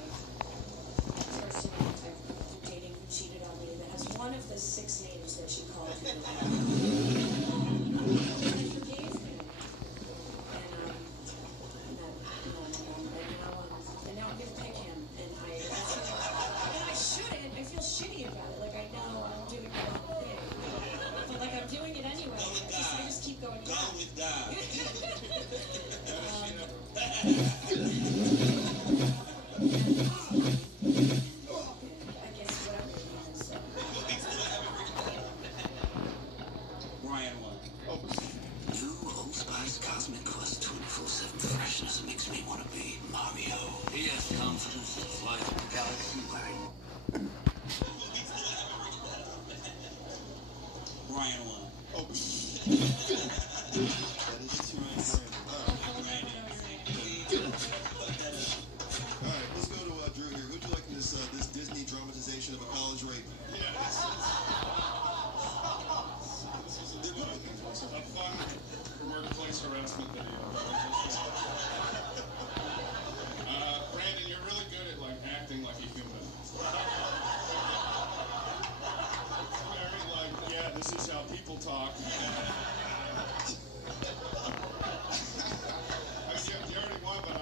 person I've dating who cheated on me that has one of the 6 names that she called me. And I forgave him. And now I'm gonna pick him. And I shouldn't. I feel shitty about it. Like I know I'm doing the wrong thing. But like I'm doing it anyway. I just keep going back. Go with God. I guess whatever it is. Brian won. New Old Spice Cosmic Quest 24/7 freshness makes me want to be Mario. He has confidence that flies in the galaxy wearing. Brian won. That is too random. All right, let's go to Drew here. Who'd you like in this Disney dramatization of a college rape? Yeah, They're good looking. a fun workplace harassment video. Brandon, you're really good at like acting like a human. Very like, yeah, this is how people talk. You already won, but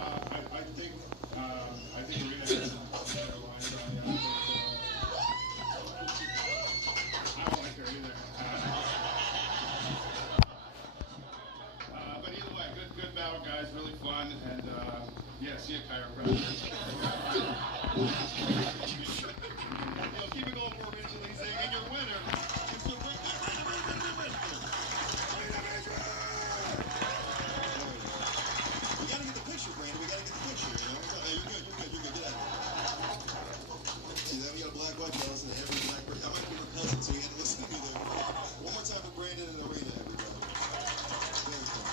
I think Arena has some better lines on you. I don't like her either. But either way, good battle, guys. Really fun, and yeah, see you, chiropractor. Keep it going. picture, you know? Hey, you're good. Get out of here. See that? We got a black, white balance and every black person. I might be repulsive, so you had to listen to me there. One more time for Brandon and Arena, everybody. Very cool.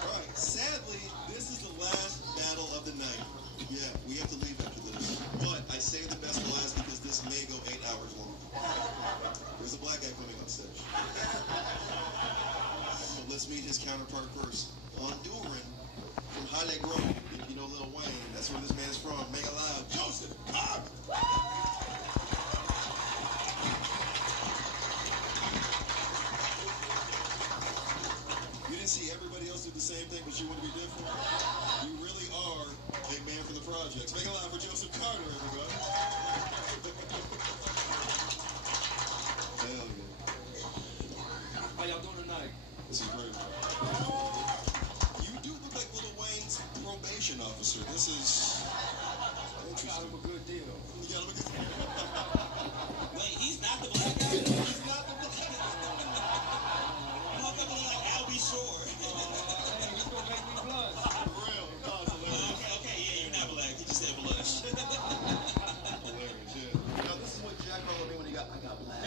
All right, sadly, this is the last battle of the night. Yeah, we have to leave after this. But I saved the best for last because this may go 8 hours long. There's a black guy coming on stage. So let's meet his counterpart first. Honduran from Halle Grove. If you know Lil Wayne, that's where this man's from. Make it loud. Joseph Carter! You didn't see everybody else do the same thing, but you want to be different? You really are a man for the projects. Make it loud for Joseph Carter, everybody. Hell yeah. How y'all doing tonight? This is great. You do look like Lil Wayne's probation officer. This is interesting. I got him a good deal. You got him a good deal. Wait, he's not the black guy? He's not the black guy. Motherfucker like Albie Shore. Hey, he's gonna make me blush. For real. No, it's hilarious. Okay, yeah, you're not black. You just said blush. Hilarious, yeah. Now, this is what Jack called me when he got, I got black.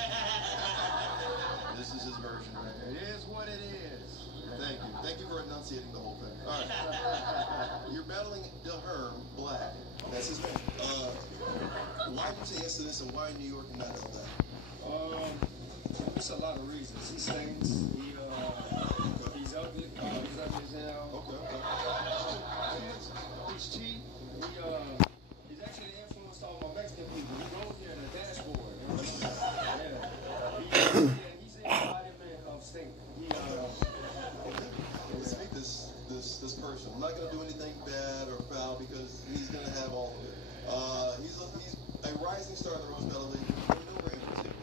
This is his version right here. It is what it is. Thank you. Thank you for enunciating the whole thing. All right. You're battling DeHerm Black. That's his name. Why did you say yes to this, and why New York and not LA? There's a lot of reasons. He sings. He's ugly. He's ugly as hell. Okay. He's cheap. He's actually influenced all my Mexican people. He goes there in a dashboard. Yeah. He's the embodiment of stink. Let's meet this person. I'm not going to do anything bad or foul because he's going to have all of it. He's a rising star in the Rose Battle League. No brain in particular.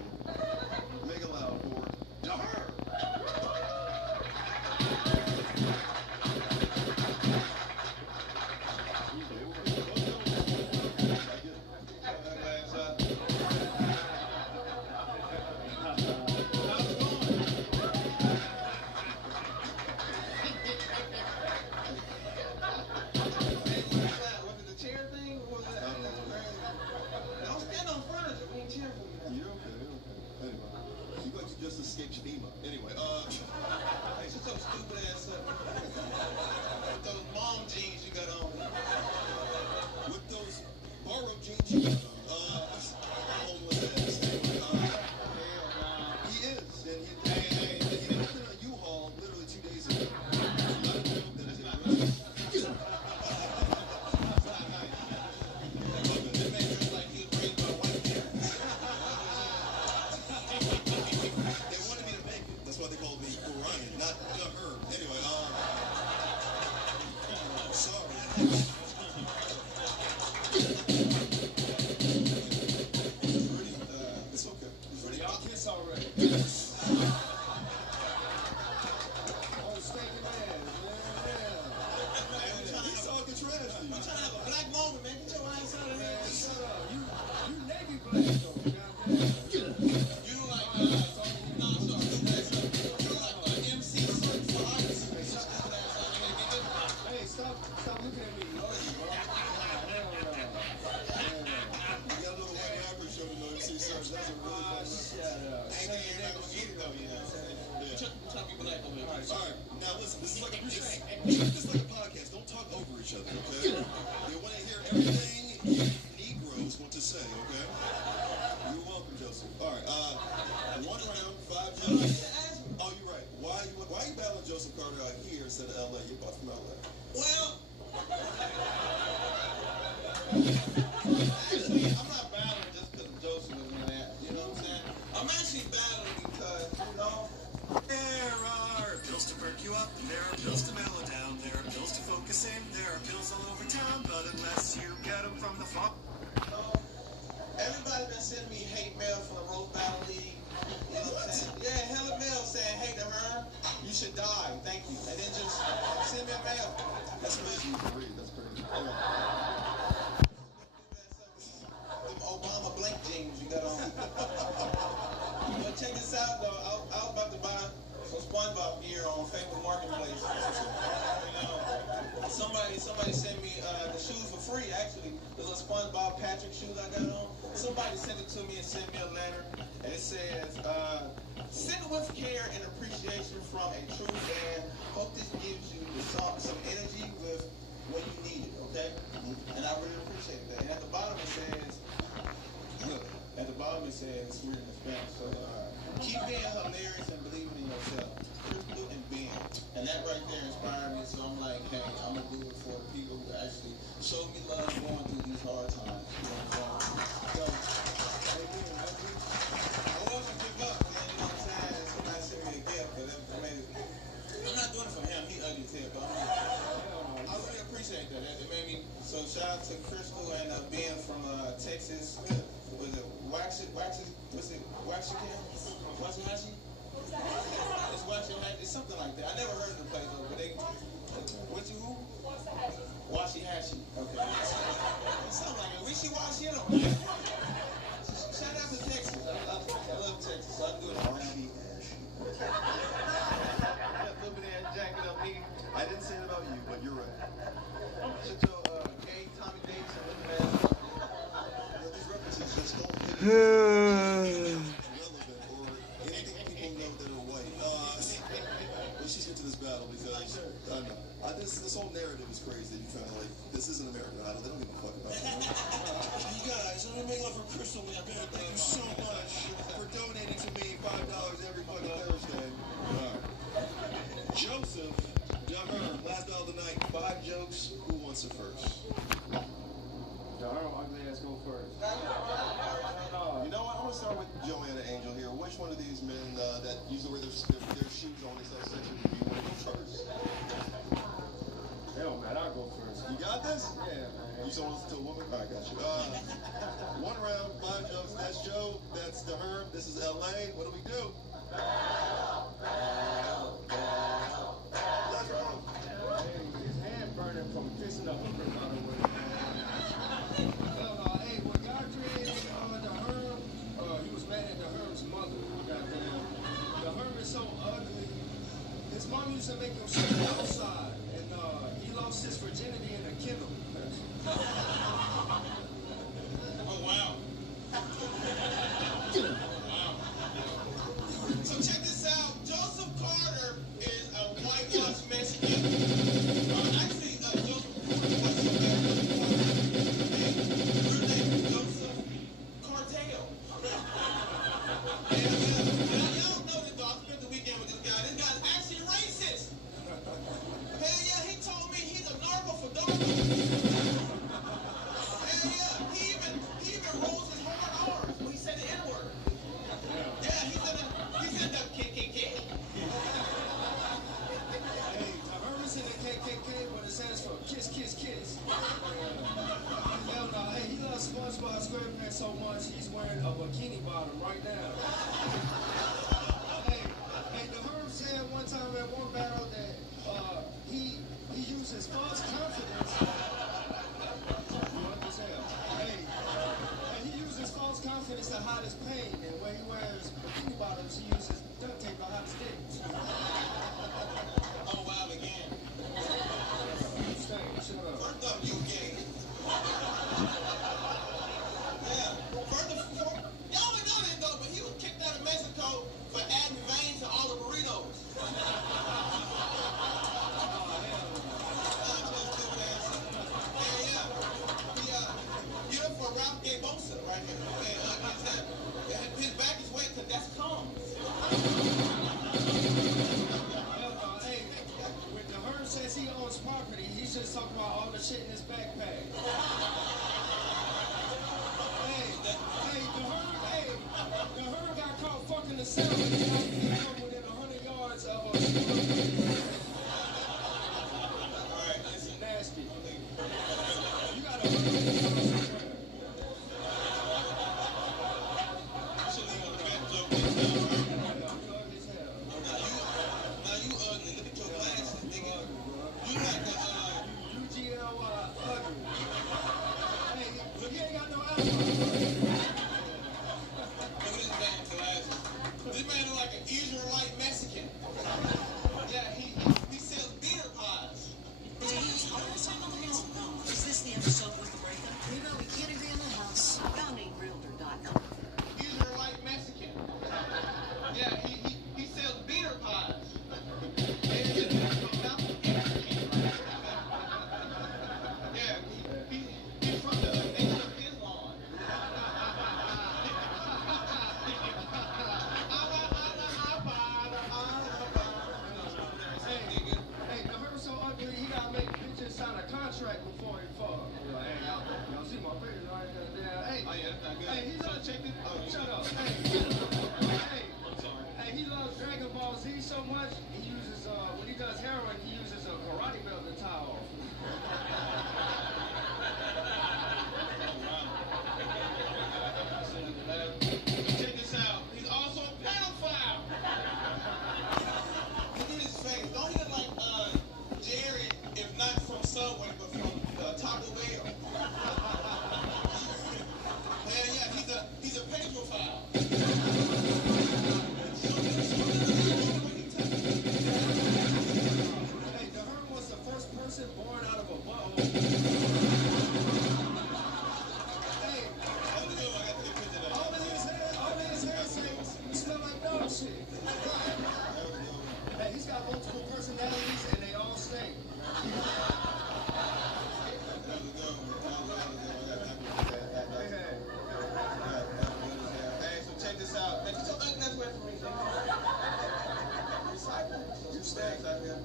Make it loud for DeHerm. Just escaped FEMA. Anyway, hey, shut your stupid ass up. With those mom jeans you got on. With those borrowed jeans you got on. Homeless ass. He is. And he lived in a U-Haul literally 2 days ago. That's why they called me Orion, not DeHerm. Anyway, sorry. It's okay. Y'all kiss already. Oh, stinking ass, man. He's talking trash to you. I'm trying to have a black moment, man. Get your ass out of here. Man, shut up. You Navy black, though. You like, Hey, stop looking at me. You got a little white rapper show to know MC Search. That's a really fun shut up. Ain't not gonna get it though, yeah. Alright, now listen, this is like a podcast. Don't talk over each other, okay? They want to hear everything you Negroes want to say, okay? You're welcome, Joseph. Alright, 1 round, 5 judges. Oh, you're right. Why are you battling Joseph Carter out here instead of LA? You're both from LA. Well, actually, I'm not battling just because Joseph is in that. You know what I'm saying? I'm actually battling because, you know, there are pills to perk you up, there are pills to mellow down, there are pills to focus in, there are pills all over town, but unless you get them from the flop. Everybody been sending me hate mail from the Rose Battle League. You know what I'm saying? Yeah, hella mail saying, hey, DeHerm, you should die. Thank you. And then just send me a mail. That's crazy. That's crazy. Them Obama blank jeans you got on. But check this out, though. I was about to buy some SpongeBob gear on Facebook Marketplace. You know, somebody sent me the shoes for free, actually. The little SpongeBob Patrick shoes I got on. Somebody sent it to me and sent me a letter. And it says, sent with care and appreciation from a true fan. Hope this gives you some energy with what you needed, okay? And I really appreciate that. And at the bottom it says, look, at the bottom it says, it's written in Spanish, so keep being hilarious and believing in yourself. Crystal and Ben. And that right there inspired me, so I'm like, hey, I'm going to do it for the people who actually showed me love going through these hard times. You know what I'm saying? So, I wasn't give up, man, you know what I'm saying? Somebody sent me a gift, but I'm not doing it for him. He ugly as hell, but I really appreciate that. It made me, so shout out to Crystal and Ben from Texas. Was it Waxahachie? It's something like that. I never heard of the place though, but they, who? Waxahachie. Okay. It sounds like a wishy-washy, you know. Shout out to Texas. I love Texas, so I do it around here. Flip it in, jack it up, nigga. I didn't say it about you, but you're right. Shut your gay Tommy Davis and look man. These references just don't hit relevant or anything people know that are white. Let's just get to this battle because I know. This whole narrative is crazy. You kind of like, this isn't American Idol. They don't give a fuck about that. You guys, I'm gonna make love for Crystal Man. Thank you so much for donating to me $5 every fucking Thursday. Joseph, last battle of the night, 5 jokes. Who wants it first? Ugly ass go first. You know what? I'm gonna start with Joanna Angel here. Which one of these men that usually wear their shoes on this section do you want to go first? Hell, man, I'll go first. You got this? Yeah, man. You just want to listen to a woman? All right, got you. One round, 5 jokes. That's Joe. That's the Herb. This is LA. What do we do? Let's go. Hey, his hand burning from fixing the hooker, by the way. Hey, when God created the Herb, he was mad at the Herb's mother. Goddamn. The Herb is so ugly. His mom used to make him sleep outside, and he lost his virginity in a kennel. Oh, wow. Wow. So check this out. Joseph Carter is a whitewashed Mexican. Actually, Joseph Carter was so bad. Real name Joseph Cartel. And y'all know this, dog. I spent the weekend with this guy. This guy's actually racist. Hell yeah, he told me he's a narco for dog. Hell yeah, he even rolls his hard R's when he said the N-word. Yeah, he said the KKK. Hey, the Herb is in the KKK, but it stands for kiss, kiss, kiss. Hell no, hey, he loves SpongeBob SquarePants so much, he's wearing a bikini bottom right now. Hey, the Herb said one time at one battle that he uses false confidence. What the hell? Hey, he uses false confidence to hide his pain, and when he wears bikini bottoms, he uses duct tape to hide his dick. Oh, wow, again. Shut up. First up, you gay. Yeah. Y'all ain't know this though, but he was kicked out of Mexico for adding veins to all the burritos. You're for Ralph Gay Bosa right here. His back is wet because that's calm. Hey, when the Herb says he owns property, he's just talking about all the shit in his backpack. The Herb got caught fucking the cell and he got within 100 yards of a Alright, listen. Nasty. You got a Herb. Now you ugly. Look at your glasses, nigga. You like the UGLY ugly. Hey, look, you ain't got no alibi. Look at this damn glasses. This man look like an Israelite Mexican. Yeah, he sells beer pies. contract before he fought. Hey, y'all see my face right there? Hey, Oh, yeah, that's not good. hey, he loves check it. Oh, shut up. Hey, he loves Dragon Ball Z so much. He uses when he does heroin, he uses a karate belt to tie off. Check this out. He's also a pedophile. Look at his face. Don't he look like Jared, if not from Subway, but from Taco Bell? Yeah, he's a pedophile. Hey, the Herm was the first person born out of a butthole. Hey, all in his hair smell like dog shit. Hey, he's got multiple personalities and they all stink. Hey, so check this out. Man, get your ugly ass away from me. Recycle. You stacks out here.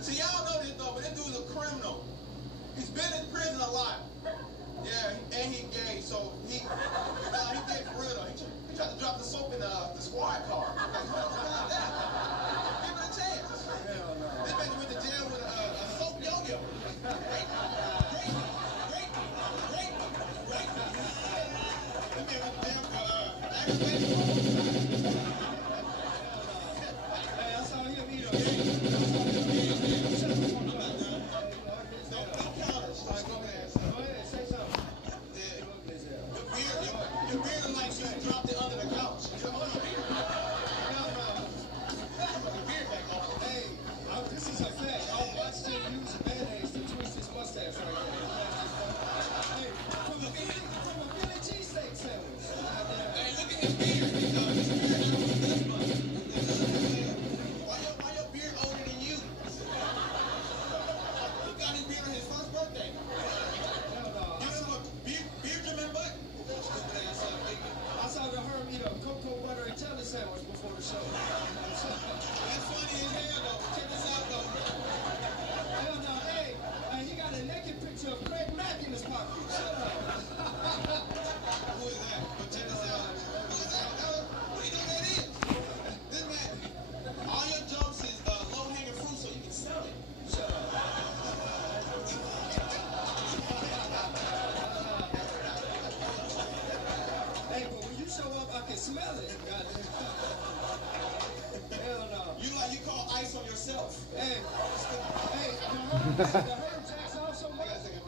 See, y'all know this though, but this dude's a criminal. He's been in prison a lot. Yeah, and he gay, so he gay for real though. He tried to drop the soap in the squad car. Like, like that. Give it a chance. Hell no. This man went to jail with a soap yo-yo. Great. This man went to jail for aggravation. Hey, I saw him eat a Your beard is like you dropped it under the couch. Your beard back off. Hey, this is a fact. I watched him use mayonnaise to twist his mustache right there. Hey, from a Philly cheesesteak sandwich. Hey, look at his beard. Why your beard older than you? He got his beard on his first birthday. Give him a Benjamin Button. I saw the Herm eat a cocoa butter and jelly sandwich before the show. That's funny as hell, though. Check this out, though. Hell no, hey, he got a naked picture of Craig Mack in his pocket. Shut up. Who is that? But check this out. Who is that? What do you know that is? This man, all your jokes is low-hanging fruit so you can sell it. Shut up. Hey, but when you show up, I can smell it. Goddamn. Hell no. You call ice on yourself. Hey, the Herm jacks off so much.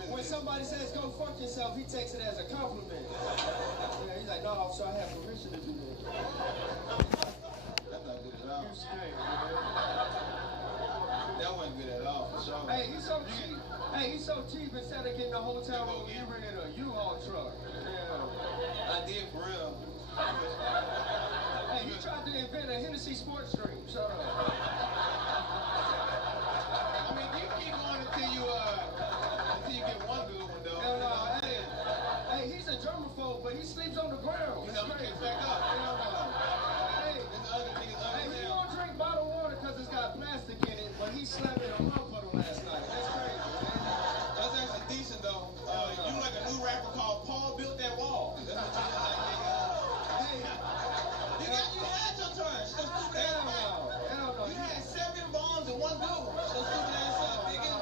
When somebody says go fuck yourself, he takes it as a compliment. Yeah, he's like, no, officer, I have permission to do this. That's not good at all. You stink, That wasn't good at all, for sure. Hey, he's so cheap. Hey, he's so cheap. Instead of getting a hotel room, he rented a U-Haul truck. Yeah. I did for real. Hey, he tried to invent a Hennessy sports drink. Shut up. I mean, you keep going until you get one good one, though. Hell no. Hey, he's a germaphobe, but he sleeps on the ground. You help me get back up. Hell no. Hey, This other nigga's hey, he won't drink bottled water because it's got plastic in it, but he slept in a mud puddle last night. That's crazy, man. That's actually decent, though. You like a new rapper called Paul Built That Wall. That's what you look like, nigga. Hey, You had your turn. So stupid ass back. You had 7 bombs and 1 good one. So stupid ass up, nigga.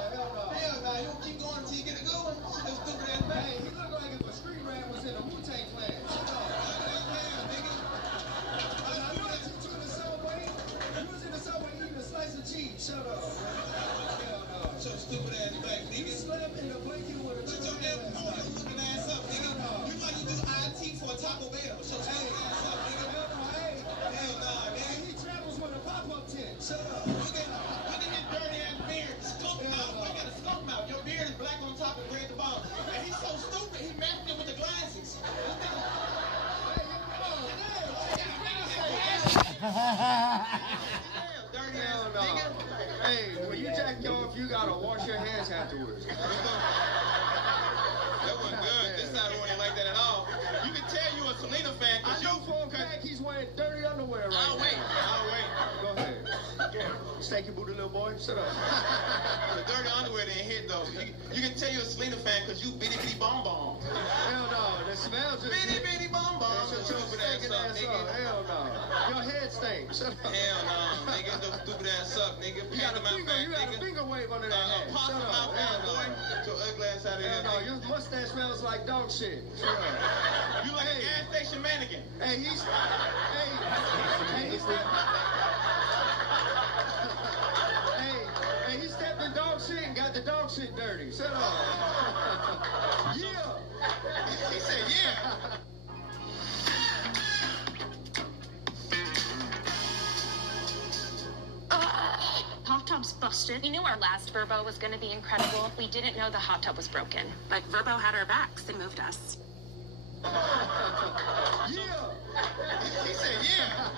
Hell no, you don't keep going until you get a good one. So stupid ass back. Hey, he looked like if a street rat was in a Wu-Tang clan. Shut up. You was in the subway eating a slice of cheese. Shut up. Hell no. Shut your stupid ass back, You nigga. slept in the blanket with a Shut your damn looking ass up, nigga. You like you do IT for a Taco Bell. Shut your stupid ass up, nigga. Hell nah, nigga. He travels with a pop-up tent. Shut up. Look at his dirty ass beard. Skunk mouth. I got a skunk mouth. Your beard is black on top and gray at the bottom. And he's so stupid, he matched it with the glasses. Hell no. Hey, when you jack off, you gotta wash your hands afterwards. That wasn't good. This side wasn't like that at all. You can tell you a Selena fan I because know for a fact he's wearing dirty underwear right now. I'll wait. Go ahead. stanky booty little boy. Shut up. The dirty underwear didn't hit though. You can tell you're a Selena fan because you bitty bitty bomb bomb. Hell no, the smell just bitty bitty bomb bomb. Shut your stinking ass up. Hell no. Your head stinks. Shut up. Hell no, nigga, no stupid ass up, nigga. You got a finger wave under that head. Shut up. Hell no. Get your ugly ass out of here. Hell no, your mustache smells like dog shit. Shut up. You like a gas station mannequin. Hey, he's he stepped in dog shit and got the dog shit dirty. Shut up. Yeah. He said yeah. Hot tub's busted. We knew our last Verbo was going to be incredible. We didn't know the hot tub was broken. But Verbo had our backs and moved us. Yeah. He said yeah.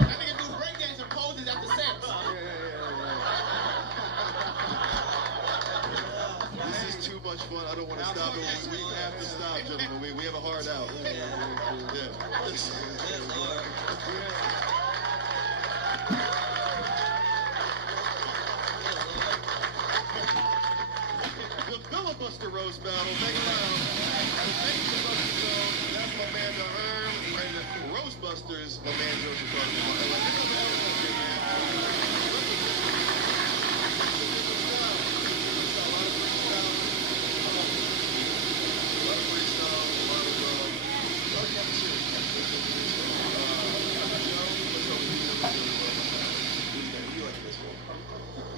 That nigga do breakdancing poses after sex. This is too much fun. I don't want to stop it. We have to stop, gentlemen. We have a hard out. Yeah. The filibuster roast battle. Make it loud. That's my man, the Herm. And the Roastbusters, my man, Joseph Carter.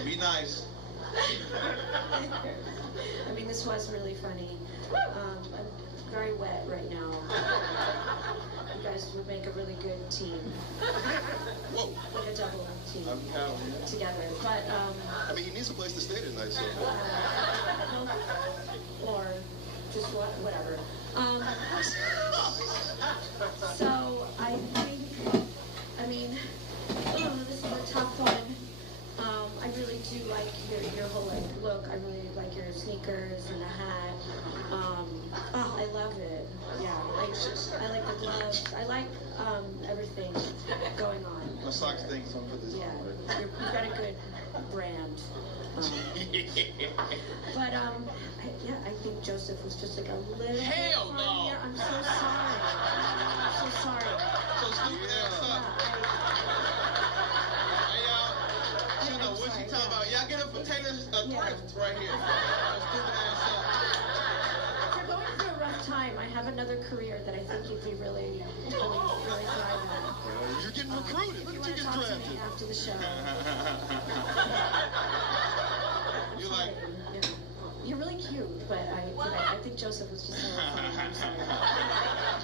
Be nice. I mean, this was really funny. I'm very wet right now. You guys would make a really good team. Whoa. Like a double team together. But, I mean, he needs a place to stay tonight, so. or just whatever. So, I think, this is a tough one. I really do like your whole look. I really like your sneakers and the hat. I love it. Yeah, I like the gloves. I like everything going on. My socks thing, so I'm put this Yeah, on. you've got a good brand. But I think Joseph was just like a little. Hell no! Funnier. I'm so sorry. I'm so sorry. So stupid ass up. What you talking about? Y'all get a potatoes thrift right here. Stupid ass up. If you're going through a rough time, I have another career that I think you'd be really thrive in. You're getting recruited. Look at you get drafted. After the show. You like? You're really cute, but I think Joseph was just so funny. I'm sorry.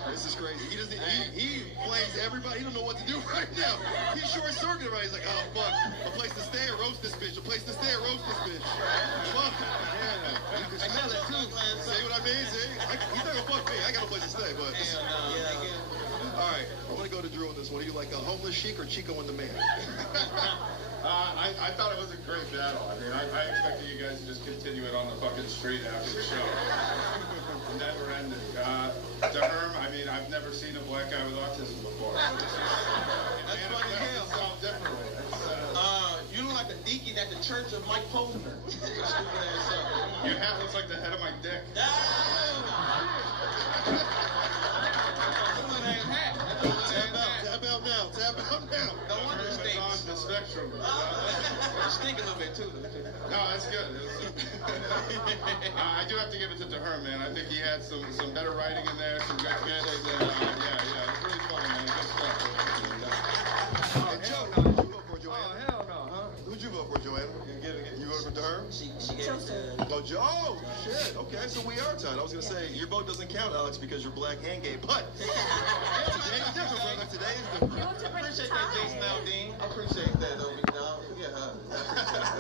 This is crazy. He doesn't. He blames everybody. He don't know what to do right now. He's short circuited right. He's like, oh fuck, a place to stay or roast this bitch. A place to stay or roast this bitch. Fuck. Yeah. See what I mean? See? He's not gonna fuck me. I got a place to stay, but. All right, I'm gonna go to Drew on this one. Are you like a homeless chic or Chico and the Man? I thought it was a great battle. I mean, I expected you guys to just continue it on the fucking street after the show. Never ended. To Herm, I mean, I've never seen a black guy with autism before. That's funny as hell. It's all differently. You look like a deacon at the church of Mike Posner. Stupid ass up. Your hat looks like the head of my dick. Tap out now. No wonder it stinks. On the spectrum. It stinks a little bit too. No, that's good. I do have to give it to Herm, man. I think he had some better writing in there, some good bits. It's really fun, man. Good stuff. Joe, who'd you vote for, Joanna? Oh, hell no, huh? Who'd you vote for, Joanna? You voted for Herm? She gave it to... Oh, Joe! Shit. Okay, so we are tied. I was gonna say your vote doesn't count, Alex, because you're black and gay. But today's different, brother. Today is different. I appreciate that, Jason Aldean. I appreciate that, though, big dog. Forget her.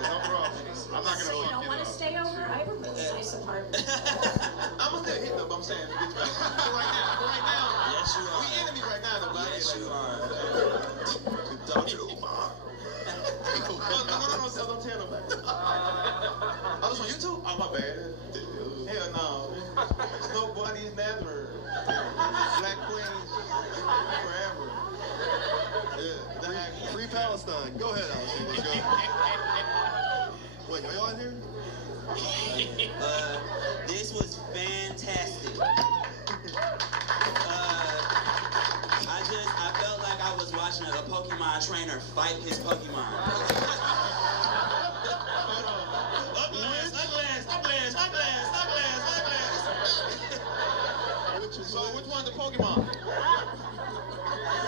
No problem. I'm not gonna So you fuck don't you want to up. stay over? I have a really nice apartment. I'm gonna still hit them, but I'm saying it gets better. So right now, Yes, you are. we enemy right now, though. Yes, you are. Dr. Umar. No, don't tell nobody. Oh, this on YouTube? Oh, my bad. Hell no. Snow bunnies never. Black queens forever. Yeah. Free Palestine. Go ahead, Alex. Let's go. Wait, are y'all in here? This was fantastic. I felt like I was watching a Pokemon trainer fight his Pokemon. So which one's the Pokemon?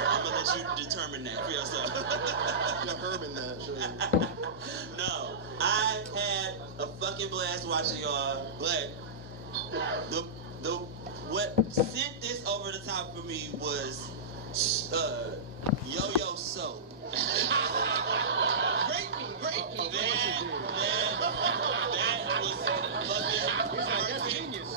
I'm gonna let you determine that for yourself. You're Herman that, sure. No, I had a fucking blast watching y'all, but what sent this over the top for me was Yo-Yo Soap. Great. That was fucking genius.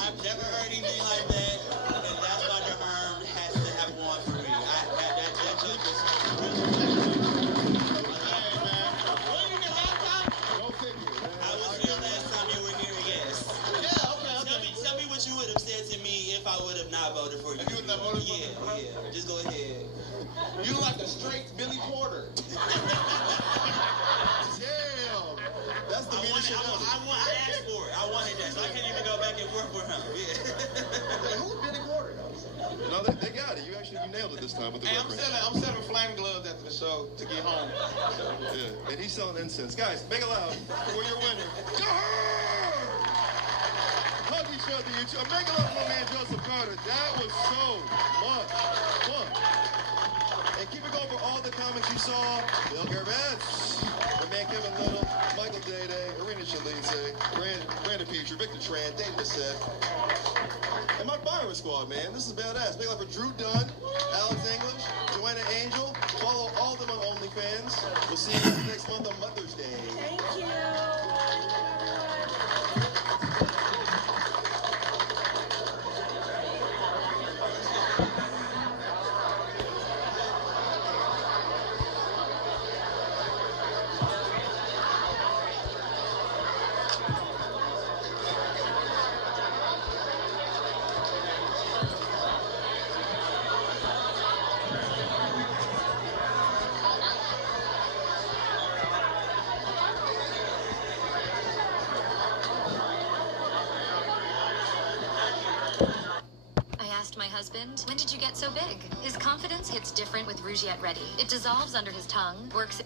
I've never heard anything like that, and that's why the Herm has to have one for me. That joke was I was here last time you were here, yes. Yeah, okay. Tell me what you would have said to me if I would have not voted for you. If you would not voted for me? Yeah. Just go ahead. You look like a straight Billy Porter. Damn. That's the meanest shit ever. I asked for it. I wanted that, so I can't even go back and forth with him. Yeah. Who's Billy Porter? No, they got it. You nailed it this time with the reference. I'm selling flame gloves after the show to get home. So. Yeah, and he's selling incense. Guys, make it loud for your winner. Hug each other, you two. Make it loud for my man Joseph Carter. That was so much fun. And keep it going for all the comics you saw. Bill Gervais, my man Kevin Little, Michael Day, Arena Chalice, Brandon Petrie, Victor Tran, Dave Bissett, and my firing squad, man. This is badass. Make it loud for Drew Dunn, Alex English, Joanna Angel. Follow all of them on OnlyFans. We'll see you next month on Mother's Day. Thank you. My husband, when did you get so big? His confidence hits different with Rougiette Ready. It dissolves under his tongue, works...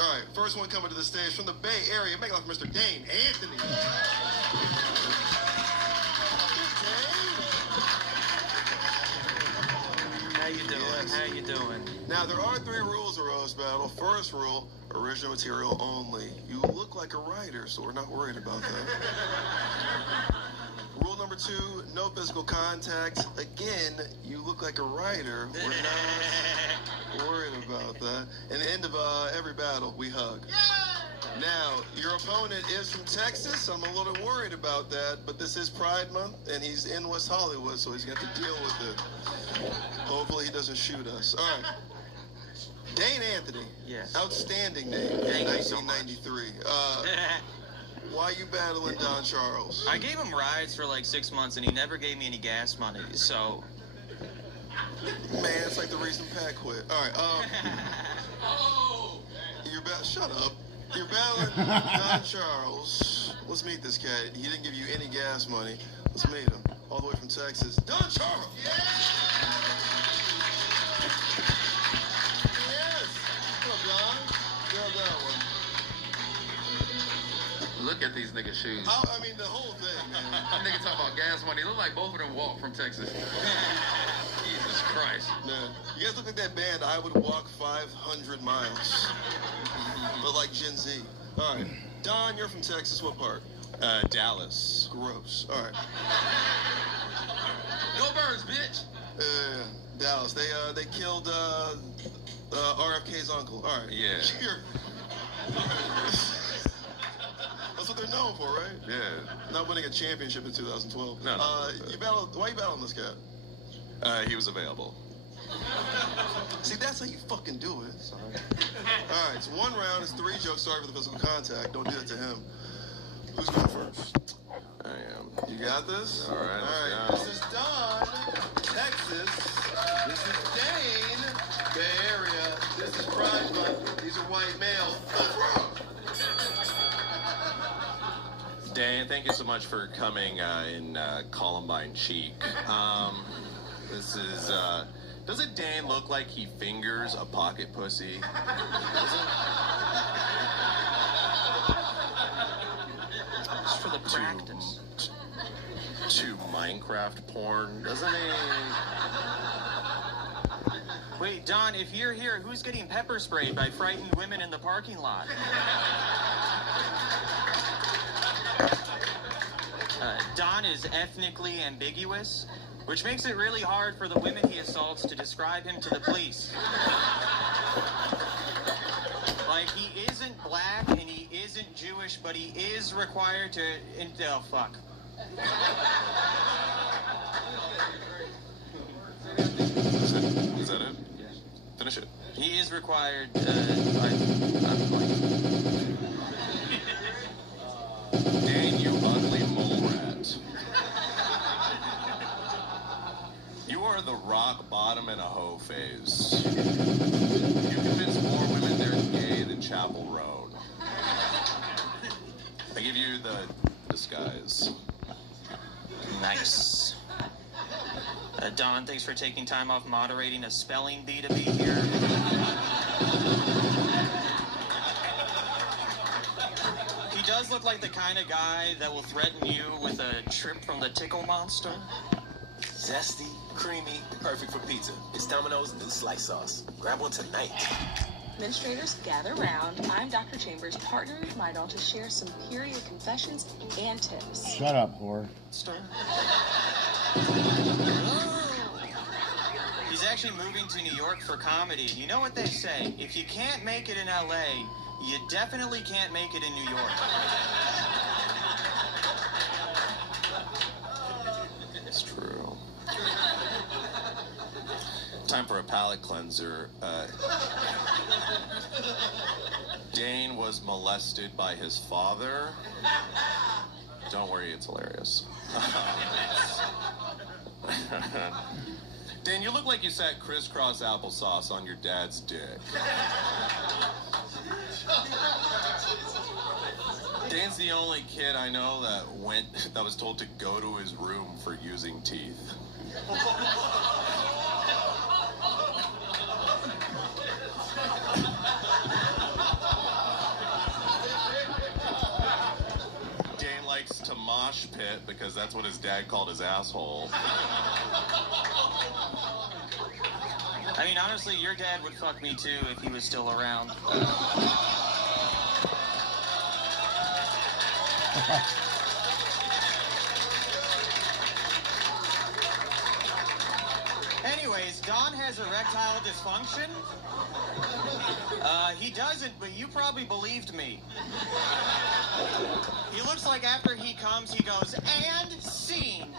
All right, first one coming to the stage from the Bay Area. Make it loud for Mr. Dane Anthony. How you doing? Yes. How you doing? Now, there are 3 rules of roast battle. First rule, original material only. You look like a writer, so we're not worried about that. Rule number 2, no physical contact. Again, you look like a writer. We're not worried about that. And the end of every battle, we hug. Now, your opponent is from Texas. I'm a little worried about that, but this is Pride Month, and he's in West Hollywood, so he's going to have to deal with it. Hopefully he doesn't shoot us. All right. Dane Anthony. Yes. Outstanding name. Thank you so much. 1993. Why you battling Don Charles? I gave him rides for like 6 months, and he never gave me any gas money, so... Man, it's like the reason Pat quit. All right, shut up. You're battling Don Charles. Let's meet this cat. He didn't give you any gas money. Let's meet him. All the way from Texas. Don Charles! Yeah! Yes! What up, Don? Grab that one. Look at these niggas' shoes. I mean, the whole thing, man. That nigga talking about gas money. Look like both of them walk from Texas. Jesus Christ. Man, you guys look like that band, I Would Walk 500 Miles. But like Gen Z. All right. Don, you're from Texas. What part? Dallas. Gross. All right. Go Birds, bitch. Dallas. They killed RFK's uncle. All right. Yeah. That's what they're known for, right? Yeah. Not winning a championship in 2012. No. Why you battling this cat? He was available. See, that's how you fucking do it. Sorry. All right, it's 1 round. It's 3 jokes. Sorry for the physical contact. Don't do that to him. Who's going first? I am. You got this? All right. This is Don, Texas. This is Dane, Bay Area. This is Pride Month. These are white males. What's wrong? Dan, thank you so much for coming in Columbine cheek. This is, doesn't Dan look like he fingers a pocket pussy? It's for the practice. To Minecraft porn, doesn't he? Wait, Don, if you're here, who's getting pepper sprayed by frightened women in the parking lot? Don is ethnically ambiguous, which makes it really hard for the women he assaults to describe him to the police. Like, he isn't black and he isn't Jewish, but he is required to... Oh, fuck. Is that it? Yeah. Finish it. He is required, Dan, you ugly mole rat. You are the rock bottom in a hoe phase. You convince more women they're gay than Chapel Road. I give you the disguise. Nice. Don, thanks for taking time off moderating a spelling bee to be here. He does look like the kind of guy that will threaten you with a trip from the tickle monster. Zesty, creamy, perfect for pizza. It's Domino's new slice sauce. Grab one tonight. Administrators, gather round. I'm Dr. Chambers, partnering with Midol to share some period confessions and tips. Shut up, whore. He's actually moving to New York for comedy. You know what they say? If you can't make it in LA, you definitely can't make it in New York. It's true. Time for a palate cleanser. Dane was molested by his father. Don't worry, it's hilarious. Dan, you look like you sat crisscross applesauce on your dad's dick. Dan's the only kid I know that was told to go to his room for using teeth. Dan likes to mosh pit because that's what his dad called his asshole. I mean, honestly, your dad would fuck me too if he was still around. Anyways, Don has erectile dysfunction. He doesn't, but you probably believed me. He looks like after he comes, he goes, and scene.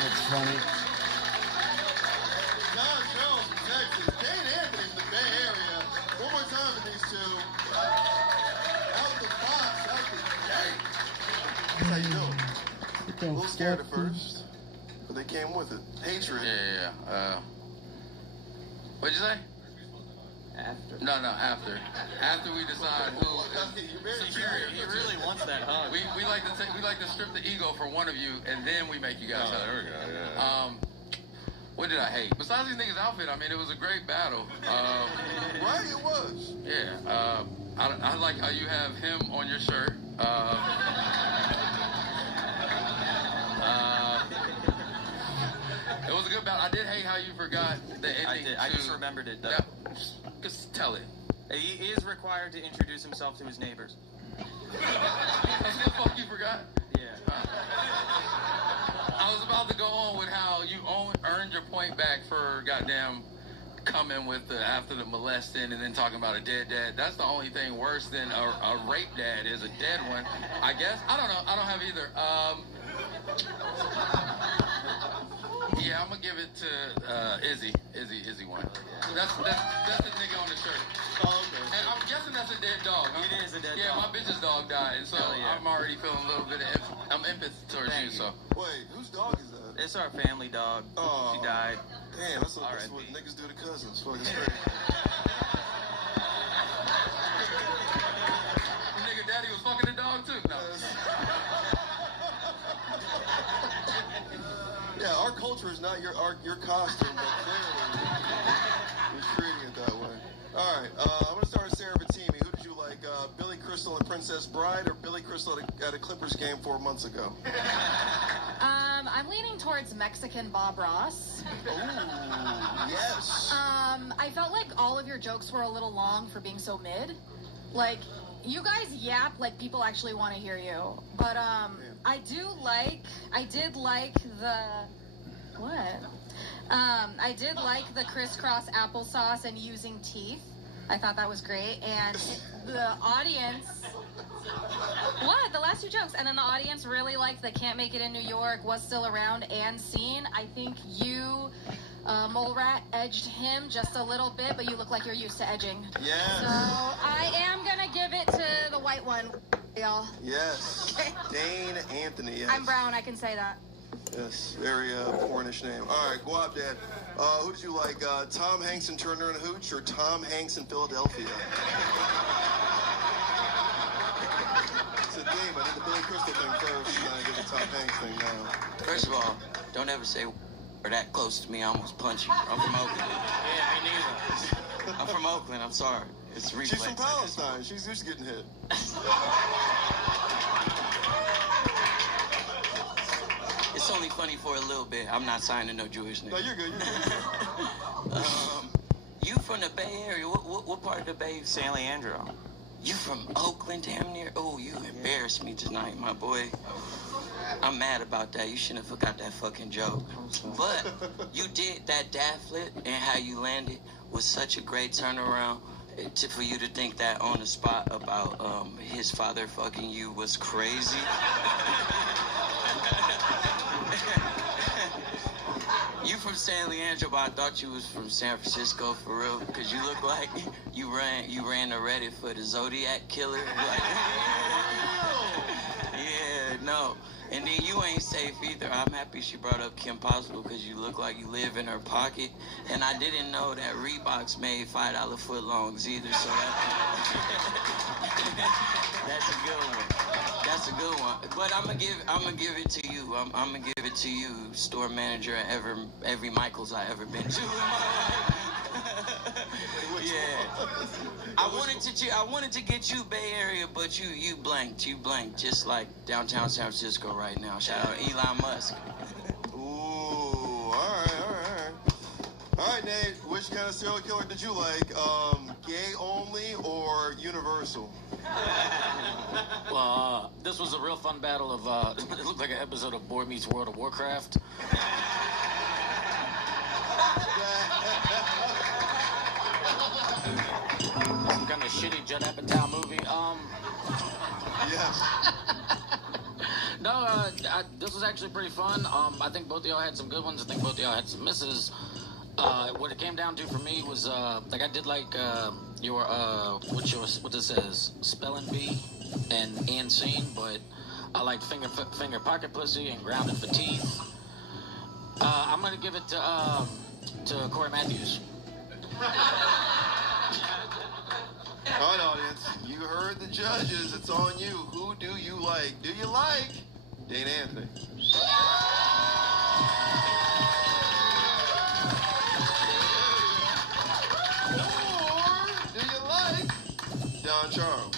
That's funny. Don Jones from Texas. Dane Anthony from the Bay Area. One more time for these two. Out the box, out the gate. That's how you do it. A little scared at first, but they came with it. Hatred. Yeah. What'd you say? After. No, after. After we decide who is superior. He really wants that hug. We like to strip the ego from one of you, and then we make you guys hug. There we go. Yeah. What did I hate? Besides these niggas' outfit, I mean, it was a great battle. Right, it was. Yeah. I like how you have him on your shirt. It was a good battle. I did hate how you forgot the ending. I just remembered it, though. Yeah, just tell it. He is required to introduce himself to his neighbors. That's the fuck you forgot? Yeah. I was about to go on with how you earned your point back for goddamn coming with the after the molesting and then talking about a dead dad. That's the only thing worse than a rape dad is a dead one. I guess. I don't know. I don't have either. Yeah, I'm gonna give it to Izzy. Izzy won. That's the nigga on the shirt. Oh, okay. And I'm guessing that's a dead dog. It is a dead yeah, dog. my bitch's dog died, so yeah. I'm already feeling a little bit of empathy towards you. So Wait, whose dog is that? It's our family dog. Oh. She died. Damn, that's what niggas do to cousins. Fucking straight. Nigga, daddy was fucking the dog too. No. Yeah, our culture is not your costume, but clearly you're treating it that way. All right, I'm gonna start with Sarah Batimi. Who did you like, Billy Crystal and Princess Bride, or Billy Crystal at a Clippers game 4 months ago? I'm leaning towards Mexican Bob Ross. Ooh, yes. I felt like all of your jokes were a little long for being so mid. Like, you guys yap like people actually want to hear you. But I did like the crisscross applesauce and using teeth. I thought that was great. And the audience... What? The last two jokes. And then the audience really liked the Can't Make It in New York, Was Still Around, and Scene. I think you, Mole Rat, edged him just a little bit, but you look like you're used to edging. Yes. So I am going to give it to the white one, y'all. Yes. Dane Anthony, yes. I'm brown, I can say that. Yes, very pornish name. All right, Guap Dad. Who did you like, Tom Hanks in Turner and Hooch, or Tom Hanks in Philadelphia? It's a game. I did the Billy Crystal thing first, and then I did the Tom Hanks thing now. First of all, don't ever say or that close to me. I almost punch you. I'm from Oakland. Yeah, me neither. I'm from Oakland. I'm sorry. It's reflex. She's from Palestine. She's used to getting hit. It's only funny for a little bit. I'm not signing no Jewish name. No, you're good. You're good. You from the Bay Area? What part of the Bay? San Leandro. You from Oakland, damn near? Oh, you embarrassed me tonight, my boy. I'm mad about that. You shouldn't have forgot that fucking joke. But you did that dad flip, and how you landed was such a great turnaround. For you to think that on the spot about his father fucking you was crazy. You from San Leandro, but I thought you was from San Francisco for real, because you look like you ran the Reddit for the Zodiac Killer. Like, yeah, no. And then you ain't safe either. I'm happy she brought up Kim Possible, because you look like you live in her pocket. And I didn't know that Reeboks made $5 footlongs either, so that's a good one. That's a good one. But I'm gonna give it to you. I'm gonna give it to you, store manager at every Michael's I ever been to. Yeah. I wanted to get you Bay Area, but you blanked. You blanked, just like downtown San Francisco right now. Shout out Elon Musk. Ooh, all right. All right, Nate, which kind of serial killer did you like? Gay only or universal? Well, this was a real fun battle of, it looked like an episode of Boy Meets World of Warcraft. Some kind of shitty Judd Apatow movie. Yes. No, this was actually pretty fun. I think both of y'all had some good ones. I think both of y'all had some misses. What it came down to for me was, like, I did like your what this says, spelling bee and scene, but I liked finger pocket pussy and grounded for teeth. I'm gonna give it to Corey Matthews. All right, audience, you heard the judges. It's on you. Who do you like? Do you like Dane Anthony? Or do you like Don Charles?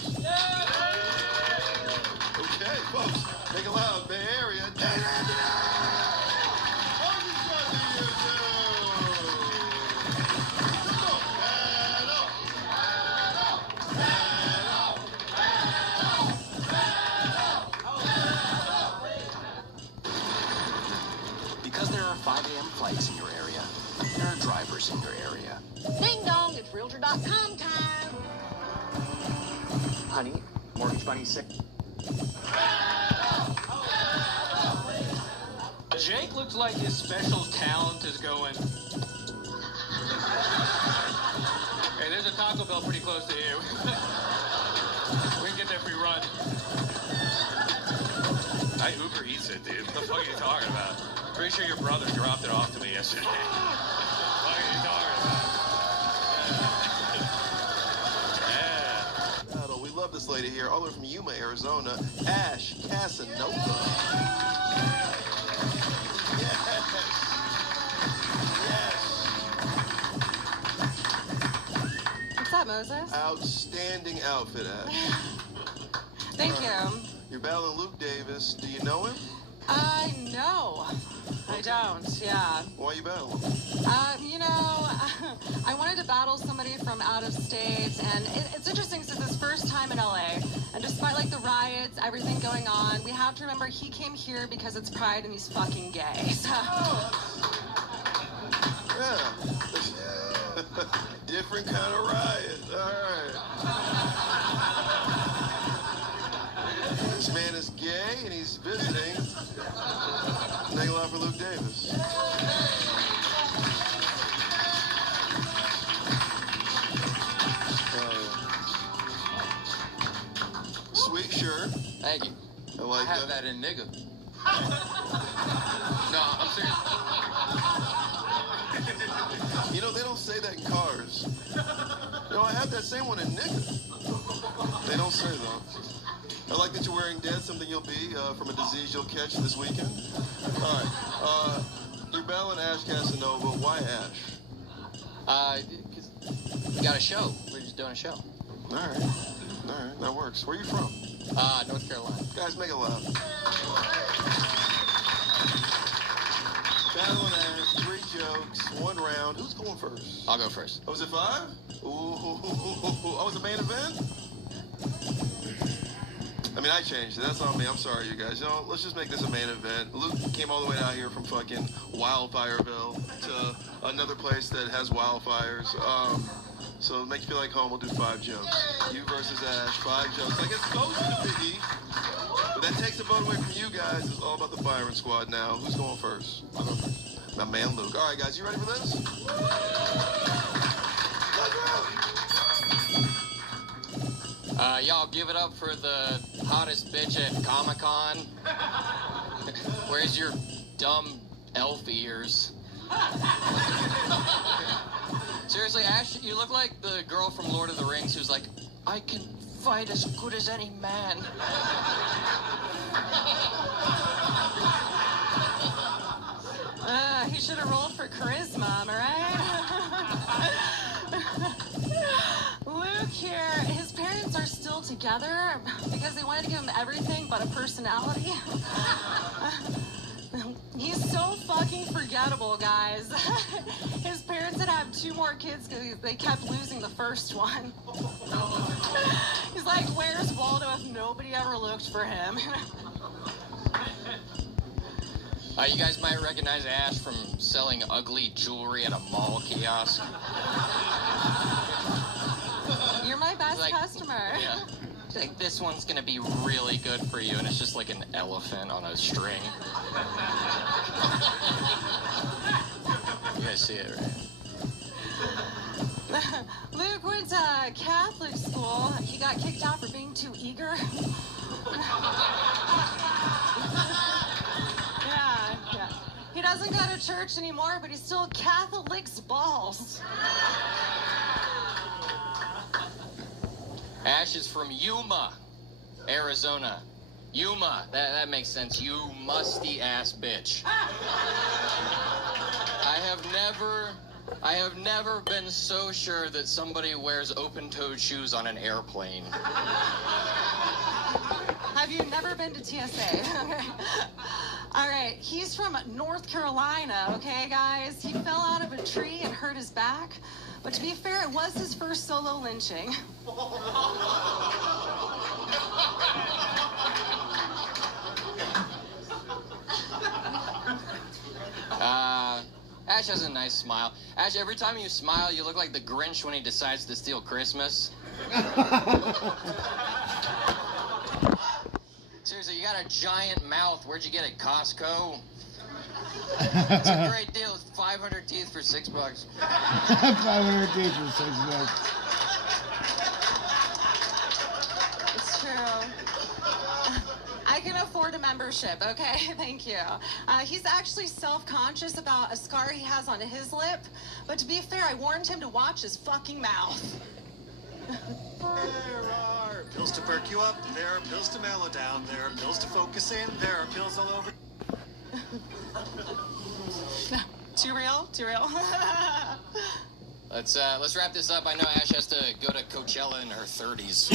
Okay, folks, make it loud. Bay Area, Dane Anthony! 5 a.m. flights in your area. There are drivers in your area. Ding dong, it's Realtor.com time. Honey, Mortgage Bunny sick. Jake looks like his special talent is going. Hey, there's a Taco Bell pretty close to you. We can get there if we run. I Uber Eats it, dude. What the fuck are you talking about? Pretty sure your brother dropped it off to me yesterday. What are you talking about? We love this lady here, all the way from Yuma, Arizona, Ash Casanova. Yes. What's up, Moses? Outstanding outfit, Ash. Thank you. You're battling Luke Davis. Do you know him? No. I don't, yeah. Why are you battling? I wanted to battle somebody from out of state, and it's interesting because it's his first time in LA. And despite, like, the riots, everything going on, we have to remember he came here because it's Pride and he's fucking gay, so... Yeah. Different kind of riot. All right. This man is gay and he's visiting. Thank a lot for Luke Davis. Sweet shirt. Thank you. I like have that in nigga. No, I'm serious. You know, they don't say that in cars. I have that same one in nigga. They don't say that. I like that you're wearing dead, something you'll be from a disease you'll catch this weekend. All right. You're battling Ash Casanova. Why Ash? Because we got a show. We're just doing a show. All right. That works. Where are you from? North Carolina. Guys, make it loud. Battling Ash, 3 jokes, 1 round. Who's going first? I'll go first. Oh, was it 5? Ooh. Oh, was it main event? I mean, I changed it. That's on me. I'm sorry, you guys. Let's just make this a main event. Luke came all the way out here from fucking Wildfireville to another place that has wildfires. So to make you feel like home, we'll do 5 jokes. You versus Ash, 5 jokes. Like it's supposed to be. But that takes the vote away from you guys. It's all about the firing squad now. Who's going first? I'll go first. My man, Luke. All right, guys, you ready for this? Y'all give it up for the hottest bitch at Comic-Con. Where's your dumb elf ears? Seriously, Ash, you look like the girl from Lord of the Rings who's like, I can fight as good as any man. He should have rolled for charisma, am I right? Luke here, his parents are still together because they wanted to give him everything but a personality. He's so fucking forgettable, guys. His parents had to have 2 more kids because they kept losing the first one. He's like, where's Waldo if nobody ever looked for him? You guys might recognize Ash from selling ugly jewelry at a mall kiosk. You're my best customer. Yeah. Like, this one's gonna be really good for you, and it's just like an elephant on a string. You guys see it, right? Luke went to Catholic school. He got kicked out for being too eager. Yeah. He doesn't go to church anymore, but he still Catholic's balls. Ash is from Yuma, Arizona. Yuma, that makes sense. You musty ass bitch. I have never been so sure that somebody wears open-toed shoes on an airplane. Have you never been to TSA? All right, he's from North Carolina, okay, guys? He fell out of a tree and hurt his back. But to be fair, it was his first solo lynching. Ash has a nice smile. Ash, every time you smile, you look like the Grinch when he decides to steal Christmas. Seriously, you got a giant mouth. Where'd you get it? Costco? It's a great deal. It's 500 teeth for $6. 500 teeth for $6. It's true. I can afford a membership, okay? Thank you. He's actually self-conscious about a scar he has on his lip, but to be fair, I warned him to watch his fucking mouth. There are pills to perk you up, there are pills to mellow down, there are pills to focus in, there are pills all over. Too real? Too real? Let's wrap this up. I know Ash has to go to Coachella in her 30s.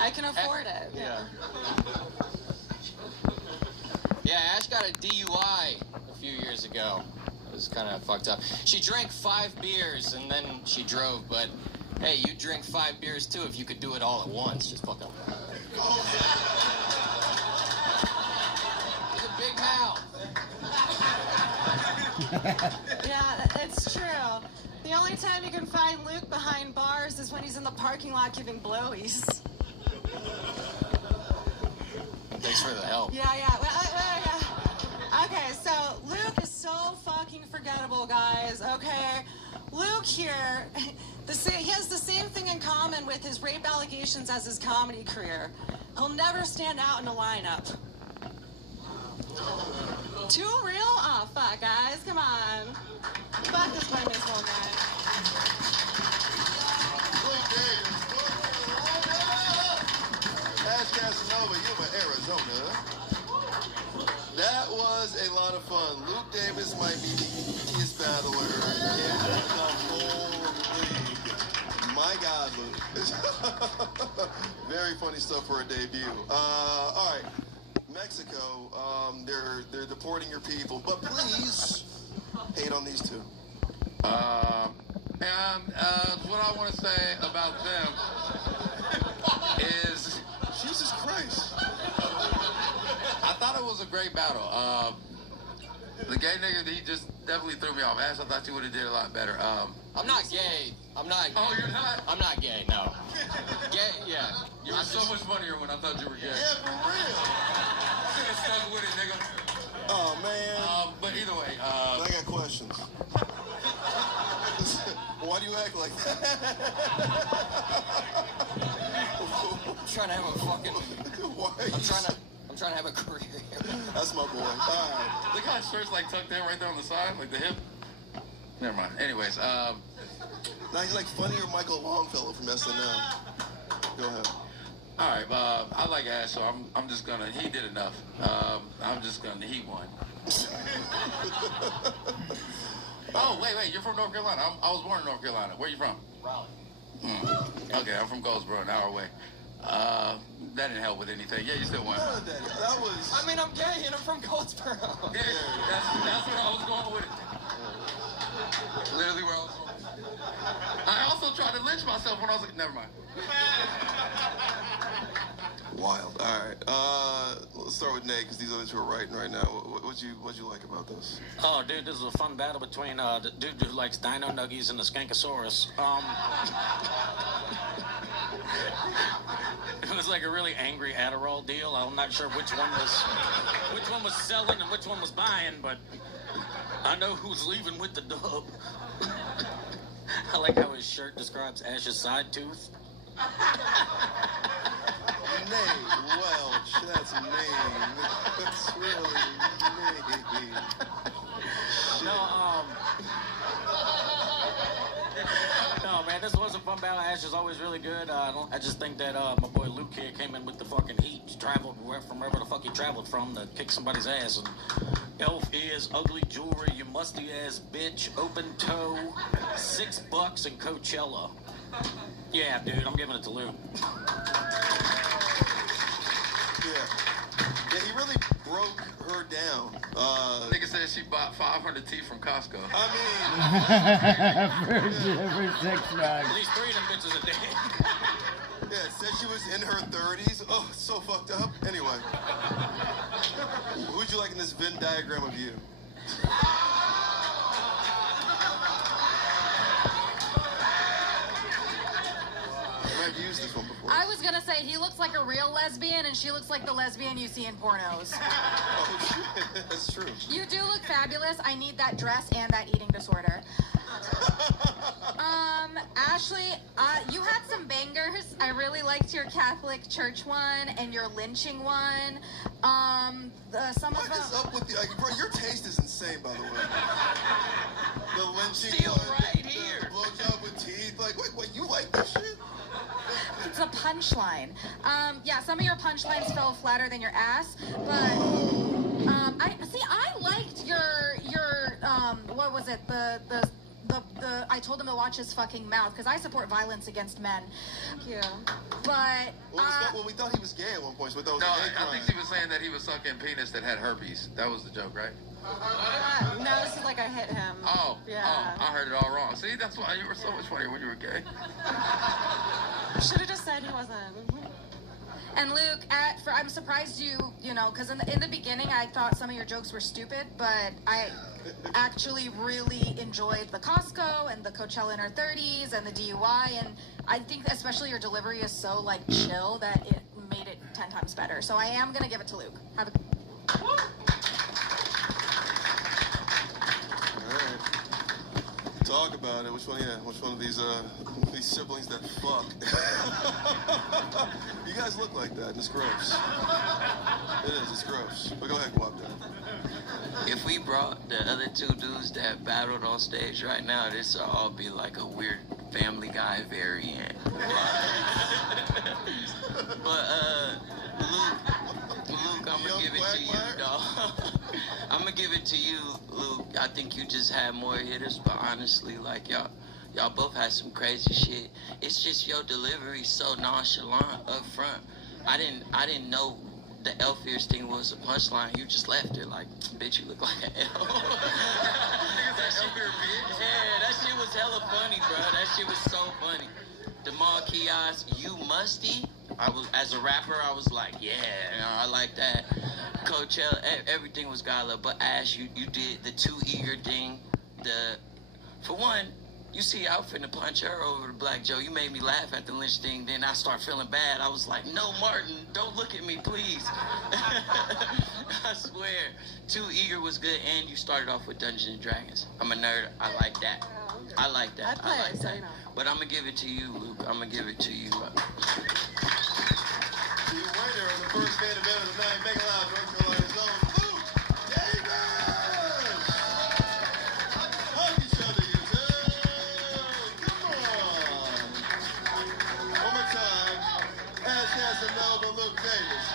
I can afford it. Yeah. Yeah, Ash got a DUI a few years ago. It was kind of fucked up. She drank 5 beers and then she drove, but hey, you drink 5 beers too if you could do it all at once. Just fuck up. He's a big mouth. Yeah, it's true. The only time you can find Luke behind bars is when he's in the parking lot giving blowies. Thanks for the help. Yeah. Okay, so Luke is so fucking forgettable, guys, okay? Luke here, he has the same thing in common with his rape allegations as his comedy career. He'll never stand out in a lineup. Too real? Oh, fuck, guys, come on. Fuck this way, Miss Whole Guy. Ash Casanova, Yuma, Arizona. That was a lot of fun. Luke Davis might be the easiest battler in the whole league. My God, Luke. Very funny stuff for a debut. All right, Mexico. They're deporting your people, but please hate on these two. What I want to say about them is, Jesus Christ. I thought it was a great battle. The gay nigga, he just definitely threw me off. Ash, I thought you would have did a lot better. I'm not gay. I'm not. Oh, you're not? I'm not gay. No. Gay? Yeah. You were so much funnier when I thought you were gay. Yeah, for real. Should have stuck with it, nigga. Oh man. But either way, I got questions. Why do you act like that? I'm trying to have a fucking. I'm trying to have a career here. That's my boy. All right. The guy's shirt's like tucked in right there on the side, like the hip. Never mind. Anyways, now he's like funnier Michael Longfellow from SNL. Go ahead. All right, I like Ash, so I'm just gonna. He did enough. He won. Oh, wait, you're from North Carolina. I was born in North Carolina. Where you from? Raleigh. Okay, I'm from Goldsboro, an hour away. That didn't help with anything. Yeah, you still won. That was. I mean, I'm gay and I'm from Goldsboro. Yeah, that's where I was going with it. Literally where I was going. I also tried to lynch myself when I was like, never mind. Wild. All right. Let's start with Nate because these other two are writing right now. What'd you like about this? Oh, dude, this is a fun battle between the dude who likes Dino Nuggies and the Skankosaurus. It was like a really angry Adderall deal. I'm not sure which one was selling and which one was buying, but I know who's leaving with the dub. I like how his shirt describes Ash's side tooth. Nate Welch, that's mean. That's really mean. No, man, this was a fun battle. Ash is always really good. I just think that my boy Luke here came in with the fucking heat. He traveled from wherever the fuck he traveled from to kick somebody's ass. And elf ears, ugly jewelry, you musty ass bitch, open toe, $6 in Coachella. Yeah, dude, I'm giving it to Luke. Yeah, he really broke broke her down. Nigga said she bought 500 teeth from Costco. I mean, for 6 bags. At least 3 of them bitches a day. yeah, said she was in her 30s. Oh, so fucked up. Anyway, who'd you like in this Venn diagram of you? I've used this one before. I was gonna say he looks like a real lesbian, and she looks like the lesbian you see in pornos. Oh, shit. That's true. You do look fabulous. I need that dress and that eating disorder. Ashley, you had some bangers. I really liked your Catholic Church one and your lynching one. What is up with the, bro, your taste is insane, by the way. The lynching Still one, right the here. blowjob with teeth. Like, wait, you like this shit? It's a punchline. Yeah, some of your punchlines fell flatter than your ass, but I liked your what was it? The I told him to watch his fucking mouth because I support violence against men. Thank you. But Well, we thought he was gay at one point, so we thought it was No, a gay I crime. think she was saying that he was sucking penis that had herpes. That was the joke, right? No, this is like I hit him. Oh, Yeah. I heard it all wrong. See, that's why you were so much funnier when you were gay. Should have just said he wasn't. And Luke, I'm surprised you know, because in the beginning I thought some of your jokes were stupid, but I actually really enjoyed the Costco and the Coachella in her 30s and the DUI, and I think especially your delivery is so like chill that it made it 10 times better. So I am gonna give it to Luke. Have a All right. Talk about it. Which one? Yeah. Which one of these siblings that fuck? You guys look like that. And it's gross. It is. It's gross. But go ahead, Guap Dad. If we brought the other 2 dudes that battled on stage right now, this would all be like a weird Family Guy variant. But Luke, I'm gonna give it to you, dog. I'm gonna give it to you, Luke. I think you just had more hitters, but honestly, like y'all both had some crazy shit. It's just your delivery so nonchalant up front. I didn't know the elf ears thing was a punchline. You just left it like, bitch, you look like an elf. Yeah, that shit was hella funny, bro. That shit was so funny. The mall kiosk, you musty. As a rapper, I was like, yeah, I like that. Coachella, everything was godless. But Ash, you did the too eager thing. For one, you see, I was finna punch her over the Black Joe. You made me laugh at the lynch thing. Then I start feeling bad. I was like, no, Martin, don't look at me, please. I swear. Too eager was good, and you started off with Dungeons and Dragons. I'm a nerd. I like that. I like that. I like that. But I'm gonna give it to you, Luke. I'm gonna give it to you. The winner of the first main event of the night, make it loud, North Carolina's own Luke Davis! Hug each other, you two! Come on! One more time. Ash has to know but Luke Davis.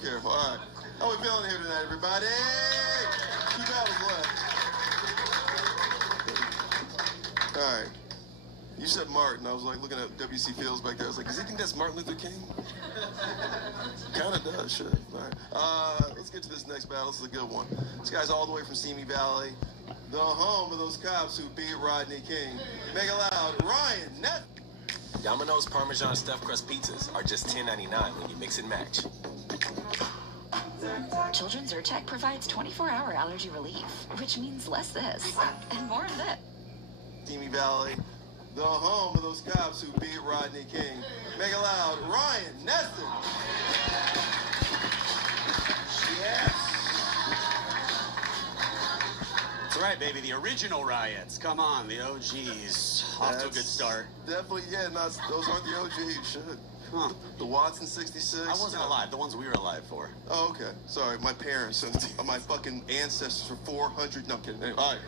Careful. All right. How we feeling here tonight, everybody? 2 battles left. All right. You said Martin. I was like looking at W.C. Fields back there. I was like, does he think that's Martin Luther King? Kind of does, shit. All right. Let's get to this next battle. This is a good one. This guy's all the way from Simi Valley, the home of those cops who beat Rodney King. Make it loud. Ryan Net. Domino's Parmesan stuffed crust pizzas are just $10.99 when you mix and match. Children's Zyrtec provides 24-hour allergy relief, which means less this and more of that. Simi Valley, the home of those cops who beat Rodney King. Make it loud. Ryan Nesson. Yes. That's right, baby. The original riots. Come on, the OGs. Off to a good start. Definitely, yeah. Those aren't the OGs. Shit. Huh. The Watson 66. I wasn't alive. The ones we were alive for. Oh, okay. Sorry, my parents and my fucking ancestors were 400. No, I'm kidding. Anyway, all right.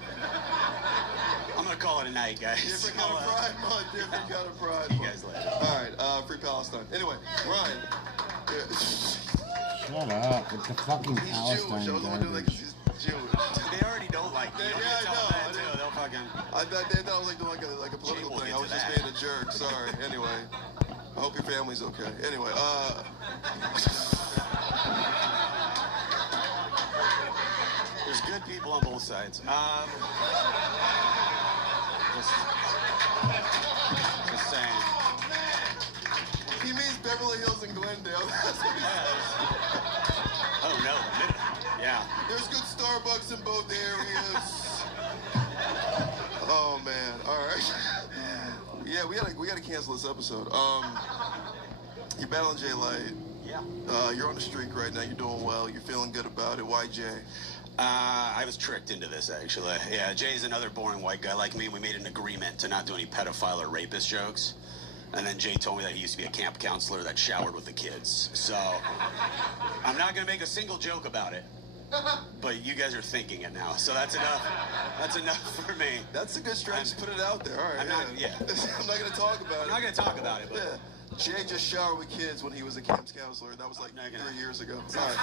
I'm gonna call it a night, guys. Different kind of pride month. Different kind of pride month. You guys later. All right. Free Palestine. Anyway, Ryan. Shut up with the fucking He's Palestine Jewish. I was wondering, like, garbage. he's Jewish. They already don't like me. Yeah, I know. They'll fucking... I thought it was like a political thing. get I to was just that. being a jerk. Sorry. Anyway, I hope your family's okay. Anyway, There's good people on both sides. Just saying. He means Beverly Hills and Glendale. That's what he says. Oh no. Yeah. There's good Starbucks in both areas. Oh man. All right. Yeah, we gotta cancel this episode. You're battling Jay Light. Yeah. You're on the streak right now. You're doing well. You're feeling good about it. Why Jay? I was tricked into this, actually. Yeah, Jay's another boring white guy like me. We made an agreement to not do any pedophile or rapist jokes. And then Jay told me that he used to be a camp counselor that showered with the kids. So, I'm not going to make a single joke about it. But you guys are thinking it now. So that's enough. That's enough for me. That's a good stretch to put it out there. All right. I'm not going to talk about it. I'm not going to talk about it, but... Yeah. Jay just showered with kids when he was a camp counselor. That was like 3 years ago. All right.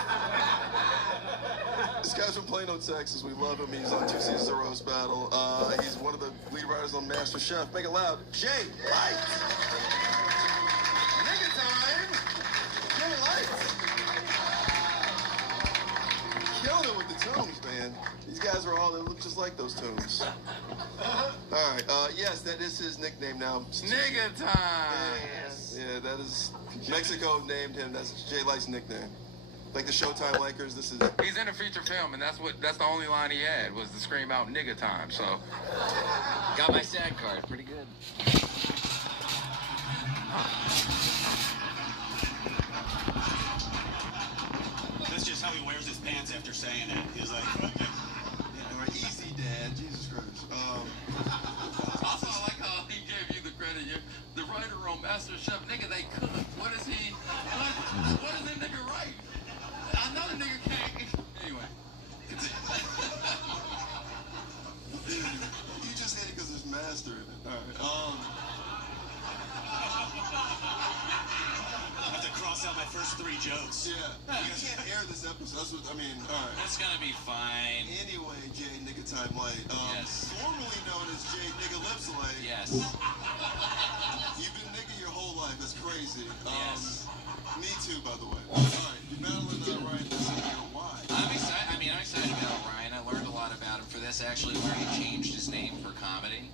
This guy's from Plano, Texas. We love him. He's on 2 seasons of Roast Battle. He's one of the lead writers on Master Chef. Make it loud. Jay Light. Nigga time. Jay Light. Killing it with the tunes, man. These guys are all, they look just like those tunes. All right. Yes, that is his nickname now. Nigga time. Yes. Yeah, that is, Mexico named him. That's Jay Light's nickname. Like the Showtime Lakers, this is... He's in a feature film, and that's the only line he had, was to scream out nigga time, so... Got my SAG card. Pretty good. That's just how he wears his pants after saying it. He's like... Easy, Dad. Jesus Christ. Also, I like how he gave you the credit. The writer on Master Chef, nigga, they cooked. What is he? What does that nigga write? I know the nigga can't. Anyway. You just hate it because there's master in it. All right. I have to cross out my first 3 jokes. Yeah. You can't air this episode. That's what I mean. All right. That's gonna be fine. Anyway, Jay Nigga Time Light. Yes. Formerly known as Jay Nigga Lips Light. Yes. You've been nigga your whole life. That's crazy. Yes. Me too, by the way. All right. You're battling Ryan this year. Why? I'm excited. I'm excited about Ryan. I learned a lot about him for this. I actually learned he changed his name for comedy.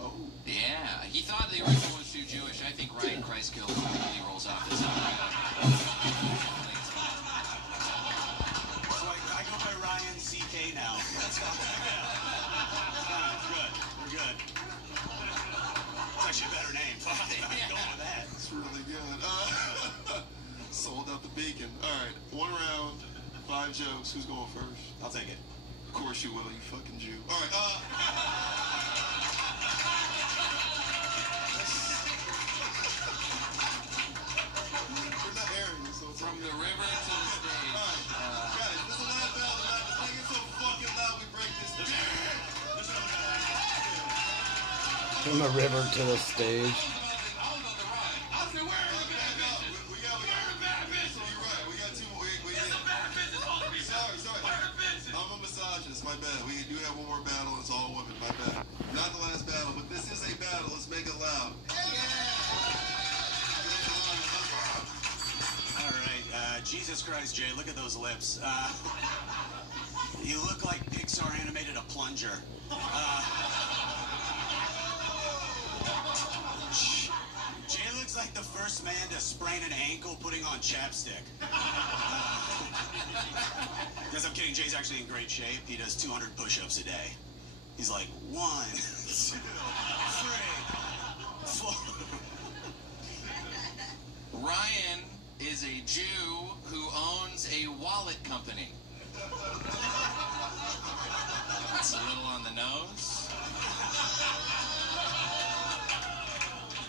Oh. Yeah. He thought the original was too Jewish. I think Ryan Christkill really rolls off his tongue. So I go by Ryan CK now. That's fine. Good. We're good. It's actually a better name. I'm going with that. It's really good. Sold out the beacon. All right. 1 round, 5 jokes. Who's going first? I'll take it. Of course you will, you fucking Jew. All right. We're not airing this, so it's From the river to the stage. All right. Guys, this is the last battle. Let's make it so fucking loud we break this. From the river to the stage. My bad. We do have one more battle. It's all women. My bad. Not the last battle, but this is a battle. Let's make it loud. All right. Jesus Christ, Jay, look at those lips. You look like Pixar animated a plunger. Jay looks like the first man to sprain an ankle putting on chapstick. Because I'm kidding, Jay's actually in great shape. He does 200 push-ups a day. He's like, 1, 2, 3, 4. Ryan is a Jew who owns a wallet company. That's a little on the nose.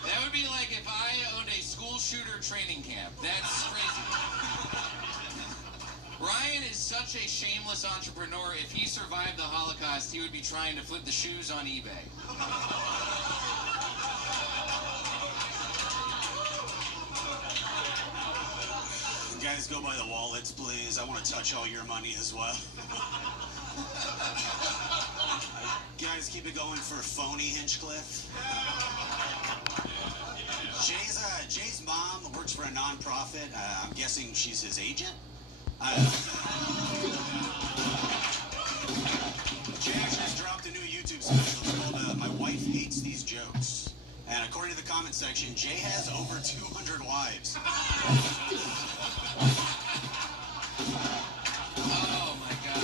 That would be like if I owned a school shooter training camp. That's crazy. Ryan is such a shameless entrepreneur. If he survived the Holocaust, he would be trying to flip the shoes on eBay. Guys, go by the wallets, please. I want to touch all your money as well. Guys, keep it going for phony Hinchcliffe. Jay's mom works for a nonprofit. I'm guessing she's his agent. Jay actually just dropped a new YouTube special. It's called My Wife Hates These Jokes. And according to the comment section, Jay has over 200 wives. Oh my god.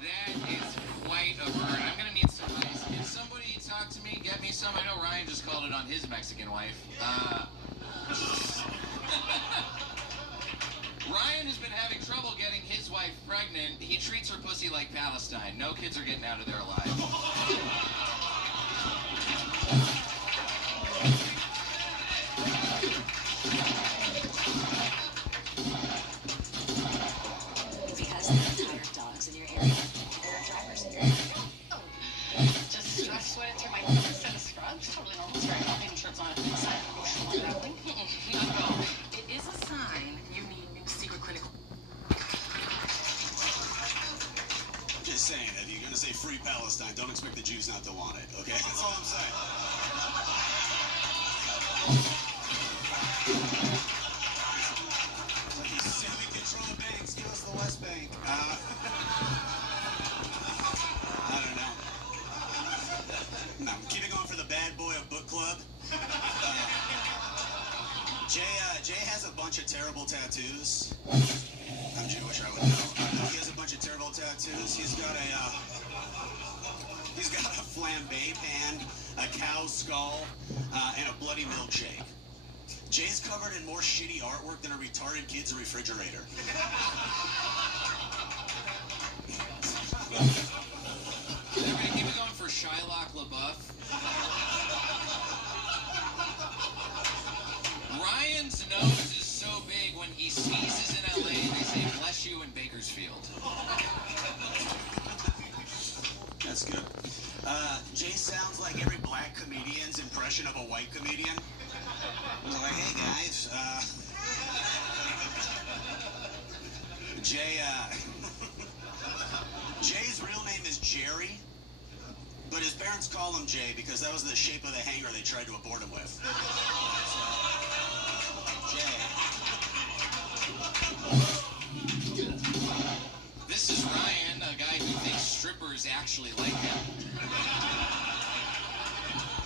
That is quite a burn. I'm gonna need some ice. Can somebody talk to me? Get me some. I know Ryan just called it on his Mexican wife. Ryan has been having trouble getting his wife pregnant. He treats her pussy like Palestine. No kids are getting out of there alive. Because there are tired dogs in your area. There are drivers in your area. Oh, just I sweated through my set of scrubs. Totally normal. It's very not shirts on a sign of emotional unraveling. Not at all. It is a sign you need new secret clinical. I'm just saying, if you're going to say free Palestine, don't expect the Jews not to want it, okay? That's all I'm saying. We control banks. Give us the West Bank. I don't know. No, keeping on for the bad boy of book club. Jay has a bunch of terrible tattoos. I'm Jewish, I would know. He has a bunch of terrible tattoos. He's got a flambe pan, a cow skull, and a bloody milkshake. Jay's covered in more shitty artwork than a retarded kid's refrigerator. Everybody keep it going for Shylock LaBeouf. Ryan's nose is so big when he sneezes in LA, they say bless you in Bakersfield. That's good. Jay sounds like every black comedian's impression of a white comedian. He's like, hey guys, Jay's real name is Jerry, but his parents call him Jay because that was the shape of the hanger they tried to abort him with. Jay. This is Ryan, a guy who thinks strippers actually like him.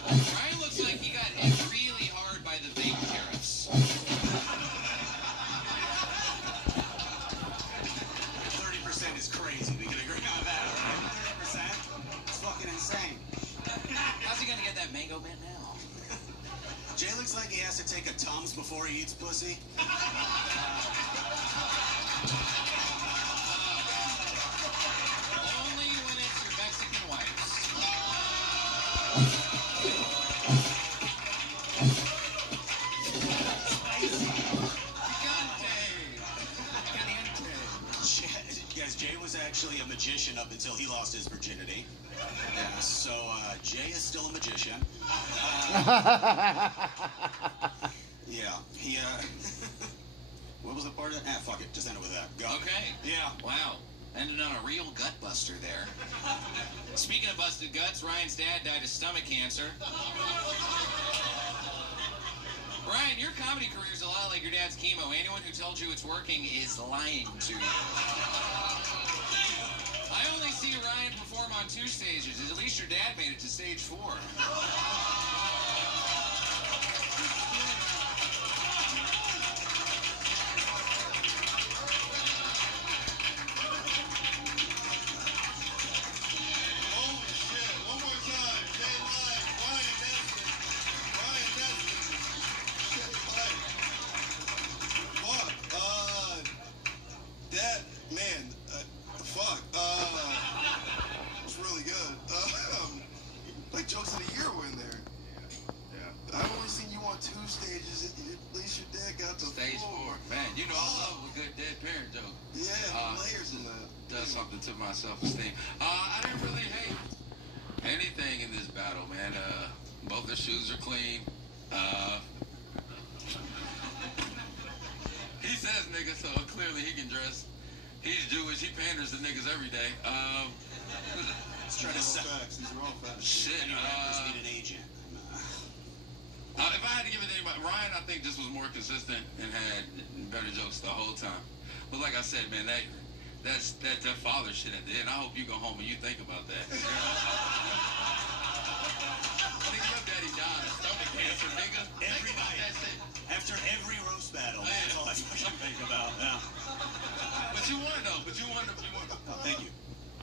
Ryan looks like he got hit really hard by the vape tariffs. 30% is crazy. We can agree on that, right? 30%? It's fucking insane. How's he gonna get that mango bit now? Jay looks like he has to take a Tums before he eats pussy. Only when it's your Mexican wives. Guys, Jay was actually a magician up until he lost his virginity. Yeah, so Jay is still a magician. Yeah, he what was the part of that? Fuck it, just end it with that. Go. Okay. Yeah. Wow. Ended on a real gut buster there. Speaking of busted guts, Ryan's dad died of stomach cancer. Ryan, your comedy career is a lot like your dad's chemo. Anyone who told you it's working is lying to you. I only see Ryan perform on 2 stages. At least your dad made it to stage 4. It's really good. Like jokes of the year were in there. Yeah. I've only seen you on 2 stages. At least your dad got to Stage 4. Man, you know I love a good dead parent joke. Yeah, layers in that. Does something to my self-esteem. I didn't really hate anything in this battle, man. Both their shoes are clean. He says nigga, so clearly he can dress. He's Jewish. He panders to niggas every day. Let's try to These are all facts. Shit. Rappers need an agent. If I had to give it to anybody, Ryan, I think just was more consistent and had better jokes the whole time. But like I said, man, that father shit at the end. I hope you go home and you think about that. Nigga, your daddy died of stomach cancer, nigga. Think about that shit. After every roast battle, that's all I fucking think about. Yeah. But you won though. But you won. Oh, thank you.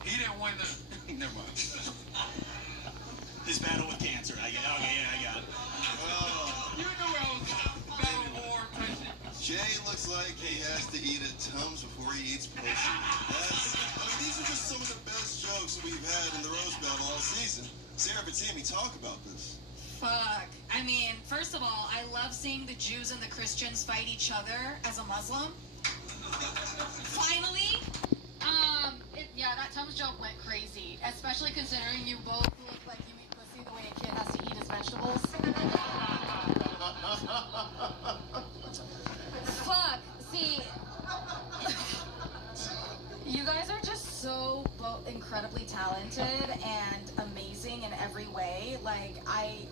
He didn't win the. Never mind. This battle with cancer. I got it. You knew I was battle war type shit. Jay looks like he has to eat at Tums before he eats pussy. These are just some of the best jokes we've had in the roast battle all season. Sarah Battami, talk about this. Fuck. I mean, first of all, I love seeing the Jews and the Christians fight each other as a Muslim. Finally. Yeah, that Tums joke went crazy, especially considering you both look like you eat pussy the way a kid has to eat his vegetables. Fuck. See, you guys are just so both incredibly talented and amazing in every way. Like, I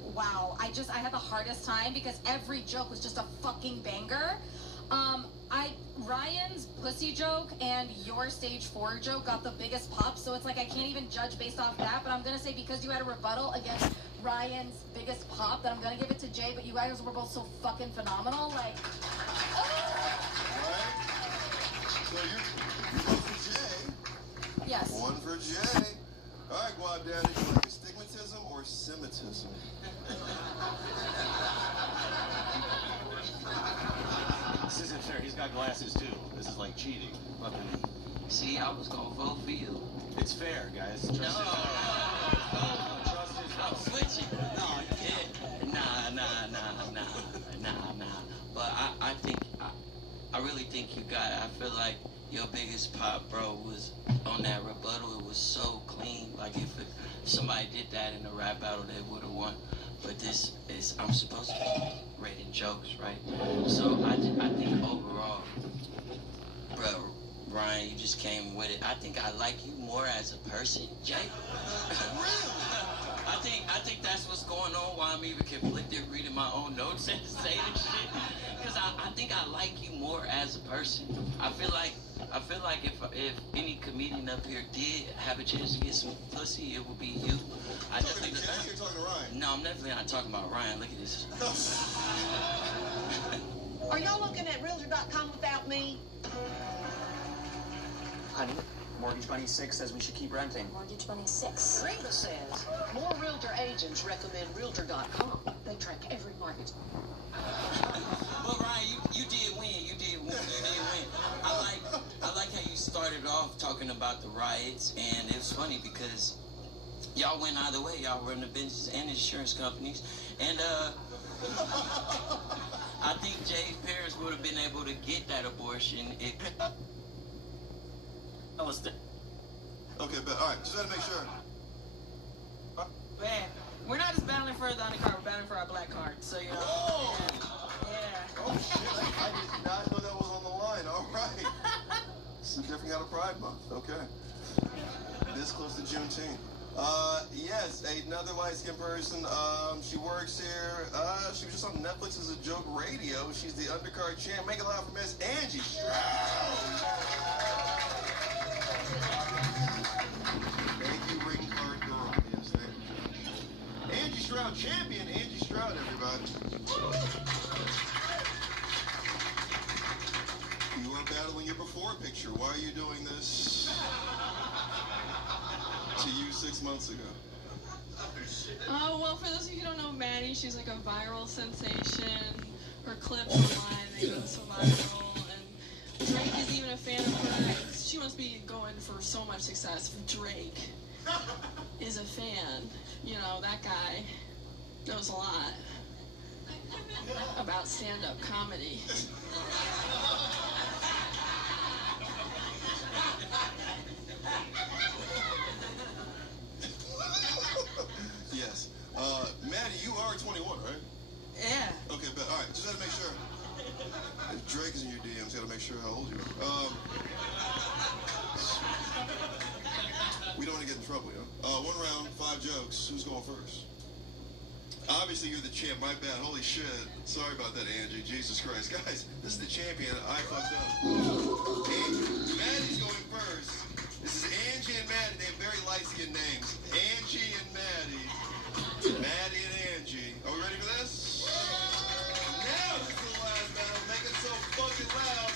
had the hardest time because every joke was just a fucking banger. Ryan's pussy joke and your stage 4 joke got the biggest pop, so it's like I can't even judge based off that, but I'm gonna say because you had a rebuttal against Ryan's biggest pop that I'm gonna give it to Jay, but you guys were both so fucking phenomenal. Like, Right? So you vote for Jay. Yes. One for Jay. All right, Guab Daddy, you like astigmatism or Semitism? This isn't fair. He's got glasses too. This is like cheating. See, I was gonna vote for you. It's fair, guys. Trust No. Trust his I'm switching. No, nah. But I really think you got it. I feel like your biggest pop, bro, was on that rebuttal. It was so clean. Like if somebody did that in a rap battle, they would have won. But this is, I'm supposed to be rating jokes, right? So I think overall, bro, Ryan, you just came with it. I think I like you more as a person, Jay. Really? I think that's what's going on. Why I'm even conflicted reading my own notes and saying shit. Because I think I like you more as a person. I feel like if any comedian up here did have a chance to get some pussy, it would be you. I just think Jay, you're talking to Ryan. No, I'm definitely not talking about Ryan. Look at this. Are y'all looking at Realtor.com without me? Honey, Mortgage Money 6 says we should keep renting. Mortgage Money 6. Reba says more realtor agents recommend Realtor.com. They track every market. Well, Ryan, you did win. I like how you started off talking about the riots, and it was funny because y'all went either way. Y'all run the business and insurance companies, and I think Jay's parents would have been able to get that abortion if. Okay, but all right, just had to make sure. Man, we're not just battling for the undercard, we're battling for our black card. So, you know. Oh! Yeah. Oh shit! I did not know that was on the line. All right. It's a different kind of Pride Month. Okay. This close to Juneteenth. Yes, another light-skinned person. She works here. She was just on Netflix as a joke radio. She's the undercard champ. Make it loud for Miss Angie Stroud. Thank you, ring card girl. Yes, thank you. Angie Stroud champion. Angie Stroud, everybody. You are battling your before picture. Why are you doing this to you 6 months ago? Well, for those of you who don't know Maddie, she's like a viral sensation. Her clips online, they go so viral. And Drake is even a fan of hers. She must be going for so much success. Drake is a fan. You know, that guy knows a lot about stand-up comedy. Yes. Maddie, you are 21, right? Yeah. Okay, but all right, just had to make sure. If Drake is in your DMs, got to make sure how old you are. We don't want to get in trouble, you know? 1 round, 5 jokes. Who's going first? Obviously, you're the champ. My bad. Holy shit. Sorry about that, Angie. Jesus Christ. Guys, this is the champion. I fucked up. Maddie's going first. This is Angie and Maddie. They have very light-skinned names. Angie and Maddie. Maddie and Angie. Are we ready for this? Now this is the last battle. Make it so fucking loud.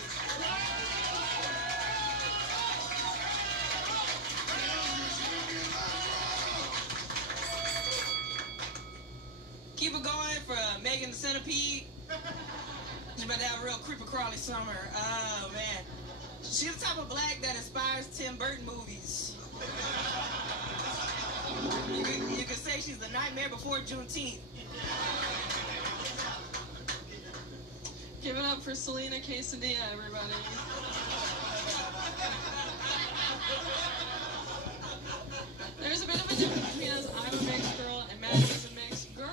Keep it going for Megan the Centipede. She's about to have a real creeper crawly summer. Oh, man. She's the type of black that inspires Tim Burton movies. You could say she's the nightmare before Juneteenth. Give it up for Selena Quesadilla, everybody. There's a bit of a difference between us. I'm a mixed girl and Maddie is a mixed girl.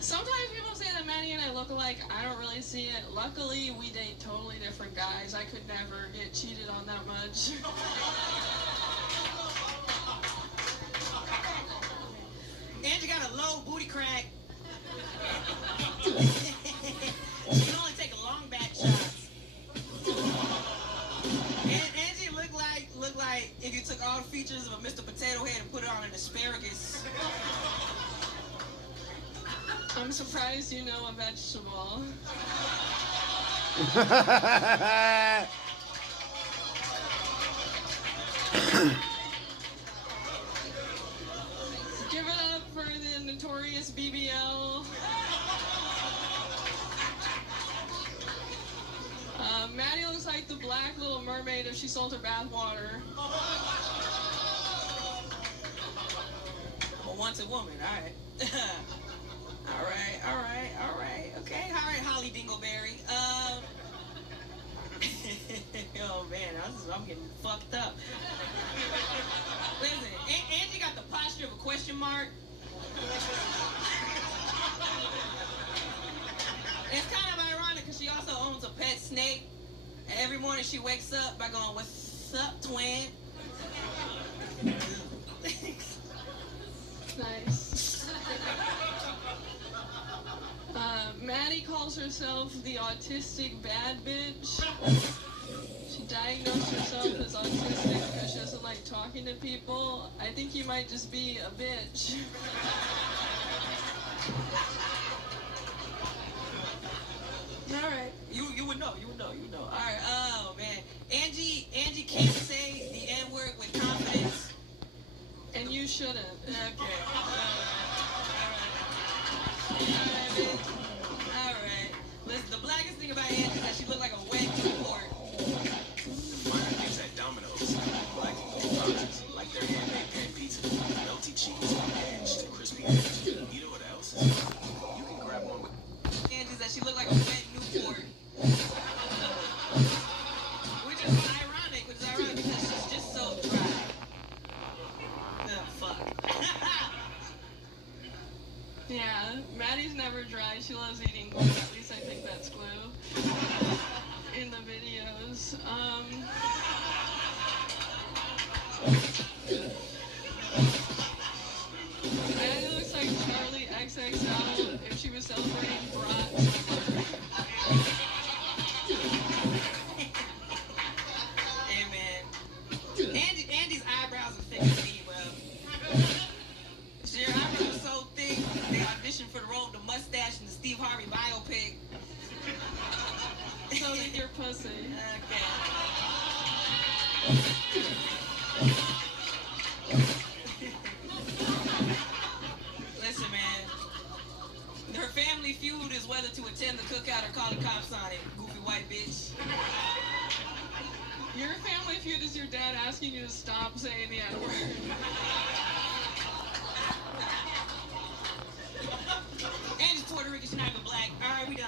Sometimes people say that Maddie and I look alike. I don't really see it. Luckily, we date totally different guys. I could never get cheated on that much. Angie got a low booty crack. She can only take long back shots. And Angie looked like if you took all the features of a Mr. Potato Head and put it on an asparagus. I'm surprised you know a vegetable. Give it up for the notorious BBL. Maddie looks like the black little mermaid if she sold her bathwater. I'm a wanted woman, alright. Alright. Okay, alright, Holly Dingleberry. Oh man, I'm getting fucked up. Listen, Angie got the posture of a question mark. It's kind of ironic because she also owns a pet snake. And every morning she wakes up by going, "What's up, twin?" Nice. Maddie calls herself the autistic bad bitch. She diagnosed herself as autistic because she doesn't like talking to people. I think you might just be a bitch. Alright. You would know. Alright, oh man. Angie can't say the N-word with confidence. And you shouldn't. Okay. Alright. Listen, the blackest thing about Angie is that she looked like a wet Newport. Minor things at Domino's. Black pizzas, like their handmade pan pizza. Melty cheese, edged, crispy edge. You know what else? You can grab one with Angie's that she looked like a wet Newport. Which is ironic because she's just so dry. Oh, fuck. Yeah, Maddie's never dry. She loves eating glue. At least I think that's glue. In the videos. Maddie looks like Charlie XXL if she was celebrating Brat Summer. Hey, man. Andy's eyebrows are thick as me, bro. Your eyebrows are so thick, they auditioned for the role of the mustache in the Steve Harvey biopic. So did your pussy. Okay. Listen, man. Her family feud is whether to attend the cookout or call the cops on it. Goofy white bitch. Your family feud is your dad asking you to stop saying the N-word. Andy's Puerto Rican, she's not even black. Alright, we done.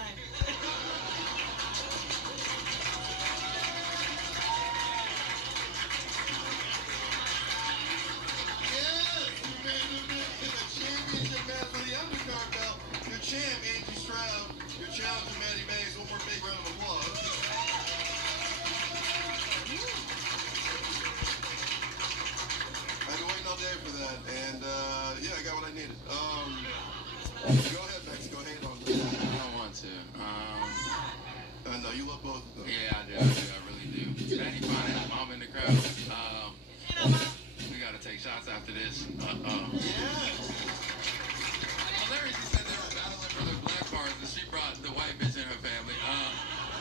Championship match for the undercard belt. Your champ, Angie Stroud. Your challenger, Maddie Mays. One more big round of applause. that. And yeah, I got what I needed. Go ahead, Max. Go ahead on this. I don't want to. No, you love both of them. Yeah, I do. I really do. Maddie finally has mom in the crowd. We gotta take shots after this. Hilarious, she said they were battling for the black cards, and she brought the white bitch in her family. I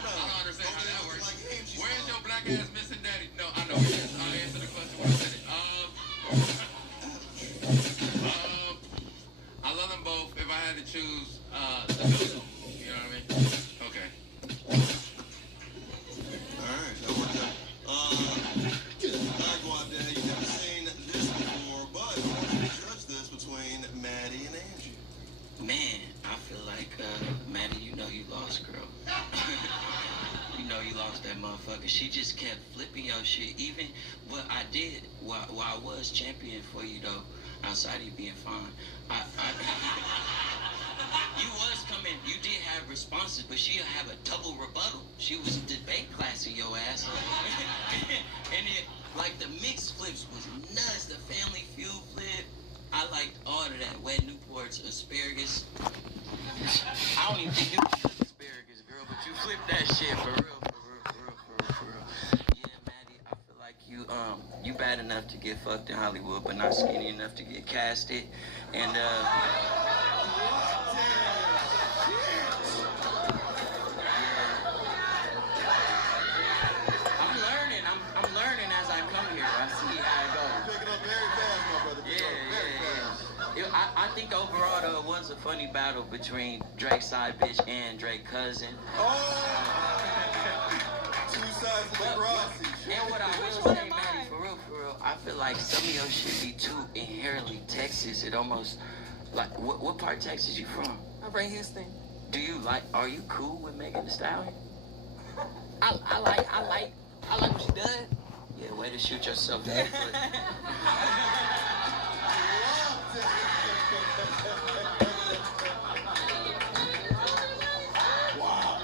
don't understand how that works. Where's your black ass missing daddy? No, I know where he is. I answered the question when I said it. I love them both. If I had to choose, the middle, you know what I mean? Okay. Alright, that worked out. Alright, go out there. You've never seen this before, but I want you to judge this between Maddie and Angie. Man, I feel like, Maddie, you know you lost, girl. You know you lost that motherfucker. She just kept flipping your shit. Even what I did, while I was champion for you, though, outside of you being fine, you was coming, you did have responses, but she'll have a double rebuttal. She was debate classing your ass. And it, like, the mixed flips was nuts. The Family Feud flip. I liked all of that. Wet Newport's asparagus. I don't even think you cook asparagus, girl, but you flipped that shit for real. Yeah, Maddie, I feel like you bad enough to get fucked in Hollywood, but not skinny enough to get casted. And I'm learning as I come here. I see how it goes. You're picking up very fast, my brother. I think overall, though, it was a funny battle between Drake's side bitch and Drake's cousin. Two sides of the Rossi. And what I will say, Maddie, for real, I feel like some of your shit be too inherently Texas. It almost, like, what part of Texas you from? I'm from Houston. Are you cool with Megan Thee Stallion? I like what she does. Yeah, way to shoot yourself in the foot. Wow.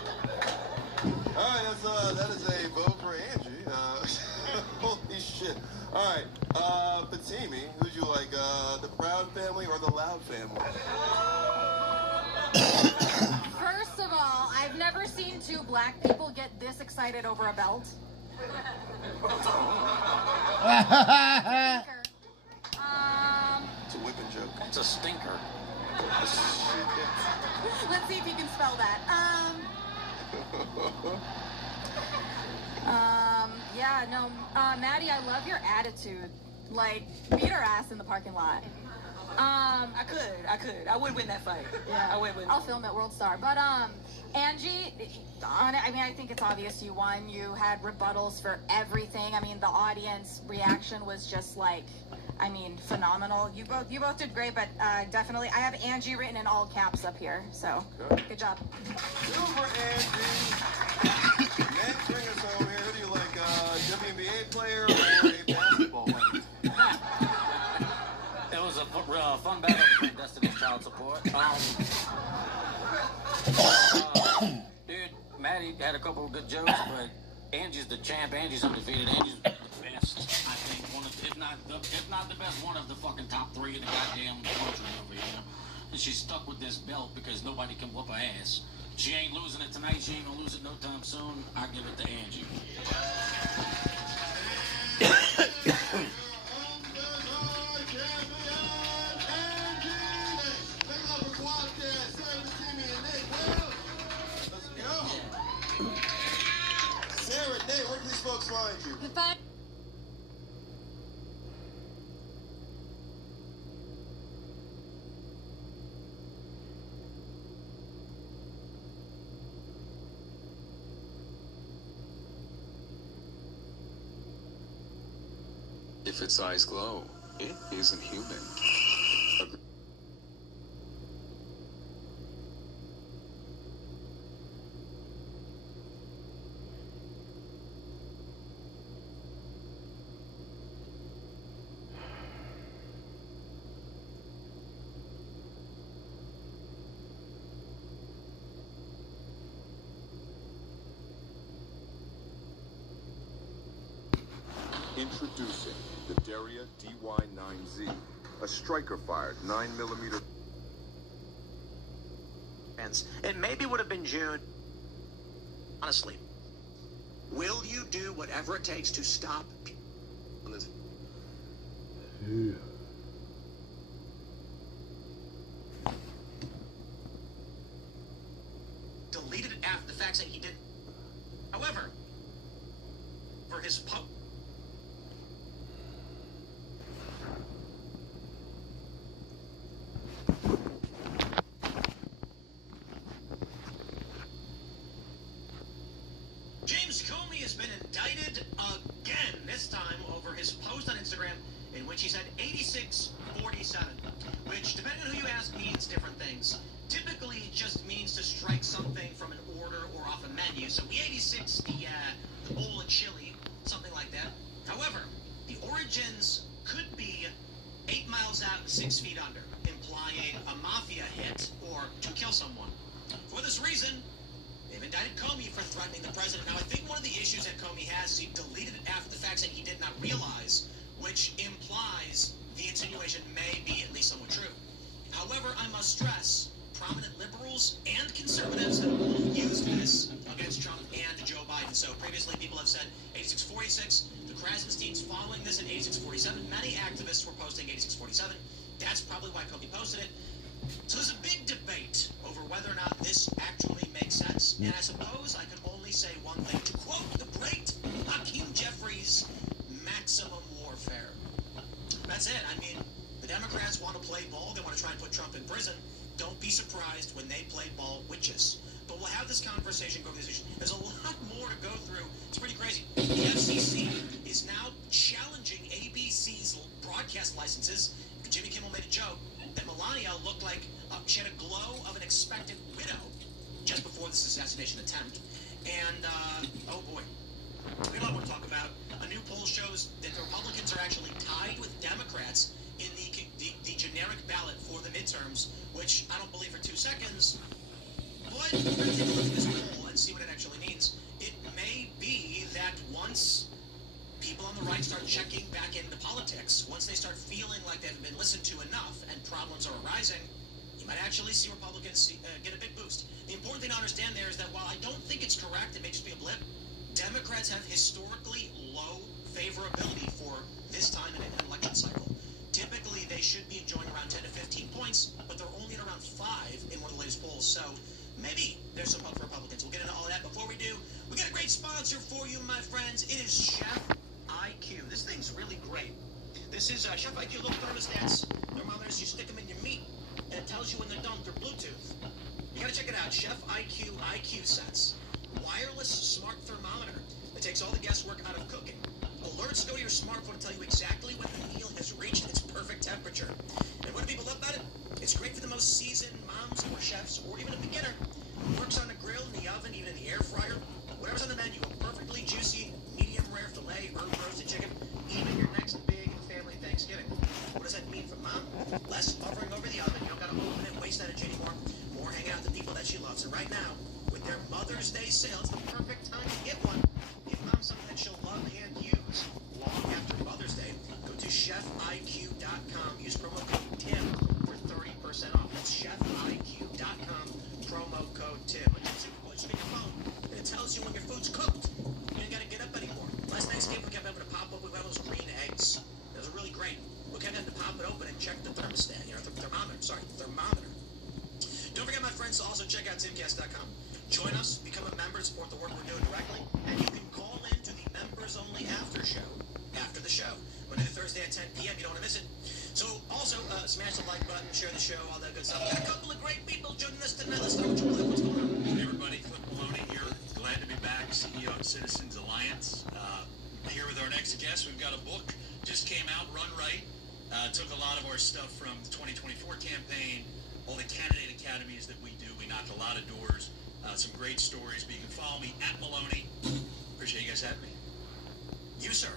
Alright, that is a vote for Angie. Holy shit. Alright, Fatimi, who'd you like, the Proud family or the Loud family? First of all, I've never seen two black people get this excited over a belt. It's a whipping joke. It's a stinker. Let's see if you can spell that. Yeah, no, Maddie, I love your attitude. Like, beat her ass in the parking lot. I could. I would win that fight. Yeah, I would win. I'll film at World Star. But, Angie, I mean, I think it's obvious you won. You had rebuttals for everything. I mean, the audience reaction was just like, I mean, phenomenal. You both did great, but definitely, I have Angie written in all caps up here. So, good job. Super Angie. Next, bring us home here. Who do you like, WNBA player or a basketball player? It was a fun battle between Destiny's Child Support. Dude, Maddie had a couple of good jokes, but Angie's the champ. Angie's undefeated. Angie's the best. I think if not the best, one of the fucking top three in the goddamn country over here. And she's stuck with this belt because nobody can whoop her ass. She ain't losing it tonight. She ain't gonna lose it no time soon. I give it to Angie. Sarah, Nate, where can these folks find you? If its eyes glow, it isn't human. Introducing the Daria DY9Z, A striker fired 9mm. It maybe would have been June. Honestly, will you do whatever it takes to stop this? Deleted it after the fact, saying he did. However, for his James Comey has been indicted again, this time over his post on Instagram in which he said 8647, which, depending on who you ask, means different things. Typically, it just means to strike something from an order or off a menu. So the 86, the bowl of chili, something like that. However, the origins could be 8 miles out and 6 feet under, implying a mafia hit or to kill someone. For this reason, they've indicted Comey for threatening the president. Now, I think one of the issues that Comey has is he deleted it after the fact that he did not realize, which implies the insinuation may be at least somewhat true. However, I must stress, prominent liberals and conservatives have both used this against Trump and Joe Biden. So previously, people have said 8646. The Krasenstein's following this at 8647. Many activists were posting 8647. That's probably why Comey posted it. So there's a big debate over whether or not this actually makes sense. And I suppose I could only say one thing. To quote the great Hakeem Jeffries, maximum warfare. That's it. I mean, the Democrats want to play ball. They want to try and put Trump in prison. Don't be surprised when they play ball witches. But we'll have this conversation, go through this issue. There's a lot more to go through. It's pretty crazy. The FCC is now challenging ABC's broadcast licenses. Jimmy Kimmel made a joke that Melania looked like she had a glow of an expected widow just before this assassination attempt. And, oh boy, we don't want to talk about. A new poll shows that the Republicans are actually tied with Democrats in the generic ballot for the midterms, which I don't believe for 2 seconds. But we're going to take a look at this poll and see what it actually means. It may be that once people on the right start checking back into politics, once they start feeling like they haven't been listened to enough and problems are arising, you might actually see Republicans get a big boost. The important thing to understand there is that while I don't think it's correct, it may just be a blip, Democrats have historically low favorability for this time in an election cycle. Typically, they should be enjoying around 10 to 15 points, but they're only at around 5 in one of the latest polls. So maybe there's some hope for Republicans. We'll get into all of that. Before we do, we got a great sponsor for you, my friends. It is Chef IQ. This thing's really great. This is Chef IQ little thermostats, thermometers. You stick them in your meat, and it tells you when they're done through Bluetooth. You gotta check it out. Chef IQ Sense. Wireless smart thermometer that takes all the guesswork out of cooking. Alerts go to your smartphone to tell you exactly when the meal has reached its perfect temperature. And what do people love about it? It's great for the most seasoned moms or chefs or even a beginner. Works on the grill, in the oven, even in the air fryer. Whatever's on the menu, a perfectly juicy, medium rare filet, herb roasted chicken, even your next big family Thanksgiving. What does that mean for mom? Less hovering over the oven. You don't gotta open it, waste energy anymore. More hanging out with the people that she loves. And right now, with their Mother's Day sale, it's the perfect time to get one. Give mom something that she'll love and use long after Mother's Day. Go to chefiq.com. Use promo code TIM for 30% off. That's chefiq.com. Promo code TIM. It's in your phone, and it tells you when your food's cooked. You ain't gotta get up anymore. Last Thanksgiving, we kept having to pop up with one of those green eggs. Those are really great. We kept having to pop it open and check the thermostat. Thermometer. Don't forget, my friends, to also check out timcast.com. Join us, become a member, support the work we're doing directly, and you can call in to the members-only after show after the show. Monday to Thursday at 10 p.m. You don't want to miss it. So, also, smash the like button, share the show, all that good stuff. Got a couple of great people joining us tonight. Let's start with you, Cliff. What's going on? Hey, everybody. Cliff Maloney here. Glad to be back, CEO of Citizens Alliance. Here with our next guest, we've got a book. Just came out, Run Right. Took a lot of our stuff from the 2024 campaign, all the candidate academies that we do. We knocked a lot of doors. Some great stories, but you can follow me at Maloney. Appreciate you guys having me. You, sir.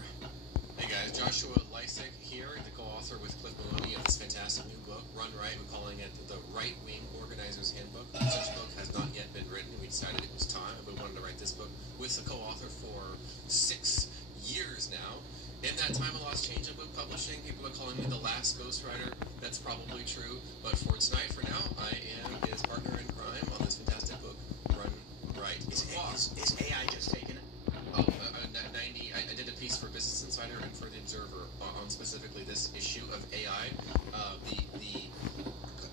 Hey guys, Joshua Lysick here, the co-author with Cliff Maloney of this fantastic new book, Run Right. We're calling it the Right-Wing Organizer's Handbook. Such a book has not yet been written. We decided it was time, and we wanted to write this book with the co-author for 6 years now. In that time of lost change of book publishing, people are calling me the last ghostwriter. That's probably true. But for tonight, for now, I am his partner in crime on this fantastic book, Run Right. Is AI just taking it? Oh, 90. I did a piece for Business Insider and for The Observer on specifically this issue of AI. The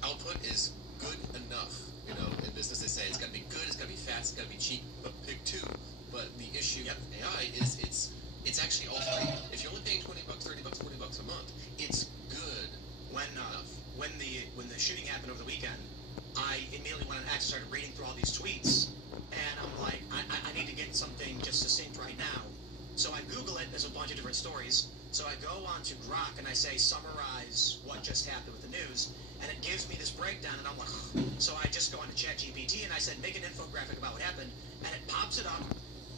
output is good enough. You know, in business they say it's got to be good, it's got to be fast, it's got to be cheap, but pick two. But the issue with AI is it's actually all three. If you're only paying $20, $30, $40 a month, it's good. When the shooting happened over the weekend, I immediately went on X and started reading through all these tweets, and I'm like, I need to get something just succinct right now. So I Google it. There's a bunch of different stories. So I go on to Grok and I say, summarize what just happened with the news, and it gives me this breakdown, and I'm like, so I just go on to ChatGPT and I said, make an infographic about what happened, and it pops it up.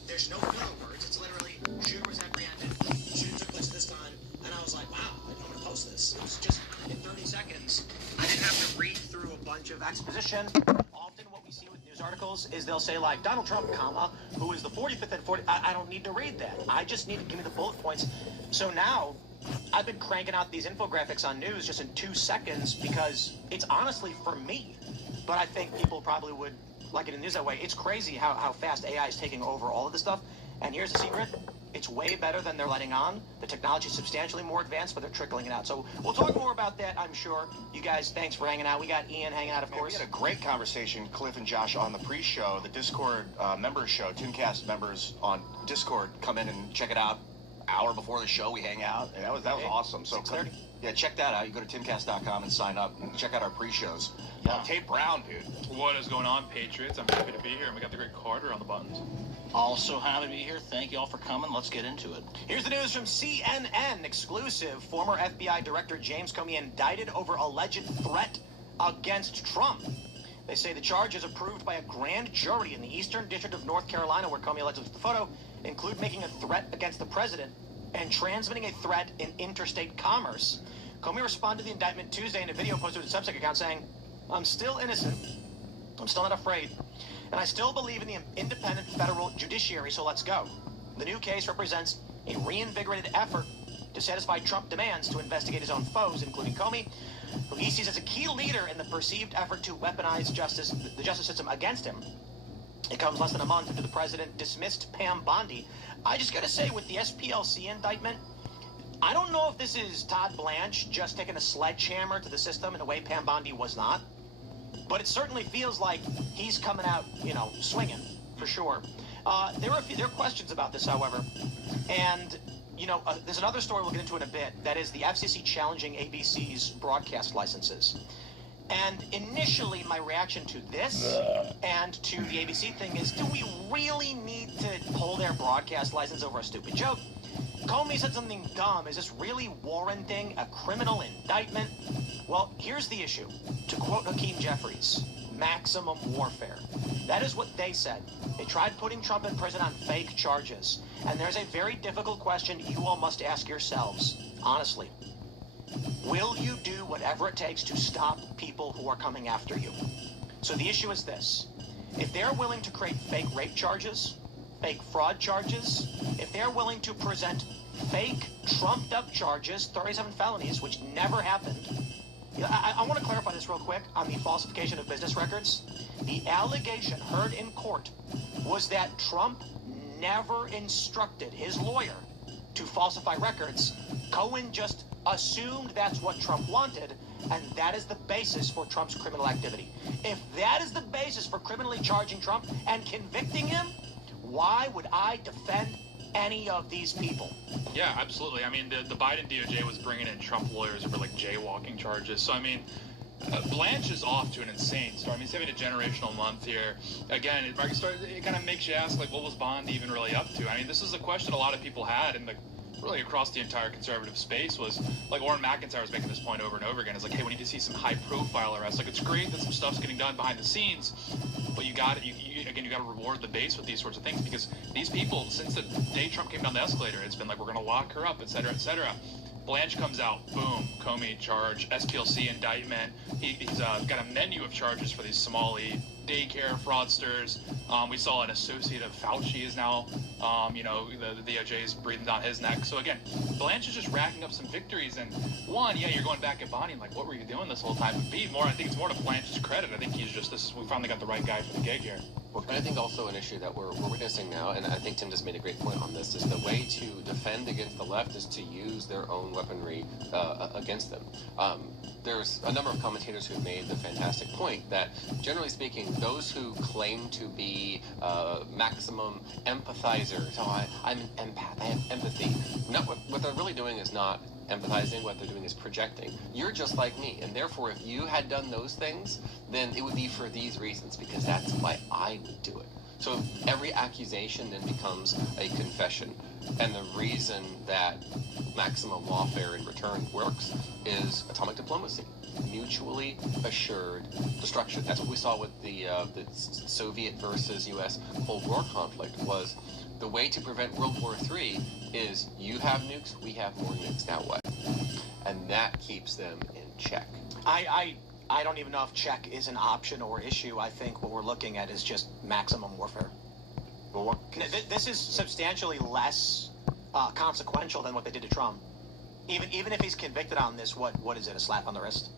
There's no filler words. It's literally, shooter was apprehended, shooting took place this time, and I was like, wow, I'm going to post this. It was just in 30 seconds. I didn't have to read through a bunch of exposition. Often what we see with news articles is they'll say, like, Donald Trump, comma, who is the 45th and 40th. I don't need to read that. I just need to give me the bullet points. So now, I've been cranking out these infographics on news just in 2 seconds because it's honestly for me. But I think people probably would like it in news that way. It's crazy how fast AI is taking over all of this stuff. And here's the secret. It's way better than they're letting on. The technology is substantially more advanced, but they're trickling it out. So we'll talk more about that, I'm sure. You guys, thanks for hanging out. We got Ian hanging out, of course. We had a great conversation, Cliff and Josh, on the pre-show, the Discord members show. Timcast members on Discord come in and check it out. Hour before the show, we hang out. And that was awesome. So yeah, check that out. You go to timcast.com and sign up and check out our pre-shows. Tate Brown, dude. What is going on, Patriots? I'm happy to be here, and we got the great Carter on the buttons. Also happy to be here. Thank you all for coming. Let's get into it. Here's the news from CNN exclusive. Former FBI Director James Comey indicted over alleged threat against Trump. They say the charges approved by a grand jury in the Eastern District of North Carolina, where Comey alleged the photo, include making a threat against the president and transmitting a threat in interstate commerce. Comey responded to the indictment Tuesday in a video posted to his Substack account saying, I'm still innocent, I'm still not afraid, and I still believe in the independent federal judiciary, so let's go. The new case represents a reinvigorated effort to satisfy Trump demands to investigate his own foes, including Comey, who he sees as a key leader in the perceived effort to weaponize the justice system against him. It comes less than a month after the president dismissed Pam Bondi. I just got to say, with the SPLC indictment, I don't know if this is Todd Blanche just taking a sledgehammer to the system in a way Pam Bondi was not. But it certainly feels like he's coming out, swinging, for sure. There are questions about this, however. And, there's another story we'll get into in a bit. That is the FCC challenging ABC's broadcast licenses. And initially, my reaction to this and to the ABC thing is, do we really need to pull their broadcast license over a stupid joke? Comey said something dumb. Is this really warranting a criminal indictment? Well, here's the issue. To quote Hakeem Jeffries, maximum warfare. That is what they said. They tried putting Trump in prison on fake charges. And there's a very difficult question you all must ask yourselves, honestly. Will you do whatever it takes to stop people who are coming after you? So the issue is this. If they're willing to create fake rape charges, fake fraud charges, if they're willing to present fake trumped-up charges, 37 felonies, which never happened. I want to clarify this real quick on the falsification of business records. The allegation heard in court was that Trump never instructed his lawyer to falsify records. Cohen just assumed that's what Trump wanted, and that is the basis for Trump's criminal activity. If that is the basis for criminally charging Trump and convicting him, why would I defend any of these people? Yeah, absolutely. I mean, the Biden DOJ was bringing in Trump lawyers over, jaywalking charges. So, I mean, Blanche is off to an insane start. I mean, he's having a generational month here. Again, it kind of makes you ask, what was Bond even really up to? I mean, this is a question a lot of people had really across the entire conservative space was, Orrin McIntyre was making this point over and over again. It's hey, we need to see some high-profile arrests. It's great that some stuff's getting done behind the scenes, but you got to reward the base with these sorts of things, because these people, since the day Trump came down the escalator, it's been we're going to lock her up, et cetera, et cetera. Blanche comes out, boom, Comey charge, SPLC indictment. He's got a menu of charges for these Somali daycare fraudsters. We saw an associate of Fauci is now, the DOJ is breathing down his neck. So again, Blanche is just racking up some victories. And one, yeah, you're going back at Bonnie and like, what were you doing this whole time? But B, I think it's more to Blanche's credit. I think we finally got the right guy for the gig here. And I think also an issue that we're witnessing now, and I think Tim just made a great point on this, is the way to defend against the left is to use their own weaponry against them. There's a number of commentators who've made the fantastic point that, generally speaking, those who claim to be maximum empathizers, I'm an empath, I have empathy, what they're really doing is not empathizing. What they're doing is projecting. You're just like me, and therefore if you had done those things, then it would be for these reasons, because that's why I would do it. So every accusation then becomes a confession, and the reason that maximum lawfare in return works is atomic diplomacy, mutually assured destruction. That's what we saw with the Soviet versus U.S. Cold War conflict. Was the way to prevent World War III is you have nukes, we have more nukes, now what? And that keeps them in check. I don't even know if check is an option or issue. I think what we're looking at is just maximum warfare. Well, this is substantially less consequential than what they did to Trump. Even if he's convicted on this, what is it? A slap on the wrist?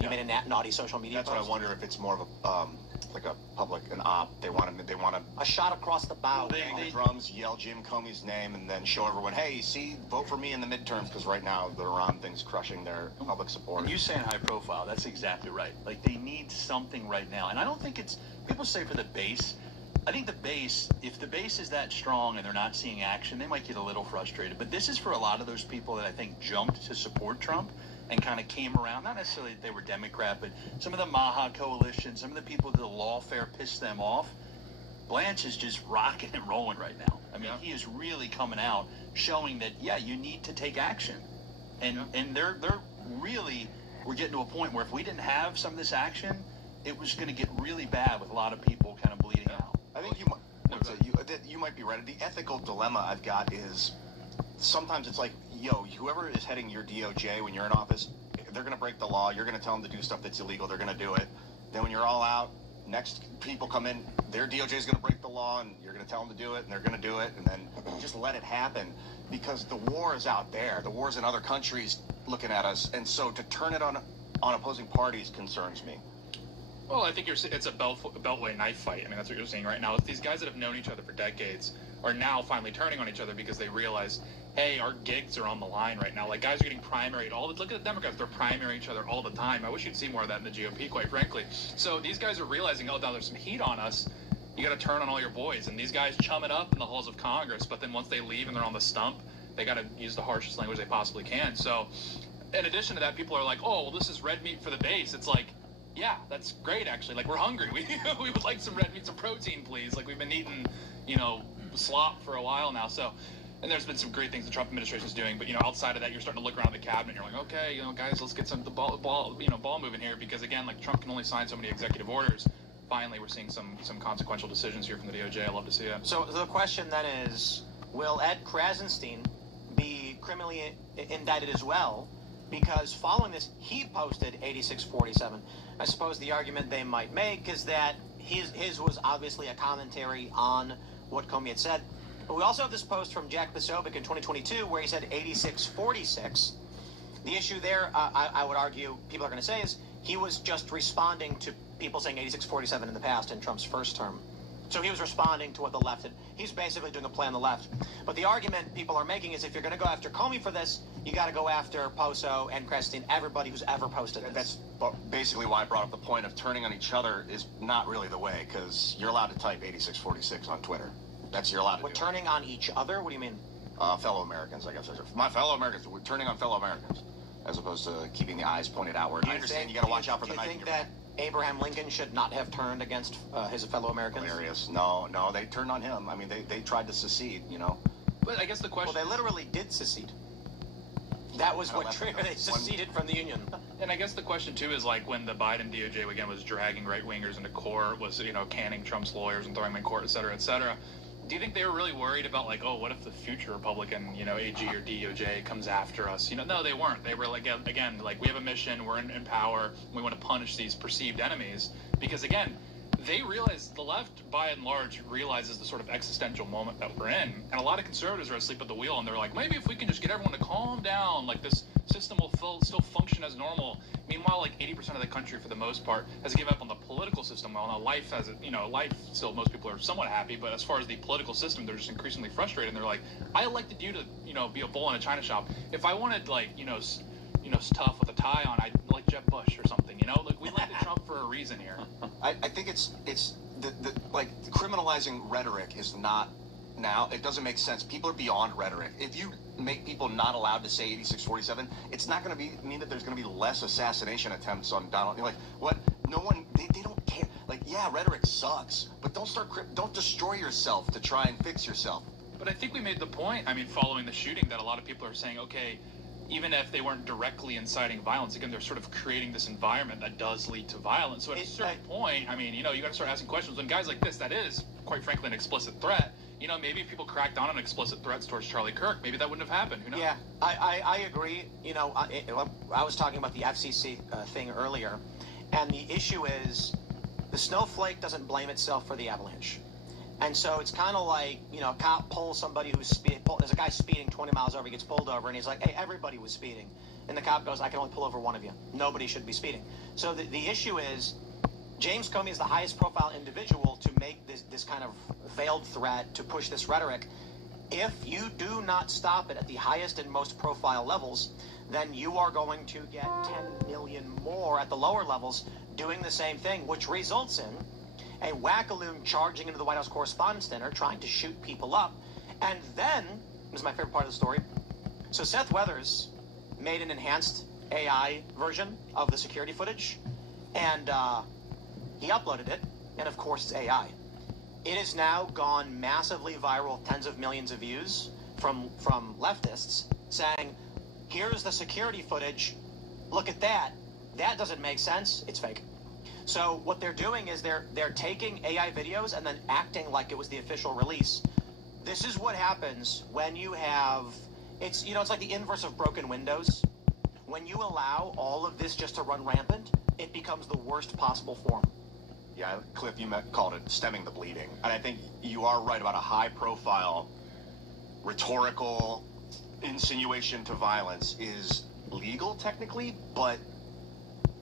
You made a naughty social media That's post? what I wonder, if it's more of a like a public, an op. They want to a shot across the bow. Bang the drums, yell Jim Comey's name, and then show everyone, hey, see, vote for me in the midterms, because right now the Iran thing's crushing their public support. And you saying high profile, that's exactly right. Like, they need something right now. And I don't think it's, people say for the base, I think the base, if the base is that strong and they're not seeing action, they might get a little frustrated. But this is for a lot of those people that I think jumped to support Trump and kind of came around, not necessarily that they were Democrat, but some of the Maha coalition, some of the people that the lawfare pissed them off. Blanche is just rocking and rolling right now. I mean, he is really coming out, showing that, yeah, you need to take action. And they're really, we're getting to a point where if we didn't have some of this action, it was going to get really bad with a lot of people kind of bleeding out. I think you might be right. The ethical dilemma I've got is sometimes it's like, whoever is heading your DOJ when you're in office, they're going to break the law. You're going to tell them to do stuff that's illegal. They're going to do it. Then when you're all out, next people come in, their DOJ is going to break the law, and you're going to tell them to do it, and they're going to do it, and then just let it happen, because the war is out there. The war's in other countries looking at us, and so to turn it on opposing parties concerns me. Well, I think it's a beltway knife fight. I mean, that's what you're seeing right now. These guys that have known each other for decades are now finally turning on each other because they realize, hey, our gigs are on the line right now. Like, guys are getting primaried. Look at the Democrats. They're primarying each other all the time. I wish you'd see more of that in the GOP, quite frankly. So these guys are realizing, now there's some heat on us. You got to turn on all your boys. And these guys chum it up in the halls of Congress. But then once they leave and they're on the stump, they got to use the harshest language they possibly can. So in addition to that, people are like, oh, well, this is red meat for the base. It's like, yeah, that's great, actually. Like, we're hungry. We would like some red meat, some protein, please. Like, we've been eating, slop for a while now. So, and there's been some great things the Trump administration is doing. But, outside of that, you're starting to look around the cabinet. And you're like, okay, guys, let's get the ball moving here. Because, again, like, Trump can only sign so many executive orders. Finally, we're seeing some consequential decisions here from the DOJ. I love to see it. So the question then is, will Ed Krasenstein be criminally indicted as well? Because following this, he posted 8647. I suppose the argument they might make is that his was obviously a commentary on what Comey had said. But we also have this post from Jack Posobiec in 2022 where he said 8646. The issue there, I would argue, people are going to say, is he was just responding to people saying 8647 in the past in Trump's first term. So he was responding to what the left had. He's basically doing a play on the left. But the argument people are making is if you're going to go after Comey for this, you got to go after Poso and Krasenstein, everybody who's ever posted this. That's basically why I brought up the point of turning on each other is not really the way, because you're allowed to type 8646 on Twitter. You're allowed to do. Turning on each other? What do you mean? Fellow Americans, I guess. My fellow Americans. We're turning on fellow Americans, as opposed to keeping the eyes pointed outward. I understand you got to watch out for the knife in your back. Abraham Lincoln should not have turned against his fellow Americans? Hilarious. No, they turned on him. I mean, they tried to secede, But I guess the question... Well, they literally did secede. That was what triggered. They seceded from the Union. And I guess the question, too, is like when the Biden DOJ, again, was dragging right-wingers into court, was, canning Trump's lawyers and throwing them in court, et cetera, et cetera. Do you think they were really worried about, like, oh, what if the future Republican, AG or DOJ comes after us? No, they weren't. They were, like, again, like, we have a mission, we're in power, we want to punish these perceived enemies. Because, again, they realize, the left, by and large, realizes the sort of existential moment that we're in. And a lot of conservatives are asleep at the wheel, and they're like, maybe if we can just get everyone to calm down, like this system will still function as normal. Meanwhile, like 80% of the country, for the most part, has given up on the political system. Well, now life has, life still, most people are somewhat happy, but as far as the political system, they're just increasingly frustrated. And they're like, I elected you to, be a bull in a china shop. If I wanted, like, tough with a tie on, I'd like Jeb Bush or something, Like, we elected Trump for a reason here. I think it's criminalizing rhetoric is not now. It doesn't make sense. People are beyond rhetoric. If you make people not allowed to say 8647, it's not going to mean that there's going to be less assassination attempts on Donald. Like, what? No one, they don't care. Like, yeah, rhetoric sucks, but don't destroy yourself to try and fix yourself. But I think we made the point, following the shooting, that a lot of people are saying, okay, even if they weren't directly inciting violence, again, they're sort of creating this environment that does lead to violence. So at a certain point, you got to start asking questions. When guys like this, that is, quite frankly, an explicit threat, maybe if people cracked down on explicit threats towards Charlie Kirk, maybe that wouldn't have happened. Who knows? Yeah, I agree. I was talking about the FCC thing earlier, and the issue is the snowflake doesn't blame itself for the avalanche. And so it's kind of like, a cop pulls somebody who's there's a guy speeding 20 miles over, he gets pulled over, and he's like, hey, everybody was speeding. And the cop goes, I can only pull over one of you. Nobody should be speeding. So the issue is, James Comey is the highest profile individual to make this kind of veiled threat, to push this rhetoric. If you do not stop it at the highest and most profile levels, then you are going to get 10 million more at the lower levels doing the same thing, which results in a wackaloon charging into the White House Correspondents' Dinner, trying to shoot people up. And then, this is my favorite part of the story, so Seth Weathers made an enhanced AI version of the security footage, and he uploaded it, and of course it's AI. It has now gone massively viral, tens of millions of views from leftists saying, here's the security footage, look at that, that doesn't make sense, it's fake. So what they're doing is they're taking AI videos and then acting like it was the official release. This is what happens when you have, it's like the inverse of broken windows. When you allow all of this just to run rampant, it becomes the worst possible form. Yeah, Cliff, you called it stemming the bleeding. And I think you are right about a high-profile, rhetorical insinuation to violence is legal technically, but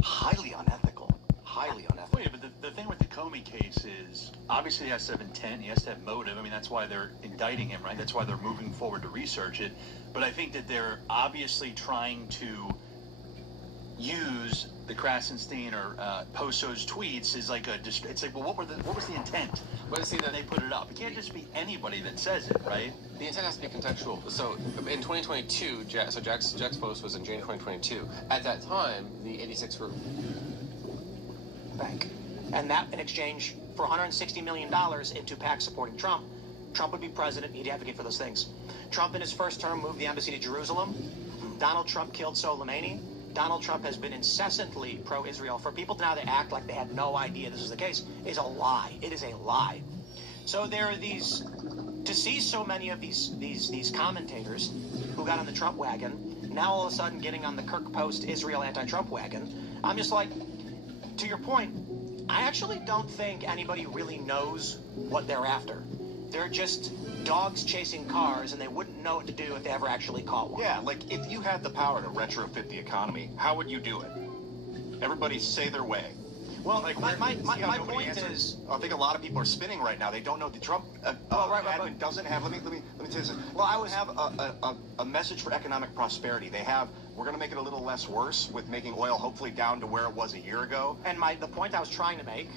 highly unethical. Highly unethical. Wait, but the thing with the Comey case is, obviously he has to have intent, he has to have motive. That's why they're indicting him, right? That's why they're moving forward to research it. But I think that they're obviously trying to use the Krasenstein or post those tweets is like it's like, well, what was the intent? But see, then they put it up. It can't just be anybody that says it, right? The intent has to be contextual. So in 2022, Jack's post was in June 2022. At that time, the 86 were bank, and that in exchange for $160 million into PAC supporting Trump would be president. He'd advocate for those things. Trump in his first term moved the embassy to Jerusalem. Donald Trump killed Soleimani. Donald Trump has been incessantly pro-Israel. For people to now to act like they had no idea this was the case is a lie. It is a lie. So there are these, to see so many of these commentators who got on the Trump wagon, now all of a sudden getting on the Kirk Post Israel anti-Trump wagon, I'm just like, to your point, I actually don't think anybody really knows what they're after. They're just dogs chasing cars, and they wouldn't know what to do if they ever actually caught one. Yeah, like if you had the power to retrofit the economy, how would you do it? Everybody say their way. Well, like my point is, I think a lot of people are spinning right now. They don't know the Trump admin doesn't have. Let me tell you this. Well, I would have a message for economic prosperity. They have. We're going to make it a little less worse with making oil hopefully down to where it was a year ago. And the point I was trying to make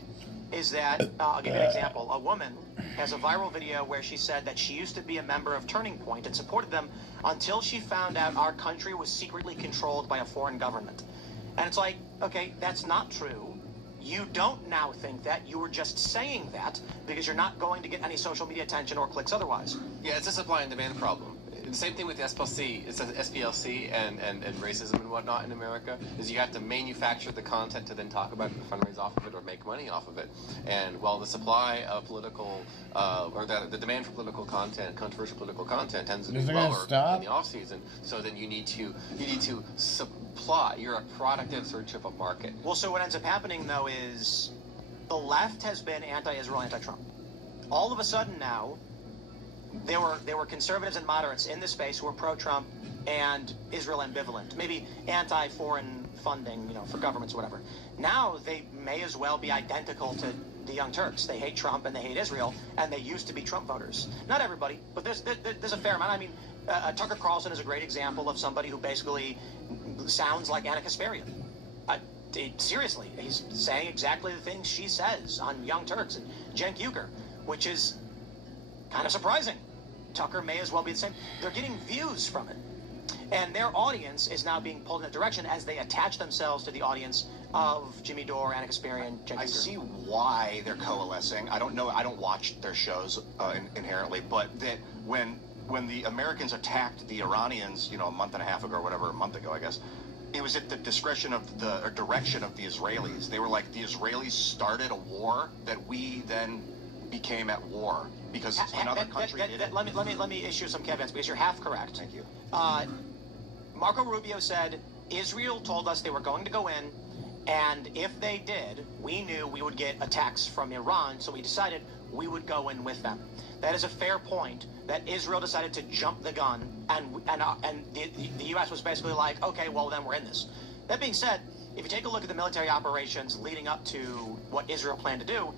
is that I'll give you an example. A woman has a viral video where she said that she used to be a member of Turning Point and supported them until she found out our country was secretly controlled by a foreign government. And it's like, okay, that's not true. You don't now think that. You were just saying that because you're not going to get any social media attention or clicks otherwise. Yeah, it's a supply and demand problem. The same thing with the SPLC and racism and whatnot in America is you have to manufacture the content to then talk about it, fundraise off of it, or make money off of it. And while the supply of political or the demand for political content, controversial political content, tends to be lower in the off season, so then you need to supply. You're a product in search of a market. Well, so what ends up happening though is the left has been anti-Israel, anti-Trump. All of a sudden now, there were conservatives and moderates in this space who were pro-Trump and Israel ambivalent, maybe anti-foreign funding, for governments or whatever. Now they may as well be identical to the Young Turks. They hate Trump and they hate Israel, and they used to be Trump voters. Not everybody, but there's a fair amount. I mean, Tucker Carlson is a great example of somebody who basically sounds like Anna Kasparian. Seriously, he's saying exactly the things she says on Young Turks and Cenk Uygur, which is kind of surprising. Tucker may as well be the same. They're getting views from it. And their audience is now being pulled in that direction as they attach themselves to the audience of Jimmy Dore, Anna Kasparian, Cenk Uygur. I see why they're coalescing. I don't know. I don't watch their shows inherently, but that when the Americans attacked the Iranians, a month and a half ago or whatever, a month ago, I guess, it was at the discretion of the direction of the Israelis. They were like, the Israelis started a war that we then became at war because another country did it. Let me issue some caveats because you're half correct. Thank you. Marco Rubio said Israel told us they were going to go in, and if they did, we knew we would get attacks from Iran, so we decided we would go in with them. That is a fair point. That Israel decided to jump the gun, and the U.S. was basically like, okay, well then we're in this. That being said, if you take a look at the military operations leading up to what Israel planned to do,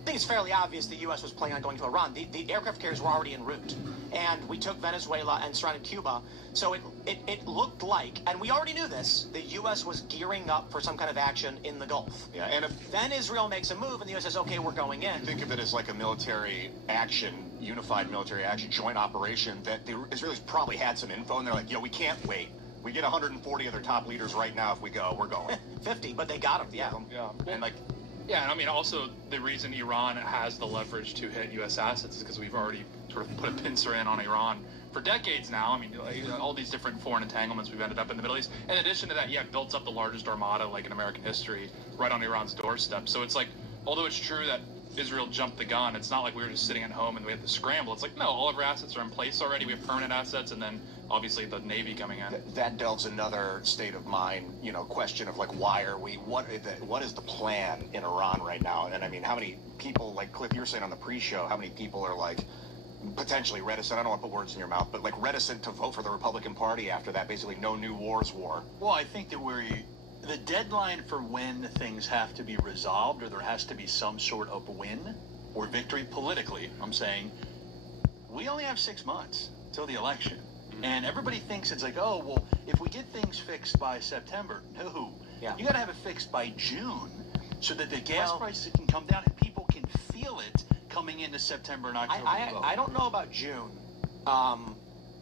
I think it's fairly obvious the U.S. was planning on going to Iran. The aircraft carriers were already en route, and we took Venezuela and surrounded Cuba. So it looked like, and we already knew this, the U.S. was gearing up for some kind of action in the Gulf. Yeah, and then Israel makes a move, and the U.S. says, okay, we're going in. Think of it as like a military action, unified military action, joint operation that the Israelis probably had some info, and they're like, we can't wait. We get 140 of their top leaders right now. If we go, we're going. 50, but they got them, yeah. And and I mean, also, the reason Iran has the leverage to hit U.S. assets is because we've already sort of put a pincer in on Iran for decades now. I mean, all these different foreign entanglements we've ended up in the Middle East. In addition to that, built up the largest armada, in American history, right on Iran's doorstep. So it's like, although it's true that Israel jumped the gun, it's not like we were just sitting at home and we had to scramble. It's like, no, all of our assets are in place already. We have permanent assets, and then obviously the Navy coming in. That delves another state of mind, question of why are we? What is the plan in Iran right now? And I mean, how many people, like Cliff, you were saying on the pre-show, how many people are potentially reticent? I don't want to put words in your mouth, but reticent to vote for the Republican Party after that. Basically, no new wars war. Well, I think that the deadline for when things have to be resolved, or there has to be some sort of win or victory politically, I'm saying, we only have 6 months till the election. And everybody thinks it's like, oh, well, if we get things fixed by September, no. Yeah. You got to have it fixed by June so that the gas prices can come down and people can feel it coming into September and October. I don't know about June.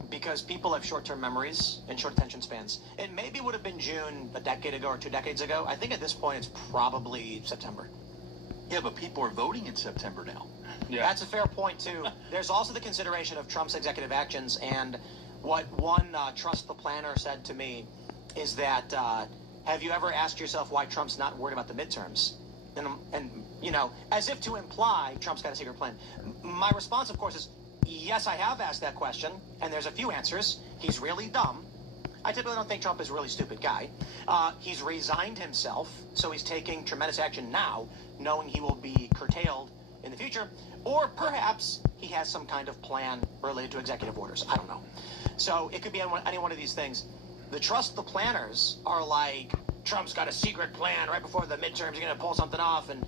Because people have short-term memories and short attention spans. It maybe would have been June a decade ago or 2 decades ago. I think at this point it's probably September. Yeah, but people are voting in September now. Yeah. That's a fair point, too. There's also the consideration of Trump's executive actions, and what one Trust the Planner said to me is that, have you ever asked yourself why Trump's not worried about the midterms? And as if to imply Trump's got a secret plan. My response, of course, is, yes, I have asked that question, and there's a few answers. He's really dumb. I typically don't think Trump is a really stupid guy. He's resigned himself, so he's taking tremendous action now, knowing he will be curtailed in the future. Or perhaps he has some kind of plan related to executive orders. I don't know. So it could be any one of these things. The Trust the Planners are like, Trump's got a secret plan right before the midterms. You're going to pull something off, and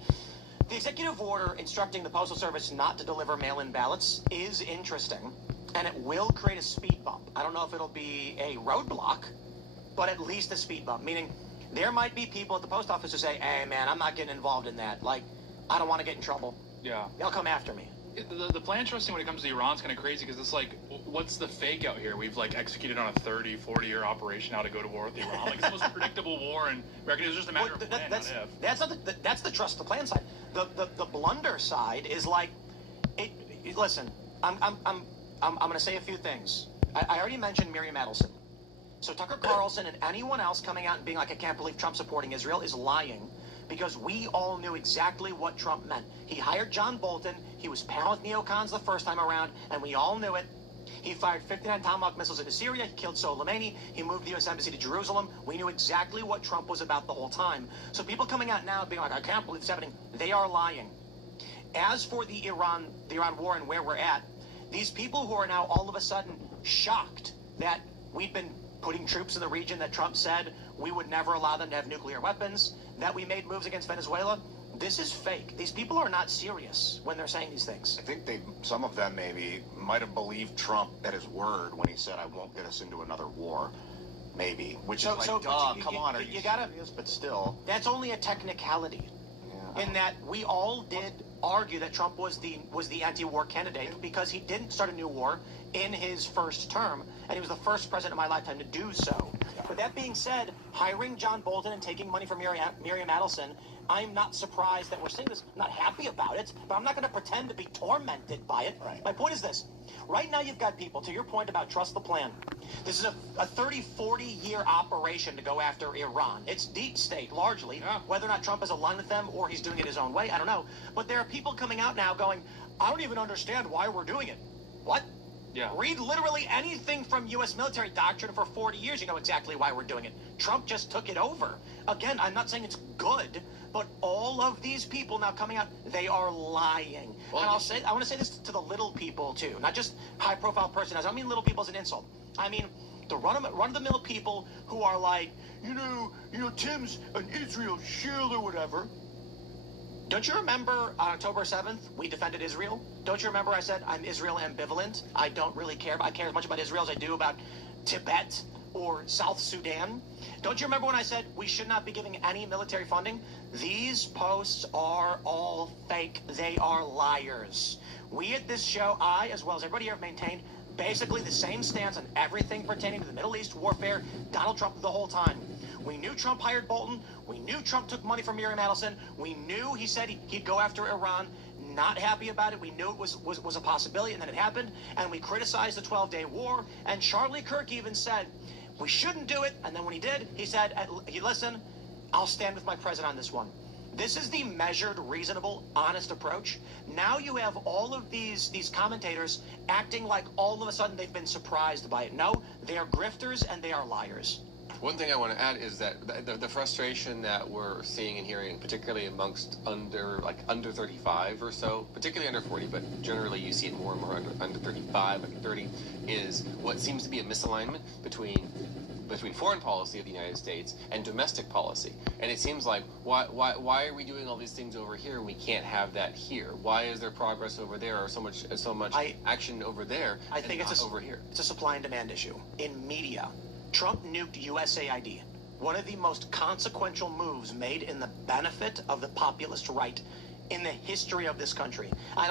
the executive order instructing the Postal Service not to deliver mail-in ballots is interesting, and it will create a speed bump. I don't know if it'll be a roadblock, but at least a speed bump, meaning there might be people at the post office who say, hey, man, I'm not getting involved in that. I don't want to get in trouble. Yeah. They'll come after me. The plan trusting when it comes to Iran's kind of crazy because it's like, what's the fake out here? We've executed on a 30, 40-year operation how to go to war with Iran. It's the most predictable war in America. It was just a matter of plan, not if. That's the trust the plan side. The blunder side is listen, I'm going to say a few things. I already mentioned Miriam Adelson. So Tucker Carlson and anyone else coming out and being like, I can't believe Trump supporting Israel is lying, because we all knew exactly what Trump meant. He hired John Bolton. He was pal with neocons the first time around, and we all knew it. He fired 59 Tomahawk missiles into Syria. He killed Soleimani. He moved the U.S. Embassy to Jerusalem. We knew exactly what Trump was about the whole time. So people coming out now being like, I can't believe it's happening, they are lying. As for the Iran war and where we're at, these people who are now all of a sudden shocked that we've been putting troops in the region, that Trump said we would never allow them to have nuclear weapons, that we made moves against Venezuela, this is fake. These people are not serious when they're saying these things. I think some of them maybe might have believed Trump at his word when he said, I won't get us into another war. Maybe. Which is like, duh, come on, are you gotta, serious? But still. That's only a technicality. Yeah. In that we all did argue that Trump was the anti-war candidate because he didn't start a new war in his first term, and he was the first president of my lifetime to do so. Yeah. But that being said, hiring John Bolton and taking money from Miriam Adelson, I'm not surprised that we're seeing this. I'm not happy about it, but I'm not going to pretend to be tormented by it. Right. My point is this. Right now you've got people, to your point about trust the plan. This is a 30, 40-year operation to go after Iran. It's deep state, largely. Yeah. Whether or not Trump is aligned with them or he's doing it his own way, I don't know. But there are people coming out now going, I don't even understand why we're doing it. What? Yeah. Read literally anything from U.S. military doctrine for 40 years. You know exactly why we're doing it. Trump just took it over. Again, I'm not saying it's good, but all of these people now coming out, they are lying. Well, and I want to say this to the little people too, not just high-profile personalities. I don't mean little people as an insult. I mean the run-of-the-mill people who are like, you know, Tim's an Israel shield or whatever. Don't you remember on October 7th, we defended Israel? Don't you remember I said I'm Israel ambivalent? I don't really care. I care as much about Israel as I do about Tibet or South Sudan. Don't you remember when I said we should not be giving any military funding? These posts are all fake. They are liars. We at this show, I as well as everybody here, have maintained basically the same stance on everything pertaining to the Middle East warfare, Donald Trump the whole time. We knew Trump hired Bolton. We knew Trump took money from Miriam Adelson. We knew he said he'd go after Iran. Not happy about it. We knew it was a possibility, and then it happened. And we criticized the 12-day war. And Charlie Kirk even said, we shouldn't do it. And then when he did, he said, listen, I'll stand with my president on this one. This is the measured, reasonable, honest approach. Now you have all of these commentators acting like all of a sudden they've been surprised by it. No, they are grifters and they are liars. One thing I want to add is that the frustration that we're seeing and hearing, particularly amongst under 35 or so, particularly under 40, but generally you see it more and more under 35, under 30, is what seems to be a misalignment between foreign policy of the United States and domestic policy. And it seems like, why are we doing all these things over here and we can't have that here? Why is there progress over there or so much action over there I think it's over here? It's a supply and demand issue. In media, Trump nuked USAID, one of the most consequential moves made in the benefit of the populist right in the history of this country. I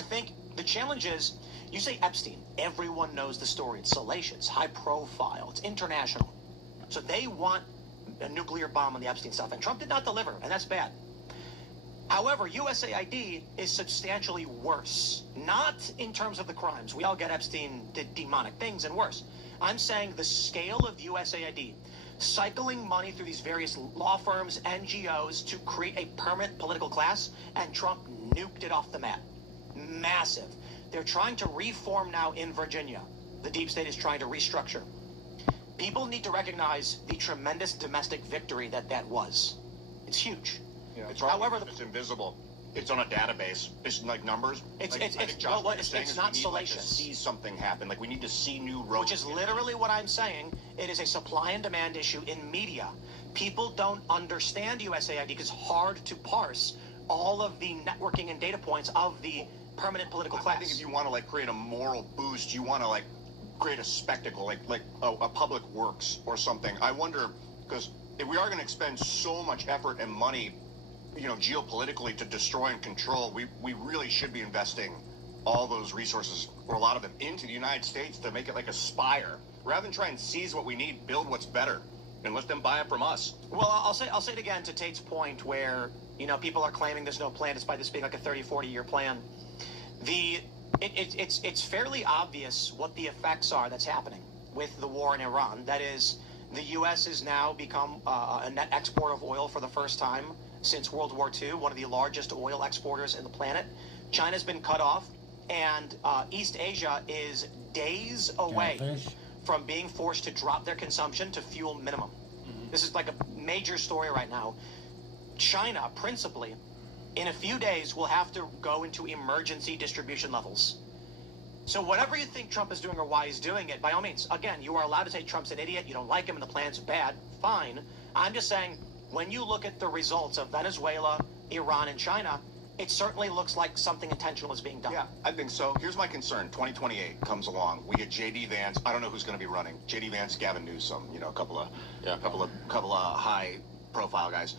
think the challenge is, you say Epstein, everyone knows the story. It's salacious, it's high profile, it's international. So they want a nuclear bomb on the Epstein stuff, and Trump did not deliver, and that's bad. However, USAID is substantially worse, not in terms of the crimes. We all get Epstein did demonic things and worse. I'm saying the scale of USAID, cycling money through these various law firms, NGOs to create a permanent political class, and Trump nuked it off the map. Massive. They're trying to reform now in Virginia. The deep state is trying to restructure. People need to recognize the tremendous domestic victory that was. It's huge. Yeah, however, it's invisible. It's on a database. It's like numbers. It's not salacious. See something happen. Like we need to see new roads. Which is literally what I'm saying. It is a supply and demand issue in media. People don't understand USAID because it's hard to parse all of the networking and data points of the permanent political class. I think if you want to create a moral boost, you want to create a spectacle, like a public works or something. I wonder, because if we are going to expend so much effort and money, geopolitically to destroy and control, we really should be investing all those resources, or a lot of them, into the United States to make it like a spire, rather than try and seize what we need, build what's better, and let them buy it from us. Well, I'll say it again to Tate's point, where people are claiming there's no plan, despite this being like a 30, 40-year plan. It's fairly obvious what the effects are that's happening with the war in Iran. That is, the U.S. has now become a net exporter of oil for the first time since World War II, one of the largest oil exporters in the planet. China's been cut off. and East Asia is days away from being forced to drop their consumption to fuel minimum. This is like a major story right now. China, principally, in a few days will have to go into emergency distribution levels. So whatever you think Trump is doing or why he's doing it, by all means, again, you are allowed to say Trump's an idiot, you don't like him and the plan's bad, fine. I'm just saying, when you look at the results of Venezuela, Iran, and China, it certainly looks like something intentional is being done. Yeah, I think so. Here's my concern. 2028 comes along. We get J.D. Vance. I don't know who's going to be running. J.D. Vance, Gavin Newsom, you know, a couple of high-profile guys.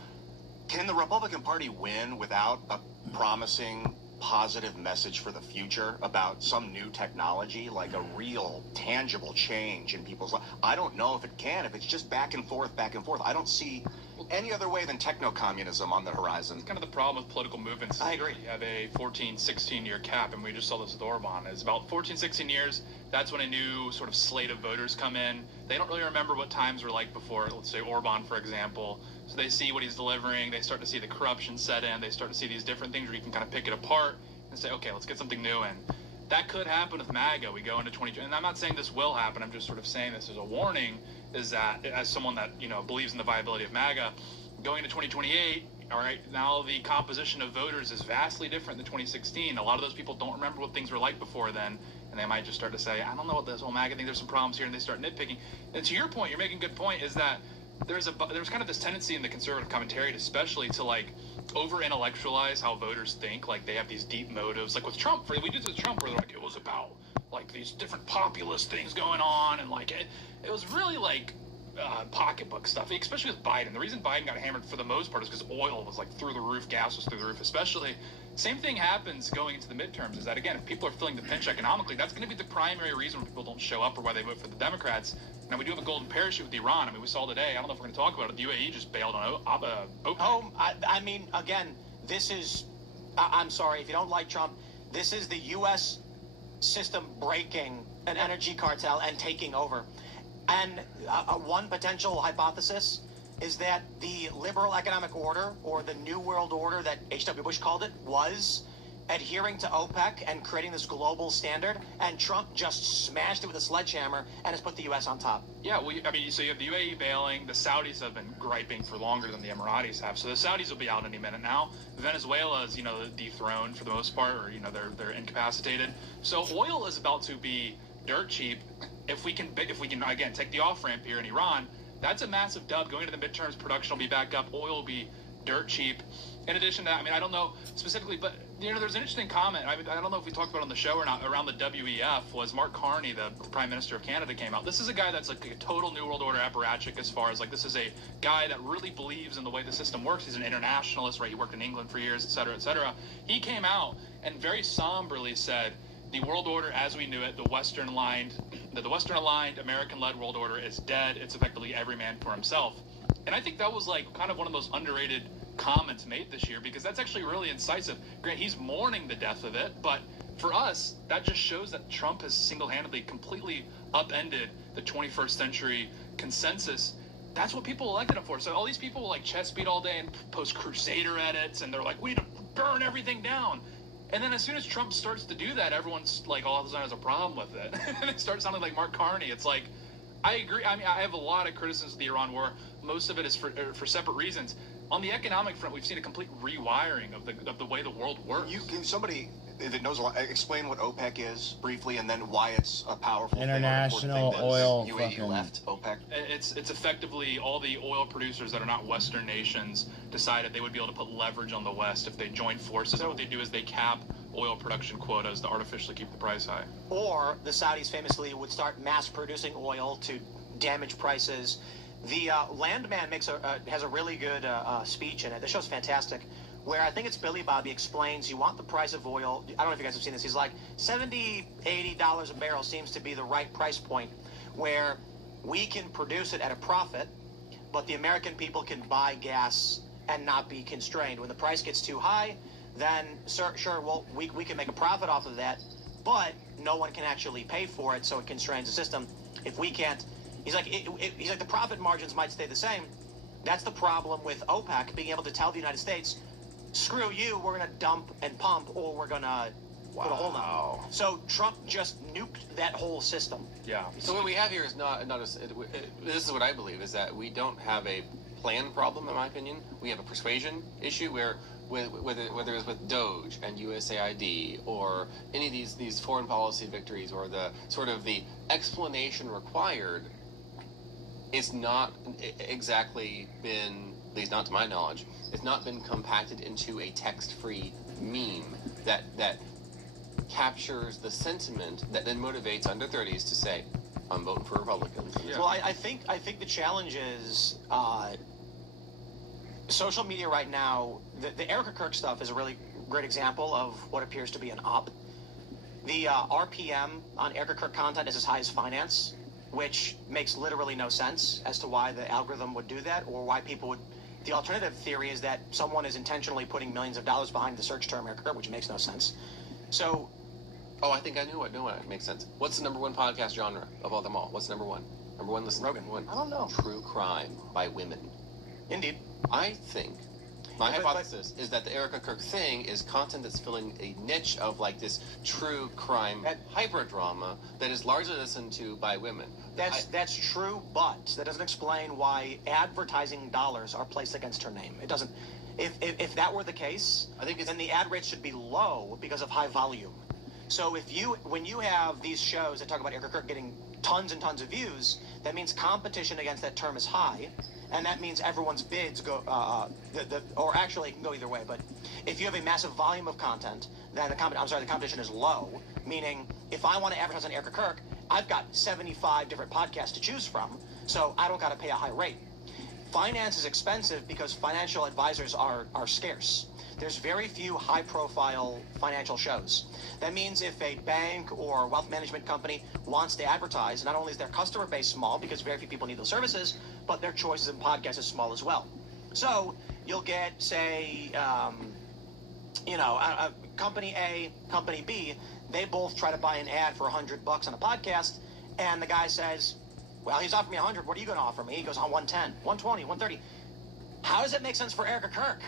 Can the Republican Party win without a promising, positive message for the future about some new technology, like a real, tangible change in people's lives? I don't know if it can. If it's just back and forth, I don't see any other way than techno-communism on the horizon. It's kind of the problem with political movements. I agree. You have a 14, 16-year cap, and we just saw this with Orban. It's about 14, 16 years. That's when a new sort of slate of voters come in. They don't really remember what times were like before. Let's say Orban, for example. So they see what he's delivering. They start to see the corruption set in. They start to see these different things where you can kind of pick it apart and say, okay, let's get something new in. That could happen with MAGA. We go into 2020, and I'm not saying this will happen. I'm just sort of saying this as a warning, is that as someone that, you know, believes in the viability of MAGA, going into 2028, all right, now the composition of voters is vastly different than 2016. A lot of those people don't remember what things were like before then, and they might just start to say, I don't know what this whole MAGA thing, there's some problems here, and they start nitpicking. And to your point, you're making a good point, is that there's kind of this tendency in the conservative commentary, especially, to like over-intellectualize how voters think. Like they have these deep motives. Like with Trump, we did this with Trump, where they're like, it was about like these different populist things going on, and like it was really like pocketbook stuff, especially with Biden. The reason Biden got hammered for the most part is because oil was like through the roof, gas was through the roof, especially. Same thing happens going into the midterms, is that, again, if people are feeling the pinch economically, that's going to be the primary reason when people don't show up or why they vote for the Democrats. Now, we do have a golden parachute with Iran. I mean, we saw today, I don't know if we're going to talk about it, the UAE just bailed on OPEC. Oh, I mean, again, this is, I'm sorry, if you don't like Trump, this is the U.S. system breaking an energy cartel and taking over. And one potential hypothesis is that the liberal economic order, or the New World Order that H.W. Bush called it, was adhering to OPEC and creating this global standard, and Trump just smashed it with a sledgehammer and has put the U.S. on top. Yeah, well, I mean, so you have the UAE bailing. The Saudis have been griping for longer than the Emiratis have, so the Saudis will be out any minute now. Venezuela is, you know, dethroned for the most part, or, you know, they're incapacitated. So oil is about to be dirt cheap. If we can again take the off ramp here in Iran, that's a massive dub. Going into the midterms, production will be back up. Oil will be dirt cheap. In addition to that, I mean, I don't know specifically, but, you know, there's an interesting comment. I don't know if we talked about it on the show or not, around the WEF, was Mark Carney, the Prime Minister of Canada, came out. This is a guy that's like a total New World Order apparatchik, as far as like, this is a guy that really believes in the way the system works. He's an internationalist, right? He worked in England for years, et cetera, et cetera. He came out and very somberly said, the world order as we knew it, the Western-aligned American-led world order is dead. It's effectively every man for himself. And I think that was like kind of one of those underrated comments made this year, because that's actually really incisive. Grant, he's mourning the death of it, but for us, that just shows that Trump has single-handedly completely upended the 21st century consensus. That's what people elected him for. So all these people like chest beat all day and post Crusader edits, and they're like, we need to burn everything down. And then as soon as Trump starts to do that, everyone's like, all of a sudden has a problem with it. And it starts sounding like Mark Carney. It's like, I agree. I mean, I have a lot of criticisms of the Iran war. Most of it is for separate reasons. On the economic front, we've seen a complete rewiring of the way the world works. Can somebody that knows a lot explain what OPEC is briefly, and then why it's a powerful international oil UAE left OPEC? It's effectively all the oil producers that are not Western nations decided they would be able to put leverage on the West if they joined forces. And what they do is they cap oil production quotas to artificially keep the price high. Or the Saudis famously would start mass producing oil to damage prices. The Landman has a really good speech in it. The show's fantastic, where I think it's Billy Bobby explains, you want the price of oil. I don't know if you guys have seen this. He's like, $70, $80 a barrel seems to be the right price point, where we can produce it at a profit, but the American people can buy gas and not be constrained. When the price gets too high, then sure, well, we can make a profit off of that, but no one can actually pay for it, so it constrains the system. If we can't, he's like the profit margins might stay the same. That's the problem with OPEC being able to tell the United States, screw you, we're going to dump and pump, or we're going to put a hold on. So Trump just nuked that whole system. Yeah. So what we have here is this is what I believe, is that we don't have a plan problem, in my opinion. We have a persuasion issue where whether it's with Doge and USAID or any of these foreign policy victories or the sort of the explanation required, it's not exactly been, at least not to my knowledge, it's not been compacted into a text-free meme that captures the sentiment that then motivates under 30s to say, I'm voting for Republicans. Yeah. Well, I think the challenge is social media right now. The Erica Kirk stuff is a really great example of what appears to be an op. The RPM on Erica Kirk content is as high as finance, which makes literally no sense as to why the algorithm would do that or why people would. The alternative theory is that someone is intentionally putting millions of dollars behind the search term Erica Kirk, which makes no sense. So, I think I knew it. It makes sense. What's the number one podcast genre of all them all? What's number one? Number one listen. Rogan. One. I don't know. True crime by women. Indeed. I think my hypothesis is that the Erica Kirk thing is content that's filling a niche of like this true crime hyper drama that is largely listened to by women. That's true, but that doesn't explain why advertising dollars are placed against her name. It doesn't. If that were the case, I think then the ad rates should be low because of high volume. So when you have these shows that talk about Erica Kirk getting tons and tons of views, that means competition against that term is high, and that means everyone's bids go. Or actually, it can go either way. But if you have a massive volume of content, then the competition is low. Meaning, if I want to advertise on Erica Kirk, I've got 75 different podcasts to choose from, so I don't got to pay a high rate. Finance is expensive because financial advisors are scarce. There's very few high-profile financial shows. That means if a bank or wealth management company wants to advertise, not only is their customer base small because very few people need those services, but their choices in podcasts is small as well. So you'll get, say, company A, company B, they both try to buy an ad for $100 on a podcast, and the guy says, well, he's offering me 100. What are you going to offer me? He goes, 110, 120, 130. How does it make sense for Erica Kirk?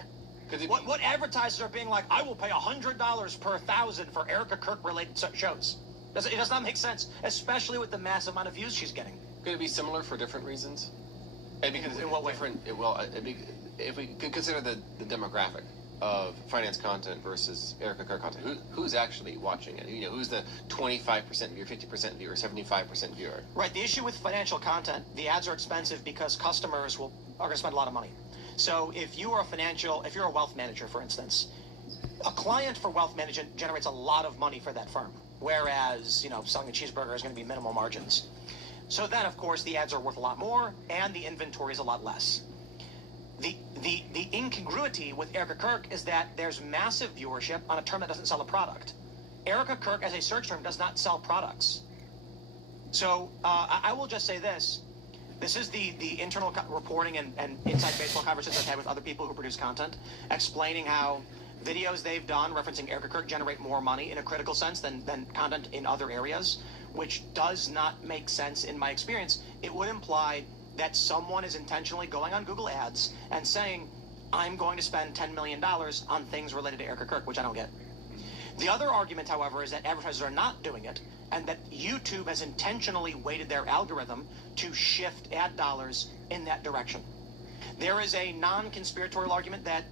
What advertisers are being like, I will pay $100 per 1,000 for Erica Kirk-related shows? It does not make sense, especially with the massive amount of views she's getting. Could it be similar for different reasons? And because in what way? If we could consider the demographic of finance content versus Erica Kirk content, who's actually watching it? Who's the 25% viewer, 50% viewer, 75% viewer? Right. The issue with financial content, the ads are expensive because customers are going to spend a lot of money. So if you're a wealth manager, for instance, a client for wealth management generates a lot of money for that firm, whereas, selling a cheeseburger is going to be minimal margins. So then, of course, the ads are worth a lot more, and the inventory is a lot less. The incongruity with Erica Kirk is that there's massive viewership on a term that doesn't sell a product. Erica Kirk, as a search term, does not sell products. So I will just say this. This is the internal reporting and inside baseball conversations I've had with other people who produce content, explaining how videos they've done referencing Erica Kirk generate more money in a critical sense than content in other areas, which does not make sense in my experience. It would imply that someone is intentionally going on Google Ads and saying, I'm going to spend $10 million on things related to Erica Kirk, which I don't get. The other argument, however, is that advertisers are not doing it, and that YouTube has intentionally weighted their algorithm to shift ad dollars in that direction. There is a non-conspiratorial argument that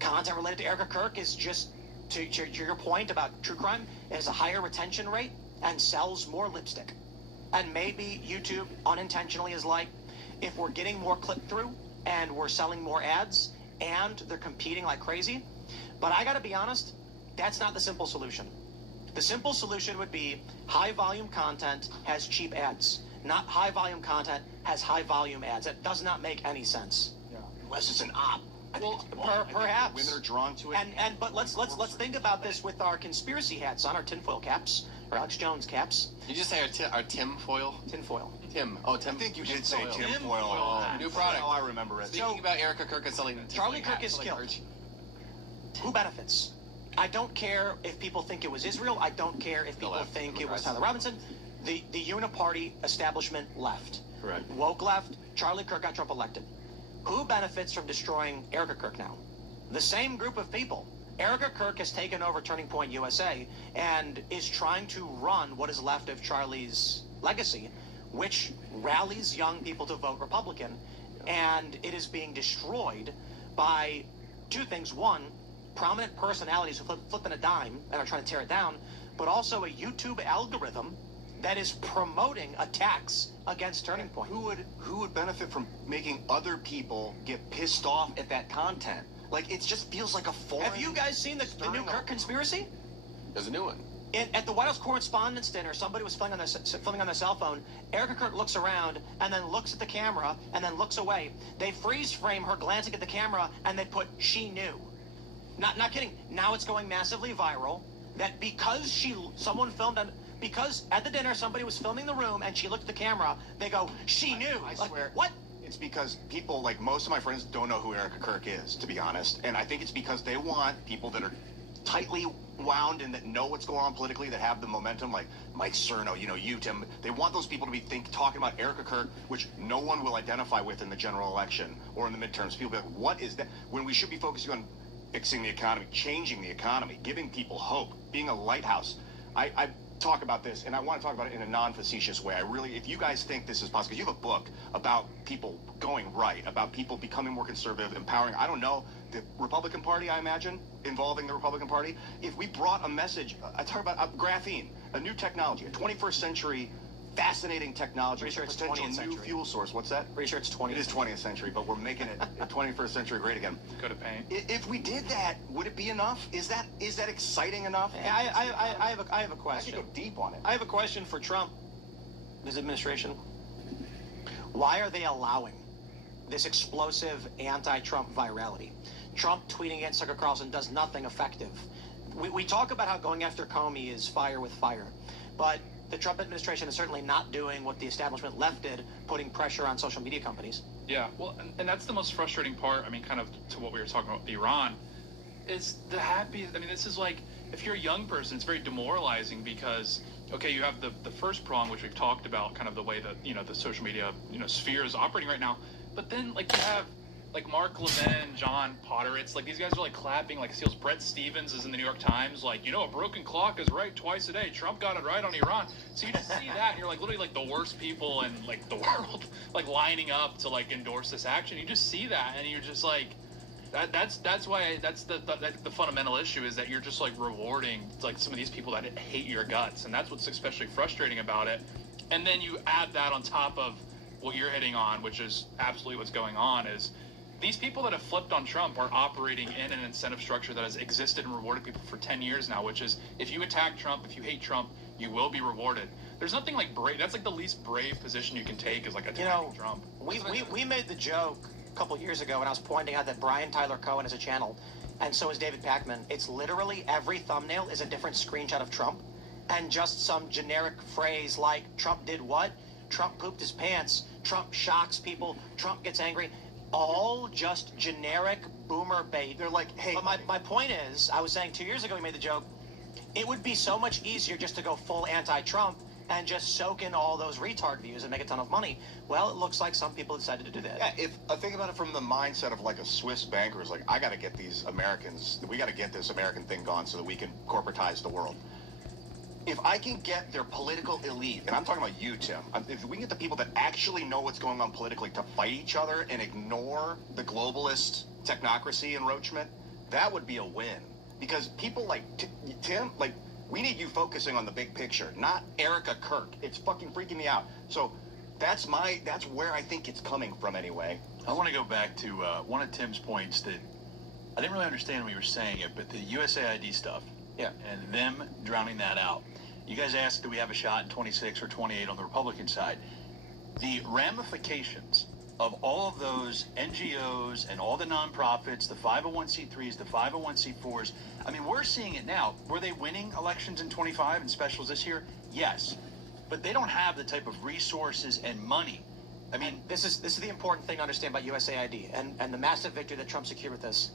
content related to Erica Kirk is just, to your point about true crime, it has a higher retention rate and sells more lipstick. And maybe YouTube unintentionally is like, if we're getting more click-through and we're selling more ads and they're competing like crazy. But I got to be honest, that's not the simple solution. The simple solution would be high-volume content has cheap ads, not high-volume content has high-volume ads. That does not make any sense. Yeah. Unless it's an op. Well, perhaps. Women are drawn to it. But let's think about this with our conspiracy hats on, our tinfoil caps, or Alex Jones caps. Did you say our tinfoil? Tinfoil. Tim. Oh, Tim. I think you did say tinfoil. New product. Oh, I remember it. Speaking about Erica Kirk and selling Charlie Kirk is killed. Who benefits? I don't care if people think it was Israel. I don't care if people think it was Tyler Robinson. The uniparty establishment left. Correct. Woke left. Charlie Kirk got Trump elected. Who benefits from destroying Erica Kirk now? The same group of people. Erica Kirk has taken over Turning Point USA and is trying to run what is left of Charlie's legacy, which rallies young people to vote Republican, and it is being destroyed by two things. One, prominent personalities who flipping a dime and are trying to tear it down, but also a YouTube algorithm that is promoting attacks against Turning Point. Who would benefit from making other people get pissed off at that content? Like, it just feels like a foreign... Have you guys seen the new Kirk conspiracy? There's a new one. At the White House Correspondents' Dinner, somebody was filming on their cell phone. Erica Kirk looks around and then looks at the camera and then looks away. They freeze frame her glancing at the camera and they put, "She knew." Not kidding. Now it's going massively viral that because someone filmed on... Because at the dinner, somebody was filming the room and she looked at the camera, they go, "She knew." I like, swear. What? It's because people, like most of my friends, don't know who Erica Kirk is, to be honest. And I think it's because they want people that are tightly wound and that know what's going on politically, that have the momentum, like Mike Cerno, you, Tim. They want those people to be talking about Erica Kirk, which no one will identify with in the general election or in the midterms. People be like, what is that? When we should be focusing on fixing the economy, changing the economy, giving people hope, being a lighthouse. I talk about this, and I want to talk about it in a non-facetious way. If you guys think this is possible, you have a book about people going right, about people becoming more conservative, empowering, I don't know, the Republican Party, I imagine, involving the Republican Party. If we brought a message, I talk about graphene, a new technology, a 21st century fascinating technology. Pretty sure it's potential 20th new century. fuel source. What's that? Pretty sure it's 20th. It is 20th century, but we're making it 21st century great again. Go to paint. If we did that, would it be enough? Is that exciting enough? I have a question. I could go deep on it. I have a question for Trump, his administration. Why are they allowing this explosive anti-Trump virality? Trump tweeting against Tucker Carlson does nothing effective. We talk about how going after Comey is fire with fire, but the Trump administration is certainly not doing what the establishment left did, putting pressure on social media companies. Yeah, well, and that's the most frustrating part. I mean, kind of to what we were talking about with Iran, is this is like, if you're a young person, it's very demoralizing because, okay, you have the first prong, which we've talked about, kind of the way that, the social media, sphere is operating right now. But then, like, you have, like, Mark Levin, John Potter, it's like these guys are, like, clapping like seals. Brett Stevens is in the New York Times, like, a broken clock is right twice a day. Trump got it right on Iran. So you just see that, and you're, like, literally, like, the worst people in, like, the world, like, lining up to, like, endorse this action. You just see that, and you're just, like, that's why the fundamental issue is that you're just, like, rewarding, like, some of these people that hate your guts, and that's what's especially frustrating about it. And then you add that on top of what you're hitting on, which is absolutely what's going on, is these people that have flipped on Trump are operating in an incentive structure that has existed and rewarded people for 10 years now, which is if you attack Trump, if you hate Trump, you will be rewarded. There's nothing like brave. That's like the least brave position you can take is like attacking Trump. We made the joke a couple years ago when I was pointing out that Brian Tyler Cohen has a channel, and so is David Pakman. It's literally every thumbnail is a different screenshot of Trump, and just some generic phrase like Trump did what? Trump pooped his pants. Trump shocks people. Trump gets angry. All just generic boomer bait. They're like, hey. But my point is, I was saying 2 years ago we made the joke, it would be so much easier just to go full anti-Trump and just soak in all those retard views and make a ton of money. Well, it looks like some people decided to do that. Yeah, if I think about it from the mindset of like a Swiss banker is like, I got to get these Americans, we got to get this American thing gone so that we can corporatize the world. If I can get their political elite, and I'm talking about you, Tim, if we can get the people that actually know what's going on politically to fight each other and ignore the globalist technocracy encroachment, that would be a win. Because people like Tim, like, we need you focusing on the big picture, not Erica Kirk. It's fucking freaking me out. So that's where I think it's coming from anyway. I want to go back to one of Tim's points that I didn't really understand when you were saying it, but the USAID stuff. Yeah. And them drowning that out. You guys asked, do we have a shot in 26 or 28 on the Republican side? The ramifications of all of those NGOs and all the nonprofits, the 501c3s, the 501c4s, I mean, we're seeing it now. Were they winning elections in 25 and specials this year? Yes. But they don't have the type of resources and money. I mean, this is the important thing to understand about USAID and the massive victory that Trump secured with this.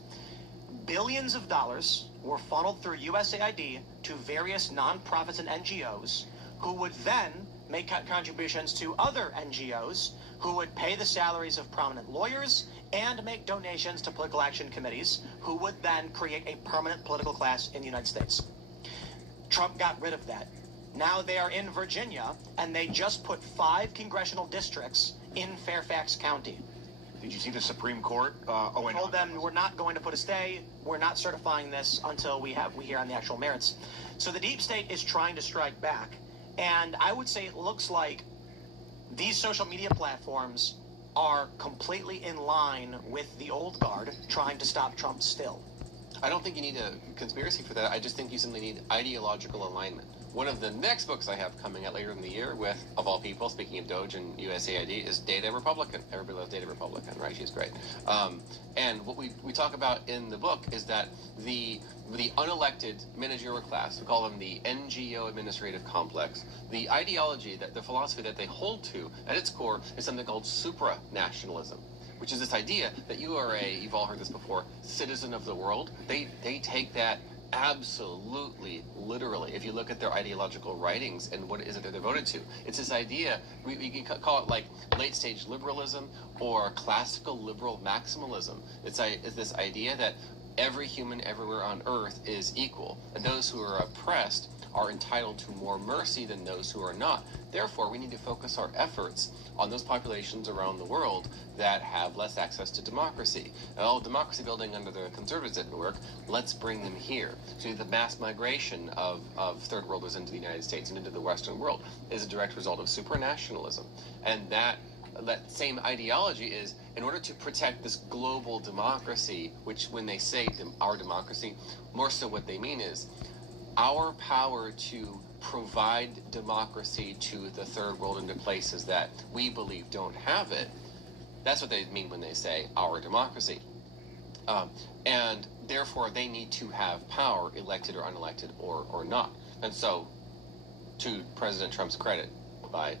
Billions of dollars were funneled through USAID to various nonprofits and NGOs who would then make contributions to other NGOs who would pay the salaries of prominent lawyers and make donations to political action committees, who would then create a permanent political class in the United States. Trump got rid of that. Now they are in Virginia, and they just put 5 congressional districts in Fairfax County. Did you see the Supreme Court? Told them we're not going to put a stay. We're not certifying this until we hear on the actual merits. So the deep state is trying to strike back, and I would say it looks like these social media platforms are completely in line with the old guard trying to stop Trump still. I don't think you need a conspiracy for that. I just think you simply need ideological alignment. One of the next books I have coming out later in the year with, of all people, speaking of Doge and USAID, is Data Republican. Everybody loves Data Republican, right? She's great. And what we talk about in the book is that the unelected managerial class, we call them the NGO administrative complex, the ideology, that the philosophy that they hold to at its core is something called supranationalism, which is this idea that you are you've all heard this before, citizen of the world. They take that absolutely literally. If you look at their ideological writings and what it is that they're devoted to, it's this idea, we can call it like late stage liberalism or classical liberal maximalism. It's this idea that every human everywhere on earth is equal, and those who are oppressed are entitled to more mercy than those who are not. Therefore, we need to focus our efforts on those populations around the world that have less access to democracy. Democracy building under the conservatives didn't work. Let's bring them here. So the mass migration of third worlders into the United States and into the Western world is a direct result of supranationalism. And that same ideology is, in order to protect this global democracy, which when they say our democracy, more so what they mean is our power to provide democracy to the third world into places that we believe don't have it. That's what they mean when they say our democracy. And therefore, they need to have power, elected or unelected or not. And so, to President Trump's credit, by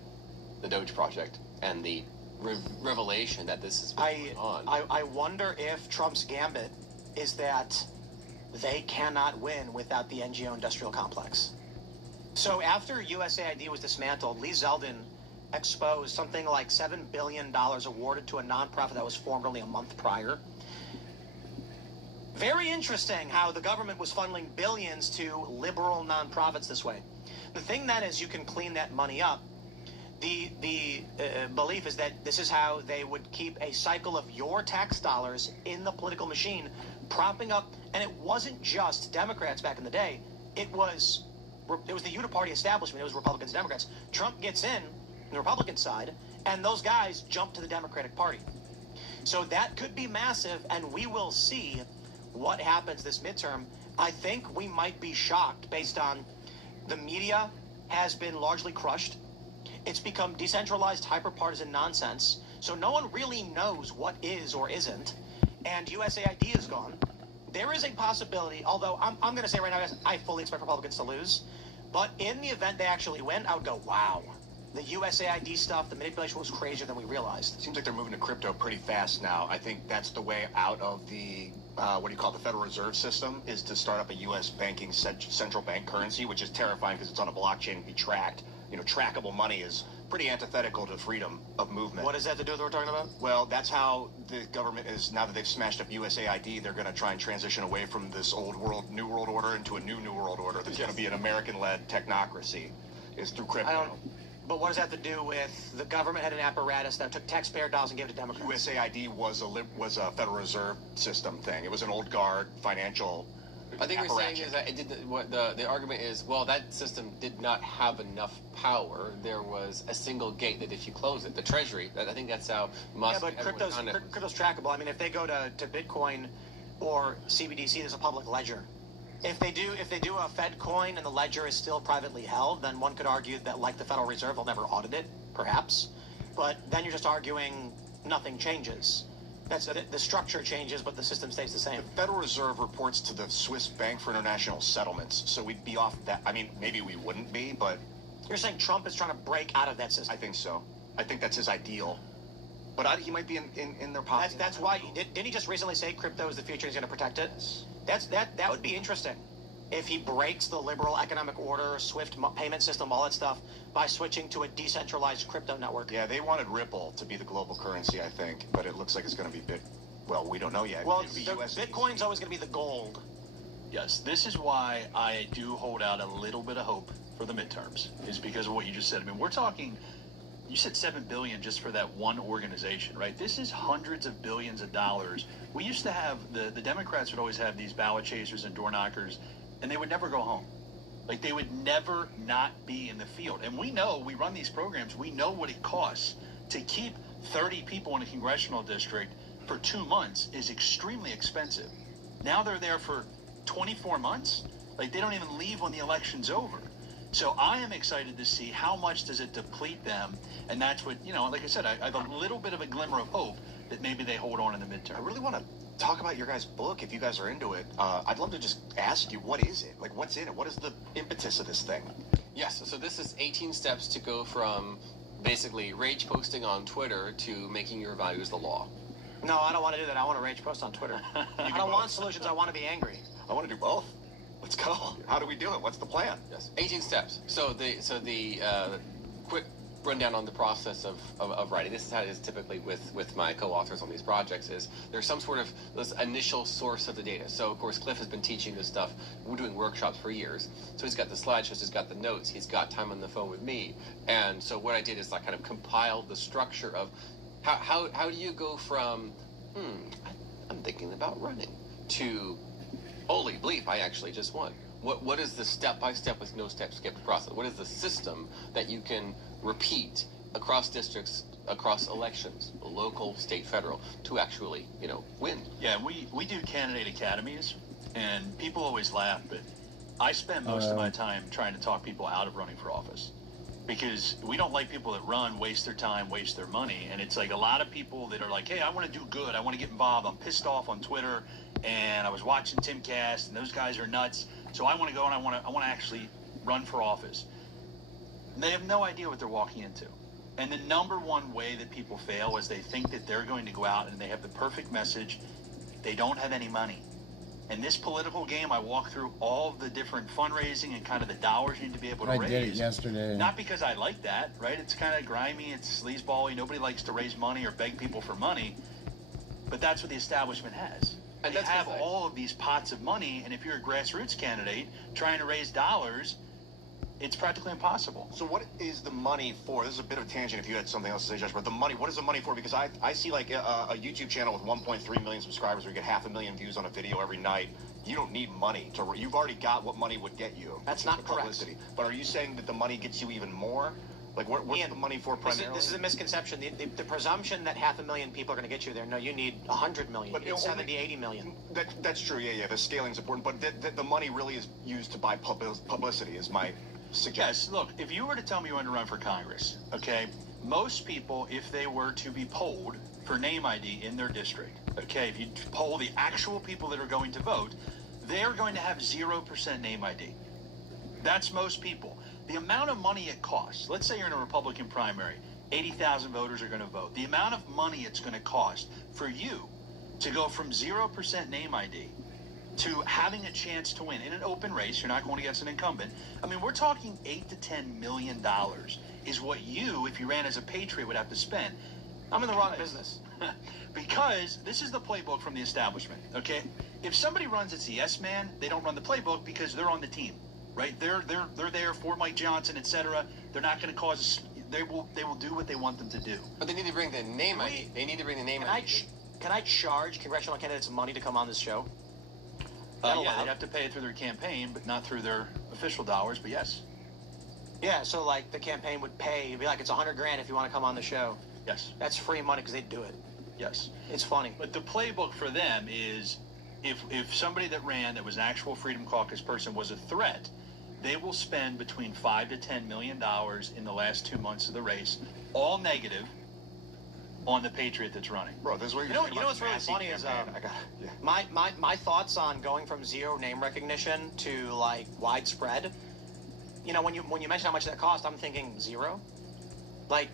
the Doge Project and the revelation that this is going on. I wonder if Trump's gambit is that they cannot win without the NGO industrial complex. So after USAID was dismantled, Lee Zeldin exposed something like $7 billion awarded to a nonprofit that was formed only a month prior. Very interesting how the government was funneling billions to liberal nonprofits this way. The thing that is, you can clean that money up. The belief is that this is how they would keep a cycle of your tax dollars in the political machine, propping up. And it wasn't just Democrats back in the day. It was the uniparty establishment. It was Republicans and Democrats. Trump gets in the Republican side, and those guys jump to the Democratic Party. So that could be massive, and we will see what happens this midterm. I think we might be shocked based on the media has been largely crushed. It's become decentralized, hyper-partisan nonsense. So no one really knows what is or isn't. And USAID is gone. There is a possibility, although I'm going to say right now, guys, I fully expect Republicans to lose. But in the event they actually win, I would go, wow. The USAID stuff, the manipulation was crazier than we realized. Seems like they're moving to crypto pretty fast now. I think that's the way out of the, the Federal Reserve System, is to start up a U.S. banking central bank currency, which is terrifying because it's on a blockchain and be tracked. Trackable money is pretty antithetical to freedom of movement. What does that have to do with what we're talking about? Well, that's how the government is, now that they've smashed up USAID, they're going to try and transition away from this old world, new world order into a new world order that's going to be an American-led technocracy, is through crypto. But what does that have to do with the government had an apparatus that took taxpayer dollars and gave it to Democrats? USAID was a Federal Reserve System thing. It was an old guard financial I think what we're saying is that it did. The argument is, well, that system did not have enough power. There was a single gate that if you close it, the Treasury. I think that's how Musk. Yeah, but crypto's trackable. I mean, if they go to Bitcoin or CBDC, there's a public ledger. If they do a Fed coin and the ledger is still privately held, then one could argue that, like the Federal Reserve, will never audit it, perhaps. But then you're just arguing nothing changes. The structure changes, but the system stays the same. The Federal Reserve reports to the Swiss Bank for International Settlements, so we'd be off that. I mean, maybe we wouldn't be, but... You're saying Trump is trying to break out of that system? I think so. I think that's his ideal. But he might be in their pocket. That's why... Didn't he just recently say crypto is the future and he's going to protect it? That would be interesting. If he breaks the liberal economic order, SWIFT payment system, all that stuff, by switching to a decentralized crypto network. Yeah, they wanted Ripple to be the global currency, I think, but it looks like it's going to be Well, we don't know yet. Well, It'd be the US Bitcoin's always going to be the gold. Yes, this is why I do hold out a little bit of hope for the midterms, is because of what you just said. I mean, we're talking, you said $7 billion just for that one organization, right? This is hundreds of billions of dollars. We used to have, the Democrats would always have these ballot chasers and door knockers, and they would never go home. Like, they would never not be in the field. And we know, we run these programs, we know what it costs to keep 30 people in a congressional district for 2 months is extremely expensive. Now they're there for 24 months. Like, they don't even leave when the election's over. So I am excited to see how much does it deplete them. And that's what, you know, like I said, I have a little bit of a glimmer of hope that maybe they hold on in the midterm. I really want to talk about your guys' book if you guys are into it. I'd love to just ask you, what is it? Like, what's in it? What is the impetus of this thing? Yes, so this is 18 steps to go from basically rage posting on Twitter to making your values the law. No, I don't want to do that. I want to rage post on Twitter. I don't want solutions. I want to be angry. I want to do both. Let's go. How do we do it? What's the plan? Yes, 18 steps. So the quick rundown on the process of writing. This is how it is typically with my co-authors on these projects. Is there's some sort of this initial source of the data. So of course Cliff has been teaching this stuff. We're doing workshops for years. So he's got the slideshows, he's got the notes, he's got time on the phone with me. And so what I did is I kind of compiled the structure of how do you go from I'm thinking about running to holy bleep, I actually just won. What is the step-by-step with no step skipped process? What is the system that you can repeat across districts, across elections, local, state, federal, to actually, win? Yeah, we do candidate academies, and people always laugh, but I spend most of my time trying to talk people out of running for office. Because we don't like people that run, waste their time, waste their money. And it's like a lot of people that are like, hey, I want to do good. I want to get involved. I'm pissed off on Twitter. And I was watching Timcast, and those guys are nuts. So I want to go and I want to actually run for office. And they have no idea what they're walking into. And the number one way that people fail is they think that they're going to go out and they have the perfect message. They don't have any money. In this political game, I walk through all the different fundraising and kind of the dollars you need to be able to raise. I did it yesterday. Not because I like that, right? It's kind of grimy, it's sleazeball-y. Nobody likes to raise money or beg people for money. But that's what the establishment has. And they have all of these pots of money, and if you're a grassroots candidate trying to raise dollars, it's practically impossible. So what is the money for? This is a bit of a tangent if you had something else to say, Josh, but the money, what is the money for? Because I see like a YouTube channel with 1.3 million subscribers where you get 500,000 views on a video every night. You don't need money to, you've already got what money would get you. That's not correct. But are you saying that the money gets you even more? Like, what's the money for primarily? This is a misconception. The presumption that 500,000 people are going to get you there. No, you need 100 million. But you need 70, 80 million. That's true. Yeah. The scaling's important. But the money really is used to buy publicity, is my suggestion. Yes, look, if you were to tell me you wanted to run for Congress, okay, most people, if they were to be polled for name ID in their district, okay, if you poll the actual people that are going to vote, they're going to have 0% name ID. That's most people. The amount of money it costs, let's say you're in a Republican primary, 80,000 voters are going to vote. The amount of money it's going to cost for you to go from 0% name ID to having a chance to win in an open race, you're not going against an incumbent. I mean, we're talking $8 to $10 million is what you, if you ran as a patriot, would have to spend. I'm in the wrong business. Because this is the playbook from the establishment, okay? If somebody runs as a yes man, they don't run the playbook because they're on the team, right? They're there for Mike Johnson, etc. They're not going to cause. They will do what they want them to do. But they need to bring the name ID. They need to bring the name ID. Can I charge congressional candidates money to come on this show? Yeah, they'd have to pay it through their campaign, but not through their official dollars. But yes. Yeah, so like the campaign would pay. It'd be like it's $100,000 if you want to come on the show. Yes. That's free money because they'd do it. Yes. It's funny. But the playbook for them is if somebody that ran that was an actual Freedom Caucus person was a threat, they will spend between $5 to $10 million in the last 2 months of the race, all negative, on the patriot that's running. Bro, this is where you know what's really funny is my thoughts on going from zero name recognition to like widespread. You know, when you mention how much that cost, I'm thinking zero. Like,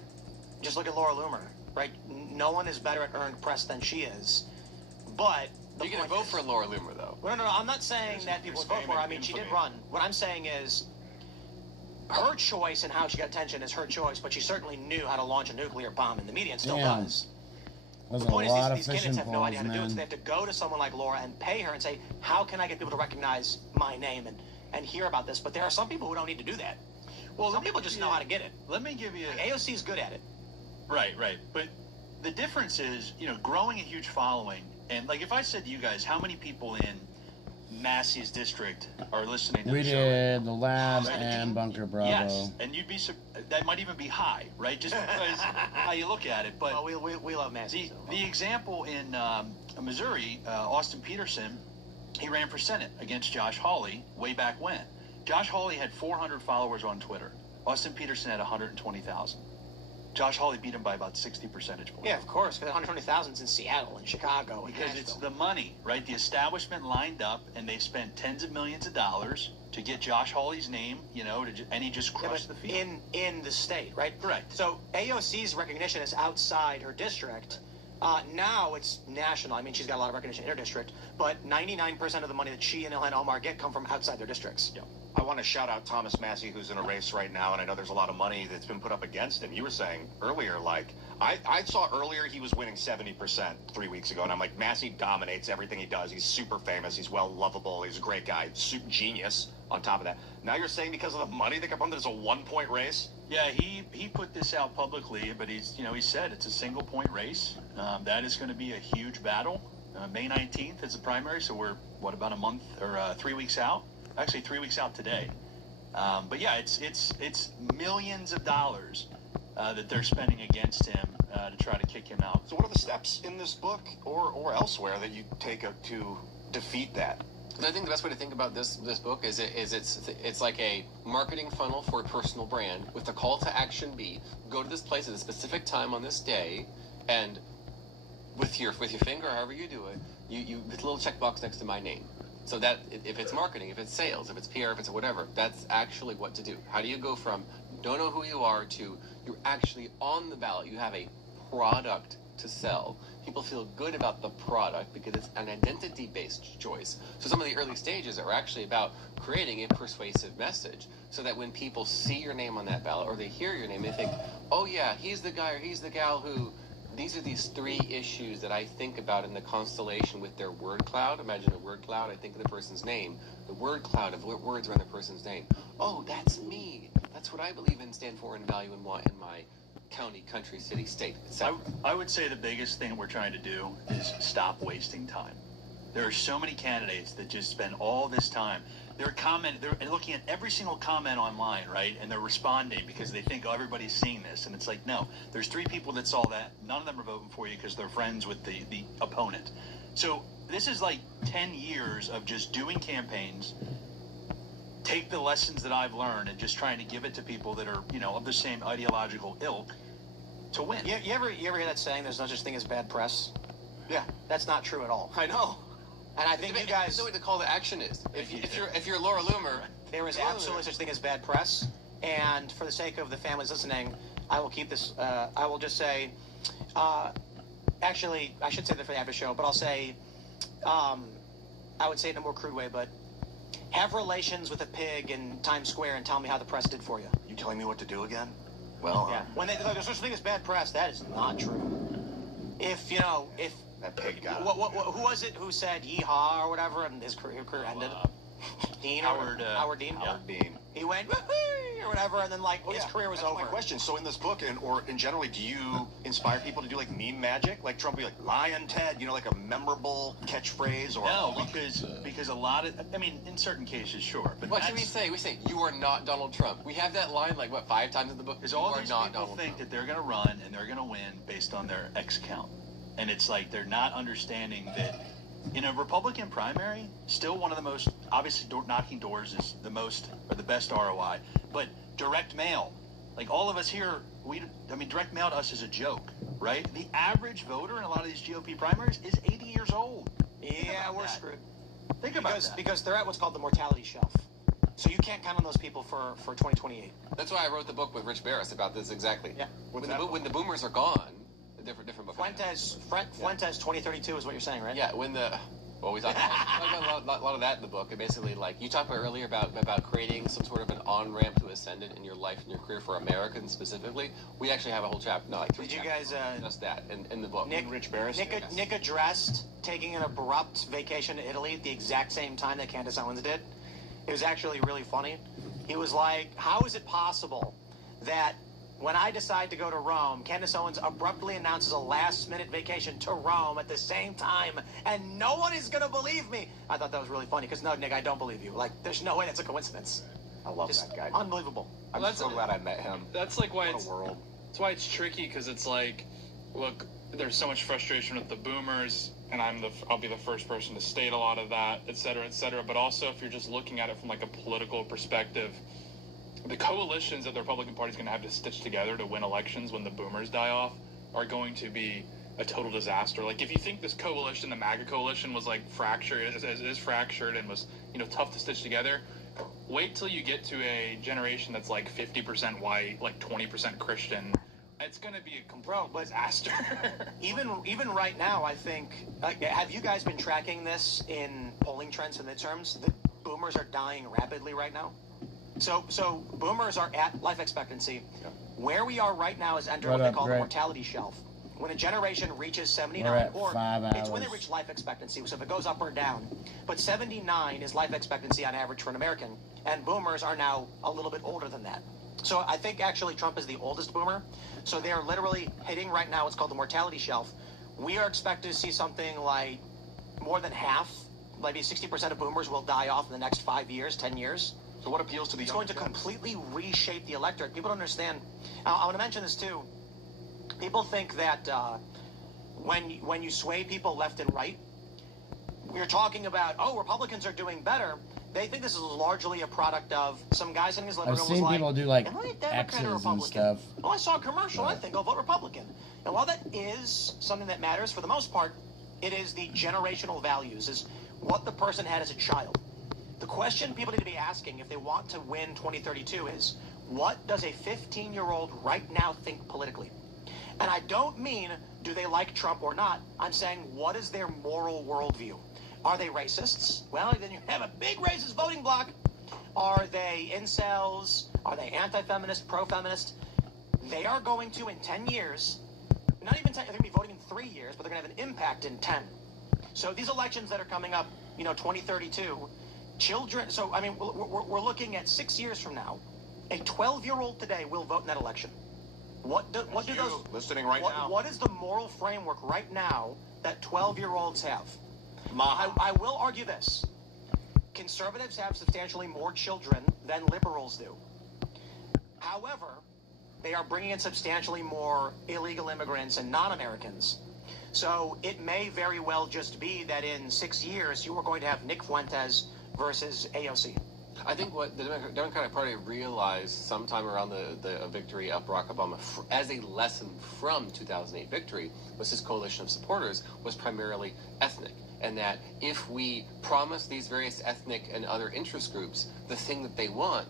just look at Laura Loomer, right? No one is better at earned press than she is. But you're going to vote for Laura Loomer, though. No. I'm not saying that people would vote for her. I mean, she did run. What I'm saying is her choice and how she got attention is her choice, but she certainly knew how to launch a nuclear bomb in the media and still does. There's The point a lot is of these candidates fishing have no idea how to do it, poles, so they man. have to go to someone like Laura and pay her and say, how can I get people to recognize my name and hear about this? But there are some people who don't need to do that. Well, some people just know how to get it. Let me give you... AOC is good at it. Right. But the difference is, growing a huge following, and like if I said to you guys, how many people in Massey's district are listening to We the show? did the Lab and Bunker Bravo. Yes, and you'd be that might even be high, right? Just because how you look at it. But we love Massey. The example in Missouri, Austin Peterson, he ran for Senate against Josh Hawley way back when. Josh Hawley had 400 followers on Twitter. Austin Peterson had 120,000. Josh Hawley beat him by about 60 percentage points. Yeah, of course, because 120,000's in Seattle and Chicago. And Because it's the money, right? The establishment lined up, and they've spent tens of millions of dollars to get Josh Hawley's name, and he just crushed the field. In the state, right? Correct. So AOC's recognition is outside her district. Now it's national. I mean, she's got a lot of recognition in her district, but 99% of the money that she and Ilhan Omar get come from outside their districts. Yeah. I want to shout out Thomas Massey, who's in a race right now, and I know there's a lot of money that's been put up against him. You were saying earlier, I saw earlier he was winning 70% 3 weeks ago, and I'm like, Massey dominates everything he does. He's super famous. He's well lovable. He's a great guy. Super genius on top of that. Now you're saying because of the money that come from, there's a 1-point race? Yeah, he put this out publicly, but he said it's a single-point race. That is going to be a huge battle. May 19th is the primary, so we're, about a month or 3 weeks out? Actually, 3 weeks out today. But yeah, it's millions of dollars that they're spending against him to try to kick him out. So what are the steps in this book or elsewhere that you take to defeat that? I think the best way to think about this book is it's like a marketing funnel for a personal brand, with the call to action be go to this place at a specific time on this day, and with your finger, however you do it, you put a little checkbox next to my name. So that if it's marketing, if it's sales, if it's PR, if it's whatever, that's actually what to do. How do you go from don't know who you are to you're actually on the ballot? You have a product to sell. People feel good about the product because it's an identity-based choice. So some of the early stages are actually about creating a persuasive message so that when people see your name on that ballot or they hear your name, they think, oh yeah, he's the guy or he's the gal who... These are these 3 issues that I think about in the constellation with their word cloud. Imagine a word cloud. I think of the person's name. The word cloud of words around the person's name. Oh, that's me. That's what I believe in, stand for, and value, and want in my county, country, city, state, etc. I would say the biggest thing we're trying to do is stop wasting time. There are so many candidates that just spend all this time. They're looking at every single comment online, right? And they're responding because they think, oh, everybody's seeing this. And it's like, no, there's 3 people that saw that. None of them are voting for you because they're friends with the opponent. So this is like 10 years of just doing campaigns, take the lessons that I've learned and just trying to give it to people that are, of the same ideological ilk to win. You ever hear that saying, there's no such thing as bad press? Yeah. That's not true at all. I know. And I think you guys... know what the call to action is. If you're Laura Loomer... There is absolutely such thing as bad press. And for the sake of the families listening, I will keep this... I will just say... actually, I should say that for the after show, but I'll say... I would say it in a more crude way, but... Have relations with a pig in Times Square and tell me how the press did for you. You telling me what to do again? Well... Yeah. When there's such thing as bad press, that is not true. If... That pig got it. Who was it who said yeehaw or whatever and his career ended? Dean? Howard Dean? Howard Dean. He went woohoo or whatever, and then his career was over. My question. So in this book, or in generally, do you inspire people to do like meme magic, like Trump be like Lion Ted, like a memorable catchphrase? Or no, because a lot of, in certain cases, sure. But what should we say? We say you are not Donald Trump. We have that line 5 times in the book. Because all these people think that they're going to run and they're going to win based on their X count. And it's like they're not understanding that in a Republican primary, still one of the most, obviously knocking doors is the most or the best ROI, but direct mail, like all of us here, direct mail to us is a joke, right? The average voter in a lot of these GOP primaries is 80 years old. Yeah, we're screwed. Think about that. Because they're at what's called the mortality shelf. So you can't count on those people for 2028. That's why I wrote the book with Rich Barris about this exactly. Yeah. When the boomers are gone, different book. Fuentes 2032 is what you're saying, right? Yeah, when the Well, we talk about a lot of that in the book. And basically, like you talked about earlier about creating some sort of an on-ramp to ascendant in your life and your career for Americans specifically. We actually have a whole chapter, no, like 3 Did you chapters guys, just that in the book. Nick addressed taking an abrupt vacation to Italy at the exact same time that Candace Owens did. It was actually really funny. He was like, how is it possible that when I decide to go to Rome, Candace Owens abruptly announces a last-minute vacation to Rome at the same time, and no one is going to believe me? I thought that was really funny, because no, Nick, I don't believe you. Like, there's no way that's a coincidence. I love that guy. Unbelievable. I'm so glad I met him. That's like why What a world. That's why it's tricky, because it's like, look, there's so much frustration with the boomers, and I'll be the first person to state a lot of that, et cetera, but also if you're just looking at it from like a political perspective, the coalitions that the Republican Party is going to have to stitch together to win elections when the boomers die off are going to be a total disaster. Like, if you think this coalition, the MAGA coalition, was like fractured, is fractured and was, tough to stitch together, wait till you get to a generation that's like 50% white, like 20% Christian. It's going to be a complete disaster. Even right now, I think, have you guys been tracking this in polling trends and midterms? The boomers are dying rapidly right now. So boomers are at life expectancy. Where we are right now is under what they call the mortality shelf. When a generation reaches 79, or it's when they reach life expectancy, so if it goes up or down. But 79 is life expectancy on average for an American, and boomers are now a little bit older than that. So I think actually Trump is the oldest boomer. So they are literally hitting right now what's called the mortality shelf. We are expected to see something like more than half, maybe 60% of boomers will die off in the next 5 years, 10 years. So what appeals to the It's going to completely reshape the electorate. People don't understand. I want to mention this too. People think that when you sway people left and right, we're talking about, Republicans are doing better. They think this is largely a product of some guy sitting in his living I've room seen was people like, do like am I a Democrat or X's and Republican? stuff. Well, I saw a commercial. I think I'll vote Republican. And while that is something that matters, for the most part, it is the generational values, is what the person had as a child. The question people need to be asking if they want to win 2032 is, what does a 15-year-old right now think politically? And I don't mean, do they like Trump or not? I'm saying, what is their moral worldview? Are they racists? Well, then you have a big racist voting bloc. Are they incels? Are they anti-feminist, pro-feminist? They are going to, in 10 years, not even 10, they're going to be voting in 3 years, but they're going to have an impact in 10. So these elections that are coming up, 2032, children, so, I mean, we're looking at 6 years from now, a 12-year-old today will vote in that election. What do those... Listening right now. What is the moral framework right now that 12-year-olds have? I will argue this. Conservatives have substantially more children than liberals do. However, they are bringing in substantially more illegal immigrants and non-Americans. So it may very well just be that in 6 years, you are going to have Nick Fuentes versus AOC. I think what the Democratic Party realized sometime around the victory of Barack Obama as a lesson from 2008 victory was his coalition of supporters was primarily ethnic. And that if we promise these various ethnic and other interest groups the thing that they want,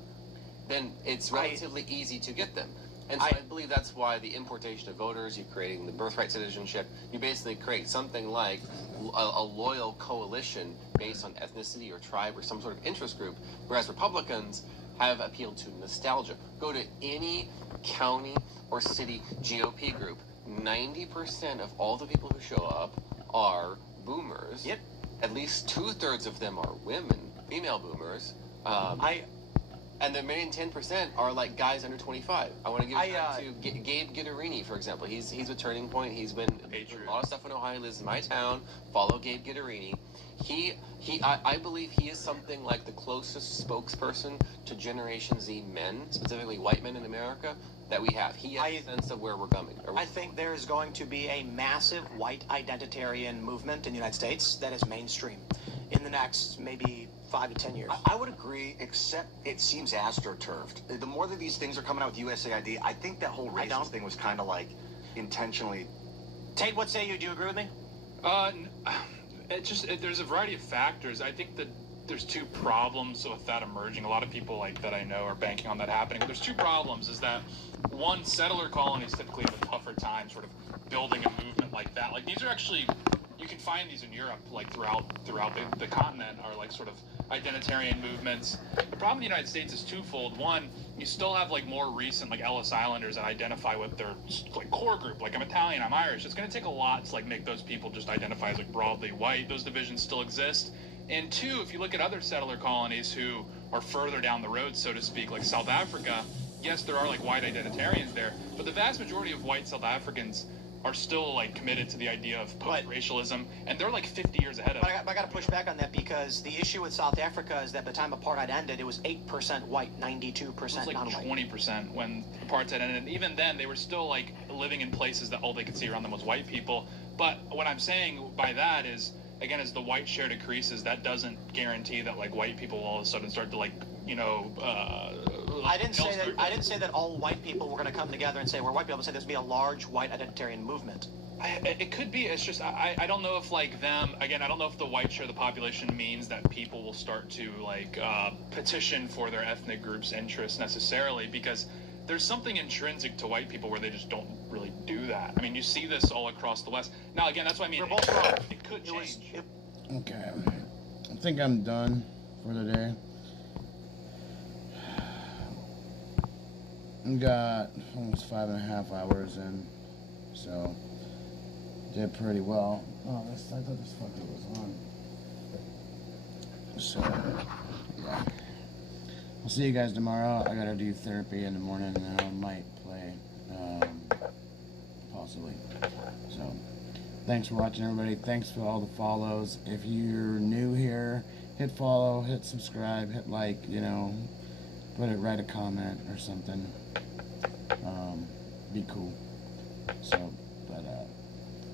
then it's relatively easy to get them. And so I believe that's why the importation of voters, you're creating the birthright citizenship, you basically create something like a loyal coalition based on ethnicity or tribe or some sort of interest group, whereas Republicans have appealed to nostalgia. Go to any county or city GOP group, 90% of all the people who show up are boomers. Yep. At least 2/3 of them are women, female boomers. And the remaining 10% are like guys under 25. I want to give it to Gabe Gitterini, for example. He's with Turning Point. He's been doing a lot of stuff in Ohio. He lives in my town. Follow Gabe Gitterini. I believe he is something like the closest spokesperson to Generation Z men, specifically white men in America, that we have. He has a sense of where we're coming. I think there is going to be a massive white identitarian movement in the United States that is mainstream in the next maybe 5 to 10 years. I would agree, except it seems astroturfed. The more that these things are coming out with USAID, I think that whole racist thing was kind of like intentionally. Tate, what say you? Do you agree with me? There's a variety of factors. I think that there's two problems with that emerging. A lot of people that I know are banking on that happening. But there's two problems. Is that one, settler colonies typically have a tougher time sort of building a movement like that. Like, these are actually you can find these in Europe, like throughout the continent, are like sort of identitarian movements. The problem in the United States is twofold. One, you still have like more recent like Ellis Islanders that identify with their like core group. Like, I'm Italian, I'm Irish. It's going to take a lot to like make those people just identify as like broadly white. Those divisions still exist. And two, if you look at other settler colonies who are further down the road, so to speak, like South Africa, yes, there are like white identitarians there, but the vast majority of white South Africans are still like committed to the idea of post-racialism, and they're like 50 years ahead of us. I got to push back on that, because the issue with South Africa is that by the time apartheid ended, it was 8% white, 92% It was like non-white. 20% when apartheid ended, and even then they were still like living in places that all they could see around them was white people. But what I'm saying by that is, again, as the white share decreases, that doesn't guarantee that like white people will all of a sudden start to like, you know, I didn't say that all white people were going to come together and say we're white people. I said there's going to be a large white identitarian movement. It could be. It's just I don't know if like them again. I don't know if the white share of the population means that people will start to like petition for their ethnic group's interests necessarily, because there's something intrinsic to white people where they just don't really do that. I mean, you see this all across the West. Now again, that's what I mean. We're both wrong. It could change. Okay, I think I'm done for the day. We got almost 5.5 hours in, so did pretty well. Oh, I thought this fucker was on. So, yeah. I'll see you guys tomorrow. I gotta do therapy in the morning, and I might play, possibly. So, thanks for watching, everybody. Thanks for all the follows. If you're new here, hit follow, hit subscribe, hit like, you know, write a comment or something. Be cool. So, but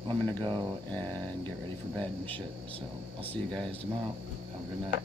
I'm gonna go and get ready for bed and shit. So, I'll see you guys tomorrow. Have a good night.